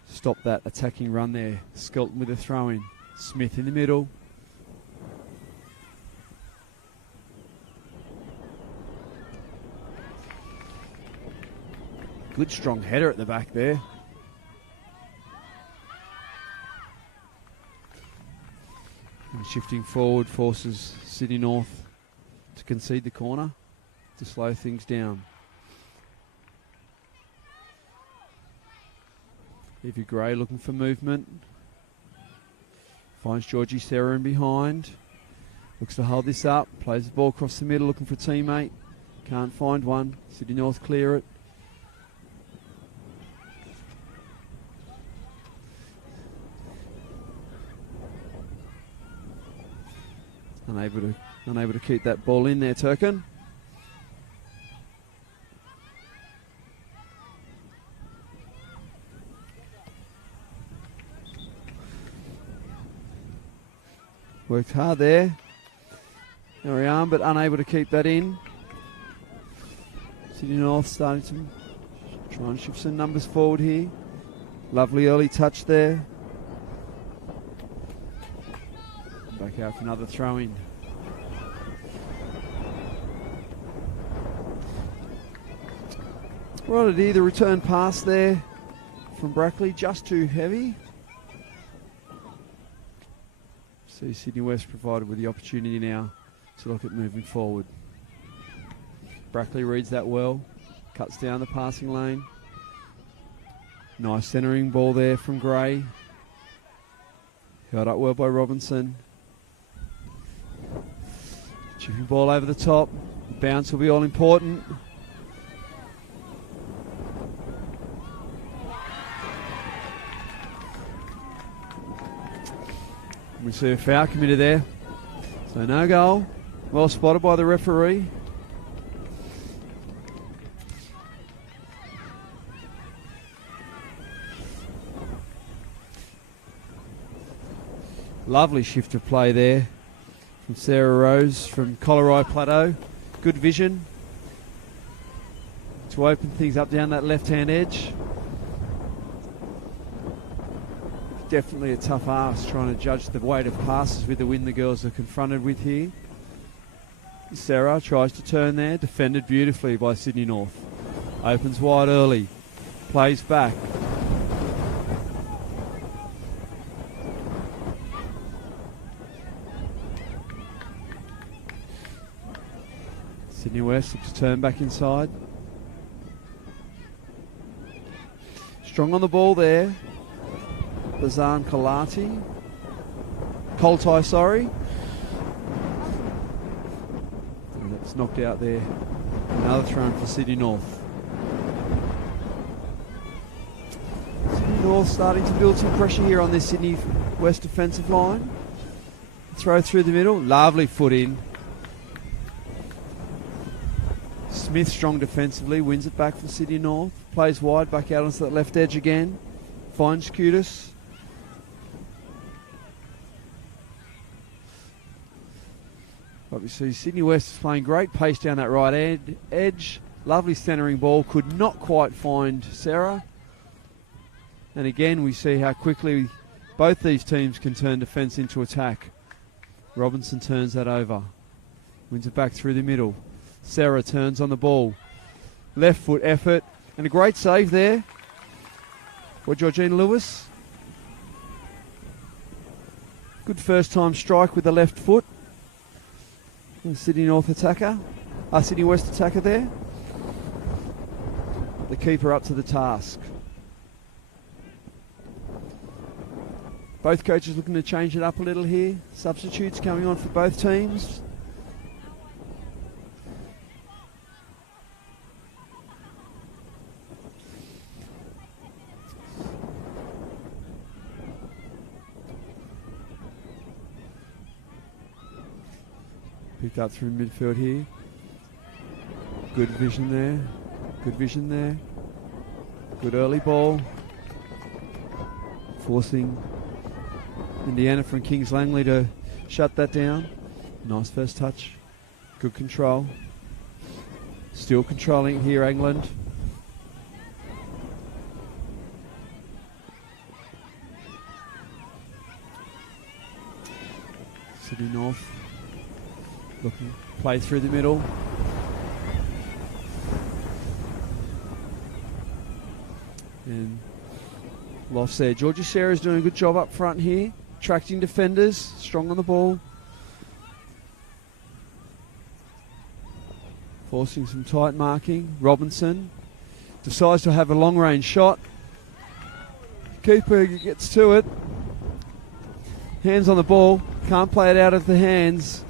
Stop that attacking run there. Skelton with a throw in. Smith in the middle. Good strong header at the back there. And shifting forward forces Sydney North to concede the corner to slow things down. Evie Gray looking for movement. Finds Georgie Serra in behind. Looks to hold this up. Plays the ball across the middle looking for a teammate. Can't find one. Sydney North clear it. Unable to keep that ball in there, Turkin. Worked hard there. There we are, but unable to keep that in. Sydney North starting to try and shift some numbers forward here. Lovely early touch there. Back out for another throw in. Right at either return pass there from Brackley, just too heavy. See Sydney West provided with the opportunity now to look at moving forward. Brackley reads that well, cuts down the passing lane. Nice centering ball there from Gray. Held up well by Robinson. Chipping ball over the top. The bounce will be all important. We see a foul committed there. So no goal. Well spotted by the referee. Lovely shift of play there from Sarah Rose from Tomaree Plateau. Good vision to open things up down that left-hand edge. Definitely a tough ask trying to judge the weight of passes with the wind the girls are confronted with here. Sarah tries to turn there, defended beautifully by Sydney North. Opens wide early, plays back. Sydney West looks to turn back inside. Strong on the ball there. Bazan Koltai, sorry. And that's knocked out there. Another throw for Sydney North. Sydney North starting to build some pressure here on this Sydney West defensive line. Throw through the middle, lovely foot in. Smith strong defensively, wins it back for Sydney North. Plays wide, back out onto that left edge again. Finds Cutis. But we see Sydney West is playing great pace down that right edge. Lovely centering ball, could not quite find Sarah. And again, we see how quickly both these teams can turn defence into attack. Robinson turns that over. Wins it back through the middle. Sarah turns on the ball. Left foot effort. And a great save there for Georgina Lewis. Good first time strike with the left foot. And Sydney West attacker there. The keeper up to the task. Both coaches looking to change it up a little here. Substitutes coming on for both teams. Picked up through midfield here. Good vision there. Good vision there. Good early ball. Forcing Indiana from Kings Langley to shut that down. Nice first touch. Good control. Still controlling here, England. Sydney North. Looking, play through the middle. And lost there. Georgia Sarah's doing a good job up front here. Attracting defenders, strong on the ball. Forcing some tight marking. Robinson decides to have a long range shot. Keeper gets to it. Hands on the ball. Can't play it out of the hands.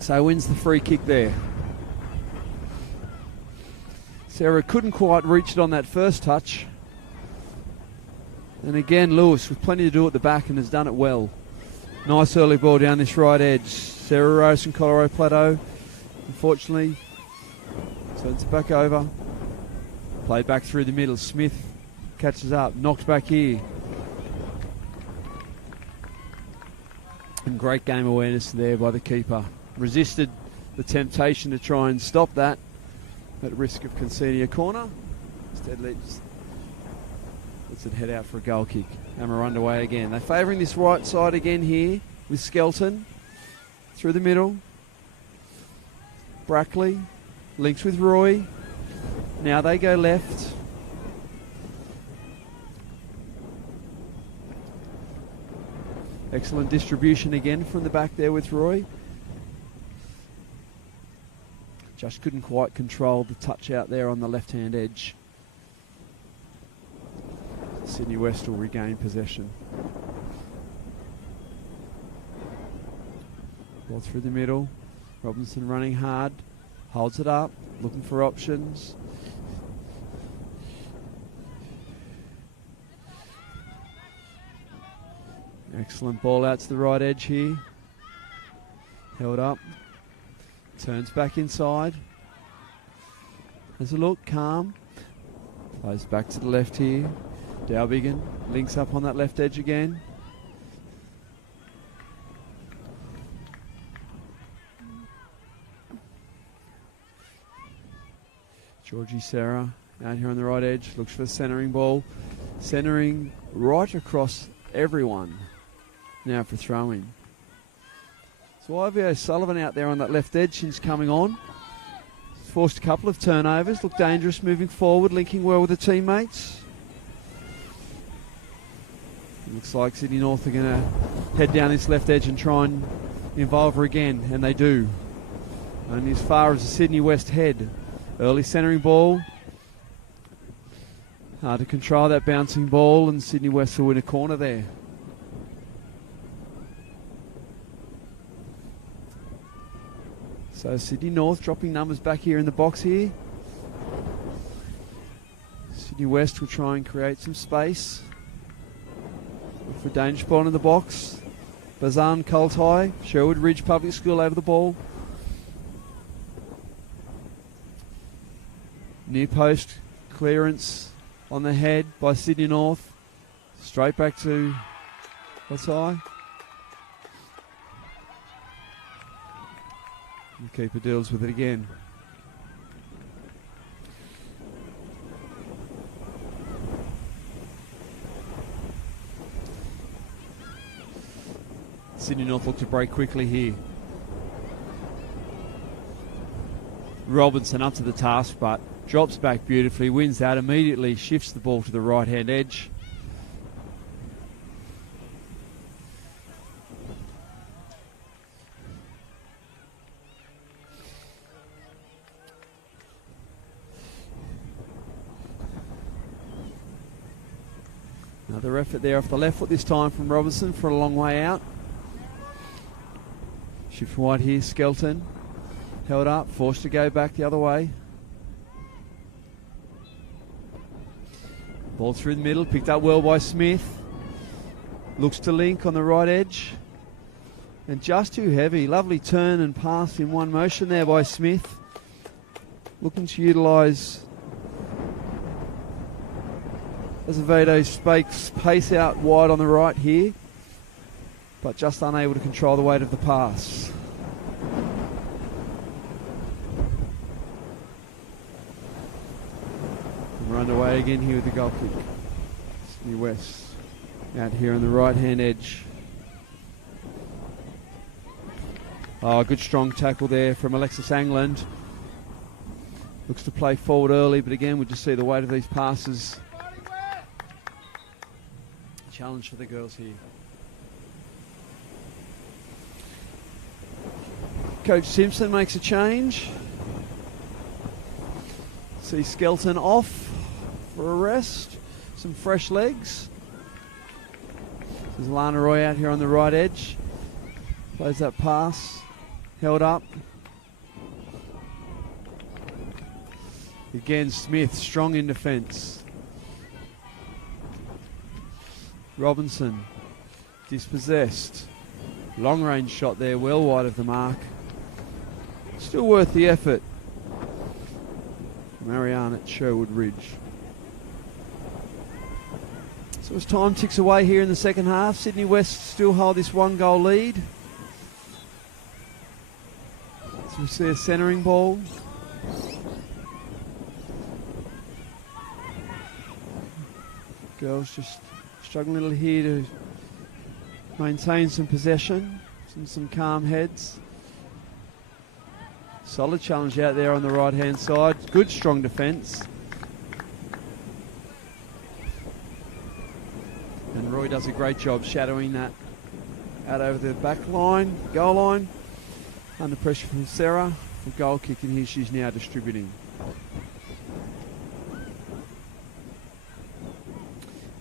So wins the free kick there. Sarah couldn't quite reach it on that first touch. And again, Lewis with plenty to do at the back and has done it well. Nice early ball down this right edge. Sarah Rose from Tomaree Plateau. Unfortunately, turns it back over. Played back through the middle. Smith catches up, knocked back here. And great game awareness there by the keeper. Resisted the temptation to try and stop that at risk of conceding a corner. Instead lets it head out for a goal kick. And we're underway again. They're favouring this right side again here with Skelton. Through the middle. Brackley links with Roy. Now they go left. Excellent distribution again from the back there with Roy. Just couldn't quite control the touch out there on the left-hand edge. Sydney West will regain possession. Ball through the middle. Robinson running hard. Holds it up. Looking for options. Excellent ball out to the right edge here. Held up. Turns back inside. Has a look. Calm. Plays back to the left here. Dalbigan links up on that left edge again. Georgie Sarah out here on the right edge. Looks for the centering ball. Centering right across everyone. Now for throwing. So Ivy O'Sullivan out there on that left edge since coming on. Forced a couple of turnovers. Looked dangerous moving forward. Linking well with the teammates. Looks like Sydney North are going to head down this left edge and try and involve her again. And they do. Only as far as the Sydney West head. Early centering ball. Hard to control that bouncing ball, and Sydney West will win a corner there. So Sydney North dropping numbers back here in the box here. Sydney West will try and create some space. Look for danger spot in the box. Bazan Kultai, Sherwood Ridge Public School over the ball. Near post clearance on the head by Sydney North. Straight back to Kultai. The keeper deals with it again. Sydney North look to break quickly here. Robinson up to the task, but drops back beautifully, wins that, immediately shifts the ball to the right-hand edge. Another effort there off the left foot this time from Robinson for a long way out. Shift wide here, Skelton. Held up, forced to go back the other way. Ball through the middle, picked up well by Smith. Looks to link on the right edge. And just too heavy. Lovely turn and pass in one motion there by Smith. Looking to utilise Azevedo's pace out wide on the right here. But just unable to control the weight of the pass. We're underway again here with the goal kick. Sydney West out here on the right-hand edge. Oh, good strong tackle there from Alexis Angland. Looks to play forward early, but again, we just see the weight of these passes. Challenge for the girls here. Coach Simpson makes a change. See Skelton off for a rest. Some fresh legs. There's Lana Roy out here on the right edge. Plays that pass. Held up. Again, Smith strong in defence. Robinson dispossessed. Long range shot there, well wide of the mark. Still worth the effort. Marianne at Sherwood Ridge. So as time ticks away here in the second half, Sydney West still hold this 1-goal lead. So we see a centering ball. Girls just struggling a little here to maintain some possession and some calm heads. Solid challenge out there on the right-hand side. Good, strong defence. And Roy does a great job shadowing that out over the back line, goal line. Under pressure from Sarah. The goal kick, and here she's now distributing.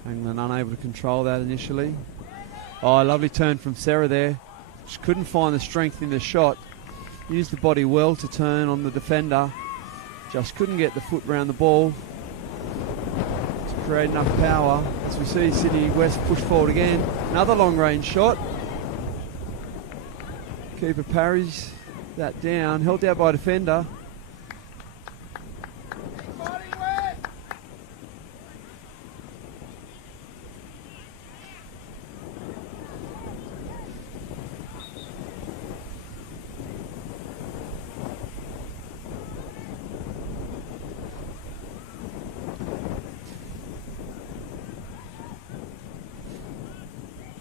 England unable to control that initially. Oh, lovely turn from Sarah there. Just couldn't find the strength in the shot. Used the body well to turn on the defender. Just couldn't get the foot round the ball to create enough power. As we see Sydney West push forward again. Another long range shot. Keeper parries that down. Held out by defender.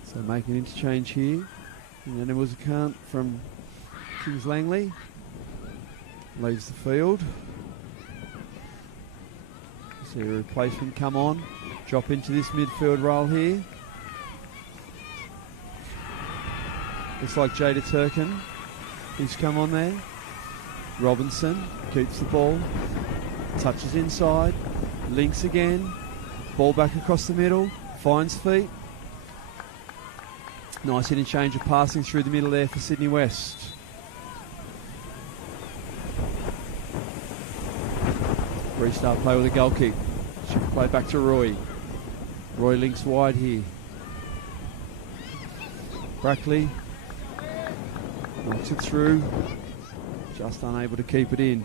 So make an interchange here. And then there was a count from Kings Langley. Leaves the field. See a replacement come on. Drop into this midfield role here. Looks like Jada Turkin. He's come on there. Robinson keeps the ball. Touches inside. Links again. Ball back across the middle. Finds feet. Nice interchange of passing through the middle there for Sydney West. Restart play with a goal kick. Should play back to Roy. Roy links wide here. Brackley knocks it through. Just unable to keep it in.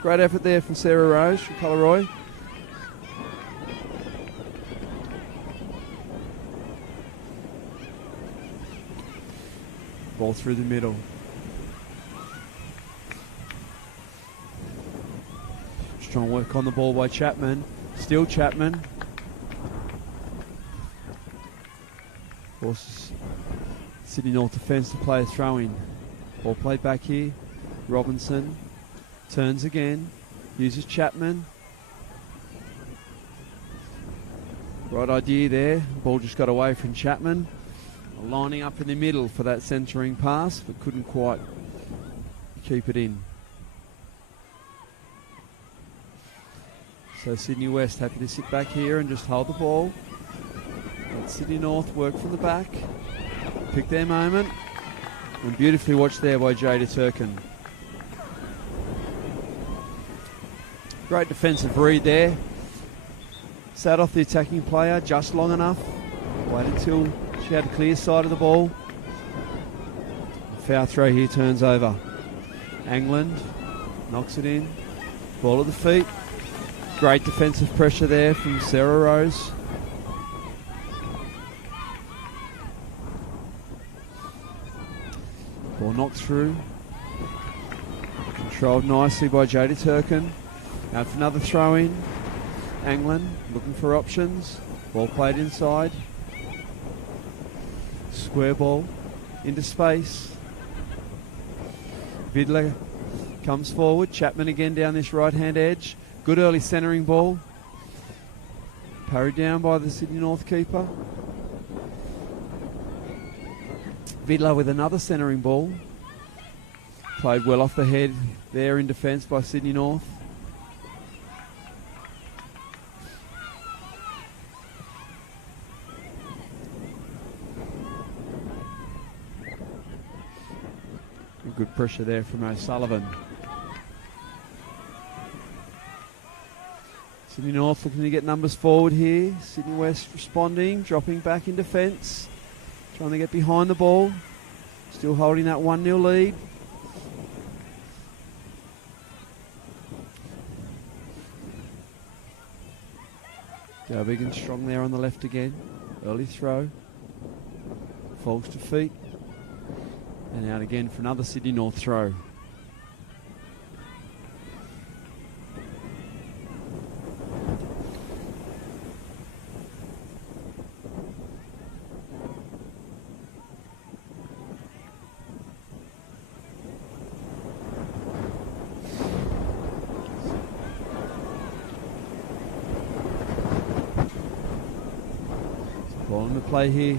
Great effort there from Sarah Rose from Collaroy. Ball through the middle. Strong work on the ball by Chapman. Still Chapman. Forces Sydney North defence to play a throw-in. Ball played back here. Robinson turns again. Uses Chapman. Right idea there. Ball just got away from Chapman. Lining up in the middle for that centering pass, but couldn't quite keep it in. So Sydney West happy to sit back here and just hold the ball. Let Sydney North work from the back, pick their moment, and beautifully watched there by Jada Turkin. Great defensive read there. Sat off the attacking player just long enough. Waited until she had a clear side of the ball. Foul throw here turns over. England knocks it in. Ball at the feet. Great defensive pressure there from Sarah Rose. Ball knocked through. Controlled nicely by Jada Turkin. Out for another throw in. England looking for options. Ball played inside. Square ball into space. Vidler comes forward. Chapman again down this right hand edge. Good early centering ball. Parried down by the Sydney North keeper. Vidler with another centering ball. Played well off the head there in defence by Sydney North. Good pressure there from O'Sullivan. Sydney North looking to get numbers forward here. Sydney West responding, dropping back in defence. Trying to get behind the ball. Still holding that 1-0 lead. Go big and strong there on the left again. Early throw. Falls to feet. And out again for another Sydney North throw. Ball in the play here.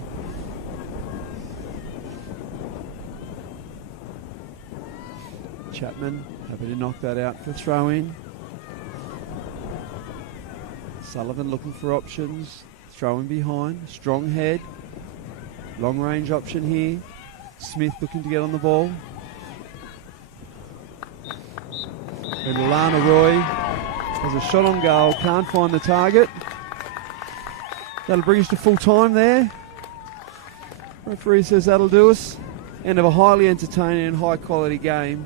Chapman happy to knock that out for throw in. Sullivan looking for options. Throwing behind. Strong head. Long range option here. Smith looking to get on the ball. And Lana Roy has a shot on goal, can't find the target. That'll bring us to full time there. Referee says that'll do us. End of a highly entertaining and high quality game.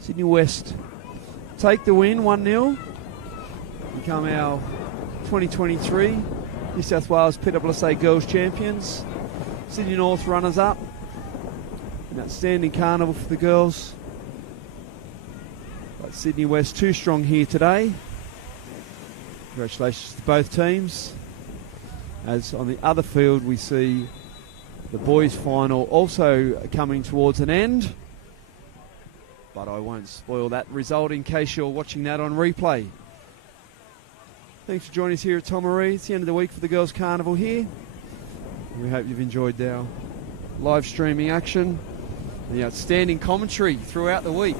Sydney West take the win 1-0. Become our 2023 New South Wales PSSA Girls Champions. Sydney North runners up. An outstanding carnival for the girls. But Sydney West too strong here today. Congratulations to both teams. As on the other field we see the boys' final also coming towards an end. But I won't spoil that result in case you're watching that on replay. Thanks for joining us here at Tomaree. It's the end of the week for the Girls' Carnival here. We hope you've enjoyed our live streaming action, the outstanding commentary throughout the week.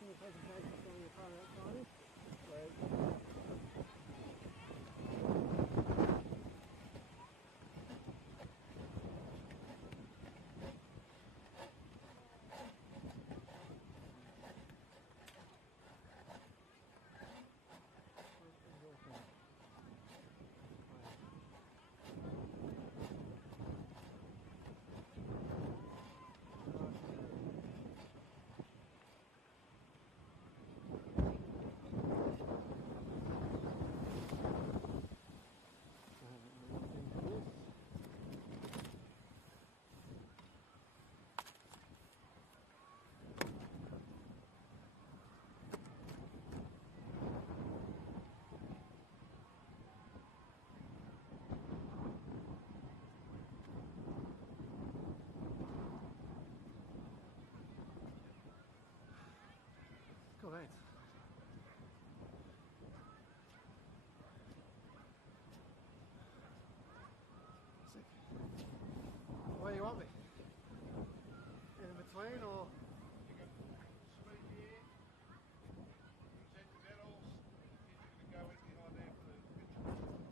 making a presentation showing your phone outside. Cool, thanks. Sick. Where do you want me? In between or?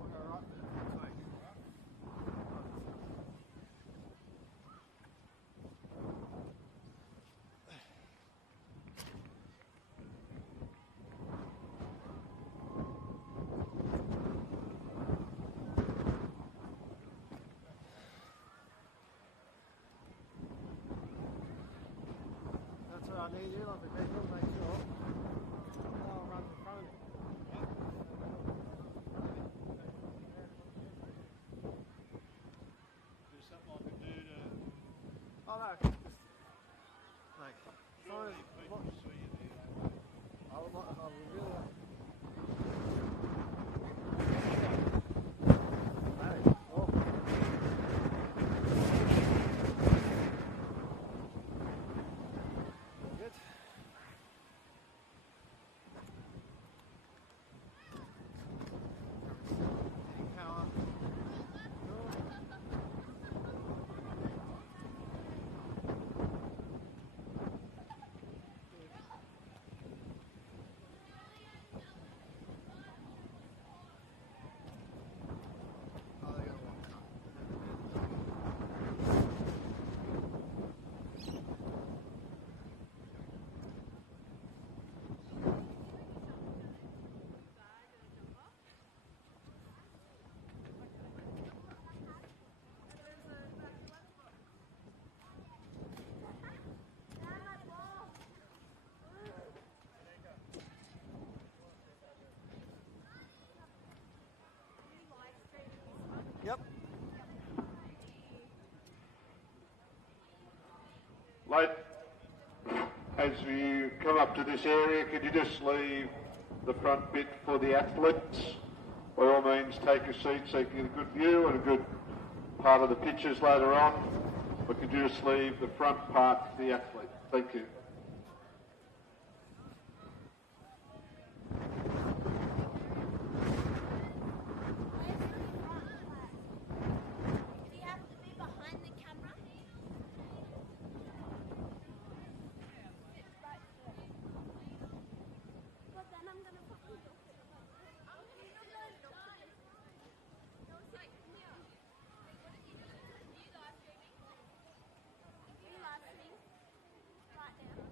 Alright, between. That's where I need you, like a people, make sure no one runs in front of me. There's something I can do to Oh no, just like, surely people see you there. I would really like. Hey, oh. Good. Power. Oh, they got one cut. Yep. Late, as you come up to this area, could you just leave the front bit for the athletes? By all means, take a seat so you can get a good view and a good part of the pictures later on. But could you just leave the front part for the athlete? Thank you. Do you have to be behind the camera? Right there. But then I'm gonna fucking look at it. I'm gonna look at it. No, it's like, yeah. What are you doing? Are you live streaming? Are you live streaming? Right now.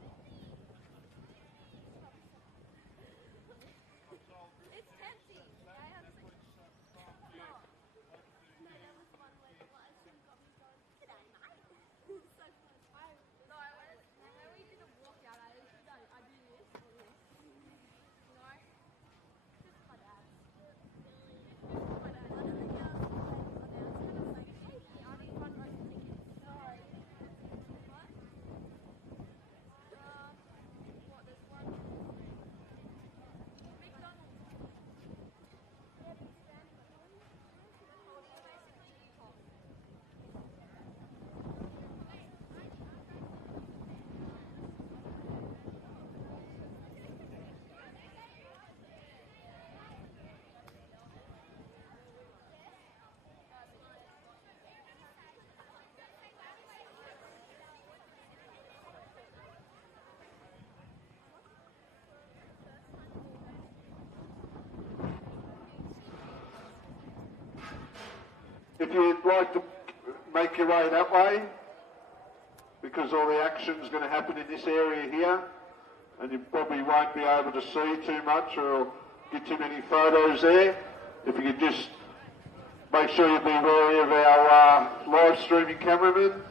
if you'd like to make your way that way, because all the action's going to happen in this area here, and you probably won't be able to see too much or get too many photos there. If you could just make sure you be wary of our live streaming cameraman.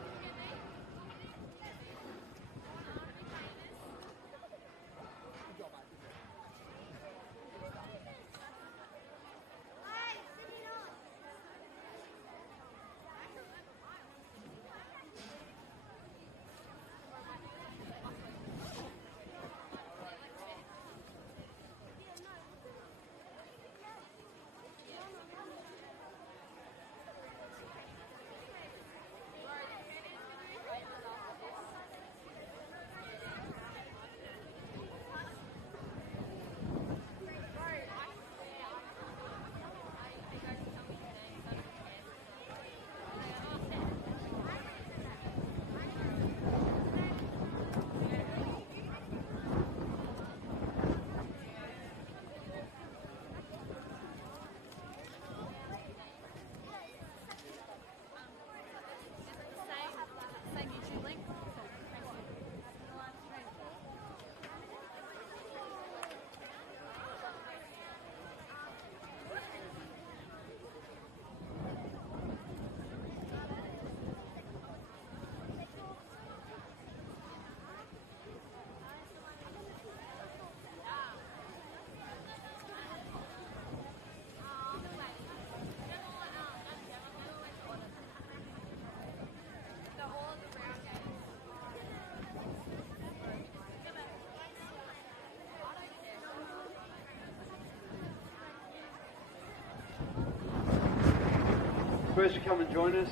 First you come and join us.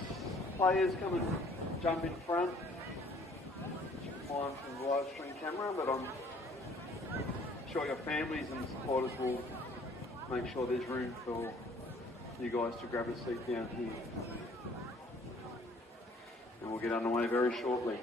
Players come and jump in front. Mine from the live stream camera, but I'm sure your families and supporters will make sure there's room for you guys to grab a seat down here. And we'll get underway very shortly.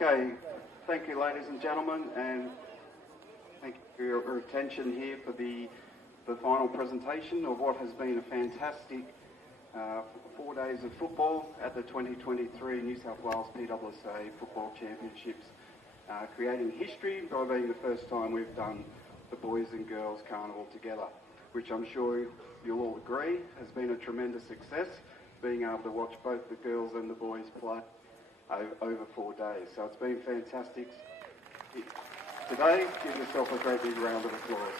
Okay, thank you ladies and gentlemen, and thank you for your attention here for the final presentation of what has been a fantastic 4 days of football at the 2023 New South Wales PSSA Football Championships, creating history by being the first time we've done the boys and girls carnival together. which I'm sure you'll all agree has been a tremendous success, being able to watch both the girls and the boys play over 4 days. So it's been fantastic. Today, give yourself a great big round of applause.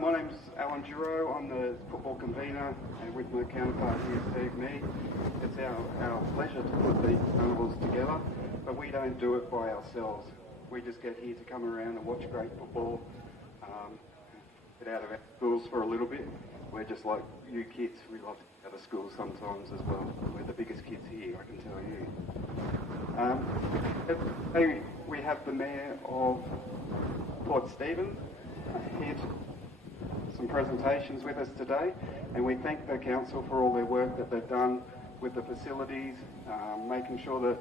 My name's Alan Giroux. I'm the football convener, and with my counterpart here, Steve Mee. It's our pleasure to put these carnivals together, but we don't do it by ourselves. We just get here to come around and watch great football, get out of our schools for a little bit. We're just like you kids. We love to get out of school sometimes as well. We're the biggest kids here, I can tell you. We have the Mayor of Port Stephens here to some presentations with us today, and we thank the council for all their work that they've done with the facilities, making sure that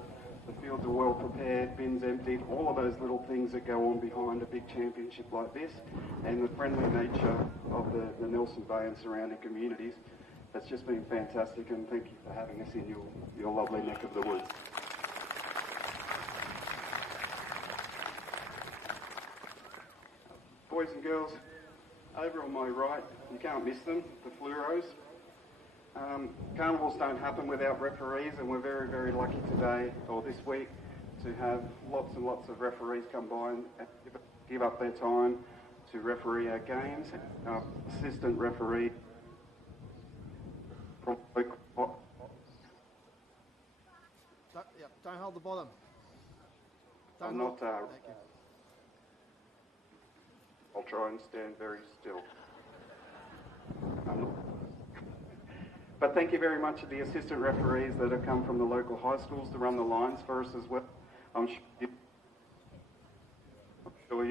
the fields are well prepared, bins emptied, all of those little things that go on behind a big championship like this, and the friendly nature of the Nelson Bay and surrounding communities. It's just been fantastic, and thank you for having us in your lovely neck of the woods. Boys and girls, over on my right, you can't miss them, the fluoros. Carnivals don't happen without referees, and we're very, very lucky today, or this week, to have lots and lots of referees come by and give up their time to referee our games. Our assistant referee from Don't hold the bottom. I'm not, Thank you. I'll try and stand very still. But thank you very much to the assistant referees that have come from the local high schools to run the lines for us as well. I'm sure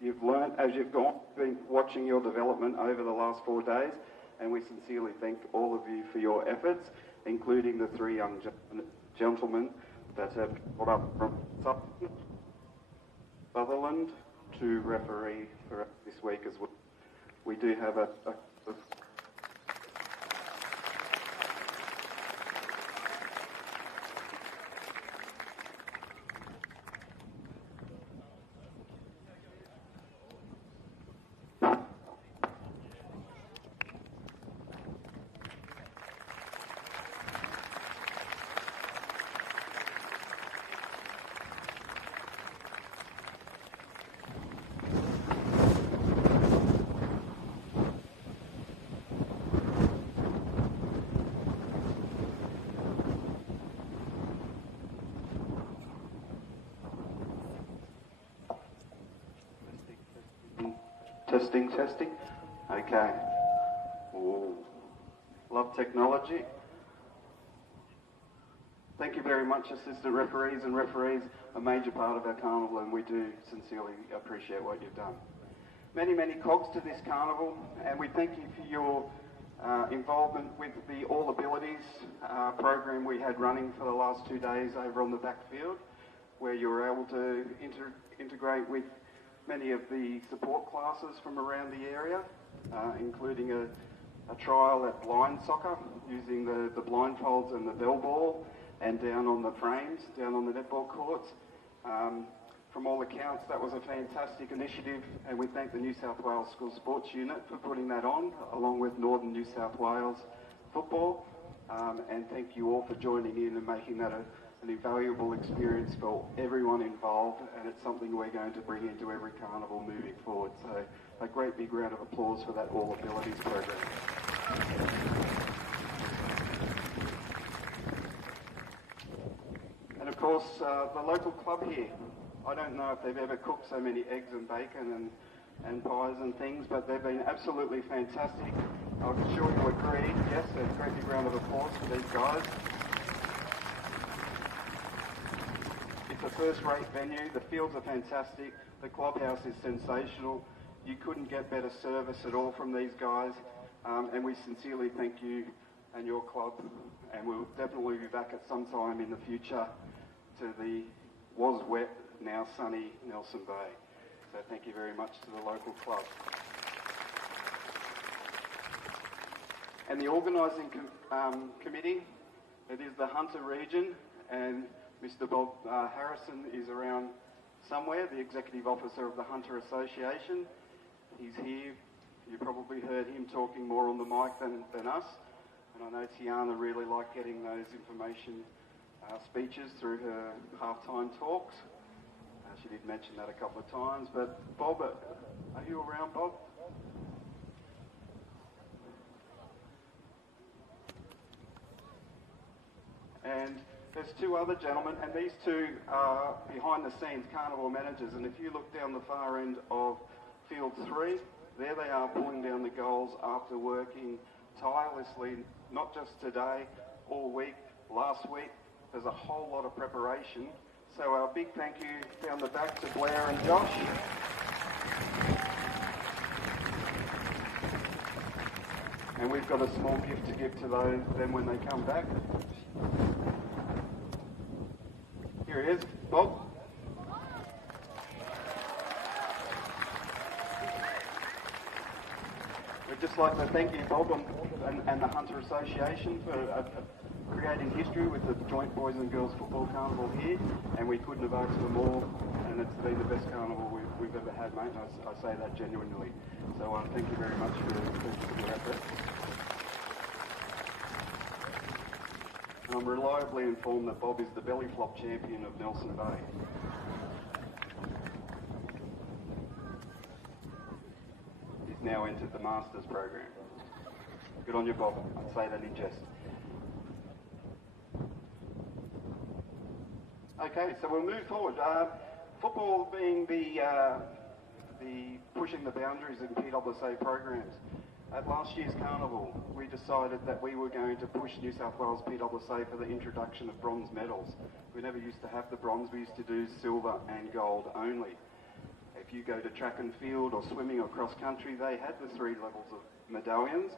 you've learned as you've been watching your development over the last 4 days, and we sincerely thank all of you for your efforts, including the 3 young gentlemen that have got up from Sutherland to referee for us this week as well. We do have a testing. Okay. Ooh. Love technology. Thank you very much, assistant referees and referees, a major part of our carnival, and we do sincerely appreciate what you've done. Many, many cogs to this carnival, and we thank you for your involvement with the All Abilities program we had running for the last 2 days over on the backfield, where you were able to integrate with many of the support classes from around the area, including a trial at blind soccer using the blindfolds and the bell ball, and down on the frames, down on the netball courts. From all accounts, that was a fantastic initiative, and we thank the New South Wales School Sports Unit for putting that on, along with Northern New South Wales Football, and thank you all for joining in and making that an invaluable experience for everyone involved, and it's something we're going to bring into every carnival moving forward. So a great big round of applause for that All Abilities program. And of course, the local club here, I don't know if they've ever cooked so many eggs and bacon and pies and things, but they've been absolutely fantastic. I'm sure you'll agree. Yes, a great big round of applause for these guys. It's a first-rate venue. The fields are fantastic. The clubhouse is sensational. You couldn't get better service at all from these guys, and we sincerely thank you and your club, and we'll definitely be back at some time in the future to the was wet, now sunny Nelson Bay. So thank you very much to the local club. And the organising committee, it is the Hunter region, and Mr. Bob Harrison is around somewhere, the Executive Officer of the Hunter Association. He's here. You probably heard him talking more on the mic than us. And I know Tiana really liked getting those information speeches through her halftime talks. She did mention that a couple of times. But Bob, are you around, Bob? And there's two other gentlemen, and these two are behind the scenes carnival managers. And if you look down the far end of field 3, there they are pulling down the goals after working tirelessly, not just today, all week, last week. There's a whole lot of preparation. So our big thank you down the back to Blair and Josh. And we've got a small gift to give to them when they come back. Here he is, Bob. We'd just like to thank you, Bob, and the Hunter Association for creating history with the joint boys and girls football carnival here, and we couldn't have asked for more, and it's been the best carnival we've ever had, mate, and I say that genuinely. So thank you very much for your effort. And I'm reliably informed that Bob is the belly flop champion of Nelson Bay. He's now entered the Masters program. Good on you, Bob. I'd say that in jest. Okay, so we'll move forward. Football being the pushing the boundaries in PSSA programs. At last year's carnival, we decided that we were going to push New South Wales PSSA for the introduction of bronze medals. We never used to have the bronze, we used to do silver and gold only. If you go to track and field or swimming or cross country, they had the 3 levels of medallions.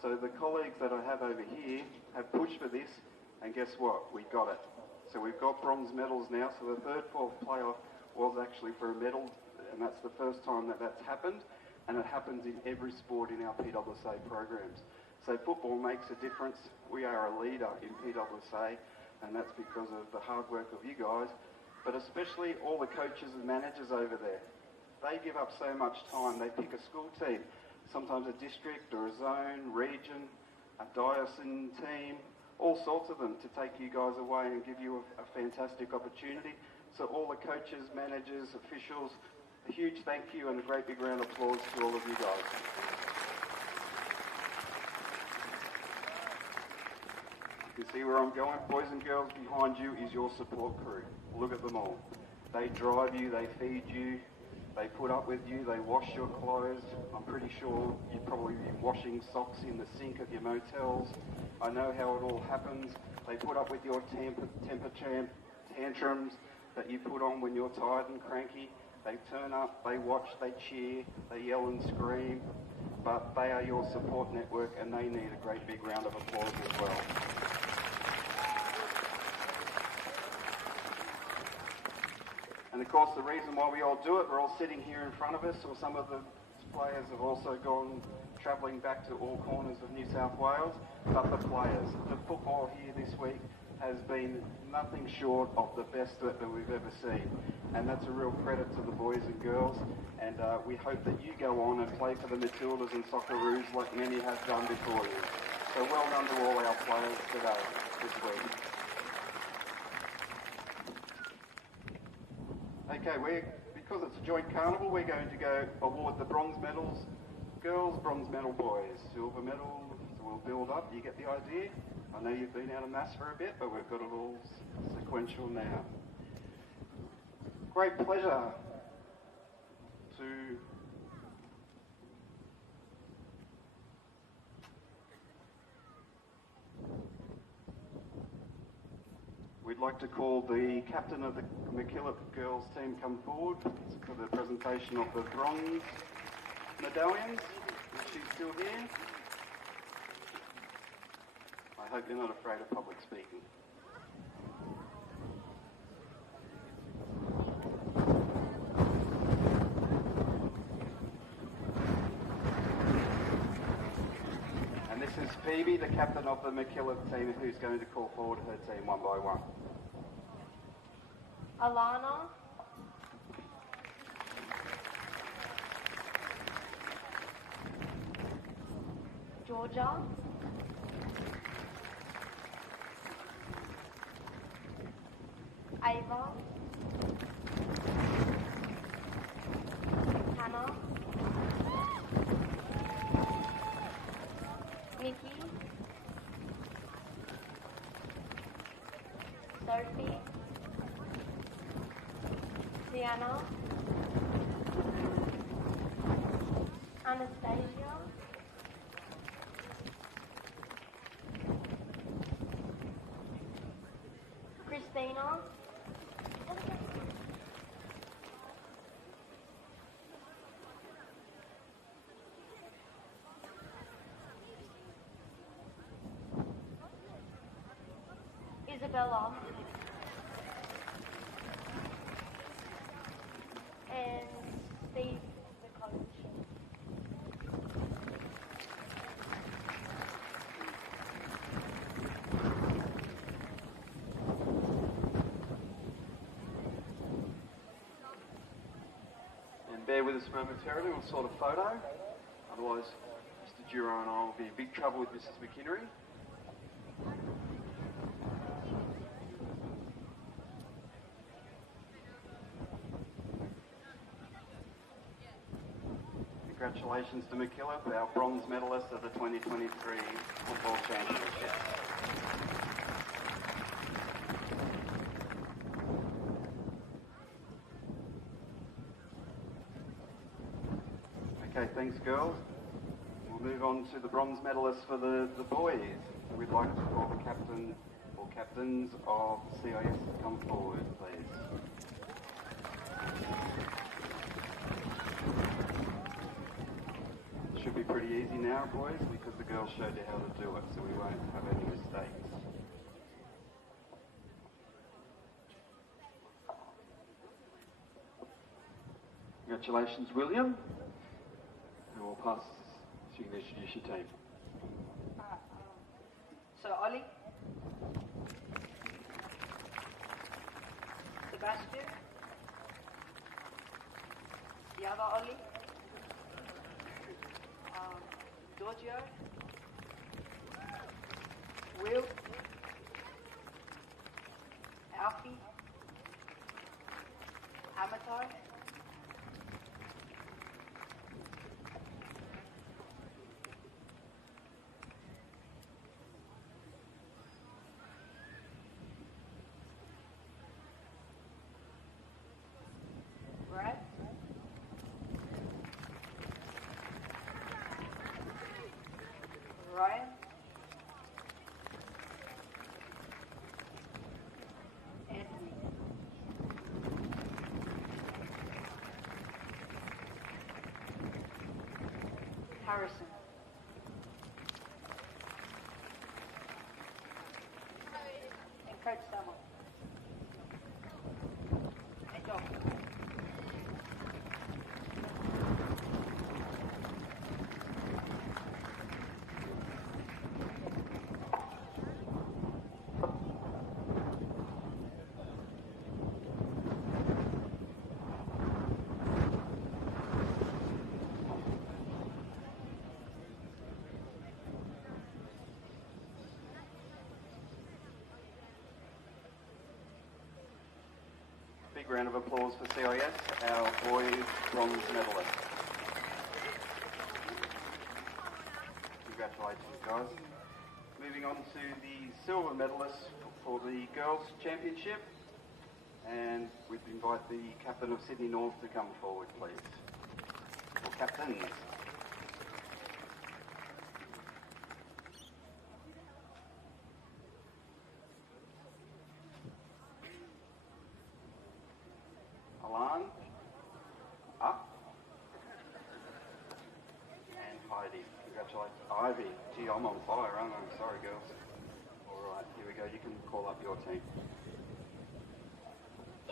So the colleagues that I have over here have pushed for this, and guess what? We got it. So we've got bronze medals now, so the third, fourth playoff was actually for a medal, and that's the first time that that's happened, and it happens in every sport in our PSSA programs. So football makes a difference. We are a leader in PSSA, and that's because of the hard work of you guys, but especially all the coaches and managers over there. They give up so much time. They pick a school team, sometimes a district or a zone, region, a diocesan team, all sorts of them to take you guys away and give you a fantastic opportunity. So all the coaches, managers, officials, a huge thank you and a great big round of applause to all of you guys. You see where I'm going? Boys and girls, behind you is your support crew. Look at them all. They drive you, they feed you, they put up with you, they wash your clothes. I'm pretty sure you'd probably be washing socks in the sink at your motels. I know how it all happens. They put up with your temper tantrums that you put on when you're tired and cranky. They turn up, they watch, they cheer, they yell and scream, but they are your support network and they need a great big round of applause as well. And of course the reason why we all do it, we're all sitting here in front of us, or some of the players have also gone travelling back to all corners of New South Wales, but the players, the football here this week has been nothing short of the best that we've ever seen. And that's a real credit to the boys and girls, and we hope that you go on and play for the Matildas and Socceroos like many have done before you. So well done to all our players today, this week. Okay, because it's a joint carnival, we're going to go award the bronze medals. Girls, bronze medal, boys. Silver medal, so we'll build up, you get the idea? I know you've been out of mass for a bit, but we've got it all sequential now. Great pleasure to we'd like to call the captain of the MacKillop girls team come forward for the presentation of the bronze medallions. Is she still here? I hope you're not afraid of public speaking. And this is Phoebe, the captain of the MacKillop team, who's going to call forward her team one by one. Alana, Georgia, Ava, Hannah, Nikki, Sophie, Sienna, Anastasia, Christina, Isabella, and Steve, the coach. And bear with us momentarily, we'll sort a photo. Otherwise, Mr. Duro and I will be in big trouble with Mrs. McInnery. Congratulations to MacKillop, our bronze medalist of the 2023 Football Championship. Okay, thanks girls. We'll move on to the bronze medalists for the boys. We'd like to call the captain or captains of CIS to come forward, please. Should be pretty easy now, boys, because the girls showed you how to do it, so we won't have any mistakes. Congratulations, William. And we'll pass so you can introduce your team. So Ollie, Sebastian, the other Ollie, Giorgio, Will, Alfie, Amatai, Brad, Ryan, Anthony, Harrison, and Coach Summer, and Doc. Big round of applause for CIS, our boys bronze medalist. Congratulations, guys. Moving on to the silver medalists for the girls' championship, and we'd invite the captain of Sydney North to come forward, please. Or captains. Alan, up, and Heidi. Congratulations. Ivy. Gee, I'm on fire, aren't I? Sorry, girls. All right, here we go. You can call up your team.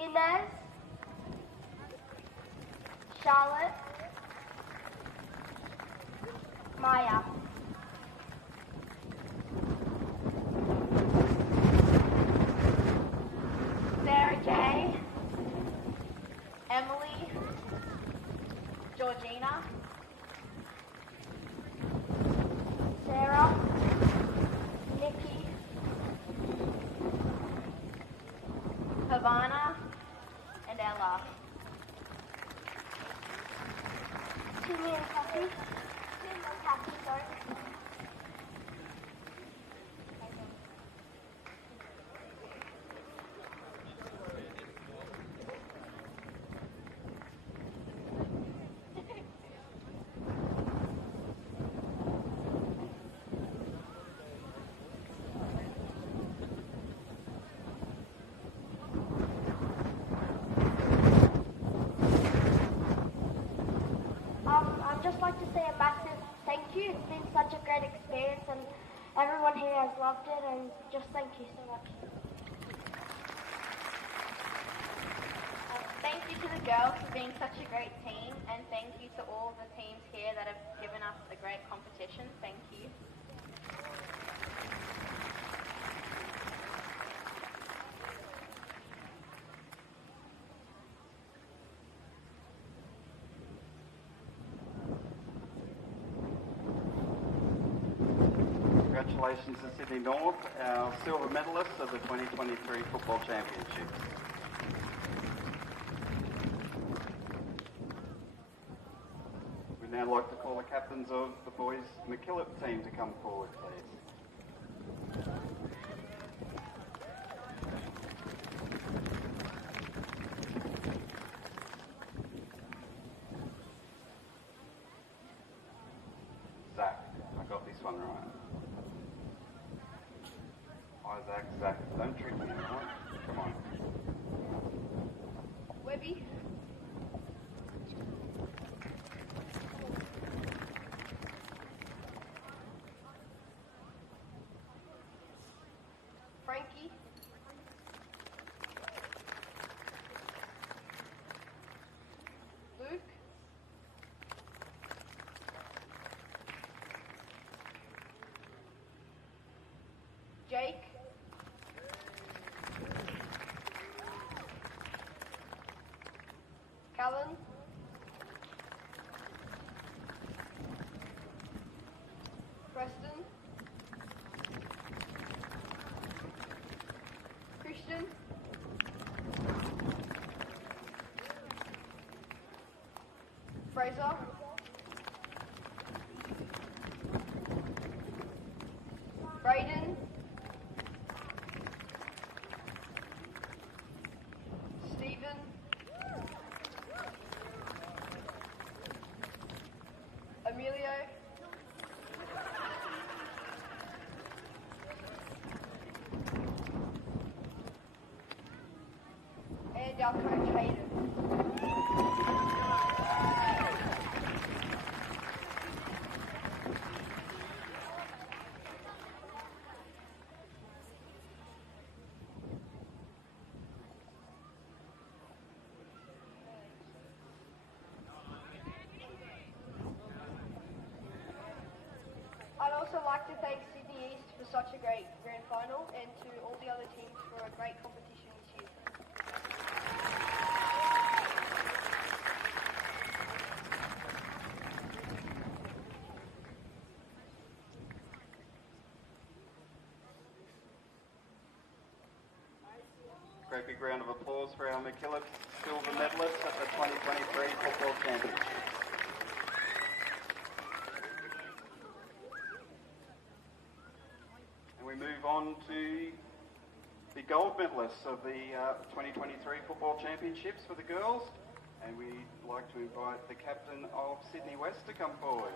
Inez, Charlotte, Maya, Sarah J, Emily, Georgina, Sarah Ivana, and Ella. Timmy and Kathy. Kathy, sorry. I'd just like to say a massive thank you. It's been such a great experience and everyone here has loved it, and just thank you so much. Thank you to the girls for being such a great team, and thank you to all the teams here that have given us a great competition. Thank you. Congratulations to Sydney North, our silver medalists of the 2023 Football Championships. We'd now like to call the captains of the boys' MacKillop team to come forward, please. Zach, I got this one right. Zach, don't trick me, alright? Come on. Webby. Frankie. Luke. Jake. Callan. Preston. Christian. Fraser. Brayden. Stephen. Emilio. And our coach Hayden. I'd also like to thank Sydney East for such a great grand final, and to all the other teams for a great competition this year. Great big round of applause for our MacKillop silver medalists at the 2023 Football Championships. And we move on to the gold medalists of the 2023 Football Championships for the girls. And we'd like to invite the captain of Sydney West to come forward.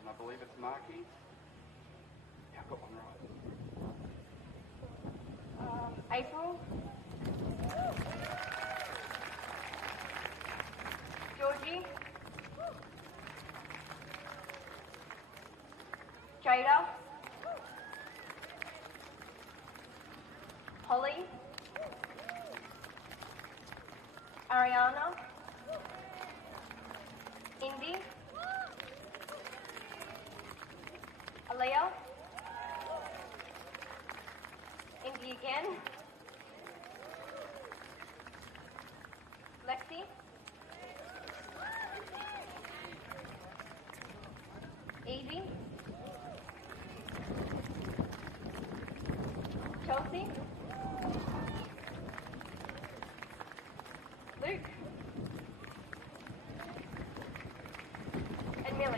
And I believe it's Marky. Yeah, I've got one right. April. Georgie. Jada. Holly. Ariana. Indy. Aaliyah. Indy again. Lexi. Daisy, Chelsea, Luke, and Millie.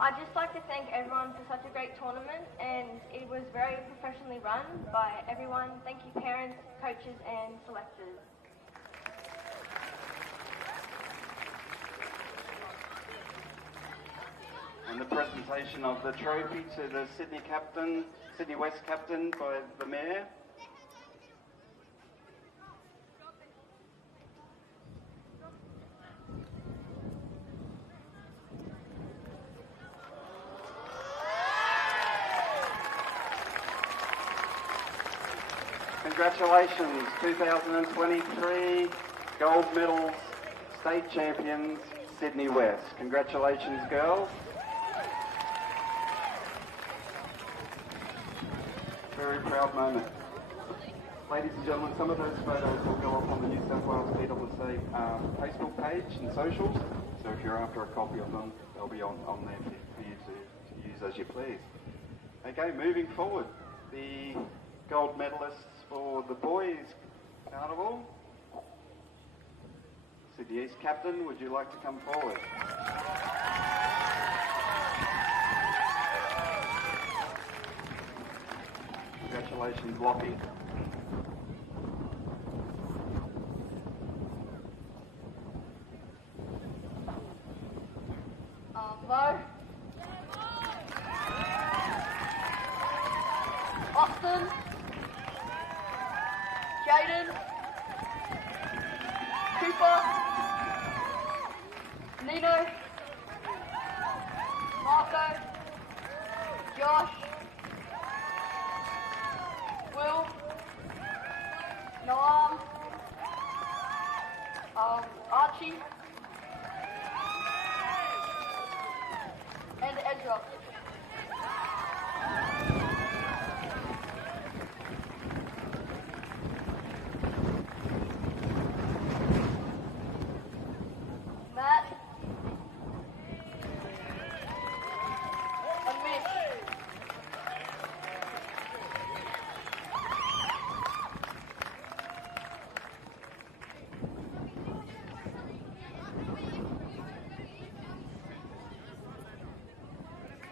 I'd just like to thank everyone for such a great tournament, and it was very professionally run by everyone. Thank you parents, coaches and selectors. And the presentation of the trophy to the Sydney West captain by the Mayor. Congratulations, 2023 gold medals state champions, Sydney West. Congratulations, girls. Very proud moment. Ladies and gentlemen, some of those photos will go up on the New South Wales PSSA Facebook page and socials. So if you're after a copy of them, they'll be on there for you to use as you please. Okay, moving forward, the gold medalists for the boys carnival. Sydney East captain, would you like to come forward? Congratulations, Lockie. Mo, Austin, Jaden, Cooper, Nino, Marco, Josh, Will, Noam, Archie, and Ezra. Matt and Mitch.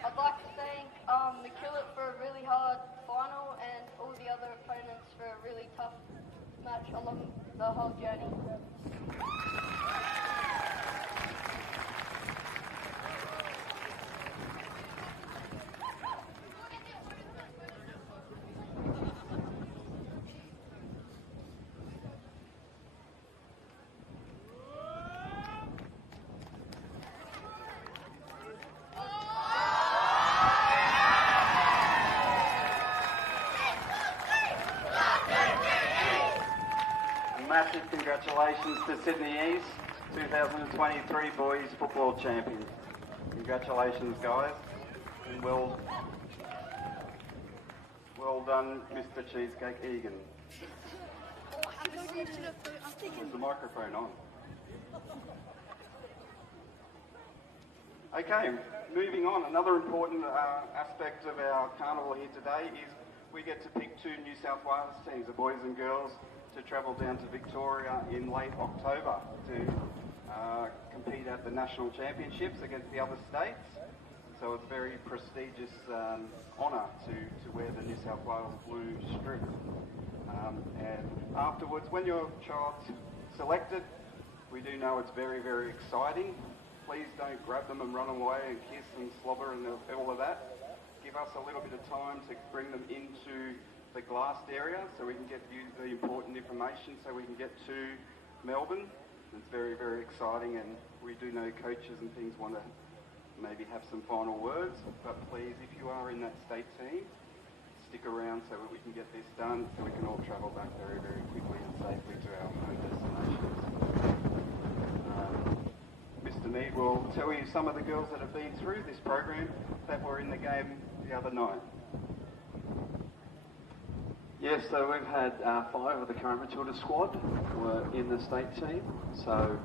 I'd like to thank MacKillop for a really hard final and all the other opponents for a really tough match along the whole journey. Massive congratulations to Sydney East, 2023 boys football champions. Congratulations, guys. And well done, Mr. Cheesecake Egan. Was the microphone on? Okay, moving on. Another important aspect of our carnival here today is we get to pick two New South Wales teams, the boys and girls, to travel down to Victoria in late October to compete at the national championships against the other states. So it's a very prestigious honour to wear the New South Wales blue strip. And afterwards, when your child's selected, we do know it's very, very exciting. Please don't grab them and run away and kiss and slobber and all of that. Give us a little bit of time to bring them into the glassed area so we can get you the important information so we can get to Melbourne. It's very, very exciting, and we do know coaches and things want to maybe have some final words, but please, if you are in that state team, stick around so that we can get this done so we can all travel back very, very quickly and safely to our home destinations. Mr. Mead will tell you some of the girls that have been through this program that were in the game the other night. Yes, so we've had 5 of the current Matilda squad were in the state team. So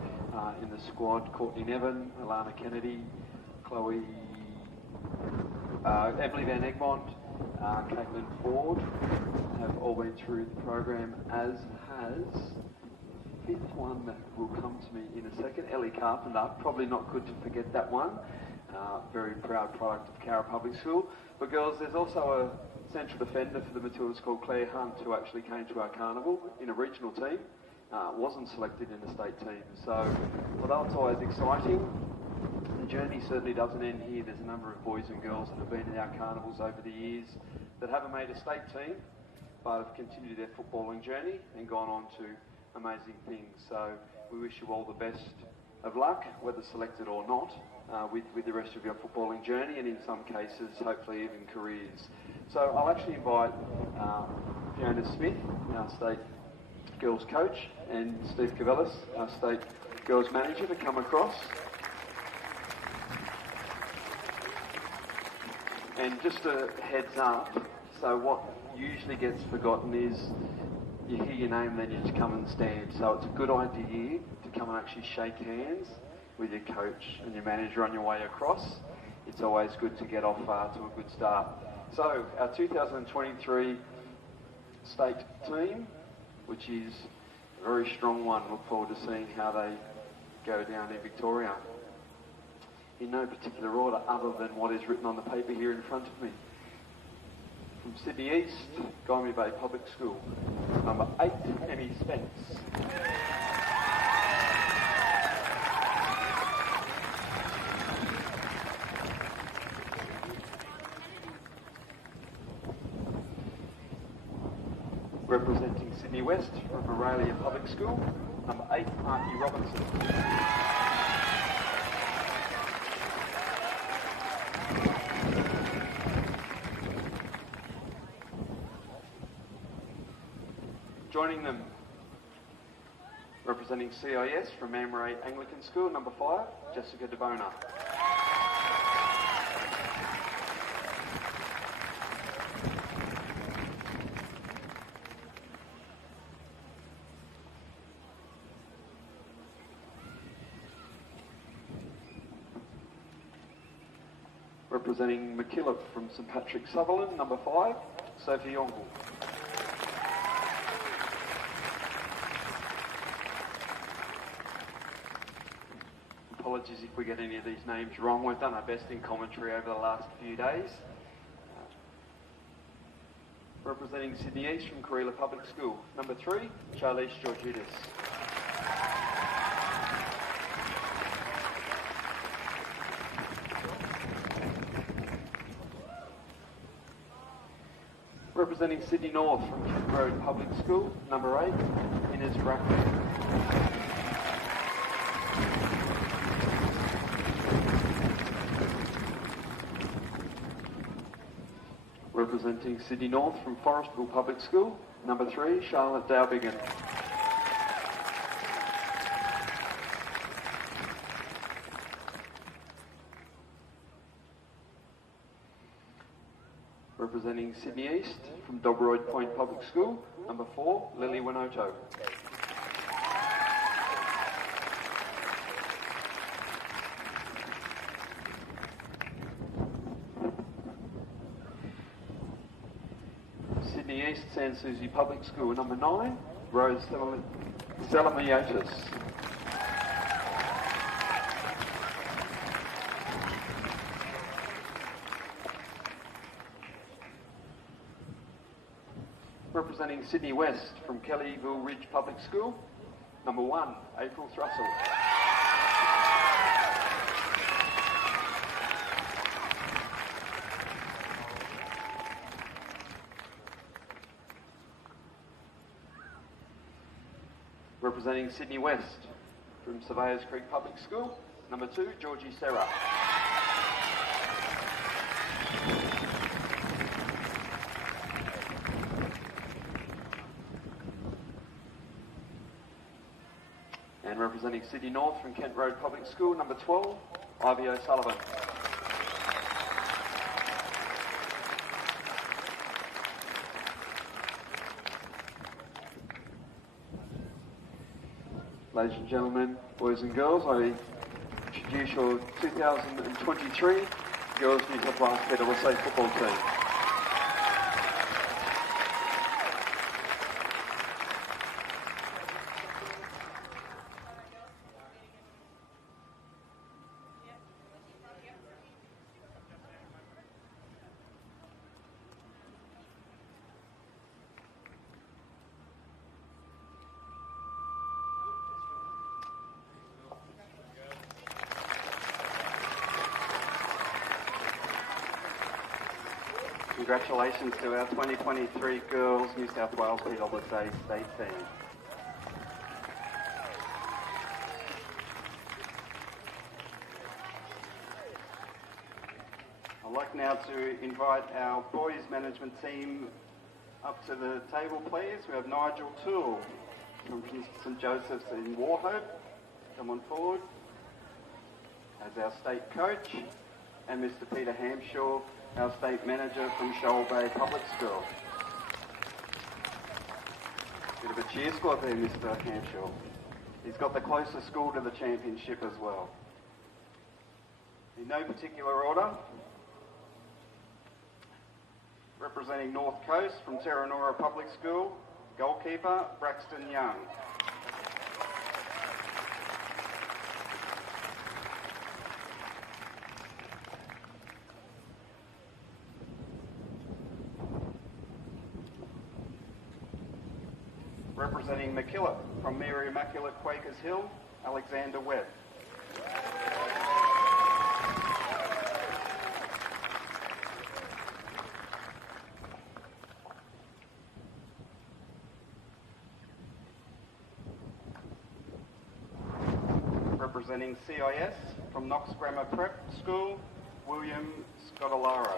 in the squad, Courtney Nevin, Alana Kennedy, Chloe, Emily Van Egmont, Caitlin Ford have all been through the program, as has the 5th one that will come to me in a second, Ellie Carpenter. Probably not good to forget that one. Very proud product of Cowra Public School. But girls, there's also a central defender for the Matildas called Claire Hunt, who actually came to our carnival in a regional team. Wasn't selected in the state team. So although it's always exciting, the journey certainly doesn't end here. There's a number of boys and girls that have been in our carnivals over the years that haven't made a state team, but have continued their footballing journey and gone on to amazing things. So we wish you all the best of luck, whether selected or not, with the rest of your footballing journey, and in some cases, hopefully even careers. So I'll actually invite Fiona Smith, our state girls coach, and Steve Cavellis, our state girls manager, to come across. And just a heads up, so what usually gets forgotten is you hear your name, then you just come and stand. So it's a good idea to come and actually shake hands with your coach and your manager on your way across. It's always good to get off to a good start. So our 2023 state team, which is a very strong one, look forward to seeing how they go down in Victoria. In no particular order other than what is written on the paper here in front of me. From Sydney East, Gymea Bay Public School, number 8, Emmy Spence. Representing Sydney West from Aurelia Public School, number 8, Marky Robinson. Joining them, representing CIS from Tomaree Anglican School, number 5, Jessica DeBona. Representing MacKillop from St Patrick Sutherland, number 5, Sophie Yongle. Apologies if we get any of these names wrong. We've done our best in commentary over the last few days. Representing Sydney East from Kareela Public School, number 3, Charlize Georgides. Representing Sydney North from Kent Road Public School, number 8, Inez Bracken. Representing Sydney North from Forestville Public School, number 3, Charlotte Dowbiggin. Representing Sydney East from Dobroyd Point Public School, number 4, Lily Winoto. Sydney East San Susie Public School, number 9, Rose Salamiotis. Representing Sydney West from Kellyville Ridge Public School, number 1, April Thrussell. Representing Sydney West from Surveyors Creek Public School, number 2, Georgie Serra. And representing Sydney North from Kent Road Public School, number 12, Ivy O'Sullivan. Ladies and gentlemen, boys and girls, I introduce your 2023 Girls New South Wales PSSA football team. Congratulations to our 2023 Girls New South Wales PSSA state team. I'd like now to invite our boys management team up to the table, please. We have Nigel Toole from St Joseph's in Wauchope. Come on forward. As our state coach, and Mr Peter Hampshaw, our state manager from Shoal Bay Public School. Bit of a cheer squad there, Mr Hampshaw. He's got the closest school to the championship as well. In no particular order, representing North Coast from Terranora Public School, goalkeeper Braxton Young. Representing MacKillop from Mary Immaculate Quakers Hill, Alexander Webb. Representing CIS from Knox Grammar Prep School, William Scotolaro.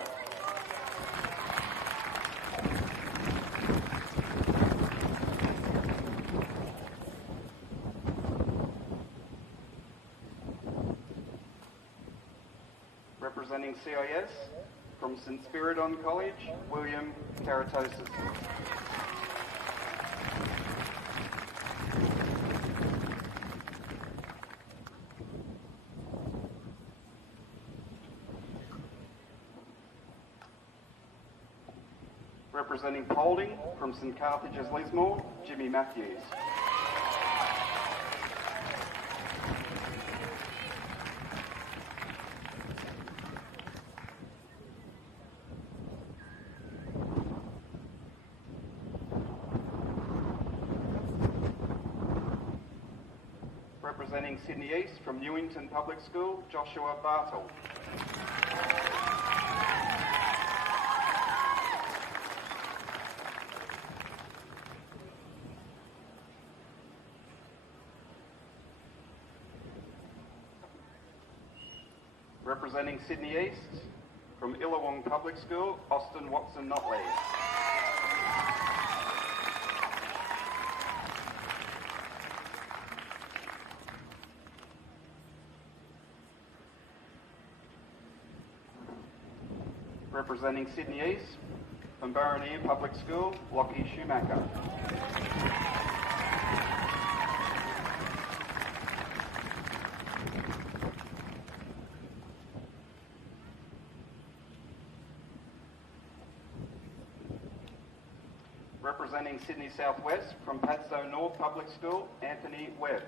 Representing CIS from St Spiridon College, William Karatosis. Representing Paulding from St Carthage's Lismore, Jimmy Matthews. Representing Sydney East from Newington Public School, Joshua Bartle. Representing Sydney East from Illawong Public School, Austin Watson Notley. Representing Sydney East from Baronier Public School, Lockie Schumacher. Representing Sydney Southwest from Padstow North Public School, Anthony Webb.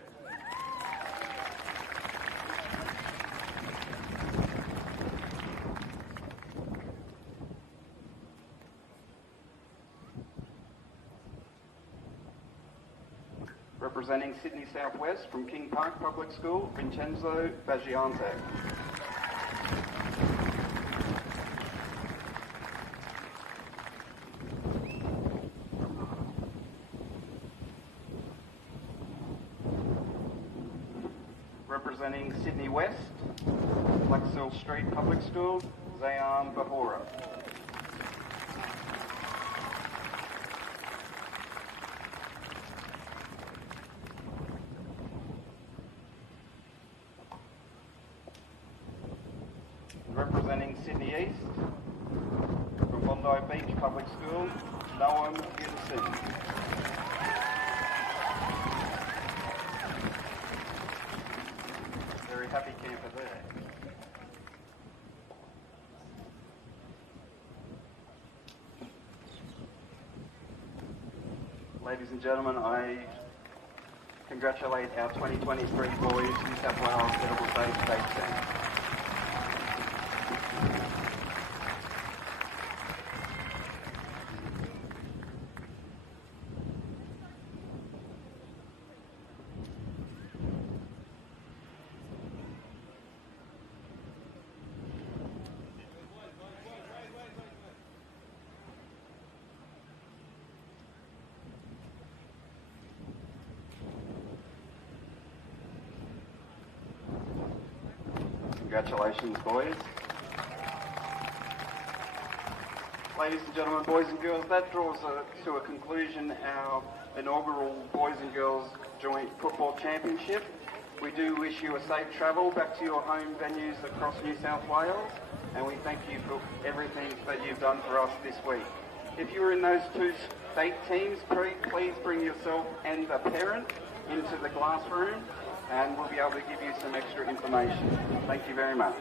Representing Sydney Southwest from King Park Public School, Vincenzo Baggiante. Representing Sydney West, Blackcell Street Public School, Zayan Bahora. representing Sydney East, from Bondi Beach Public School, Noam Gibson. Very happy camper there. Ladies and gentlemen, I congratulate our 2023 boys New South Wales NSWPSSA state team. Congratulations, boys. Ladies and gentlemen, boys and girls, that draws to a conclusion our inaugural Boys and Girls Joint Football Championship. We do wish you a safe travel back to your home venues across New South Wales, and we thank you for everything that you've done for us this week. If you're in those two state teams, please bring yourself and a parent into the classroom, and we'll be able to give you some extra information. Thank you very much.